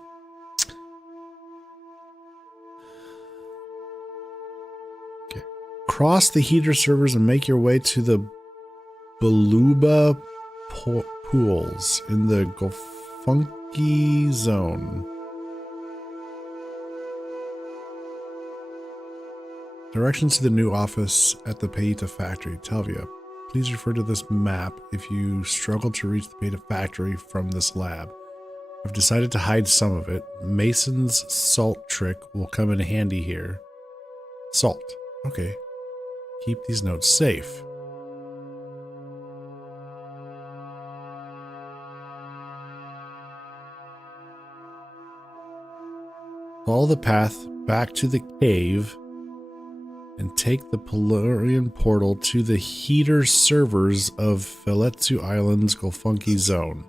Okay. Cross the heater servers and make your way to the Beluba pools in the Golfunky zone. Directions to the new office at the Paita factory. Talvia, please refer to this map if you struggle to reach the Paita factory from this lab. I've decided to hide some of it. Mason's salt trick will come in handy here. Salt. Okay. Keep these notes safe. Follow the path back to the cave and take the Pelurian portal to the heater servers of Feletsu Island's Golfunky zone.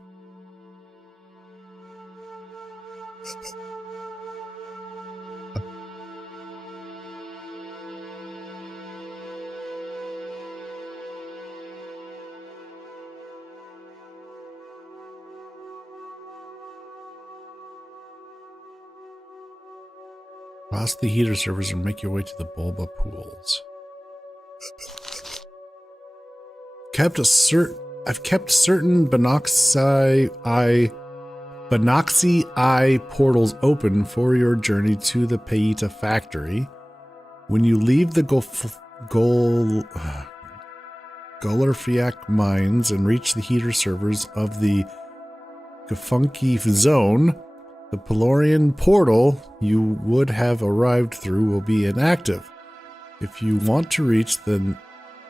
Cross the heater servers and make your way to the Bulba pools. I've kept certain Binoxi Eye portals open for your journey to the Paita factory. When you leave the Gullerfiak mines and reach the heater servers of the Gafunki zone, the Pelorian portal you would have arrived through will be inactive. If you want to reach the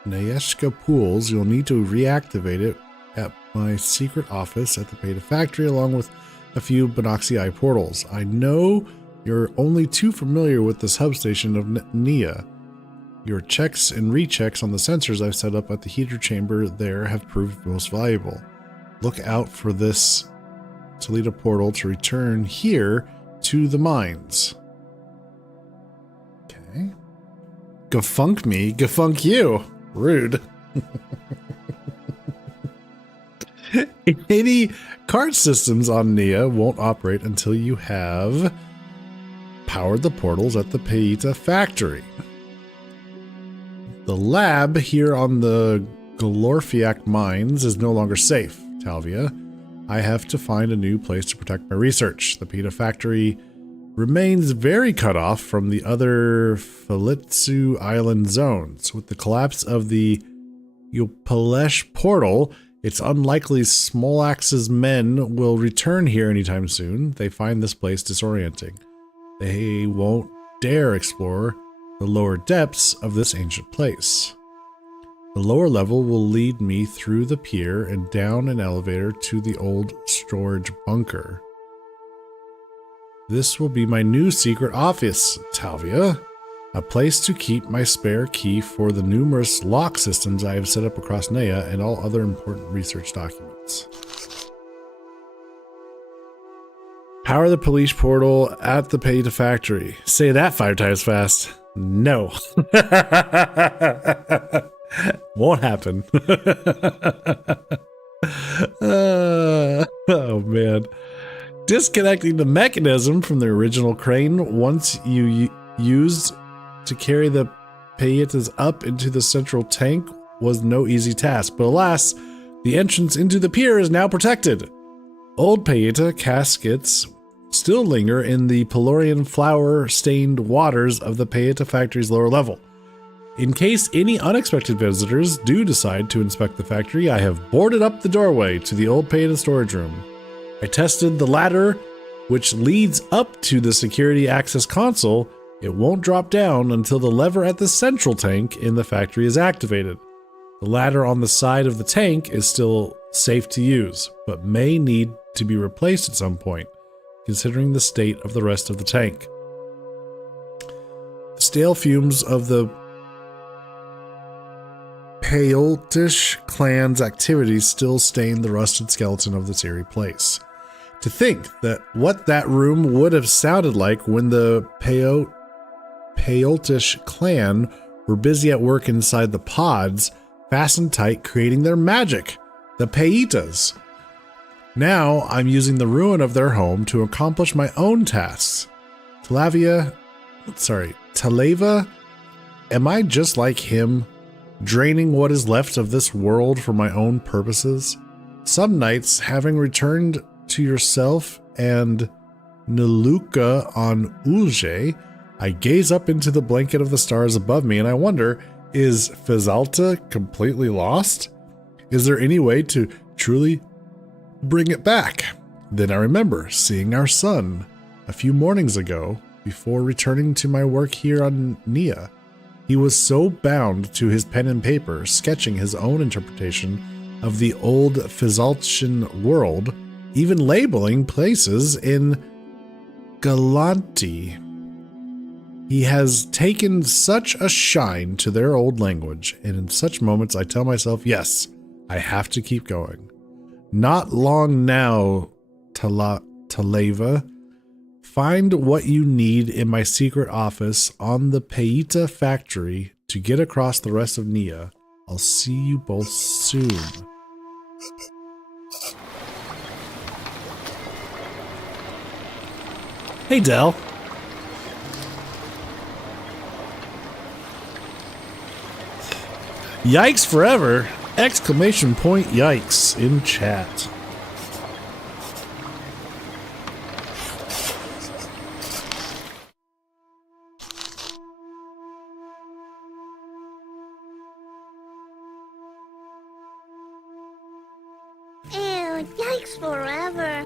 Neyyah pools, you'll need to reactivate it at my secret office at the Paita factory along with a few Binoxi Eye portals. I know you're only too familiar with the substation of Neyyah. Your checks and rechecks on the sensors I've set up at the heater chamber there have proved most valuable. Look out for this Toledo portal to return here to the mines. Okay. Gafunk me, gafunk you. Rude. Any cart systems on Neyyah won't operate until you have powered the portals at the Paita factory. The lab here on the Galorfiak mines is no longer safe, Talvia. I have to find a new place to protect my research. The Paita factory remains very cut off from the other Falitsu Island zones. With the collapse of the Yopalesh portal, it's unlikely Smolax's men will return here anytime soon. They find this place disorienting. They won't dare explore the lower depths of this ancient place. The lower level will lead me through the pier and down an elevator to the old storage bunker. This will be my new secret office, Talvia. A place to keep my spare key for the numerous lock systems I have set up across Neyyah and all other important research documents. Power the police portal at the Paita factory. Say that 5 times fast. No. Won't happen. Oh man. Disconnecting the mechanism from the original crane once you used to carry the Paitas up into the central tank was no easy task, but alas, the entrance into the pier is now protected. Old Paita caskets still linger in the Pelorian flower-stained waters of the Paita factory's lower level. In case any unexpected visitors do decide to inspect the factory, I have boarded up the doorway to the old Paita storage room. I tested the ladder, which leads up to the security access console. It won't drop down until the lever at the central tank in the factory is activated. The ladder on the side of the tank is still safe to use, but may need to be replaced at some point, considering the state of the rest of the tank. The stale fumes of the Paleoltish clan's activities still stain the rusted skeleton of this eerie place. To think that what that room would have sounded like when the Paleoltish clan were busy at work inside the pods, fastened tight, creating their magic, the Paitas. Now I'm using the ruin of their home to accomplish my own tasks. Taleva, am I just like him, draining what is left of this world for my own purposes? Some nights, having returned to yourself and Niluka on Ulje, I gaze up into the blanket of the stars above me and I wonder, is Fizalta completely lost? Is there any way to truly bring it back? Then I remember seeing our son a few mornings ago before returning to my work here on Neyyah. He was so bound to his pen and paper, sketching his own interpretation of the old Fizaltian world, even labeling places in Galanti. He has taken such a shine to their old language, and in such moments I tell myself, yes, I have to keep going. Not long now, Taleva. Find what you need in my secret office on the Paita factory to get across the rest of Neyyah. I'll see you both soon. Hey, Del. Yikes forever! Exclamation point yikes in chat. Ew, yikes forever.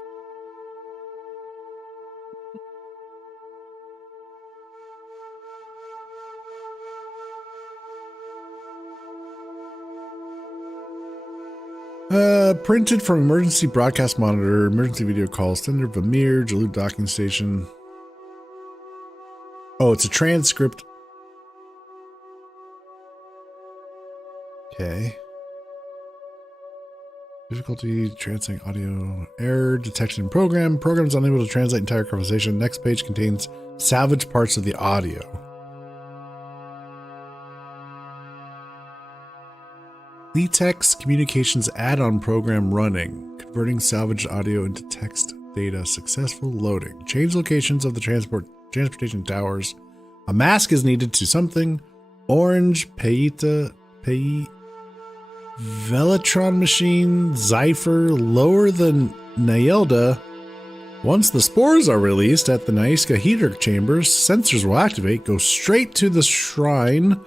Printed from emergency broadcast monitor, emergency video call, sender Vermeer, Jalud docking station. Oh, it's a transcript. Okay. Difficulty translating audio. Error detection in program. Program is unable to translate entire conversation. Next page contains salvaged parts of the audio. Letex Communications add-on program running. Converting salvaged audio into text data. Successful loading. Change locations of the transportation towers. A mask is needed to something. Orange, Velatron machine, Zypher, lower than Neyyah. Once the spores are released at the Neyyah heater chambers, sensors will activate, go straight to the shrine.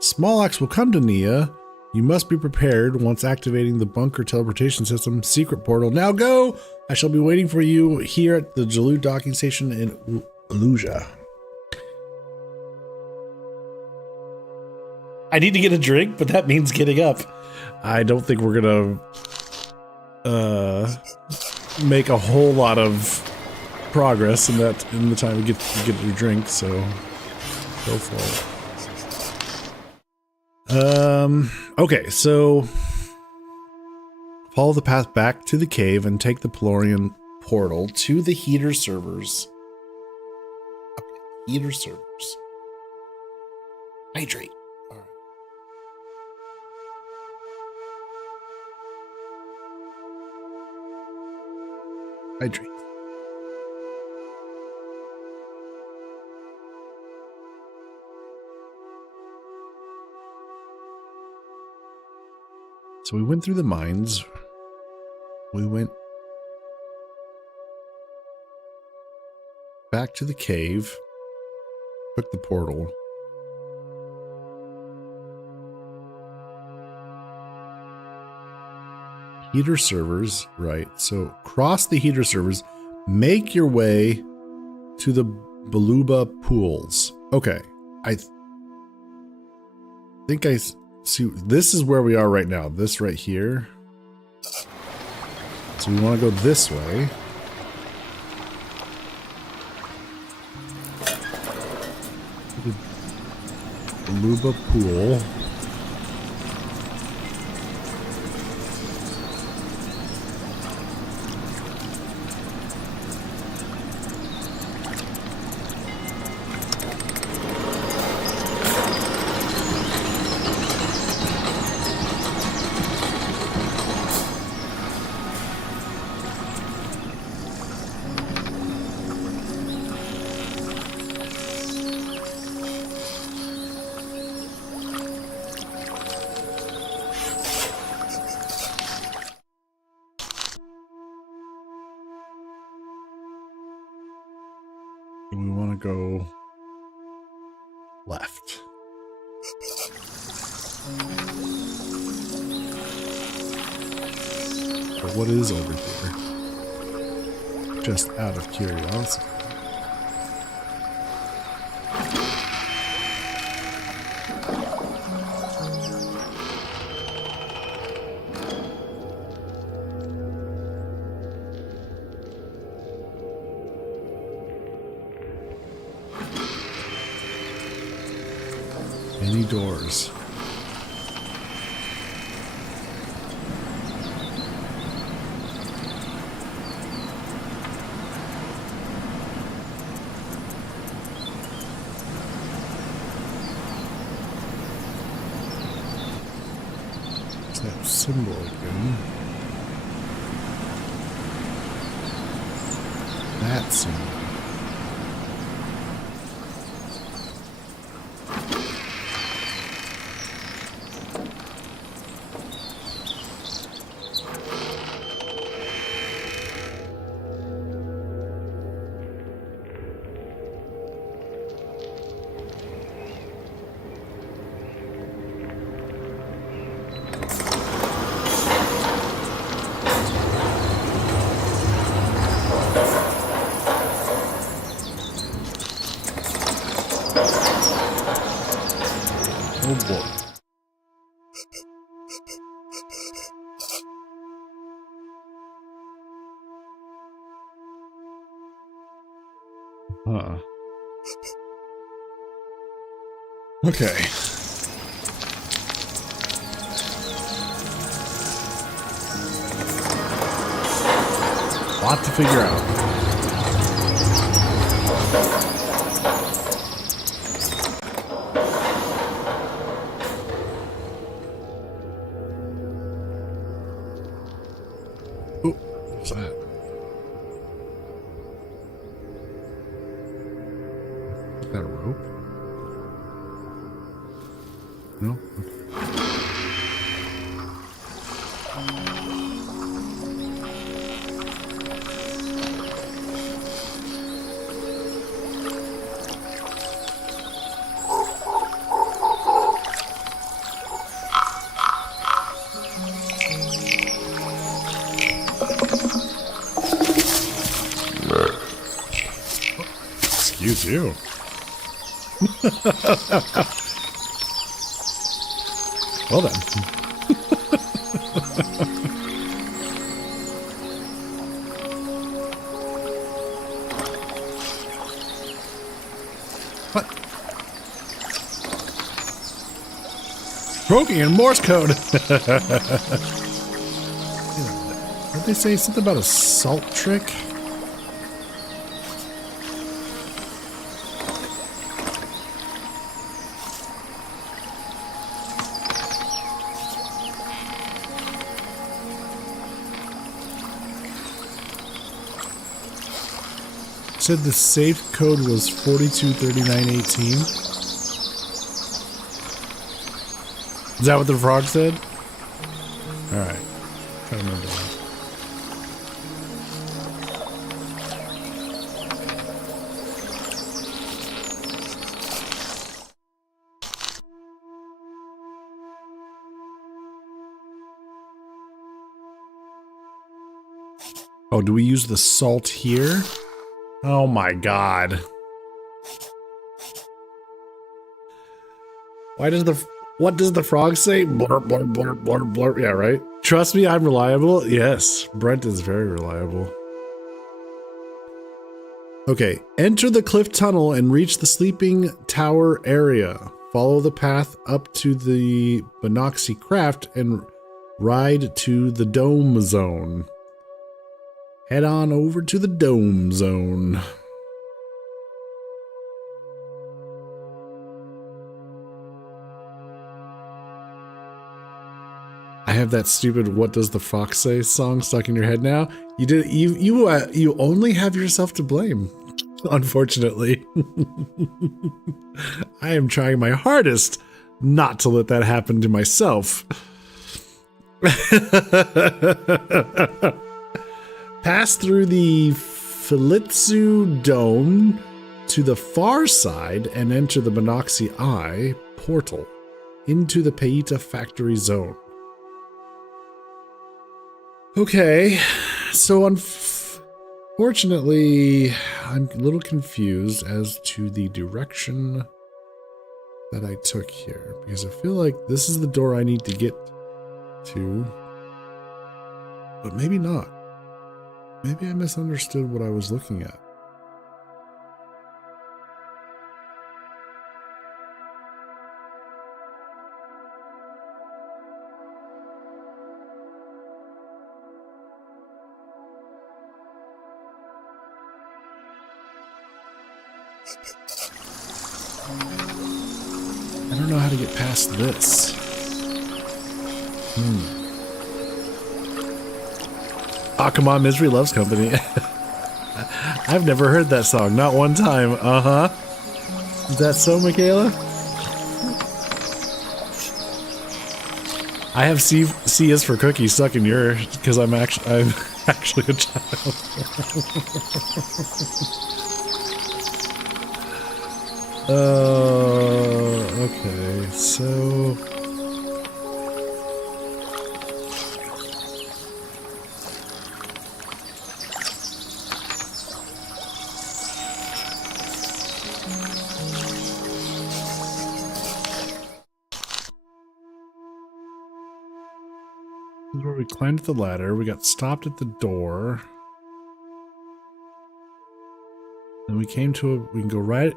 Small axe will come to Neyyah. You must be prepared once activating the bunker teleportation system. Secret portal. Now go! I shall be waiting for you here at the Jalud docking station in Uluja. I need to get a drink, but that means getting up. I don't think we're gonna make a whole lot of progress in the time we get your drink, so go for it. Okay, so follow the path back to the cave and take the Pelorian portal to the heater servers. Heater servers. Hydrate. All right. Hydrate. So we went through the mines. We went back to the cave. Took the portal. Heater servers, right. So cross the heater servers. Make your way to the Baluba pools. Okay. I think I see. This is where we are right now. This right here. So we want to go this way. The Baluba pool. We want to go left. But what is over here? Just out of curiosity. Any doors? What's that symbol again? That symbol. Huh. Okay. Lot to figure out. Ooh, what's that? Is that a rope? No? Excuse you. Well then. What? Broken in Morse code. Did they say something about a salt trick? Said the safe code was 423918. Is that what the frog said? Alright. Try to remember that. Oh, do we use the salt here? Oh my god. Why does what does the frog say? Blurp, blurp, blurp, blurp, blurp. Yeah, right? Trust me, I'm reliable. Yes, Brent is very reliable. Okay, enter the cliff tunnel and reach the sleeping tower area. Follow the path up to the Binoxy craft and ride to the dome zone. Head on over to the dome zone. I have that stupid "What Does the Fox Say" song stuck in your head now. You only have yourself to blame, unfortunately. I am trying my hardest not to let that happen to myself. Pass through the Filitsu Dome to the far side and enter the Binoxy Eye portal into the Paita factory zone. Okay, so unfortunately, I'm a little confused as to the direction that I took here, because I feel like this is the door I need to get to, but maybe not. Maybe I misunderstood what I was looking at. I don't know how to get past this. Ah, come on, Misery Loves Company. I've never heard that song, not one time. Uh-huh. Is that so, Michaela? I have C is for cookie stuck in yours because I'm actually a child. Okay, so this is where we climbed the ladder. We got stopped at the door. Then we came to a, we can go right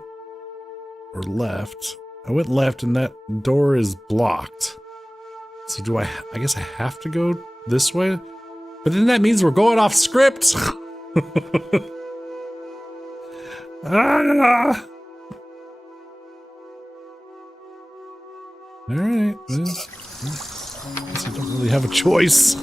or left. I went left and that door is blocked. So do I guess I have to go this way? But then that means we're going off script. Ah! All right. Well, I guess I don't really have a choice.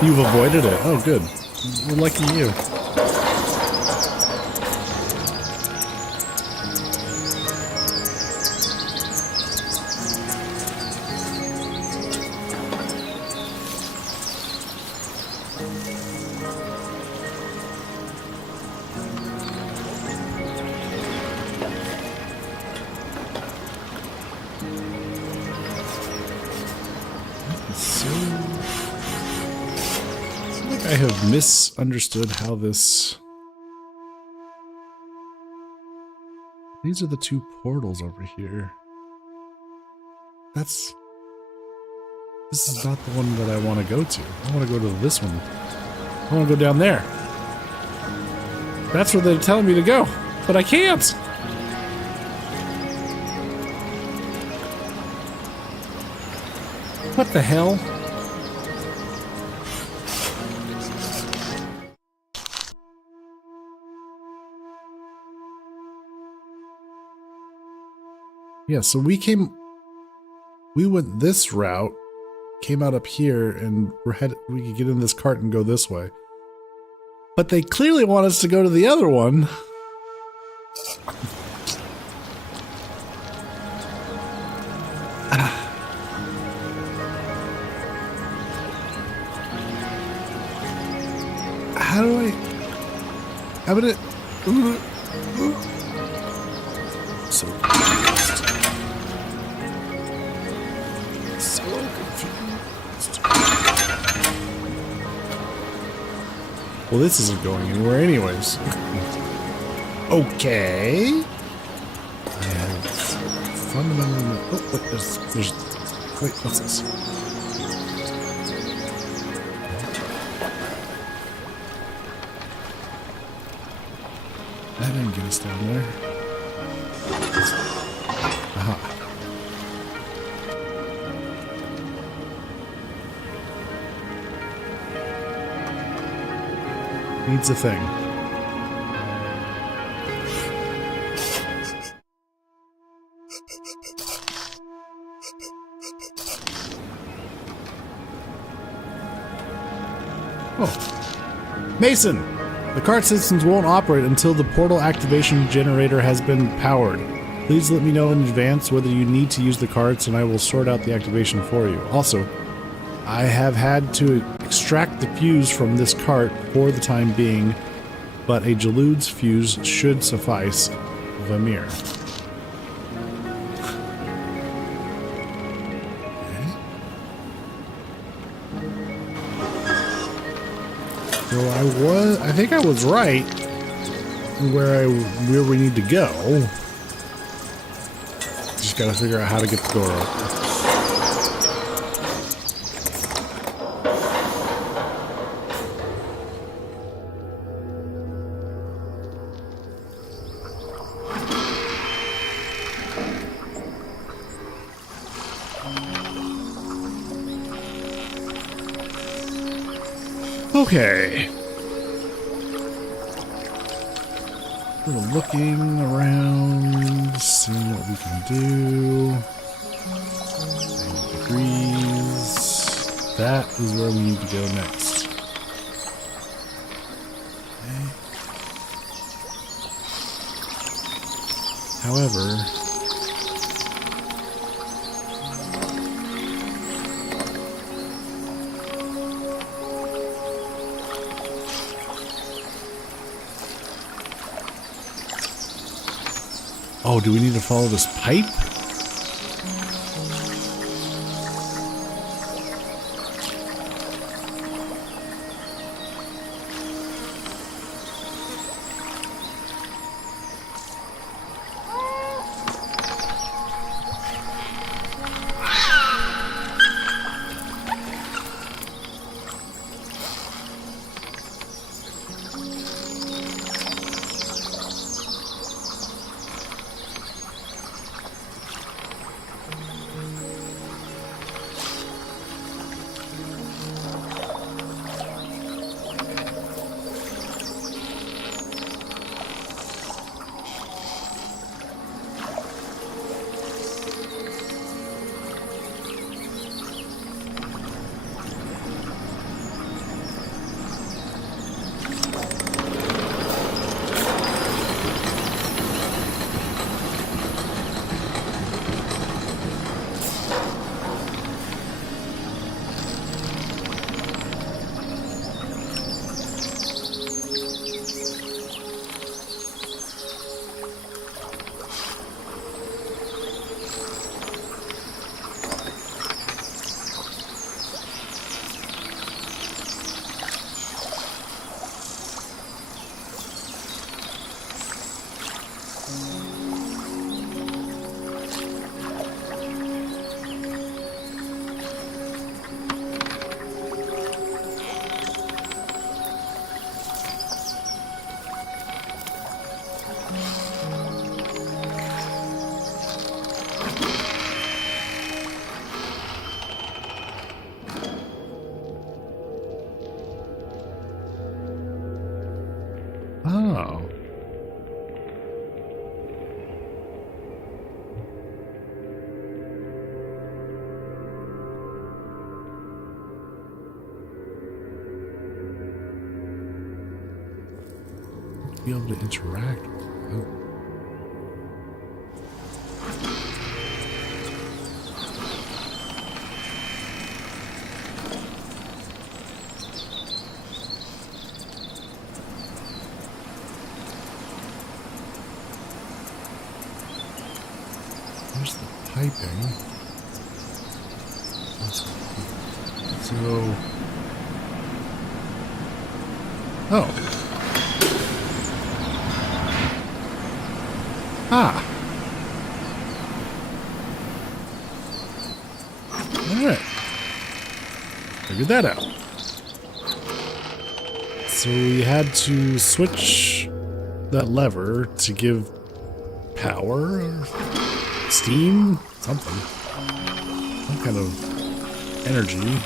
You've avoided it. Oh, good. We're lucky you. I have misunderstood how this... These are the two portals over here. This is not the one that I want to go to. I want to go to this one. I want to go down there. That's where they're telling me to go, but I can't. What the hell? Yeah, so we went this route, came out up here, and we could get in this cart and go this way. But they clearly want us to go to the other one. How do I... How about it? So confused. So confused. Well, this isn't going anywhere anyways. Okay. I have fundamentally... Oh, look, there's... Wait, what's this? That didn't get us down there. Aha. Needs a thing. Oh. Mason! The cart systems won't operate until the portal activation generator has been powered. Please let me know in advance whether you need to use the carts and I will sort out the activation for you. Also, I have had to extract the fuse from this cart for the time being, but a Jalude's fuse should suffice. Vamir. So I think I was right where we need to go. Just gotta figure out how to get the door open. Okay. We're looking around, seeing what we can do. 90 degrees. That is where we need to go next. Okay. However, oh, do we need to follow this pipe? Oh. Be able to interact with it. Oh. There's the piping. So. Oh. Ah. Alright. Figured that out. So we had to switch that lever to give power or steam, something. Some kind of energy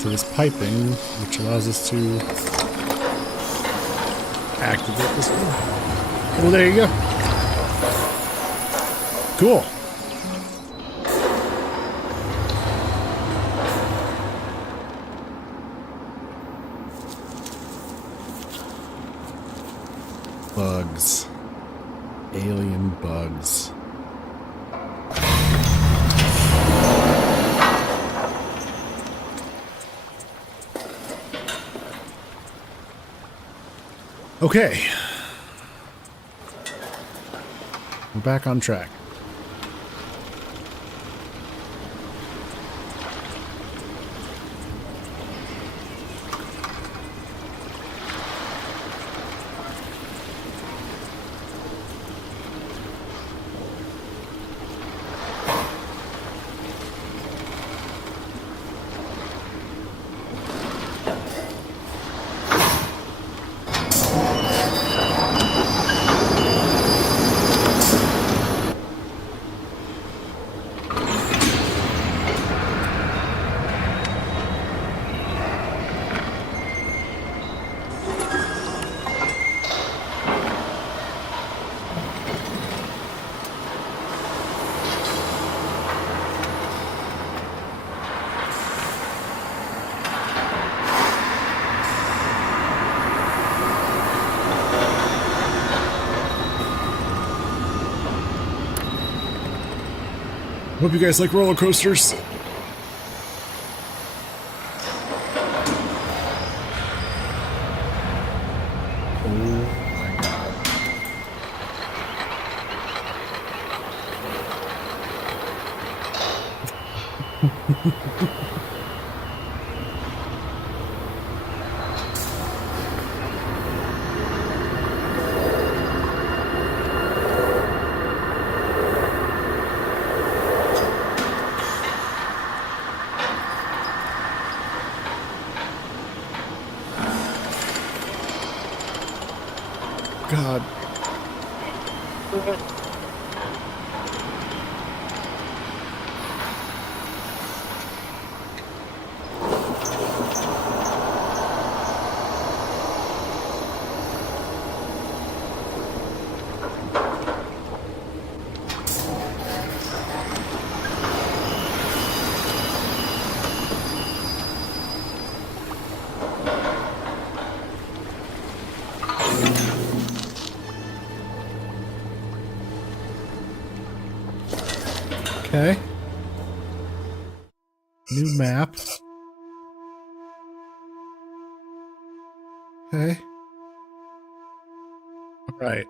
to this piping, which allows us to activate this one. Well, there you go. Cool. Bugs. Alien bugs. Okay. We're back on track. Hope you guys like roller coasters. God. Okay. New map. Okay. All right.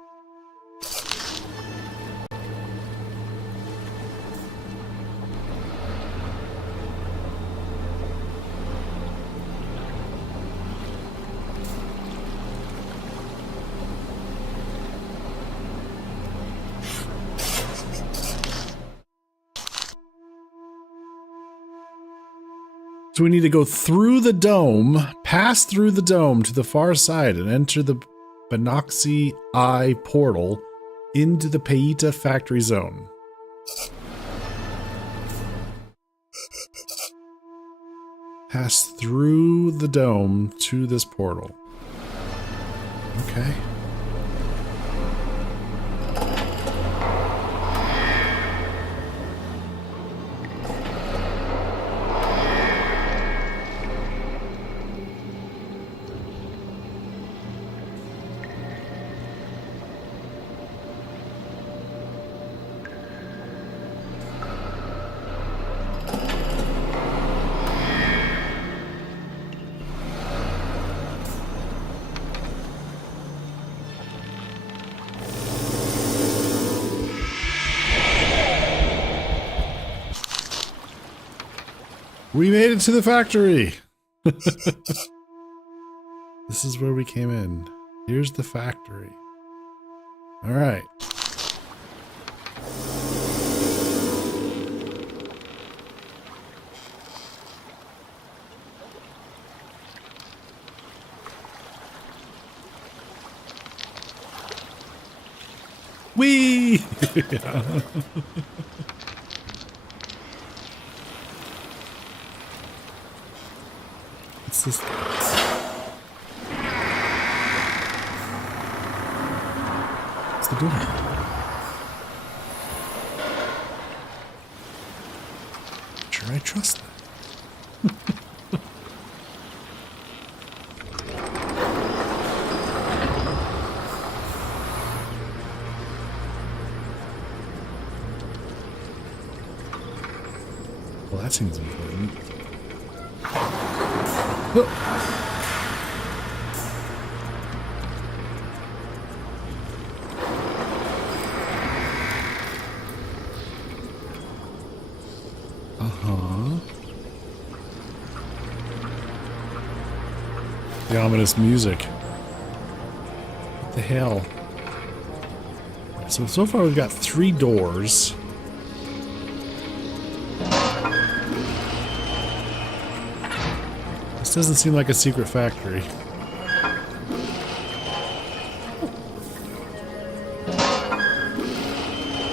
So we need to go through the dome, pass through the dome to the far side, and enter the Benoxy Eye portal into the Paita factory zone. Pass through the dome to this portal. Okay. We made it to the factory. This is where we came in. Here's the factory. All right. Whee! What's this? What's the door? Sure, I trust that. Well, that seems important. Oh. The ominous music. What the hell? So far we've got 3 doors. This doesn't seem like a secret factory.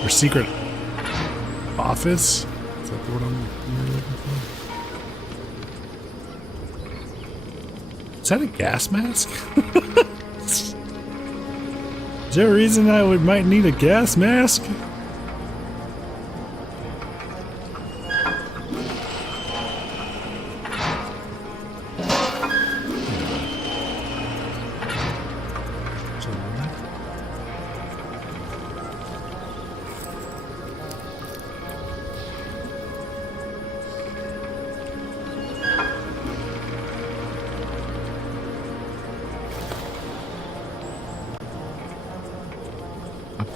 Or secret office? Is that the word I'm looking for? Is that a gas mask? Is there a reason I might need a gas mask?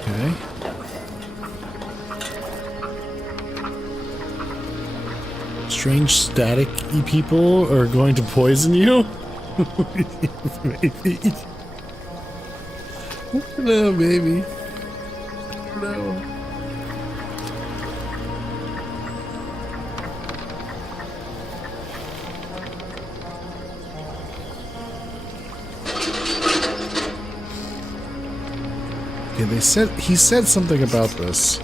Okay. Strange static-y people are going to poison you? Maybe. No, maybe. No. Okay, he said something about this.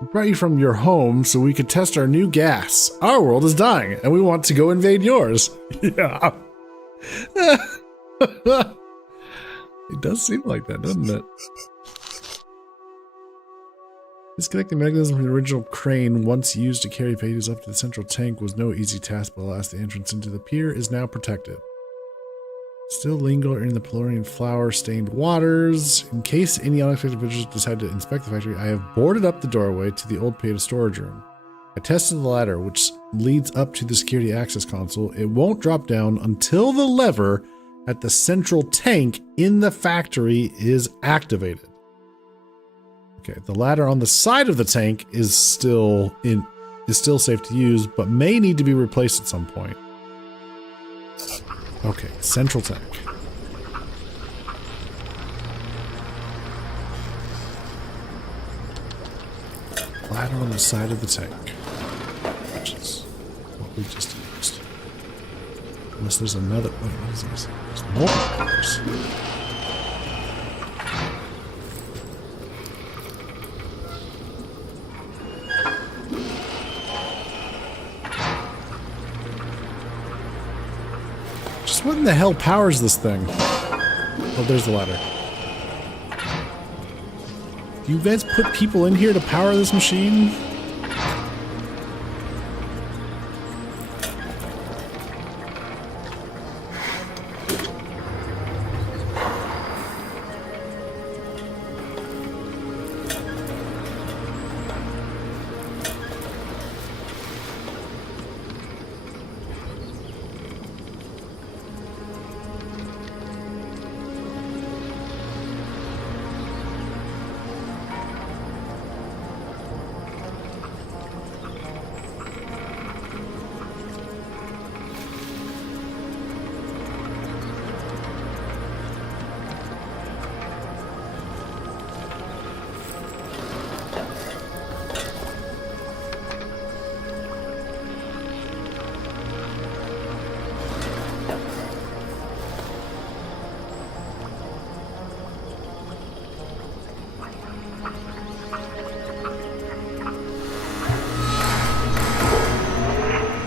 We brought you from your home so we could test our new gas. Our world is dying, and we want to go invade yours. Yeah. It does seem like that, doesn't it? Disconnecting the mechanism from the original crane once used to carry payloads up to the central tank was no easy task, but alas, the entrance into the pier is now protected. Still linger in the Polarian flower-stained waters. In case any unexpected visitors decide to inspect the factory, I have boarded up the doorway to the old Peta storage room. I tested the ladder, which leads up to the security access console. It won't drop down until the lever at the central tank in the factory is activated. Okay, the ladder on the side of the tank is still safe to use, but may need to be replaced at some point. Okay, central tank. Ladder on the side of the tank, which is what we just used. Unless there's another. Wait, what is this? There's multiple doors. What in the hell powers this thing? Oh, there's the ladder. Do you guys put people in here to power this machine?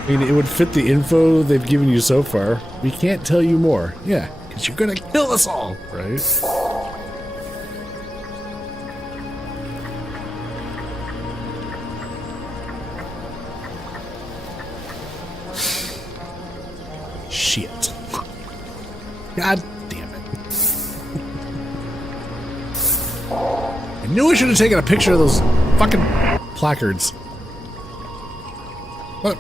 I mean, it would fit the info they've given you so far. We can't tell you more. Yeah, because you're gonna kill us all, right? Shit. God damn it. I knew I should have taken a picture of those fucking placards. What?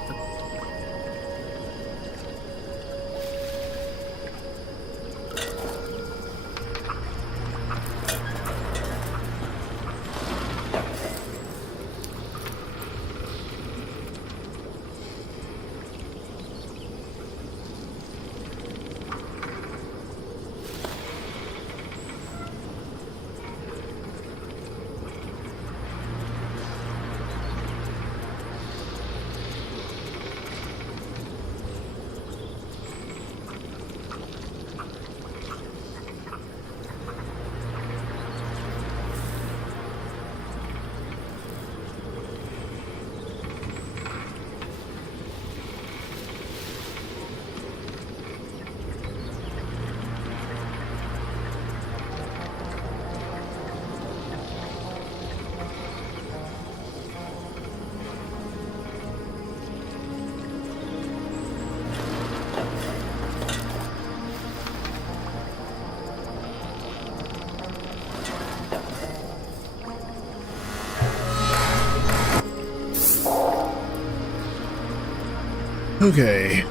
Okay.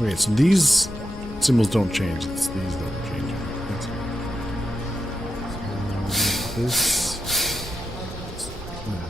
Wait, so these symbols don't change. It's these don't change. So this. That.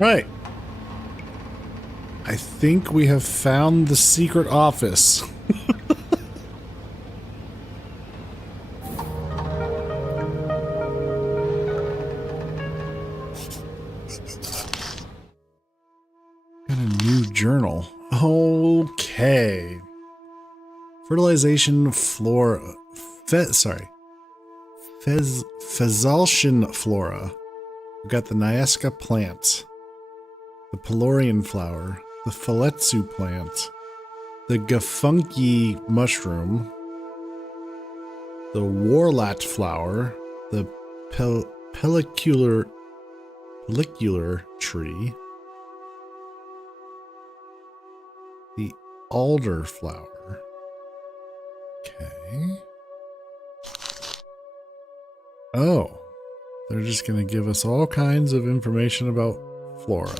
Right. I think we have found the secret office. Got a new journal. Okay. Fertilization flora. Fezaltian flora. We've got the Nyaska plant. The Pelorian flower, the Feletsu plant, the Gafunky mushroom, the Warlat flower, the pellicular tree, the alder flower. Okay. Oh, they're just going to give us all kinds of information about flora.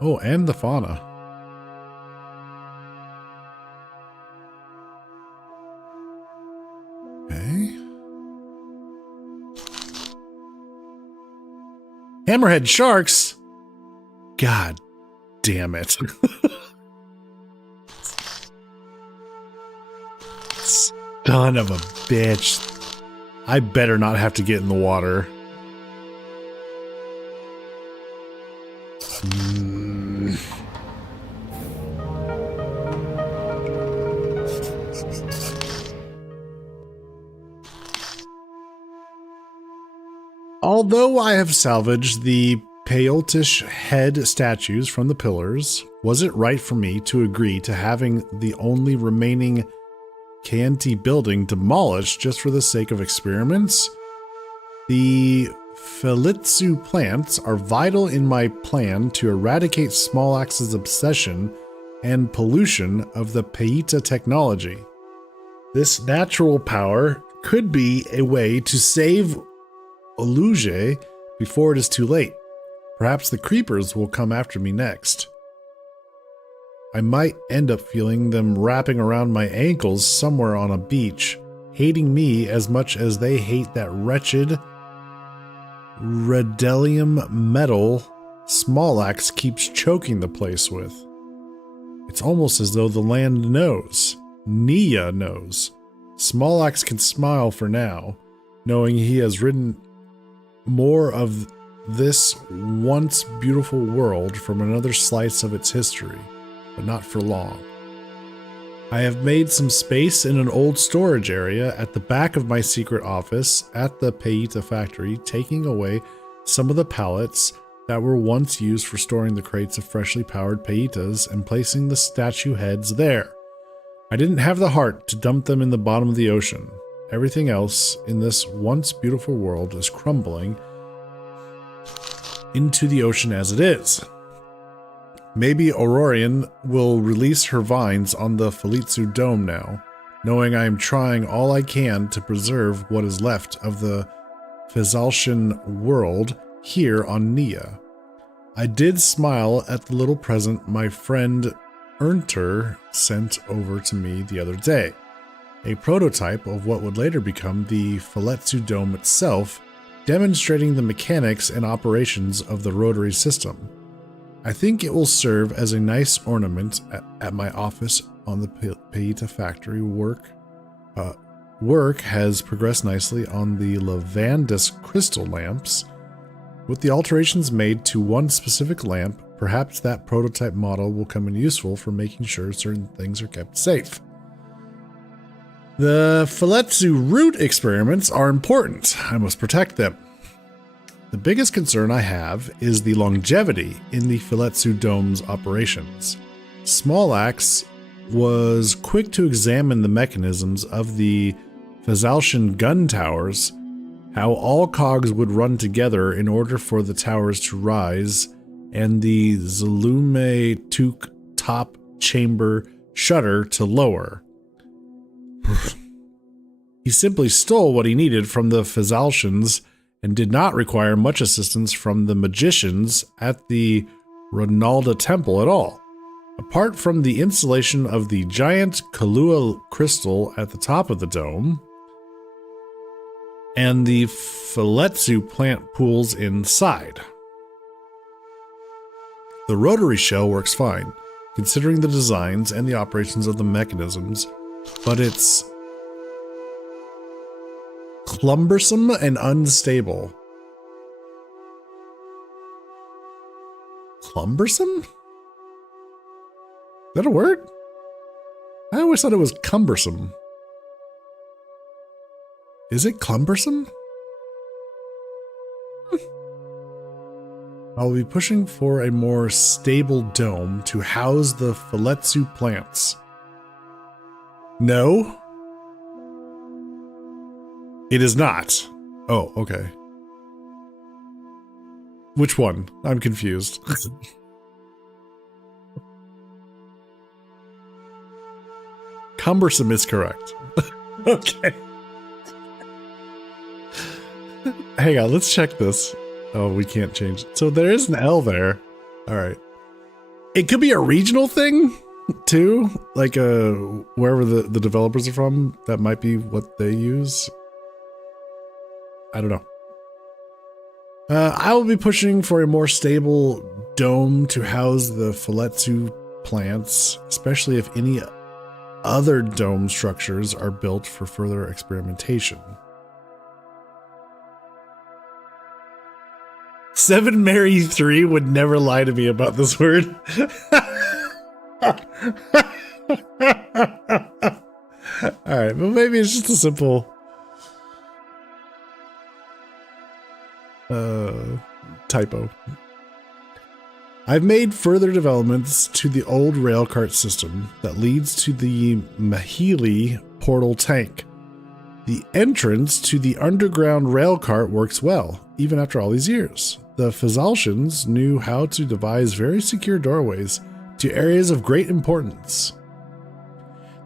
Oh, and the fauna. Okay. Hammerhead sharks? God damn it. Son of a bitch. I better not have to get in the water. Although I have salvaged the Peyotish head statues from the pillars, was it right for me to agree to having the only remaining K'anti building demolished just for the sake of experiments? The Felitsu plants are vital in my plan to eradicate Smolax's obsession and pollution of the Peita technology. This natural power could be a way to save Oluge before it is too late. Perhaps the creepers will come after me next. I might end up feeling them wrapping around my ankles somewhere on a beach, hating me as much as they hate that wretched Redelium metal Smollax keeps choking the place with. It's almost as though the land knows. Neyyah knows. Smollax can smile for now, knowing he has ridden more of this once beautiful world from another slice of its history, but not for long. I have made some space in an old storage area at the back of my secret office at the Paita factory, taking away some of the pallets that were once used for storing the crates of freshly powered Paitas and placing the statue heads there. I didn't have the heart to dump them in the bottom of the ocean. Everything else in this once beautiful world is crumbling into the ocean as it is. Maybe Aurorian will release her vines on the Falitsu Dome now, knowing I am trying all I can to preserve what is left of the Fezaltian world here on Neyyah. I did smile at the little present my friend Ernter sent over to me the other day, a prototype of what would later become the Falitsu Dome itself, demonstrating the mechanics and operations of the rotary system. I think it will serve as a nice ornament at my office on the Paita factory. Work has progressed nicely on the Lavandus crystal lamps. With the alterations made to one specific lamp, perhaps that prototype model will come in useful for making sure certain things are kept safe. The Falitsu root experiments are important. I must protect them. The biggest concern I have is the longevity in the Falitsu Dome's operations. Smollax was quick to examine the mechanisms of the Fezaltian gun towers, how all cogs would run together in order for the towers to rise, and the Zalume Tuk top chamber shutter to lower. He simply stole what he needed from the Fezaltians and did not require much assistance from the magicians at the Ronalda Temple at all. Apart from the installation of the giant Kalua crystal at the top of the dome, and the Falitsu plant pools inside. The rotary shell works fine, considering the designs and the operations of the mechanisms, but it's cumbersome and unstable. Cumbersome? Is that a word? I always thought it was cumbersome. Is it cumbersome? I'll be pushing for a more stable dome to house the Falitsu plants. No? It is not. Oh, okay. Which one? I'm confused. Cumbersome is correct. Okay. Hang on, let's check this. Oh, we can't change it. So there is an L there. All right. It could be a regional thing, too. Like wherever the developers are from, that might be what they use. I don't know. I will be pushing for a more stable dome to house the Falitsu plants, especially if any other dome structures are built for further experimentation. 7 Mary 3 would never lie to me about this word. Alright, but maybe it's just a simple typo. I've made further developments to the old railcart system that leads to the Mahili portal tank. The entrance to the underground railcart works well, even after all these years. The Fezaltians knew how to devise very secure doorways to areas of great importance.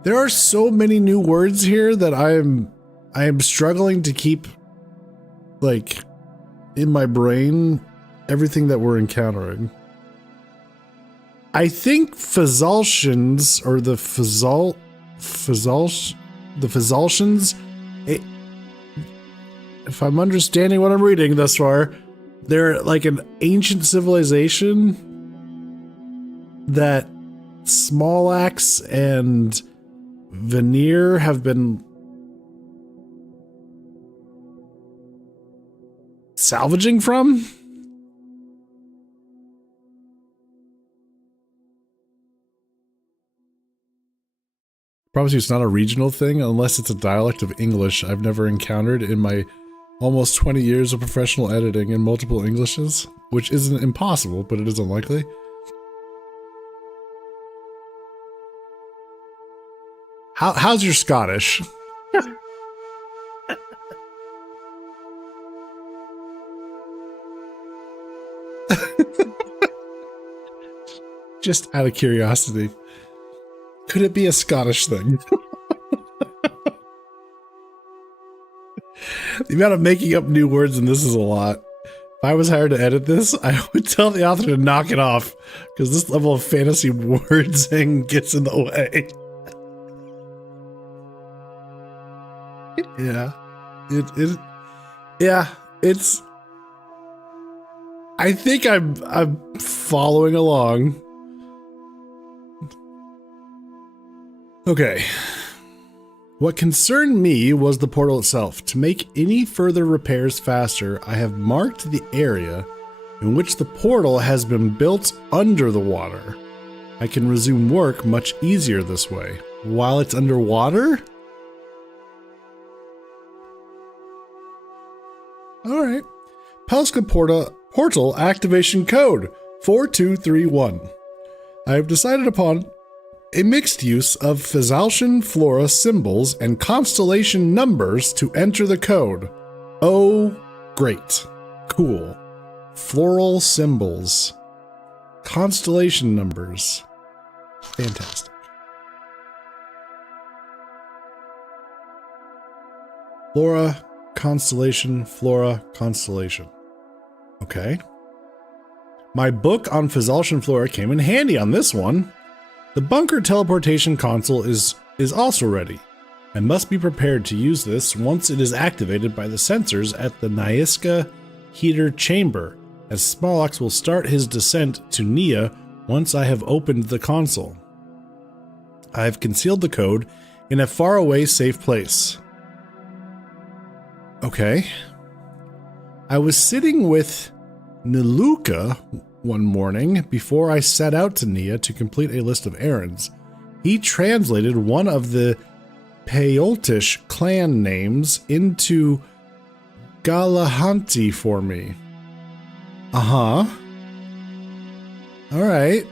There are so many new words here that I'm I am struggling to keep, like, in my brain everything that we're encountering. I think Fazaltians, or the Fazaltians, if I'm understanding what I'm reading thus far, they're like an ancient civilization that Smollax and Veneer have been salvaging from? Promise you it's not a regional thing unless it's a dialect of English I've never encountered in my almost 20 years of professional editing in multiple Englishes, which isn't impossible, but it is unlikely. How's your Scottish? Just out of curiosity. Could it be a Scottish thing? The amount of making up new words in this is a lot. If I was hired to edit this, I would tell the author to knock it off, because this level of fantasy wordsing gets in the way. Yeah. It's I think I'm following along. Okay. What concerned me was the portal itself. To make any further repairs faster, I have marked the area in which the portal has been built under the water. I can resume work much easier this way. While it's underwater? Alright. Pelska portal activation code 4231. I have decided upon a mixed use of Fazaltian flora symbols and constellation numbers to enter the code. Oh, great. Cool. Floral symbols. Constellation numbers. Fantastic. Flora, constellation, flora, constellation. Okay. My book on Fazaltian flora came in handy on this one. The bunker teleportation console is also ready. I must be prepared to use this once it is activated by the sensors at the Neyyah heater chamber, as Smollax will start his descent to Neyyah once I have opened the console. I have concealed the code in a faraway safe place. Okay. I was sitting with Niluka one morning before I set out to Neyyah to complete a list of errands. He translated one of the Peoltish clan names into Galahanti for me. Uh-huh. Alright.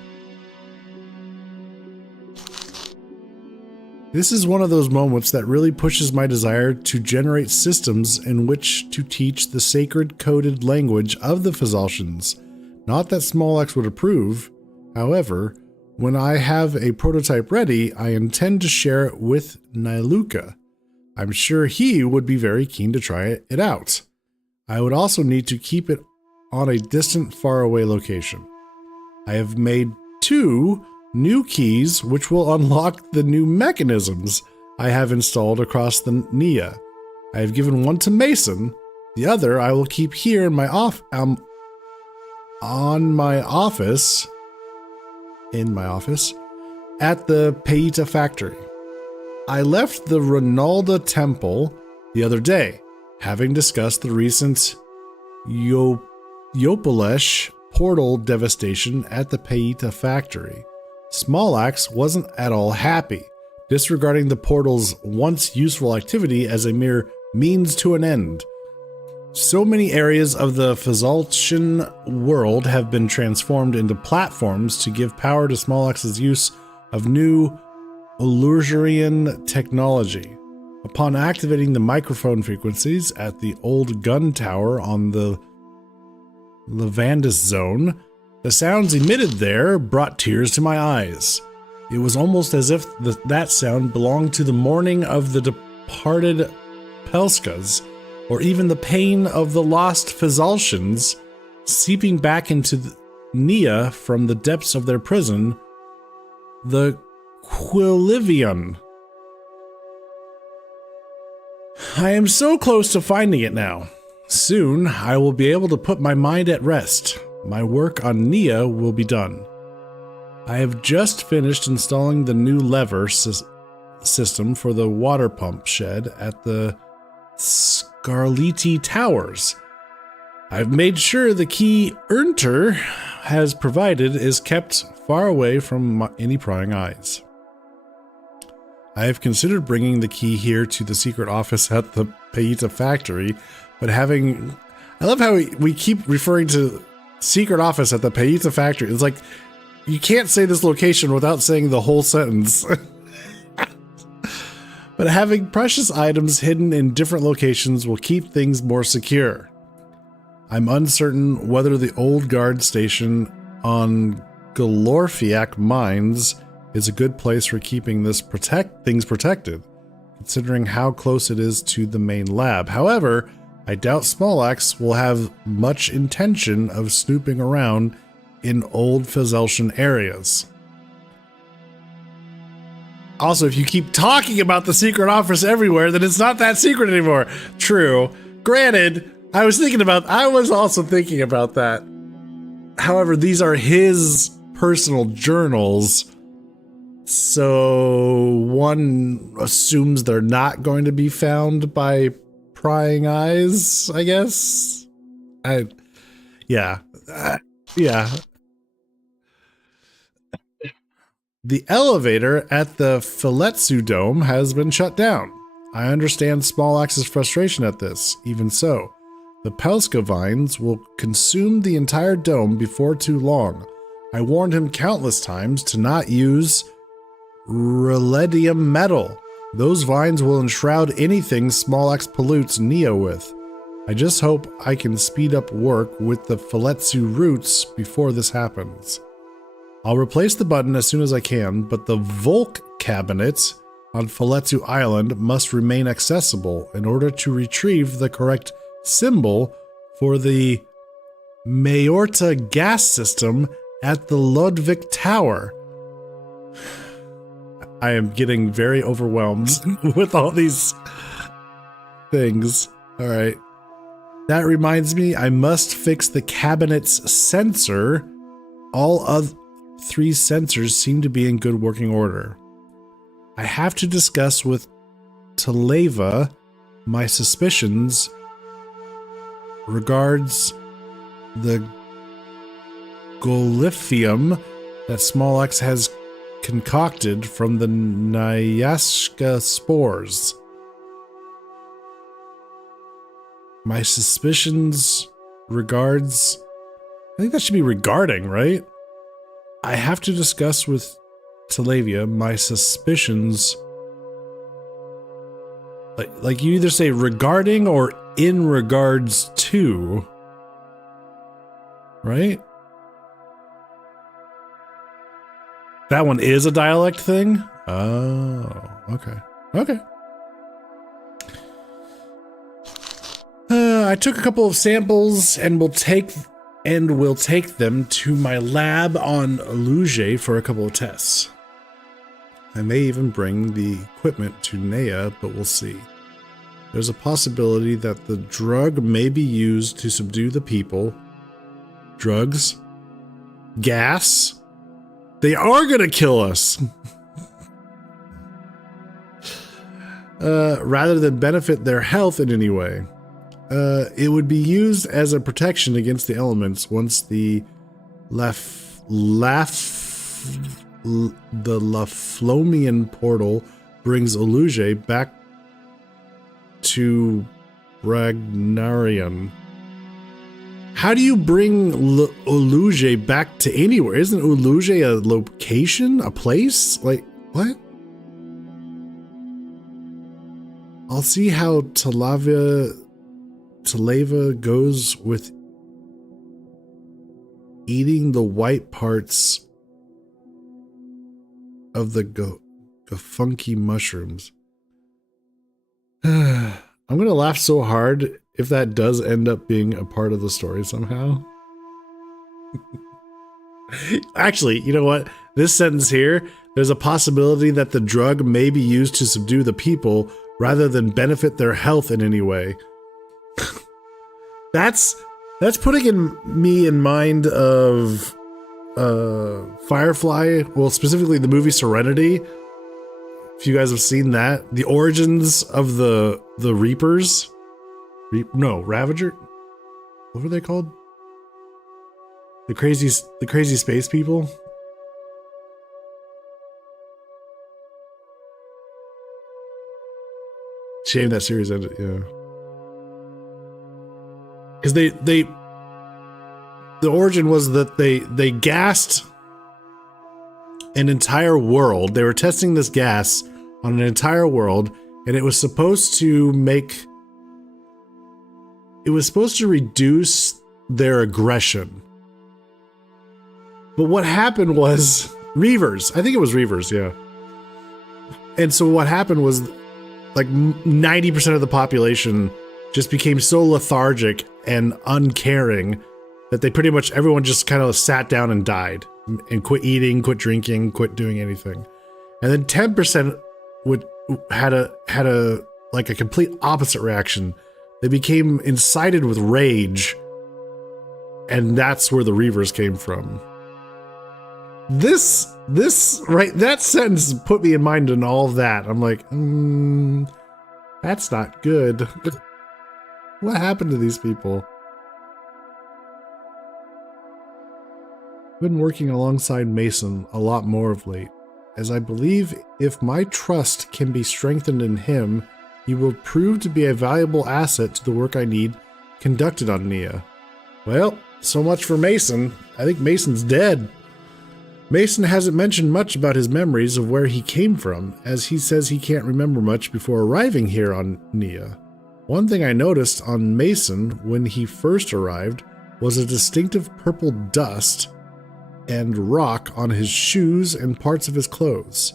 This is one of those moments that really pushes my desire to generate systems in which to teach the sacred coded language of the Fazaltians. Not that Smollax would approve. However, when I have a prototype ready, I intend to share it with Niluka. I'm sure he would be very keen to try it out. I would also need to keep it on a distant, faraway location. I have made 2 new keys which will unlock the new mechanisms I have installed across the Neyyah. I have given one to Mason. The other I will keep here in my office at the Paita factory. I left the Ronalda temple the other day, having discussed the recent Yopalesh portal devastation at the Paita factory. Smollax wasn't at all happy, disregarding the portal's once useful activity as a mere means to an end. So many areas of the Fazaltian world have been transformed into platforms to give power to Smollax's use of new Illusorian technology. Upon activating the microphone frequencies at the old gun tower on the Levandus zone, the sounds emitted there brought tears to my eyes. It was almost as if that sound belonged to the mourning of the departed Pelskas, or even the pain of the lost Fizaltians seeping back into Neyyah from the depths of their prison, the Quilivion. I am so close to finding it now. Soon, I will be able to put my mind at rest. My work on Neyyah will be done. I have just finished installing the new lever system for the water pump shed at the Scarliti Towers. I've made sure the key Ernter has provided is kept far away from any prying eyes. I have considered bringing the key here to the secret office at the Paita factory, but I love how we keep referring to secret office at the Paita factory. It's like, you can't say this location without saying the whole sentence. But having precious items hidden in different locations will keep things more secure. I'm uncertain whether the old guard station on Galorfiak Mines is a good place for keeping things protected, considering how close it is to the main lab. However, I doubt Smollax will have much intention of snooping around in old Fizaltian areas. Also, if you keep talking about the secret office everywhere, then it's not that secret anymore. True. Granted, I was also thinking about that. However, these are his personal journals, so one assumes they're not going to be found by prying eyes, I guess. Yeah. The elevator at the Filetsu Dome has been shut down. I understand Smollax's frustration at this. Even so, the Pelska vines will consume the entire dome before too long. I warned him countless times to not use Reledium metal. Those vines will enshroud anything Smollax pollutes Neyyah with. I just hope I can speed up work with the Filetsu roots before this happens. I'll replace the button as soon as I can, but the Volk cabinet on Filetsu Island must remain accessible in order to retrieve the correct symbol for the Mayorta gas system at the Ludwig Tower. I am getting very overwhelmed with all these things. All right. That reminds me, I must fix the cabinet's sensor. All of 3 sensors seem to be in good working order. I have to discuss with Taleva my suspicions regards the Golifium that Smollax has concocted from the Nyaska spores. My suspicions regards... I think that should be regarding, right? I have to discuss with Talavia my suspicions. Like you either say regarding or in regards to. Right? That one is a dialect thing? Oh, okay. Okay. I took a couple of samples and will take them to my lab on Luge for a couple of tests. I may even bring the equipment to Neyyah, but we'll see. There's a possibility that the drug may be used to subdue the people. Drugs? Gas? They are gonna kill us! Rather than benefit their health in any way. It would be used as a protection against the elements once the Laflomian portal brings Oluge back to Ragnarian. How do you bring Oluge back to anywhere? Isn't Oluge a location? A place? Like, what? I'll see how Taleva goes with eating the white parts of the funky mushrooms. I'm going to laugh so hard if that does end up being a part of the story somehow. Actually, you know what? This sentence here, there's a possibility that the drug may be used to subdue the people rather than benefit their health in any way. That's putting me in mind of Firefly, well, specifically the movie Serenity. If you guys have seen that, the origins of the Reapers, Ravager. What were they called? The crazy space people. Shame that series ended. Yeah, because the origin was that they gassed an entire world. They were testing this gas on an entire world, and it was supposed to reduce their aggression. But what happened was Reavers. I think it was Reavers, yeah. And so what happened was like 90% of the population just became so lethargic and uncaring that they pretty much everyone just kind of sat down and died and quit eating, quit drinking, quit doing anything. And then 10% had a like a complete opposite reaction. They became incited with rage, and that's where the Reavers came from. This right, that sentence put me in mind in all of that. I'm like, that's not good. What happened to these people? I've been working alongside Mason a lot more of late, as I believe if my trust can be strengthened in him, he will prove to be a valuable asset to the work I need conducted on Neyyah. Well, so much for Mason. I think Mason's dead. Mason hasn't mentioned much about his memories of where he came from, as he says he can't remember much before arriving here on Neyyah. One thing I noticed on Mason when he first arrived was a distinctive purple dust and rock on his shoes and parts of his clothes.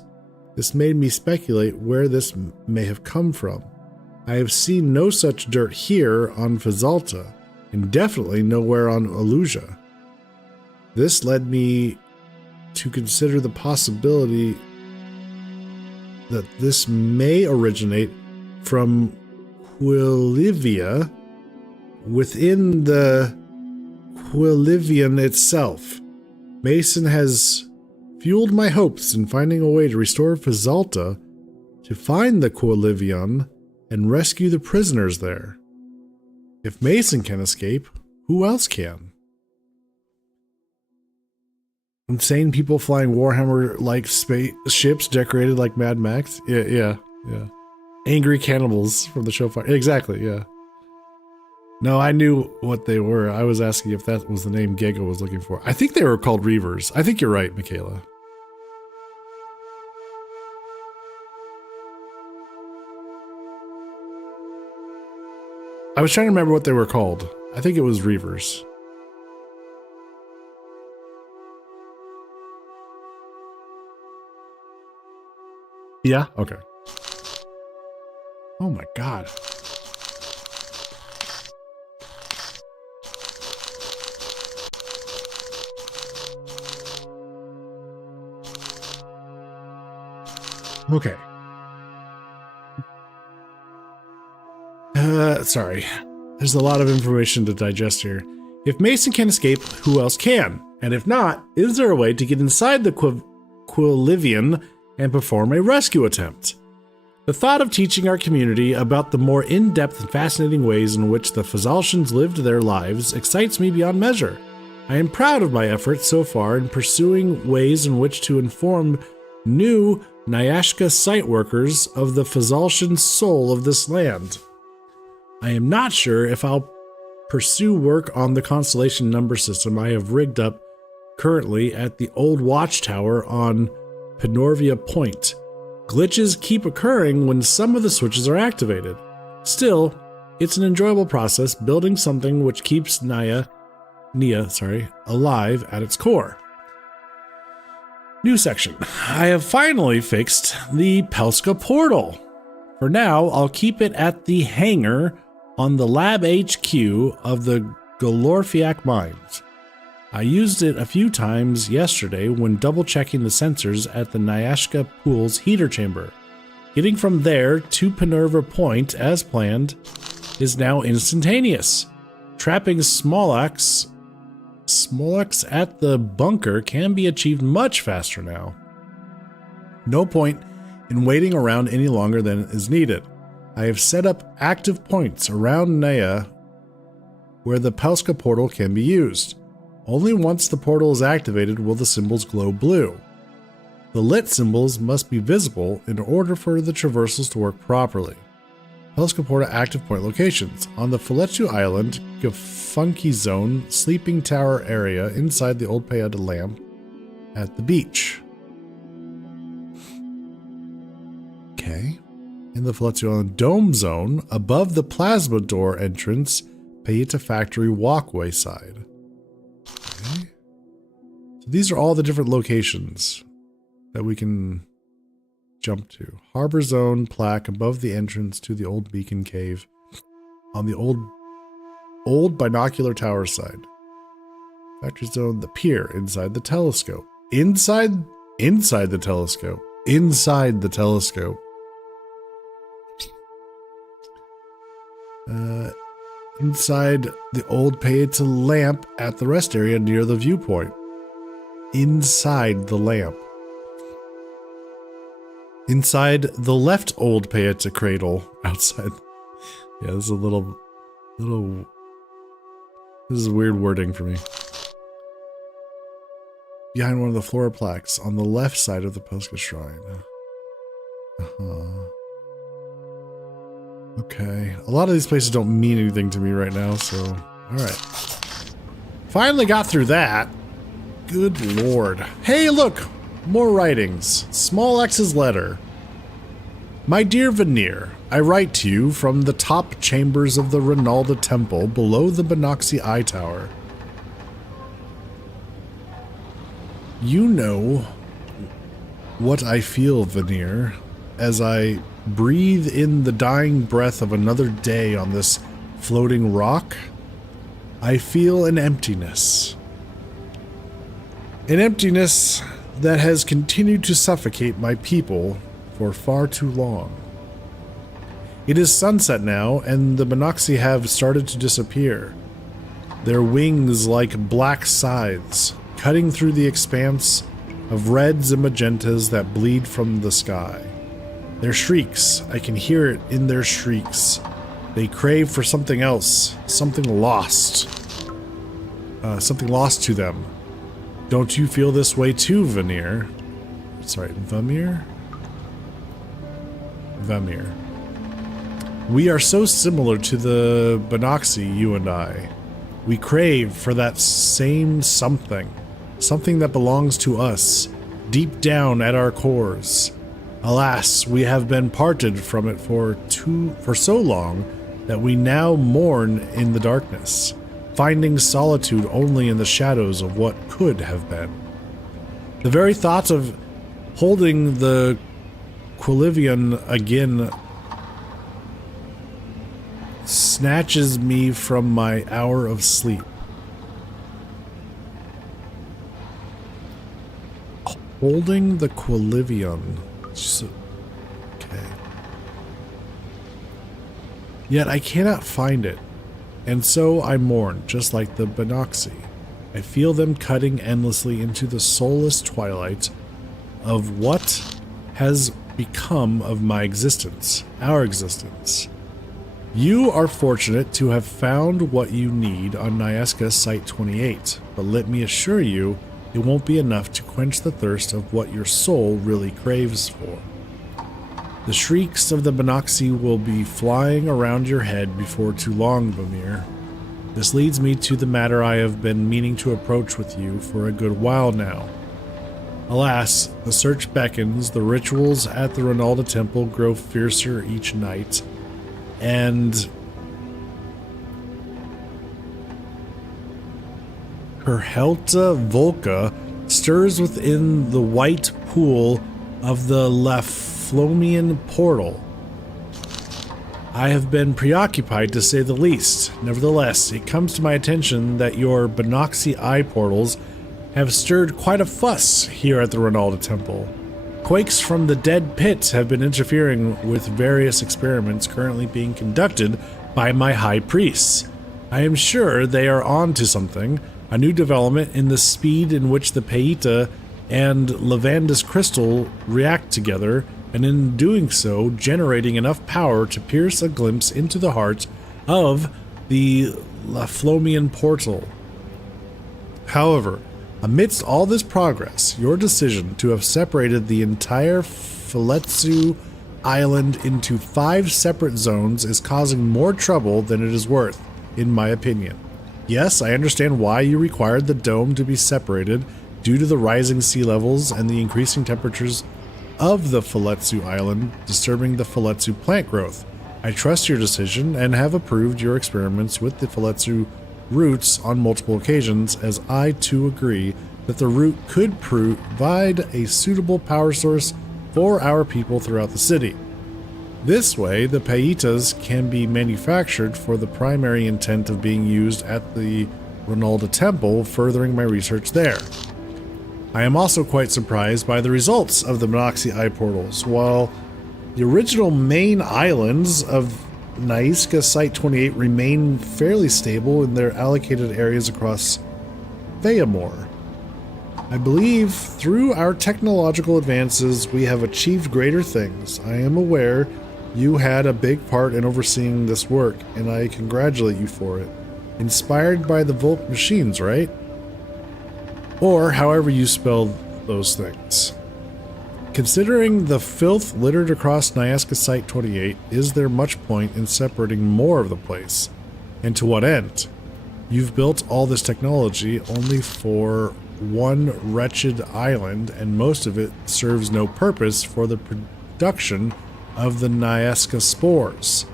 This made me speculate where this may have come from. I have seen no such dirt here on Fazalta, and definitely nowhere on Aluja. This led me to consider the possibility that this may originate from Quilivia within the Quilivian itself. Mason has fueled my hopes in finding a way to restore Fazalta, to find the Quilivian and rescue the prisoners there. If Mason can escape, who else can? Insane people flying Warhammer-like spaceships decorated like Mad Max. Yeah. Angry cannibals from the show Fire. Exactly, yeah. No, I knew what they were. I was asking if that was the name Gego was looking for. I think they were called Reavers. I think you're right, Michaela. I was trying to remember what they were called. I think it was Reavers. Yeah? Okay. Oh my god. Okay. Sorry. There's a lot of information to digest here. If Mason can escape, who else can? And if not, is there a way to get inside the Quilivian and perform a rescue attempt? The thought of teaching our community about the more in-depth and fascinating ways in which the Fazaltians lived their lives excites me beyond measure. I am proud of my efforts so far in pursuing ways in which to inform new Nayashka site workers of the Fazaltian soul of this land. I am not sure if I'll pursue work on the constellation number system I have rigged up currently at the old watchtower on Penorvia Point. Glitches keep occurring when some of the switches are activated. Still, it's an enjoyable process building something which keeps Neyyah alive at its core. New section. I have finally fixed the Pelska portal. For now, I'll keep it at the hangar on the lab HQ of the Golorfiak mines. I used it a few times yesterday when double-checking the sensors at the Nyashka Pool's heater chamber. Getting from there to Minerva Point, as planned, is now instantaneous. Trapping Smolaks at the bunker can be achieved much faster now. No point in waiting around any longer than is needed. I have set up active points around Neyyah where the Pelska portal can be used. Only once the portal is activated will the symbols glow blue. The lit symbols must be visible in order for the traversals to work properly. Pelska portal active point locations. On the Feletu Island, Gafunky Zone, Sleeping Tower area inside the Old Payada lamp at the beach. Okay. In the Feletu Island Dome Zone, above the Plasma Door entrance, Payita Factory walkway side. Okay. So these are all the different locations that we can jump to. Harbor Zone plaque above the entrance to the old beacon cave on the old binocular tower side. Factory Zone, the pier inside the telescope. Inside the telescope. Inside the telescope. Inside the old Payita lamp at the rest area near the viewpoint. Inside the lamp. Inside the left old Payita cradle outside. Yeah, this is a little, this is weird wording for me. Behind one of the floor plaques on the left side of the Pelska Shrine. Okay. A lot of these places don't mean anything to me right now, so... Alright. Finally got through that. Good lord. Hey, look! More writings. Small X's letter. My dear Veneer, I write to you from the top chambers of the Ronalda Temple below the Benoxy Eye Tower. You know what I feel, Veneer, as I breathe in the dying breath of another day on this floating rock. I feel an emptiness. An emptiness that has continued to suffocate my people for far too long. It is sunset now, and the Benoxy have started to disappear. Their wings like black scythes, cutting through the expanse of reds and magentas that bleed from the sky. Their shrieks, I can hear it in their shrieks. They crave for something else, something lost. Something lost to them. Don't you feel this way too, Veneer? Sorry, Vamir? Vamir. We are so similar to the Benoxy, you and I. We crave for that same something. Something that belongs to us, deep down at our cores. Alas, we have been parted from it for so long that we now mourn in the darkness, finding solitude only in the shadows of what could have been. The very thought of holding the Quilivian again snatches me from my hour of sleep. Holding the Quilivian. Okay. Yet I cannot find it, and so I mourn, just like the Benoxy. I feel them cutting endlessly into the soulless twilight of what has become of my existence, our existence. You are fortunate to have found what you need on Nyeska Site 28, but let me assure you, it won't be enough to quench the thirst of what your soul really craves for. The shrieks of the Benoxy will be flying around your head before too long, Vamir. This leads me to the matter I have been meaning to approach with you for a good while now. Alas, the search beckons, the rituals at the Ronalda Temple grow fiercer each night, and Herhelta Volca stirs within the white pool of the Laflomian portal. I have been preoccupied to say the least. Nevertheless, it comes to my attention that your Binoxi eye portals have stirred quite a fuss here at the Ronalda Temple. Quakes from the dead pits have been interfering with various experiments currently being conducted by my high priests. I am sure they are on to something, a new development in the speed in which the Paita and Lavandus crystal react together, and in doing so, generating enough power to pierce a glimpse into the heart of the Laflomian portal. However, amidst all this progress, your decision to have separated the entire Filetsu Island into 5 separate zones is causing more trouble than it is worth, in my opinion. Yes, I understand why you required the dome to be separated due to the rising sea levels and the increasing temperatures of the Filetsu Island disturbing the Filetsu plant growth. I trust your decision and have approved your experiments with the Filetsu roots on multiple occasions, as I too agree that the root could provide a suitable power source for our people throughout the city. This way, the Paitas can be manufactured for the primary intent of being used at the Ronalda Temple, furthering my research there. I am also quite surprised by the results of the Monoxy Eye portals. While the original main islands of Neyyah Site-28 remain fairly stable in their allocated areas across Feyamore, I believe through our technological advances we have achieved greater things. I am aware you had a big part in overseeing this work, and I congratulate you for it. Inspired by the Volk machines, right? Or however you spell those things. Considering the filth littered across Neyyah Site-28, is there much point in separating more of the place? And to what end? You've built all this technology only for one wretched island, and most of it serves no purpose for the production of the Neyyah spores.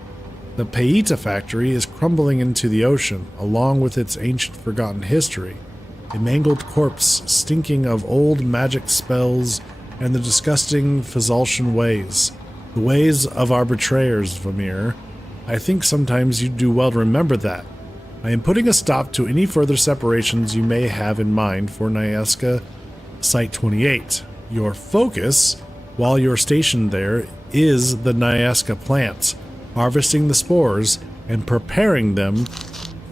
The Paita factory is crumbling into the ocean, along with its ancient forgotten history. A mangled corpse stinking of old magic spells and the disgusting Fazalshan ways. The ways of our betrayers, Vamir. I think sometimes you'd do well to remember that. I am putting a stop to any further separations you may have in mind for Neyyah Site-28. Your focus, while you're stationed there, is the Neyyah plant, harvesting the spores and preparing them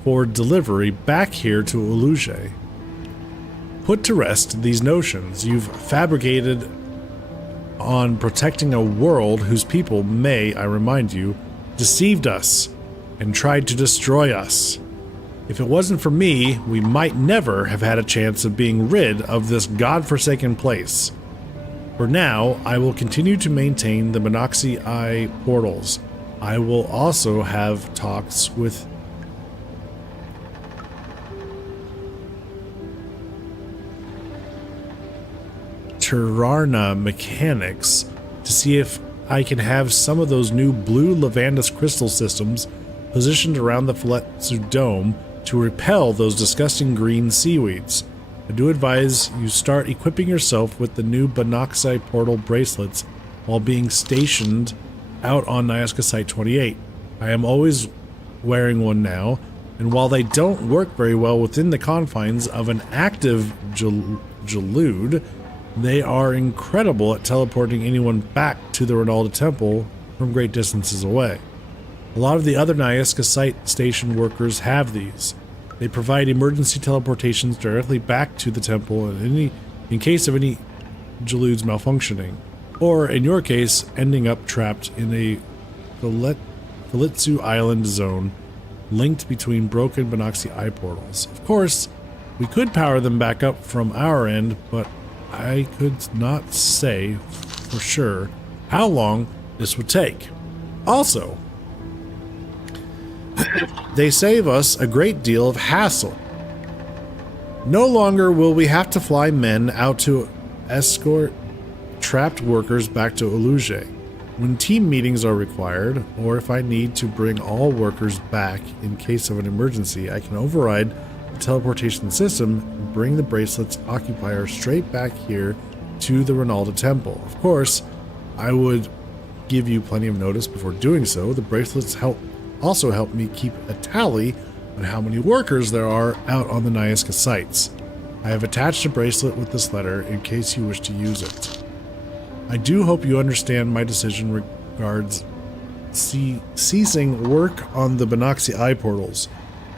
for delivery back here to Uluge. Put to rest these notions you've fabricated on protecting a world whose people may, I remind you, deceived us and tried to destroy us. If it wasn't for me, we might never have had a chance of being rid of this godforsaken place. For now, I will continue to maintain the Monoxy Eye portals. I will also have talks with Tirarna mechanics to see if I can have some of those new blue Lavandus crystal systems positioned around the Filetsu dome to repel those disgusting green seaweeds. I do advise you start equipping yourself with the new Binoxi portal bracelets while being stationed out on Neyyah Site-28. I am always wearing one now, and while they don't work very well within the confines of an active Jalude, they are incredible at teleporting anyone back to the Ronalda Temple from great distances away. A lot of the other Neyyah Site station workers have these. They provide emergency teleportations directly back to the temple in case of any Jaludes malfunctioning, or in your case, ending up trapped in a Filetsu Island zone linked between broken Binoxi Eye portals. Of course, we could power them back up from our end, but I could not say for sure how long this would take. Also, they save us a great deal of hassle. No longer will we have to fly men out to escort trapped workers back to Uluge. When team meetings are required, or if I need to bring all workers back in case of an emergency, I can override the teleportation system and bring the bracelet's occupier straight back here to the Ronalda Temple. Of course, I would give you plenty of notice before doing so. The bracelets also help me keep a tally on how many workers there are out on the Neyyah sites. I have attached a bracelet with this letter in case you wish to use it. I do hope you understand my decision regards ceasing work on the Binoxi Eye portals.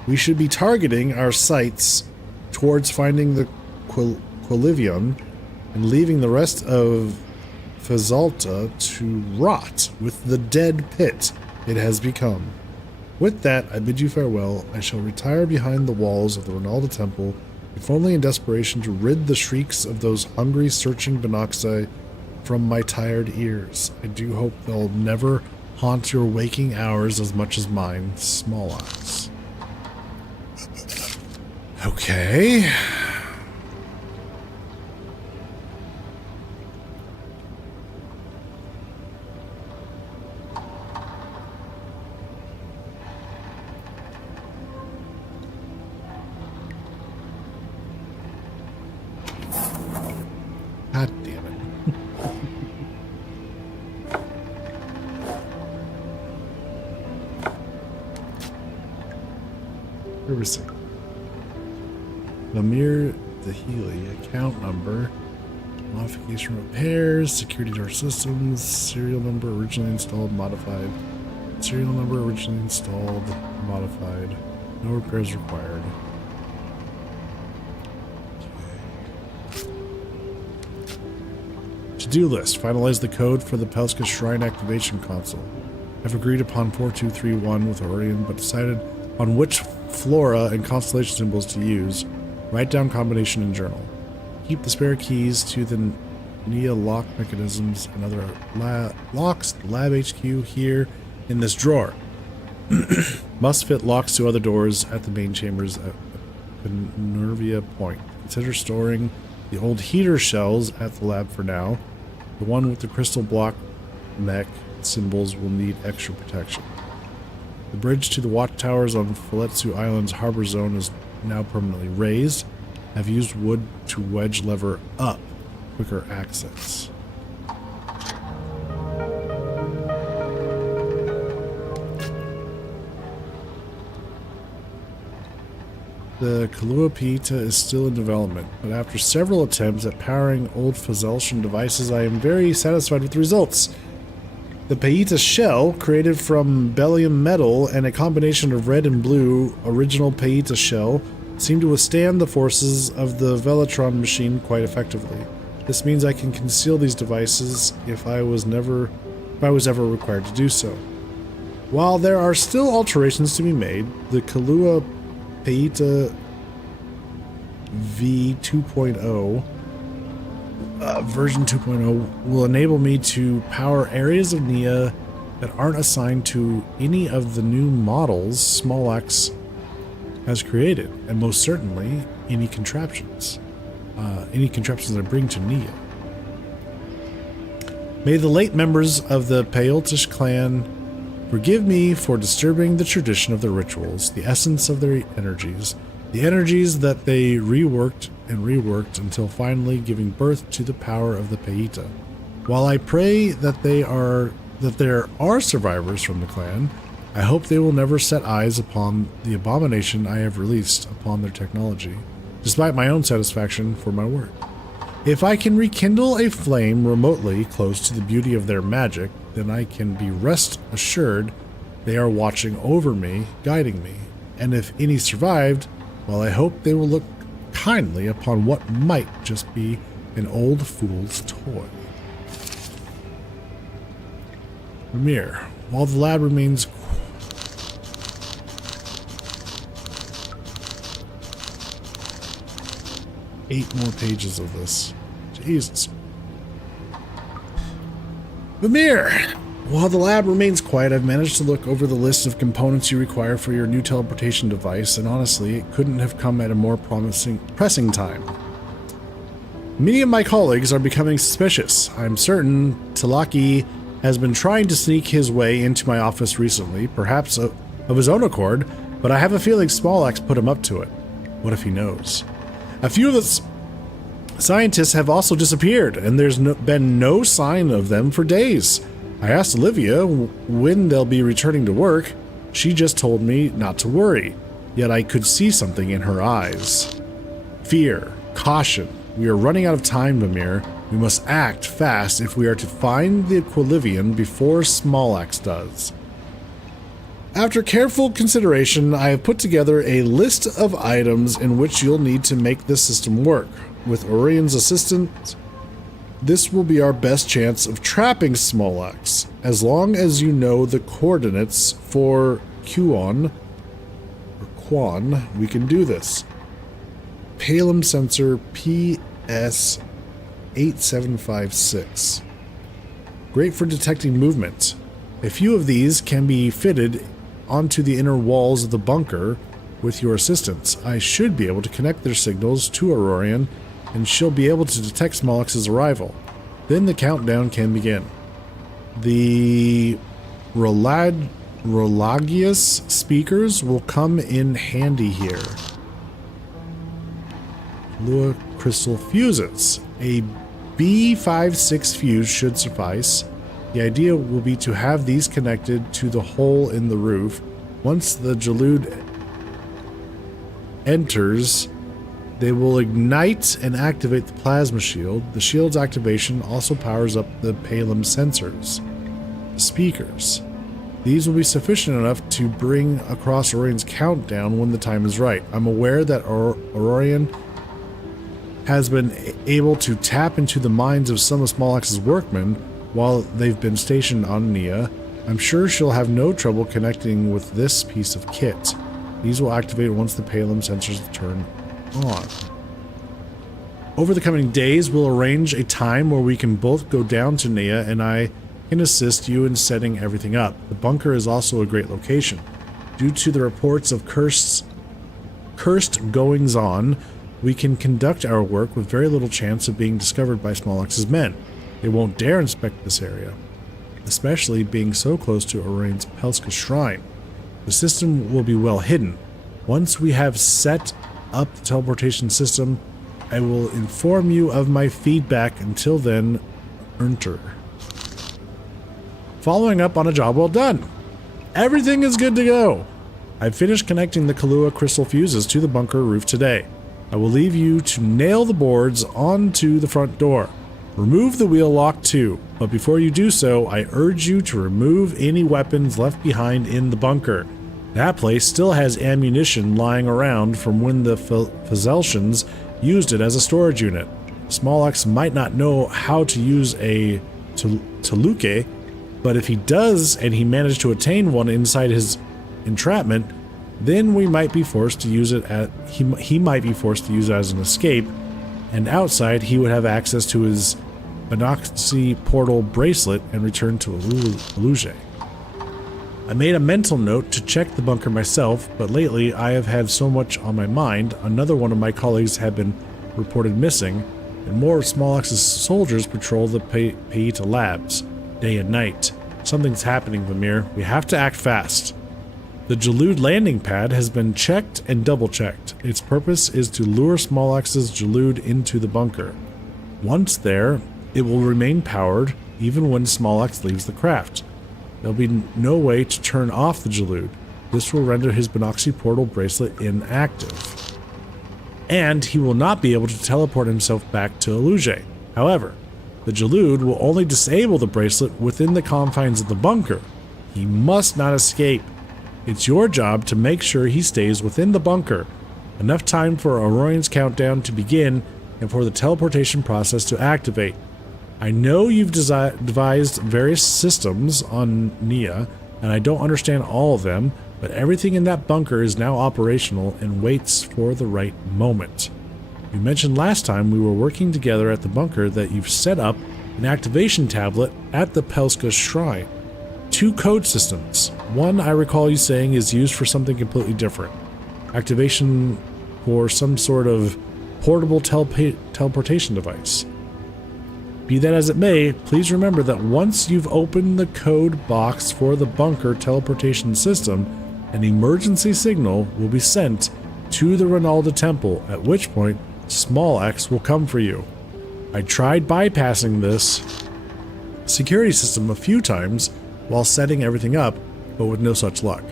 We should be targeting our sights towards finding the Quilivion and leaving the rest of Fazalta to rot with the dead pit it has become. With that, I bid you farewell. I shall retire behind the walls of the Ronaldo Temple, if only in desperation to rid the shrieks of those hungry, searching Binoxi from my tired ears. I do hope they'll never haunt your waking hours as much as mine, Small Eyes. Okay. God damn it. Servicing. Lemire Dahili, account number, modification repairs, security door systems, serial number originally installed, modified. Serial number originally installed, modified. No repairs required. To-do list. Finalize the code for the Pelska Shrine activation console. I've agreed upon 4231 with Orion, but decided on which flora and constellation symbols to use. Write down combination in journal. Keep the spare keys to the Neyyah lock mechanisms and other locks, lab HQ here in this drawer. Must fit locks to other doors at the main chambers at Nervia Point. Consider storing the old heater shells at the lab for now. The one with the crystal block mech symbols will need extra protection. The bridge to the watchtowers on Fuletsu Island's harbor zone is now permanently raised. I've used wood to wedge lever up quicker access. The Kalua Pieta is still in development, but after several attempts at powering old Fazelshan devices, I am very satisfied with the results. The Pieta shell, created from bellium metal and a combination of red and blue original Pieta shell, seem to withstand the forces of the Velatron machine quite effectively. This means I can conceal these devices if I was ever required to do so. While there are still alterations to be made, the Kalua Pieta V 2.0 version 2.0 will enable me to power areas of Neyyah that aren't assigned to any of the new models Small X has created, and most certainly any contraptions I bring to Neyyah. May the late members of the Peyotish clan forgive me for disturbing the tradition of their rituals, the essence of their energies, the energies that they reworked and reworked until finally giving birth to the power of the Pieta. While I pray that there are survivors from the clan, I hope they will never set eyes upon the abomination I have released upon their technology, despite my own satisfaction for my work. If I can rekindle a flame remotely close to the beauty of their magic, then I can be rest assured they are watching over me, guiding me. And if any survived, well, I hope they will look kindly upon what might just be an old fool's toy. Ramir, while the lab remains 8 more pages of this. Jesus. Ramir, while the lab remains quiet, I've managed to look over the list of components you require for your new teleportation device, and honestly, it couldn't have come at a more pressing time. Many of my colleagues are becoming suspicious. I'm certain Talaki has been trying to sneak his way into my office recently, perhaps of his own accord, but I have a feeling Smolax put him up to it. What if he knows? A few of the scientists have also disappeared, and there's been no sign of them for days. I asked Olivia when they'll be returning to work. She just told me not to worry, yet I could see something in her eyes. Fear, caution. We are running out of time, Vamir. We must act fast if we are to find the Equilivian before Smolax does. After careful consideration, I have put together a list of items in which you'll need to make this system work. With Orion's assistance, this will be our best chance of trapping Smolax. As long as you know the coordinates for Quan, we can do this. Palem sensor PS8756. Great for detecting movement. A few of these can be fitted onto the inner walls of the bunker with your assistance. I should be able to connect their signals to Aurorian, and she'll be able to detect Smolax's arrival. Then the countdown can begin. The Rolagius speakers will come in handy here. Lua crystal fuses. A B56 fuse should suffice. The idea will be to have these connected to the hole in the roof. Once the Jalude enters, they will ignite and activate the plasma shield. The shield's activation also powers up the Palem sensors, the speakers. These will be sufficient enough to bring across Orion's countdown when the time is right. I'm aware that Aurorian has been able to tap into the minds of some of Smolax's workmen while they've been stationed on Neyyah. I'm sure she'll have no trouble connecting with this piece of kit. These will activate once the Palem sensors turn on. Over the coming days, we'll arrange a time where we can both go down to Neyyah and I can assist you in setting everything up. The bunker is also a great location. Due to the reports of cursed goings-on, we can conduct our work with very little chance of being discovered by Smolax's men. They won't dare inspect this area, especially being so close to Orion's Pelska shrine. The system will be well hidden. Once we have set up the teleportation system, I will inform you of my feedback. Until then, enter. Following up on a job well done. Everything is good to go. I've finished connecting the Kalua crystal fuses to the bunker roof today. I will leave you to nail the boards onto the front door. Remove the wheel lock too, but before you do so, I urge you to remove any weapons left behind in the bunker. That place still has ammunition lying around from when the Fazeltians used it as a storage unit. Smolax might not know how to use a Taluke, but if he does and he managed to attain one inside his entrapment, then we might be forced to use it he might be forced to use it as an escape, and outside he would have access to his Binoxy portal bracelet and return to Aluge. I made a mental note to check the bunker myself, but lately I have had so much on my mind. Another one of my colleagues had been reported missing, and more of Smolax's soldiers patrol the Paita labs, day and night. Something's happening, Vamir. We have to act fast. The Jalude landing pad has been checked and double-checked. Its purpose is to lure Smolax's Jalude into the bunker. Once there, it will remain powered even when Smolax leaves the craft. There'll be no way to turn off the Jalude. This will render his Binoxy portal bracelet inactive. And he will not be able to teleport himself back to Aluge. However, the Jalude will only disable the bracelet within the confines of the bunker. He must not escape. It's your job to make sure he stays within the bunker. Enough time for Aurorian's countdown to begin and for the teleportation process to activate. I know you've devised various systems on Neyyah, and I don't understand all of them, but everything in that bunker is now operational and waits for the right moment. You mentioned last time we were working together at the bunker that you've set up an activation tablet at the Pelska shrine. 2 code systems. One, I recall you saying, is used for something completely different. Activation for some sort of portable teleportation device. Be that as it may, please remember that once you've opened the code box for the bunker teleportation system, an emergency signal will be sent to the Ronalda Temple, at which point Smolax will come for you. I tried bypassing this, security system a few times while setting everything up, but with no such luck.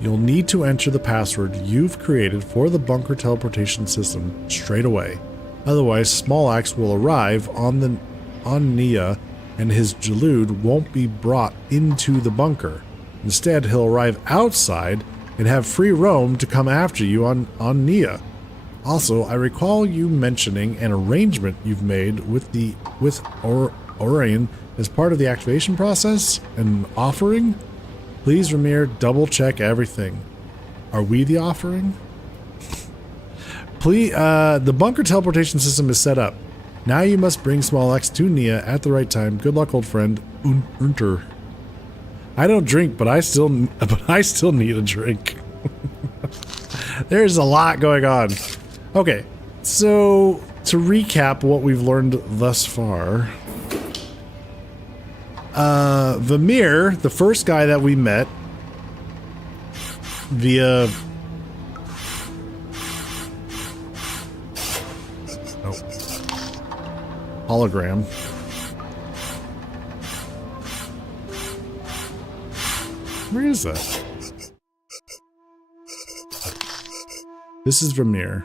You'll need to enter the password you've created for the bunker teleportation system straight away. Otherwise, Smollax will arrive on Neyyah, and his Jalud won't be brought into the bunker. Instead, he'll arrive outside and have free roam to come after you on Neyyah. Also, I recall you mentioning an arrangement you've made with Orion as part of the activation process, an offering. Please, Ramir, double check everything. Are we the offering? Please, the bunker teleportation system is set up. Now you must bring Smollax to Neyyah at the right time. Good luck, old friend. Unter. I don't drink, but I still need a drink. There's a lot going on. Okay, so to recap what we've learned thus far, Vamir, the first guy that we met via hologram. Where is that? This is Vamir.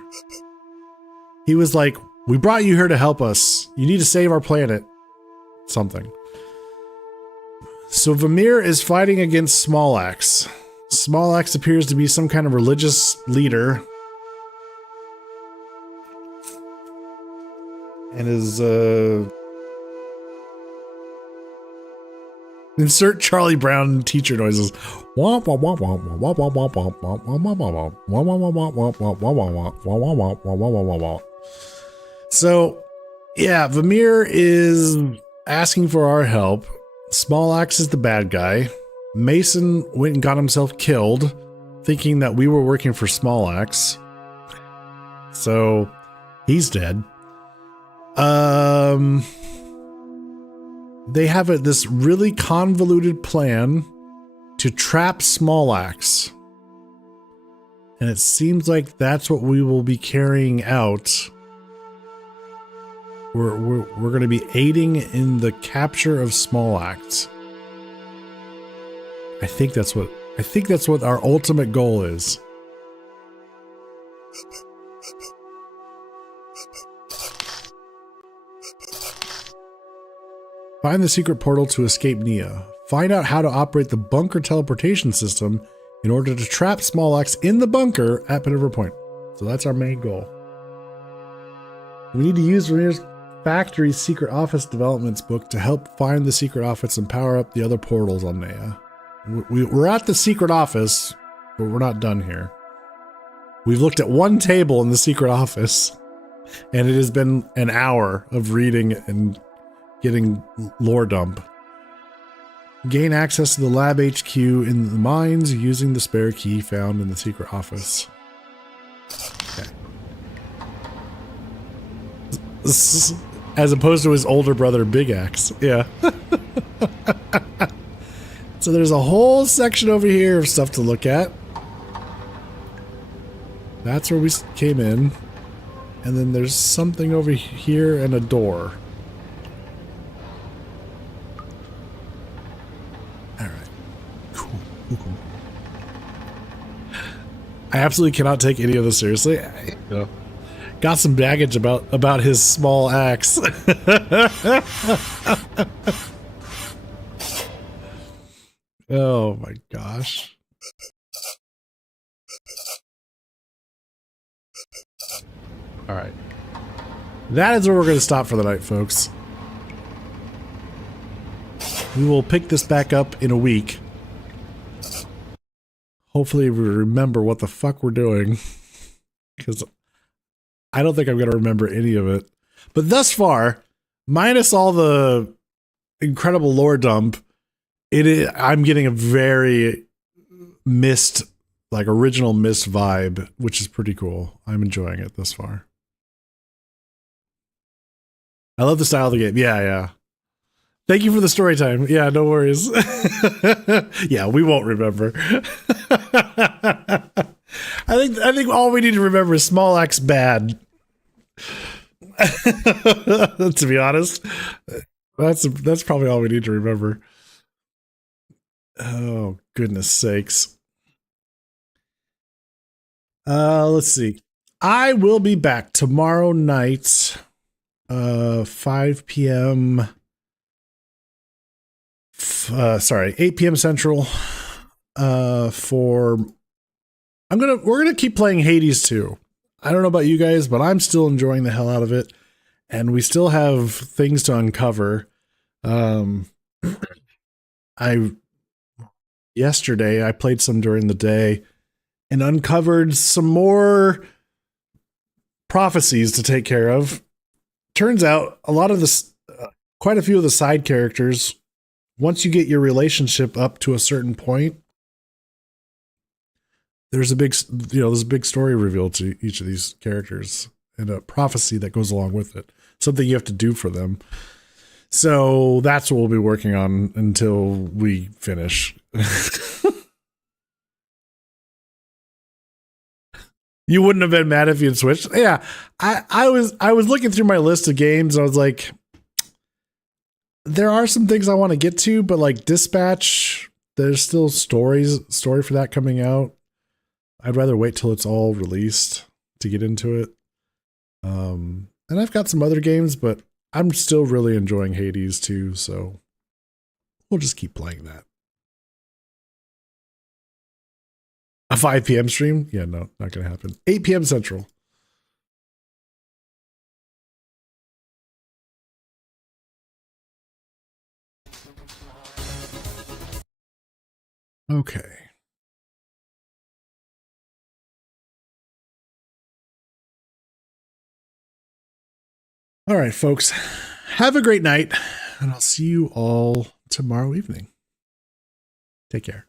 He was like, we brought you here to help us. You need to save our planet. Something. So Vamir is fighting against Smollax. Smollax appears to be some kind of religious leader. And is, insert Charlie Brown teacher noises. So, yeah, Vamir is asking for our help. Smollax is the bad guy. Mason went and got himself killed, thinking that we were working for Smollax. So, he's dead. They have this really convoluted plan to trap Smollax. And it seems like that's what we will be carrying out. We're going to be aiding in the capture of Smollax. I think that's what our ultimate goal is. Find the secret portal to escape Neyyah. Find out how to operate the bunker teleportation system in order to trap Smollax in the bunker at Pinnever Point. So that's our main goal. We need to use Ramir's Factory's secret office developments book to help find the secret office and power up the other portals on Neyyah. We're at the secret office, but we're not done here. We've looked at one table in the secret office, and it has been an hour of reading and getting lore dump. Gain access to the lab HQ in the mines using the spare key found in the secret office. Okay. As opposed to his older brother, Big Axe. Yeah. So there's a whole section over here of stuff to look at. That's where we came in. And then there's something over here and a door. Alright. Cool. I absolutely cannot take any of this seriously. Got some baggage about his small axe. Oh my gosh. All right. That is where we're going to stop for the night, folks. We will pick this back up in a week. Hopefully we remember what the fuck we're doing. Because I don't think I'm going to remember any of it. But thus far, minus all the incredible lore dump, I'm getting a very Myst, like original Myst vibe, which is pretty cool. I'm enjoying it thus far. I love the style of the game. Yeah. Thank you for the story time. Yeah, no worries. Yeah, we won't remember. I think all we need to remember is Smollax bad. To be honest. That's probably all we need to remember. Oh, goodness sakes. Let's see. I will be back tomorrow night, 5 p.m. Sorry, 8 p.m. Central. For we're gonna keep playing Hades 2. I don't know about you guys, but I'm still enjoying the hell out of it, and we still have things to uncover. I Yesterday I played some during the day and uncovered some more prophecies to take care of. Turns out a lot of this, quite a few of the side characters, once you get your relationship up to a certain point, there's there's a big story revealed to each of these characters and a prophecy that goes along with it. Something you have to do for them. So that's what we'll be working on until we finish. You wouldn't have been mad if you'd switched. Yeah, I was looking through my list of games. And I was like, there are some things I want to get to, but like Dispatch, there's still story for that coming out. I'd rather wait till it's all released to get into it. And I've got some other games, but I'm still really enjoying Hades too, so we'll just keep playing that. A 5 p.m. stream? Yeah, no, not gonna happen. 8 p.m. Central. Okay. All right, folks. Have a great night, and I'll see you all tomorrow evening. Take care.